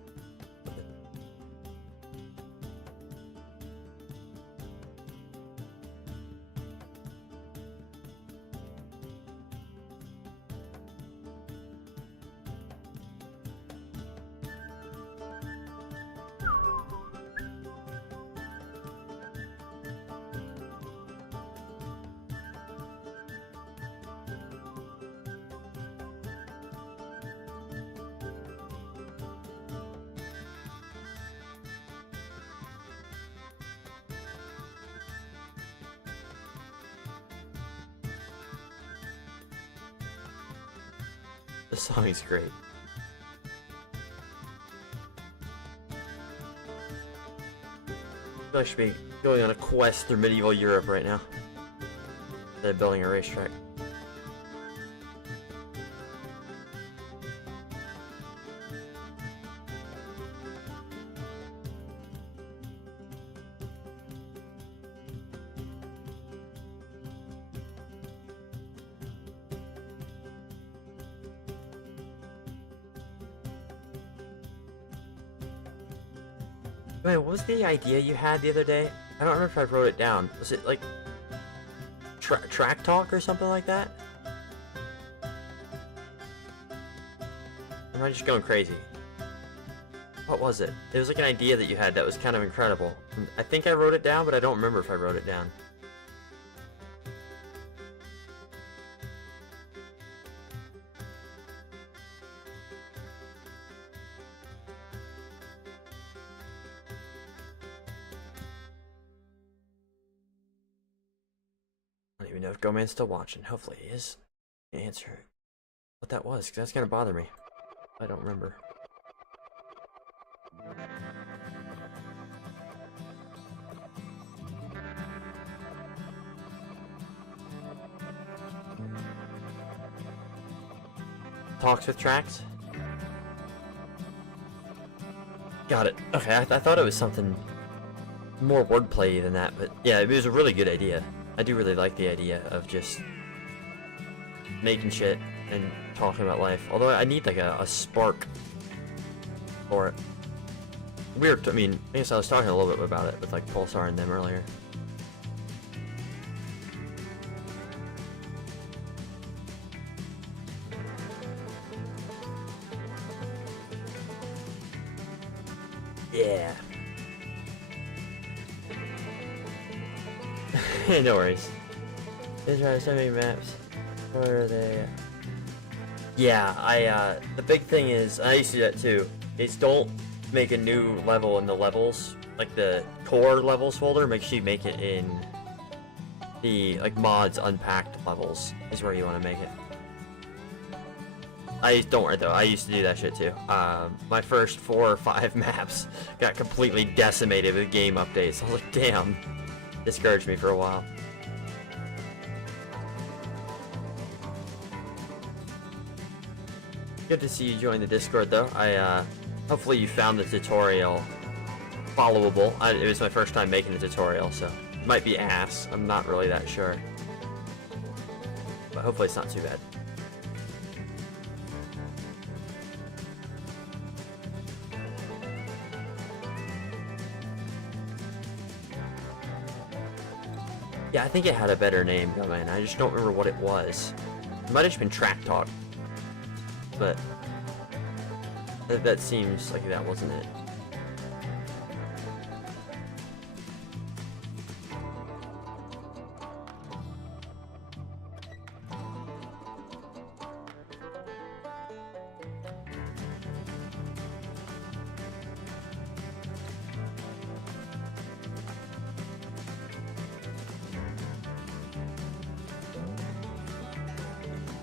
The song is great. I should be going on a quest through medieval Europe right now. They're building a racetrack. Wait, what was the idea you had the other day? I don't remember if I wrote it down. Was it like track talk or something like that? Am I just going crazy? What was it? It was like an idea that you had that was kind of incredible. I think I wrote it down, but I don't remember if I wrote it down. I don't even know if Goman's still watching. Hopefully he is. Answer what that was, because that's gonna bother me. I don't remember. Talks with tracks? Got it. Okay, I thought it was something more wordplay than that, but yeah, it was a really good idea. I do really like the idea of just making shit and talking about life. Although I need like a spark for it. Weird. I mean, I guess I was talking a little bit about it with like Pulsar and them earlier. Yeah. No worries. They try to send me maps. Where are they? Yeah, the big thing is, I used to do that too, is don't make a new level in the levels, like the core levels folder, make sure you make it in the like mods unpacked levels is where you want to make it. Don't worry though, I used to do that shit too. My first 4 or 5 maps got completely decimated with game updates. I was like, damn, discouraged me for a while. Good to see you join the Discord though. Hopefully you found the tutorial followable. It was my first time making a tutorial, so it might be ass. I'm not really that sure. But hopefully it's not too bad. Yeah, I think it had a better name, man. I just don't remember what it was. It might have just been Track Talk. But that seems like that wasn't it.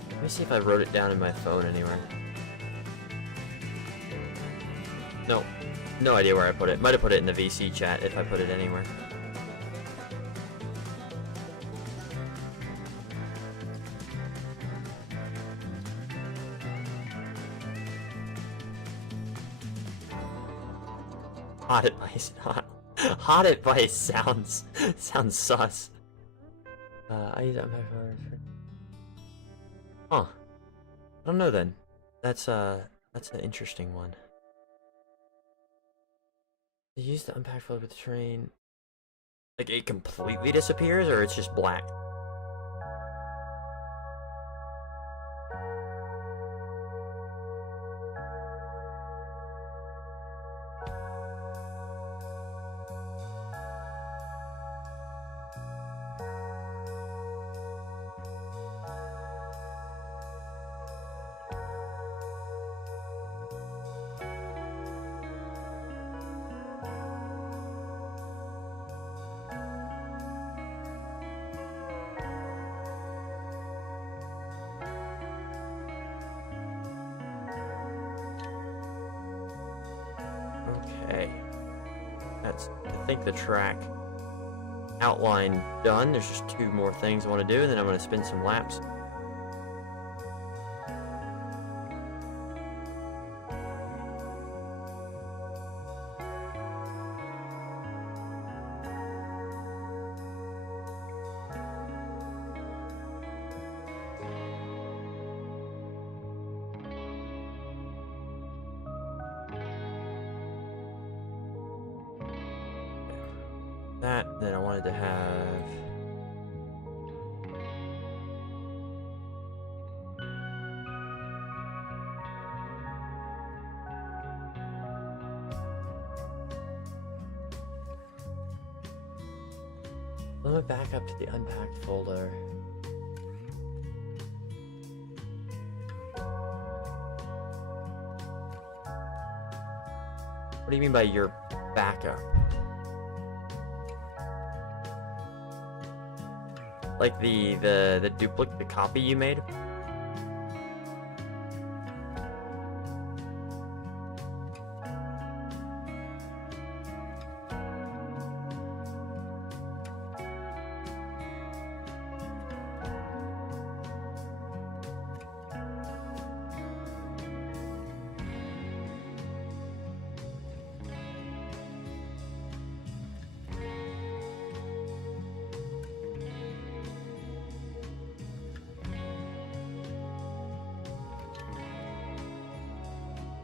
Let me see if I wrote it down in my phone anywhere. No, no idea where I put it. Might have put it in the VC chat if I put it anywhere. Hot advice. Hot advice sounds sus. I use that for. Huh. I don't know then. That's an interesting one. You use the unpack flow with the train. Like it completely disappears, or it's just black? Okay. That's, I think, the track outline done. There's just 2 more things I want to do, and then I'm going to spin some laps. That, then I wanted to have... Let me back up to the unpacked folder. What do you mean by your backup? Like the duplicate, the copy you made?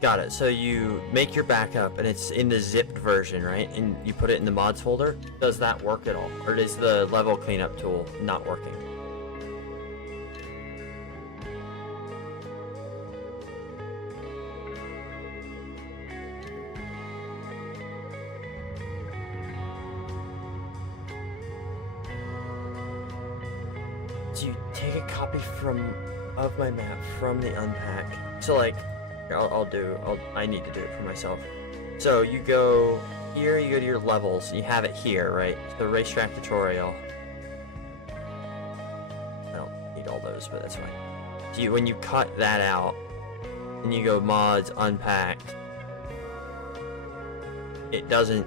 Got it. So you make your backup and it's in the zipped version, right? And you put it in the mods folder. Does that work at all? Or is the level cleanup tool not working? Do you take a copy of my map from the unpack? So like, I need to do it for myself. So you go here, you go to your levels, you have it here, right? The racetrack tutorial. I don't need all those, but that's fine. So when you cut that out, and you go mods, unpacked, it doesn't,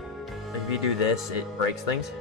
if you do this, it breaks things.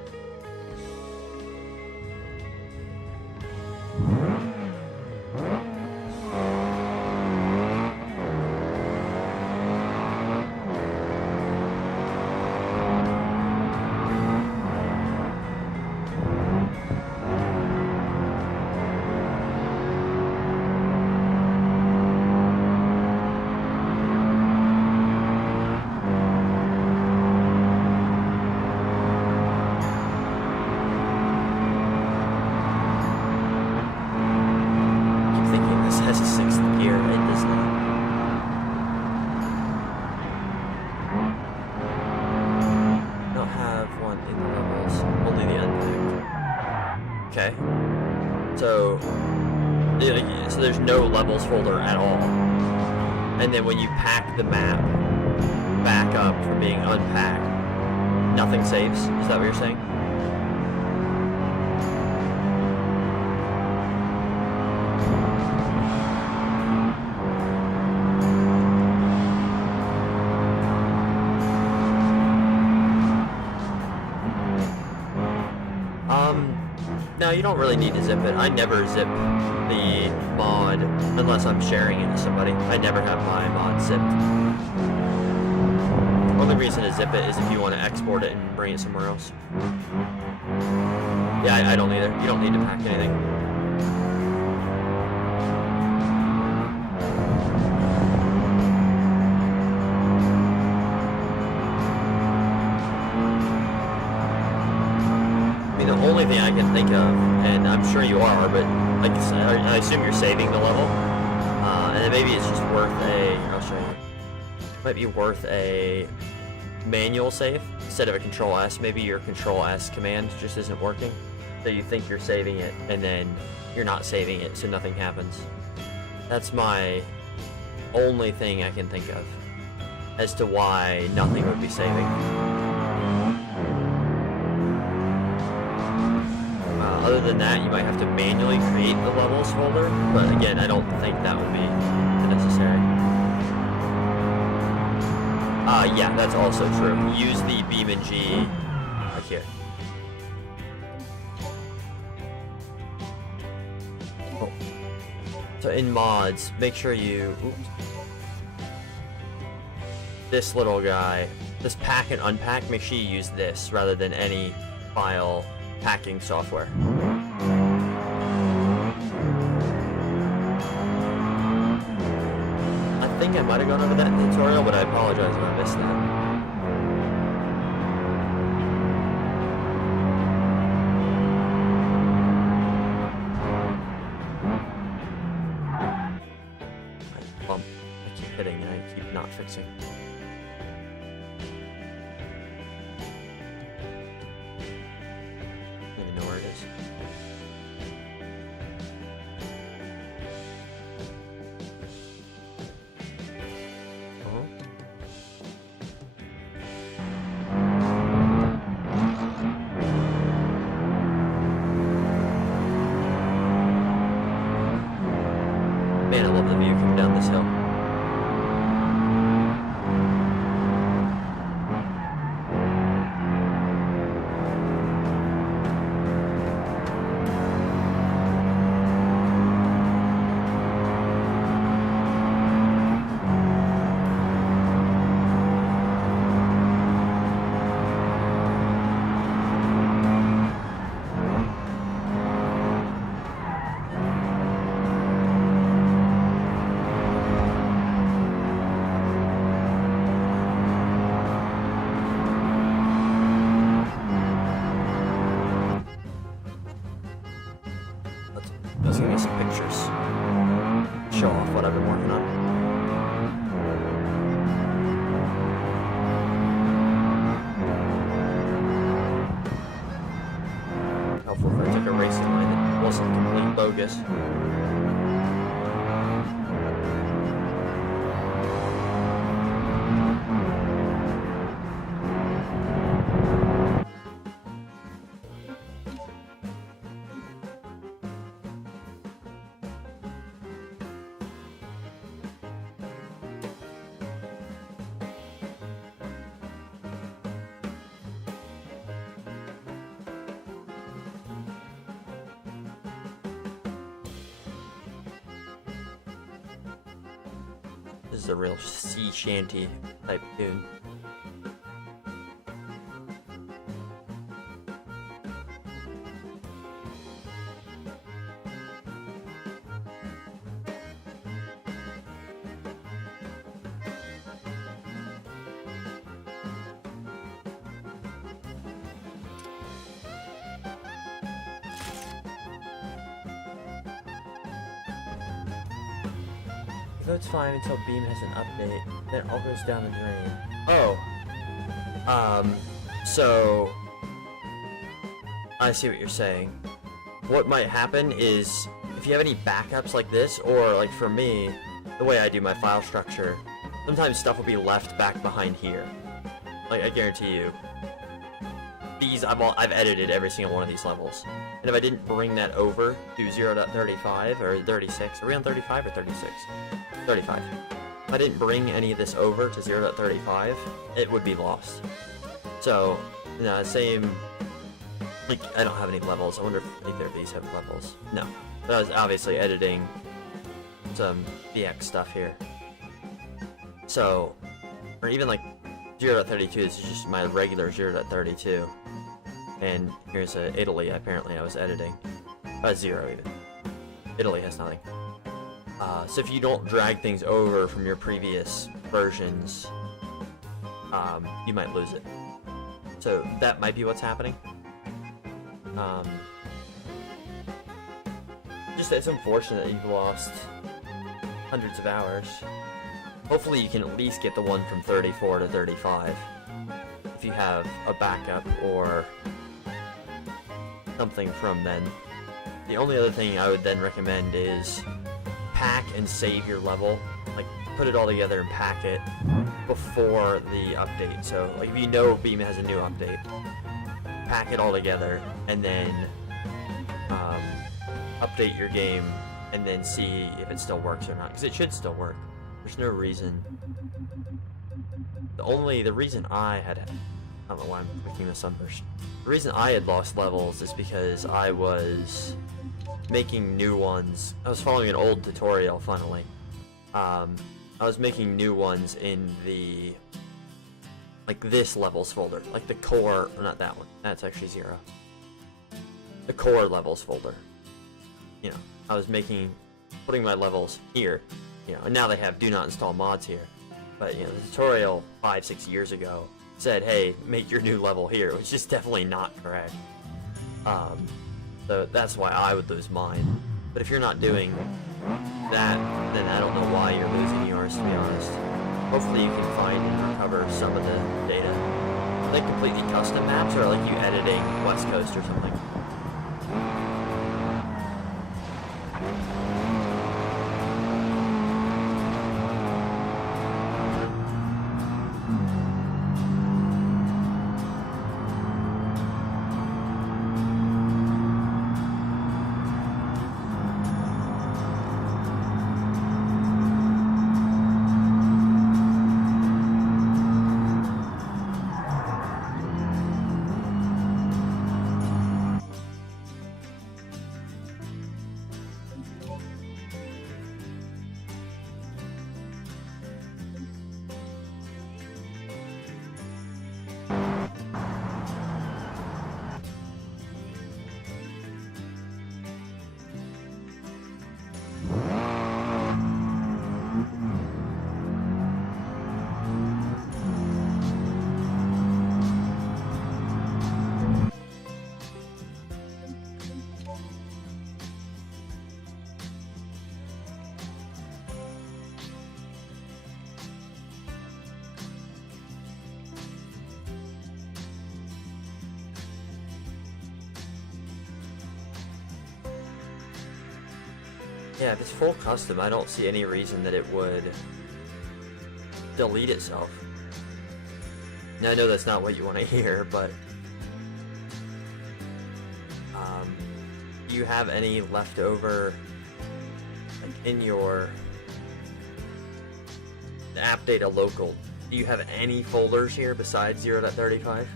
So there's no levels folder at all. And then when you pack the map back up from being unpacked, nothing saves? Is that what you're saying? No, you don't really need to zip it. I never zip the mod unless I'm sharing it to somebody. I never have my mod zipped. The only reason to zip it is if you want to export it and bring it somewhere else. Yeah, I don't either. You don't need to pack anything. The only thing I can think of, and I'm sure you are, but like I assume you're saving the level, and then maybe it's just worth I'll show you. Might be worth a manual save instead of a Control S. Maybe your Control S command just isn't working, so you think you're saving it, and then you're not saving it, so nothing happens. That's my only thing I can think of as to why nothing would be saving. Other than that, you might have to manually create the levels folder, but again, I don't think that would be necessary. Yeah, that's also true. Use the BeamNg right here. Oh. So in mods, make sure you... Oops. This little guy, this pack and unpack, make sure you use this rather than any file packing software. I think I might have gone over that in the tutorial, but I apologize if I missed that. I keep hitting and I keep not fixing. Man, I love the view coming down this hill. Let's give me some pictures. Show off what I've been working on. Helpful if I took a racing line that wasn't complete bogus. This is a real sea shanty type tune. It's fine until Beam has an update, then it all goes down the drain. Oh. So... I see what you're saying. What might happen is, if you have any backups like this, or like for me, the way I do my file structure, sometimes stuff will be left back behind here. Like, I guarantee you. These, I've edited every single one of these levels. And if I didn't bring that over to 0.35 or 36, are we on 35 or 36? 35. If I didn't bring any of this over to 0.35, it would be lost. So, you know, same, like, I don't have any levels. I wonder if either of these have levels. No. But I was obviously editing some BX stuff here. So, or even like 0.32, this is just my regular 0.32. And here's Italy, apparently I was editing. 0 even. Italy has nothing. So if you don't drag things over from your previous versions, you might lose it. So that might be what's happening. Just it's unfortunate that you've lost hundreds of hours. Hopefully you can at least get the one from 34 to 35 if you have a backup or something from then. The only other thing I would then recommend is pack and save your level. Like, put it all together and pack it before the update. So, like, if you know Beam has a new update, pack it all together and then update your game and then see if it still works or not. Because it should still work. There's no reason. The reason I don't know why I'm making this sunburst. The reason I had lost levels is because I was making new ones. I was following an old tutorial, funnily. I was making new ones in the, like, this levels folder. Like the core, not that one. That's actually 0. The core levels folder. You know, I was putting my levels here. You know, and now they have do not install mods here. But, you know, the tutorial 5-6 years ago said, hey, make your new level here, which is definitely not correct. So that's why I would lose mine. But if you're not doing that, then I don't know why you're losing yours, to be honest. Hopefully you can find and recover some of the data. Are they completely custom maps, or are like you editing West Coast or something? Yeah, if it's full custom, I don't see any reason that it would delete itself. Now, I know that's not what you want to hear, but do you have any leftover, like, in your app data local? Do you have any folders here besides 0.35?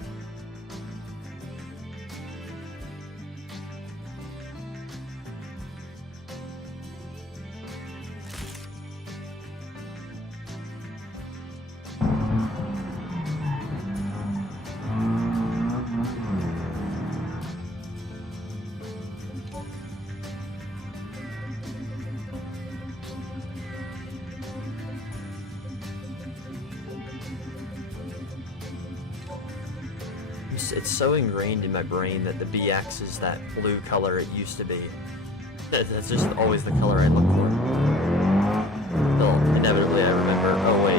it's so ingrained in my brain that the BX is that blue color it used to be. That's just always the color I look for. Till inevitably I remember, oh wait.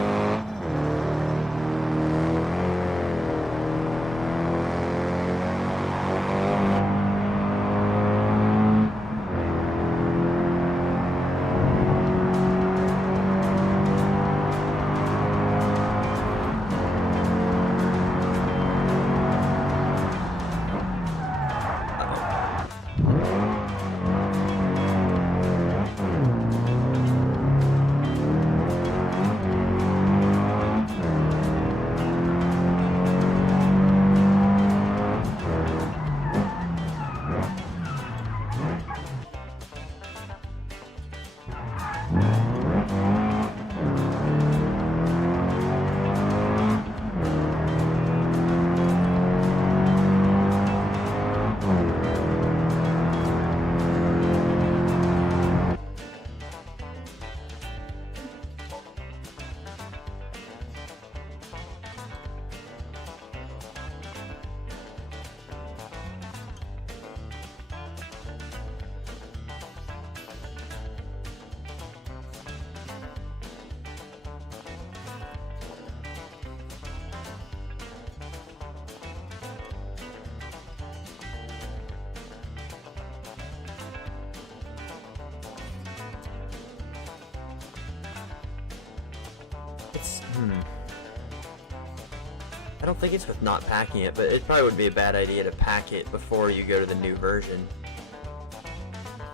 I don't think it's with not packing it, but it probably would be a bad idea to pack it before you go to the new version.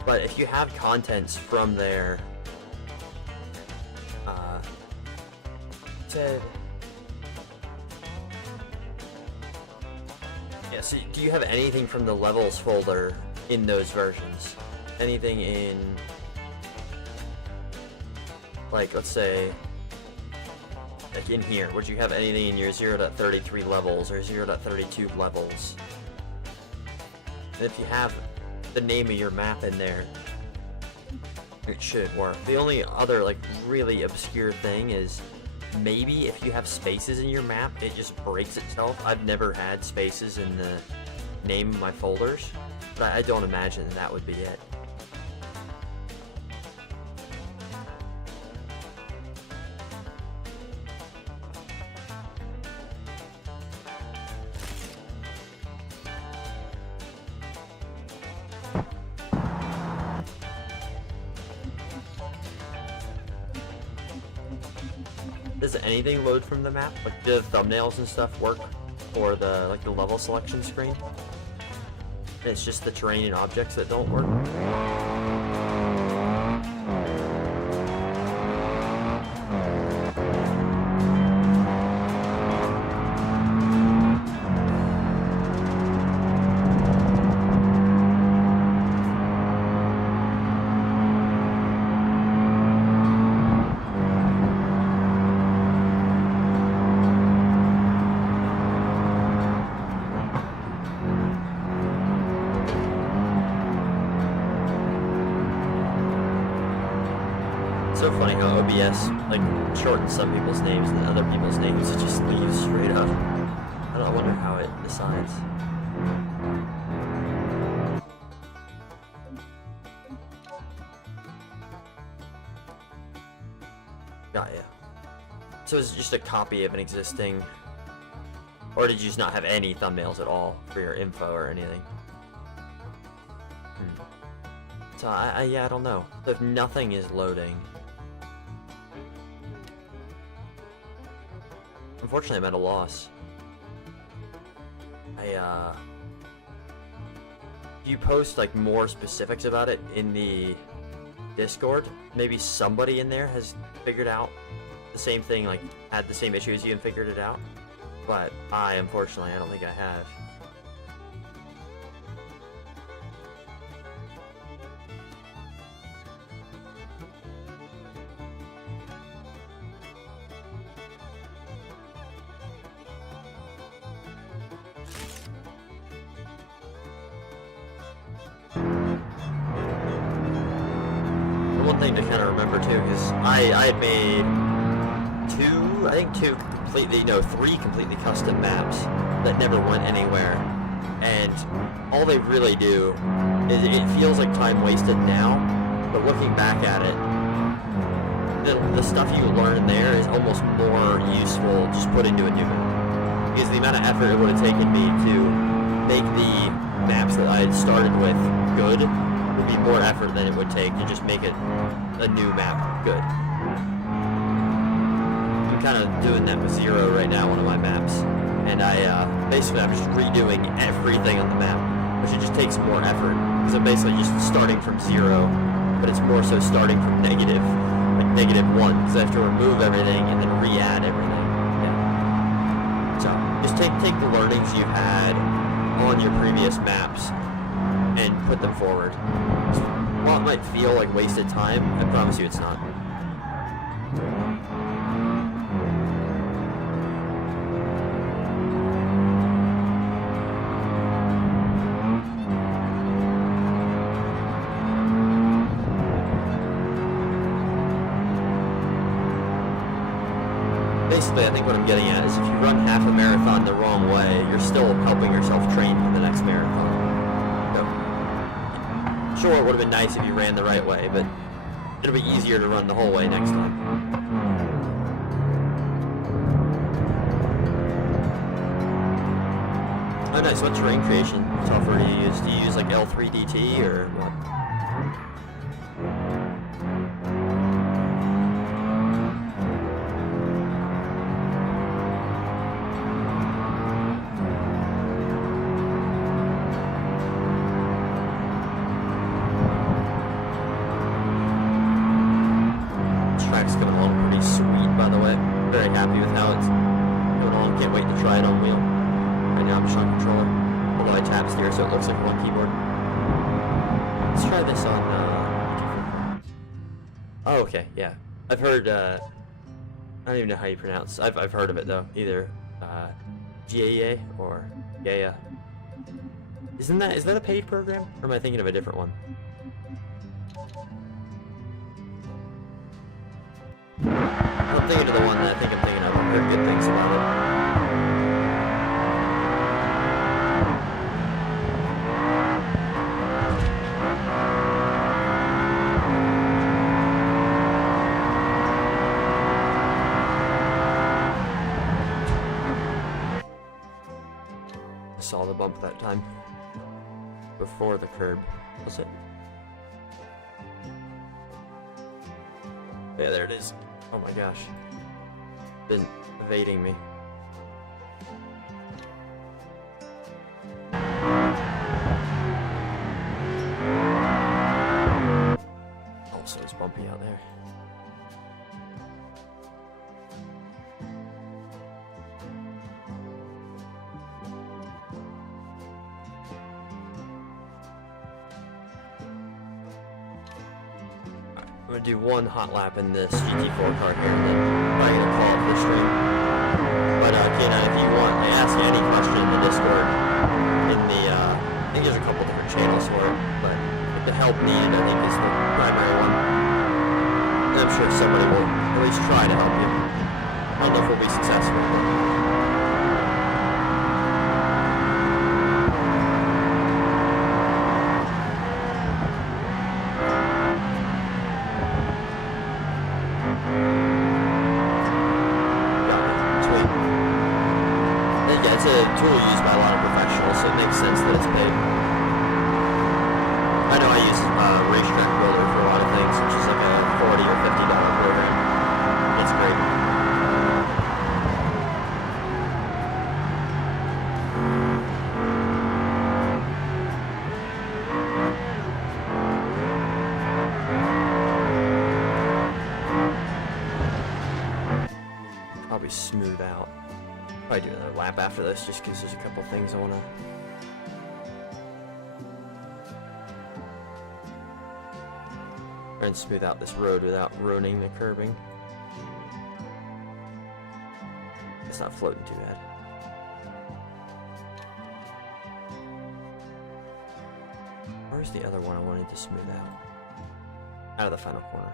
But if you have contents from there, yeah, so do you have anything from the levels folder in those versions? Anything in, like, let's say, like in here, would you have anything in your 0.33 levels or 0.32 levels? And if you have the name of your map in there, it should work. The only other, like, really obscure thing is maybe if you have spaces in your map, it just breaks itself. I've never had spaces in the name of my folders, but I don't imagine that would be it. Does anything load from the map? Like, do the thumbnails and stuff work for the, like, the level selection screen? And it's just the terrain and objects that don't work? So funny how OBS like shortens some people's names and other people's names it just leaves straight up. I wonder how it decides. Got ya. So it's just a copy of an existing, or did you just not have any thumbnails at all for your info or anything? So yeah, I don't know. So if nothing is loading, unfortunately, I'm at a loss. Do you post like more specifics about it in the Discord? Maybe somebody in there has figured out the same thing, like had the same issue as you and figured it out. But unfortunately, I don't think I have. One thing to kind of remember too, because I had made two completely, no, 3 completely custom maps that never went anywhere. And all they really do is, it feels like time wasted now, but looking back at it, the stuff you learn there is almost more useful just put into a new map. Because the amount of effort it would have taken me to make the maps that I had started with good would be more effort than it would take to just make it a new map good. I'm kind of doing that with 0 right now, one of my maps. And basically I'm just redoing everything on the map, which it just takes more effort. Because I'm basically just starting from 0, but it's more so starting from negative. Like -1, because I have to remove everything and then re-add everything. Yeah. So just take the learnings you had on your previous maps and put them forward. So, while it might feel like wasted time, I promise you it's not. Basically, I think what I'm getting at is if you run half a marathon the wrong way, you're still helping yourself train for the next marathon. So, sure, it would have been nice if you ran the right way, but it'll be easier to run the whole way next time. Oh nice, what terrain creation software do you use? Do you use like L3DT or what? Happy with how it's going on. Can't wait to try it on wheel. Right now I'm just on controller. Although I tap steer so it looks like one keyboard. Let's try this on oh, okay, yeah. I've heard I don't even know how you pronounce. I've heard of it though. Either GAA or GAA. Is that a paid program? Or am I thinking of a different one? I'm thinking of the one that I think I'm thinking of. I've heard good things about it. I saw the bump that time. Before the curb. Was it? Yeah, there it is. Oh my gosh. Been evading me. Also, it's bumpy out there. I'm gonna do one hot lap in this GT4 car here, and then I'm gonna call it for stream. But again, if you want to ask any question in the Discord, I think there's a couple different channels for it, but the help needed, I think, is the primary one. And I'm sure somebody will at least try to help you. I don't know if we'll be successful, but... It's a tool used by a lot of professionals, so it makes sense that it's paid. I know I use Racetrack Builder for a lot of things, which is like a $40 or $50 program. It's great. Probably smooth out. Probably do another lap after this, just because there's a couple things I want to... try and smooth out this road without ruining the curbing. It's not floating too bad. Where's the other one I wanted to smooth out? Out of the final corner.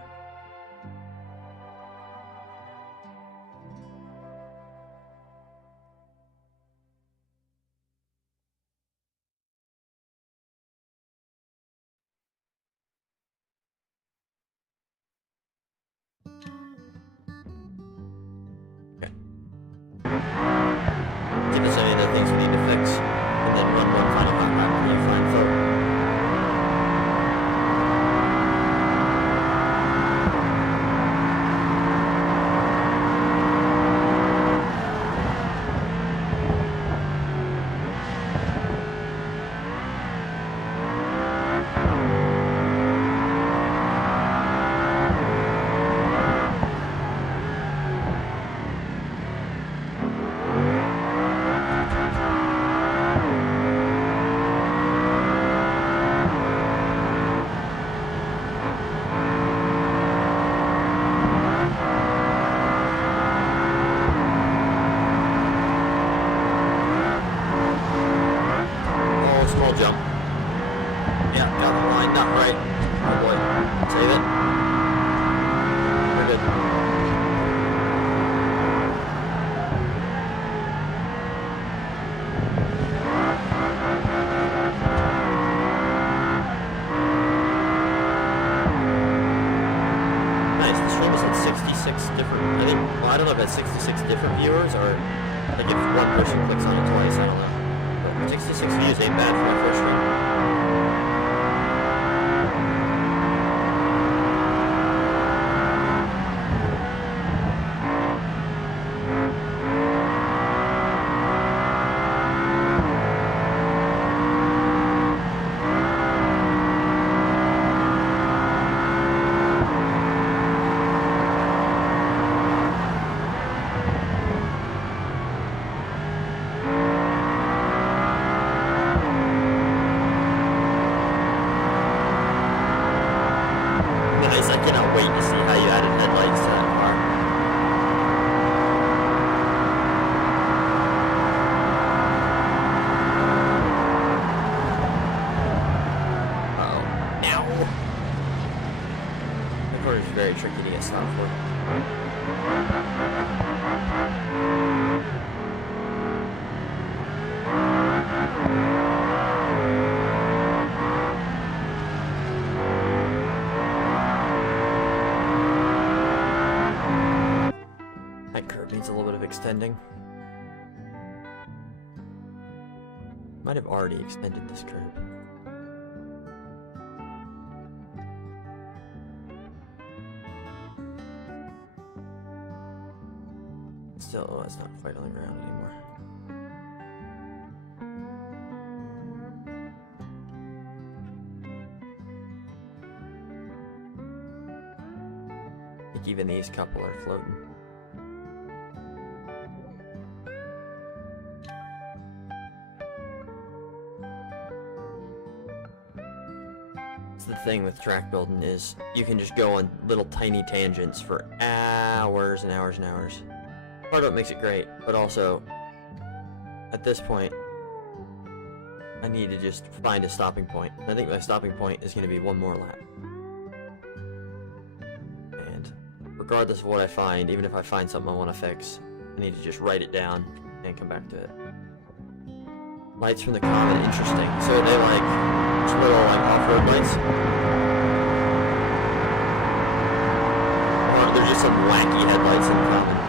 Well, I don't know if it's 66 different viewers or like if one person clicks on it twice, I don't know. But 66 views ain't bad for my first stream. Very tricky to get stopped for. That curve needs a little bit of extending. Might have already extended this curve. Still, oh, it's not quite on the ground anymore. I think even these couple are floating. That's the thing with track building is you can just go on little tiny tangents for hours and hours and hours. Part of what makes it great, but also, at this point, I need to just find a stopping point. I think my stopping point is going to be one more lap. And regardless of what I find, even if I find something I want to fix, I need to just write it down and come back to it. Lights from the Comet, interesting. So are they like, just little like off-road lights? Or they're just some wacky headlights in the Comet?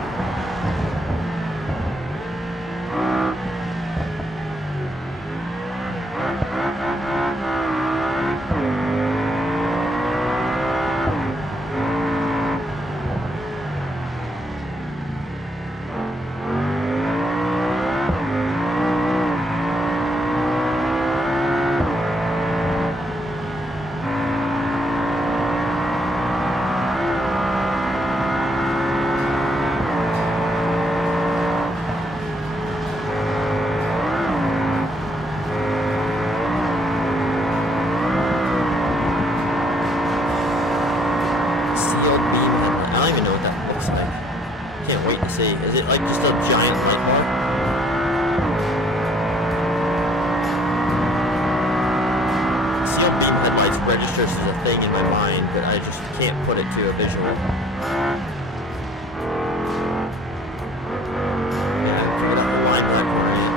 Is it like just a giant light bar? Sealed beam headlights registers as a thing in my mind, but I just can't put it to a visual. Yeah, I figured out the line black one, right?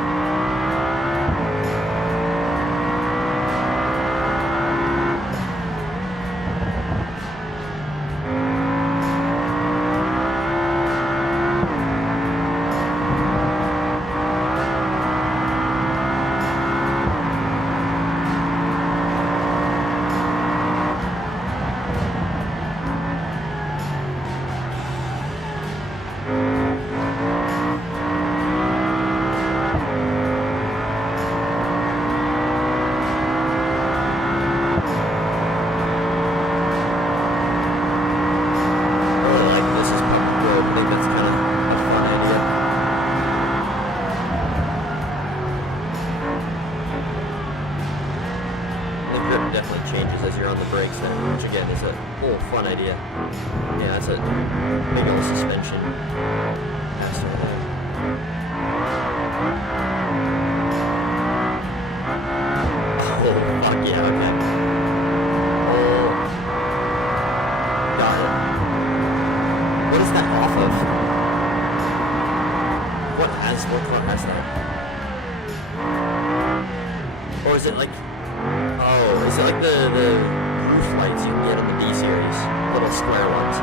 Definitely changes as you're on the brakes then, which again is a whole fun idea. Yeah, that's a big old suspension. Faster than that. Oh, fuck yeah, okay. Oh, got it. What is that off of? What car has that? Or is it like... Oh, is it like the roof lights you can get on the D-Series? Little square ones.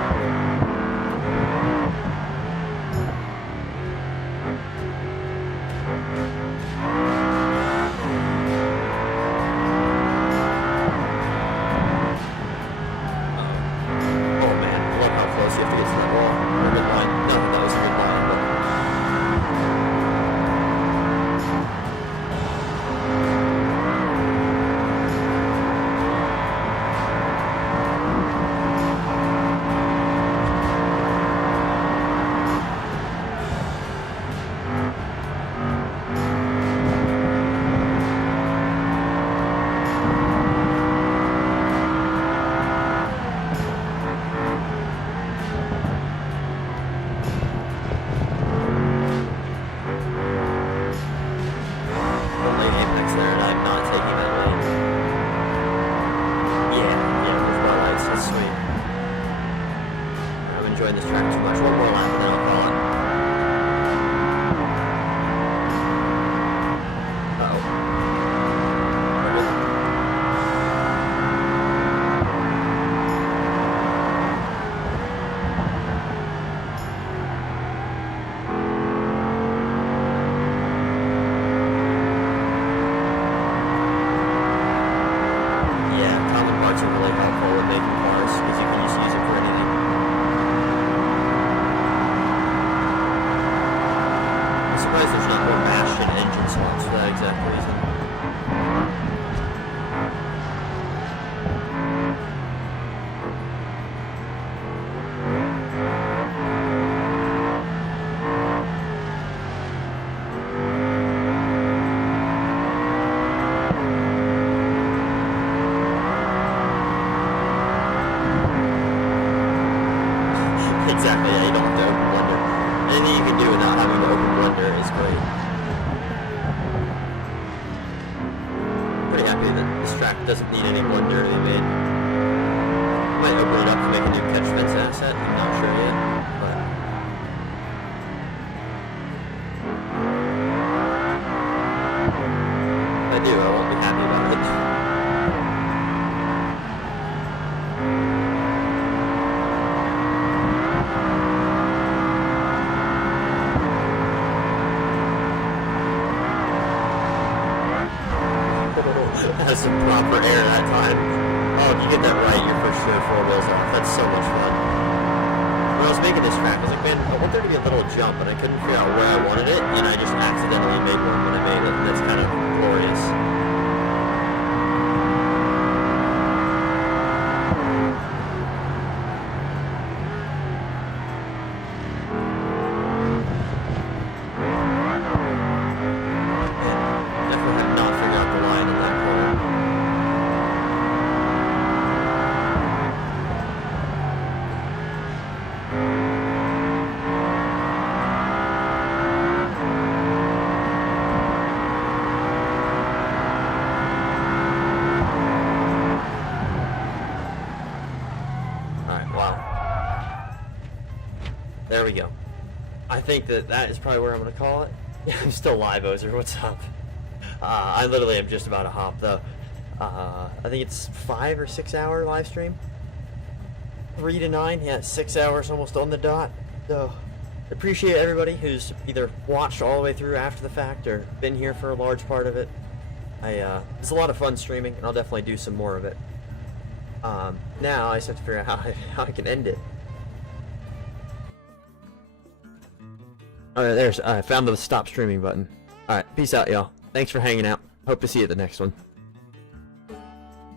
surprised there's not more Bastion engine swaps for that exact reason. Exactly, yeah, you don't have to open blender. Anything you can do without having to open blender is great. Pretty happy that this track doesn't need any blender to be made. Might open it up to make a new catch fence asset, I'm not sure yet, but... if I do, I won't be happy about it. Has some proper air that time. Oh, if you get that right, you're for sure 4 wheels off. That's so much fun. When I was making this track, I was like, man, I want there to be a little jump, but I couldn't figure out where I wanted it, and I just accidentally made one when I made it, and that's kind of glorious. There we go. I think that is probably where I'm going to call it. I'm still live, Ozer. What's up? I literally am just about to hop, though. I think it's 5 or 6 hour live stream. 3 to 9. Yeah, 6 hours almost on the dot. So, appreciate everybody who's either watched all the way through after the fact or been here for a large part of it. It's a lot of fun streaming, and I'll definitely do some more of it. Now, I just have to figure out how I can end it. Alright, I found the stop streaming button. Alright, peace out, y'all. Thanks for hanging out. Hope to see you at the next one.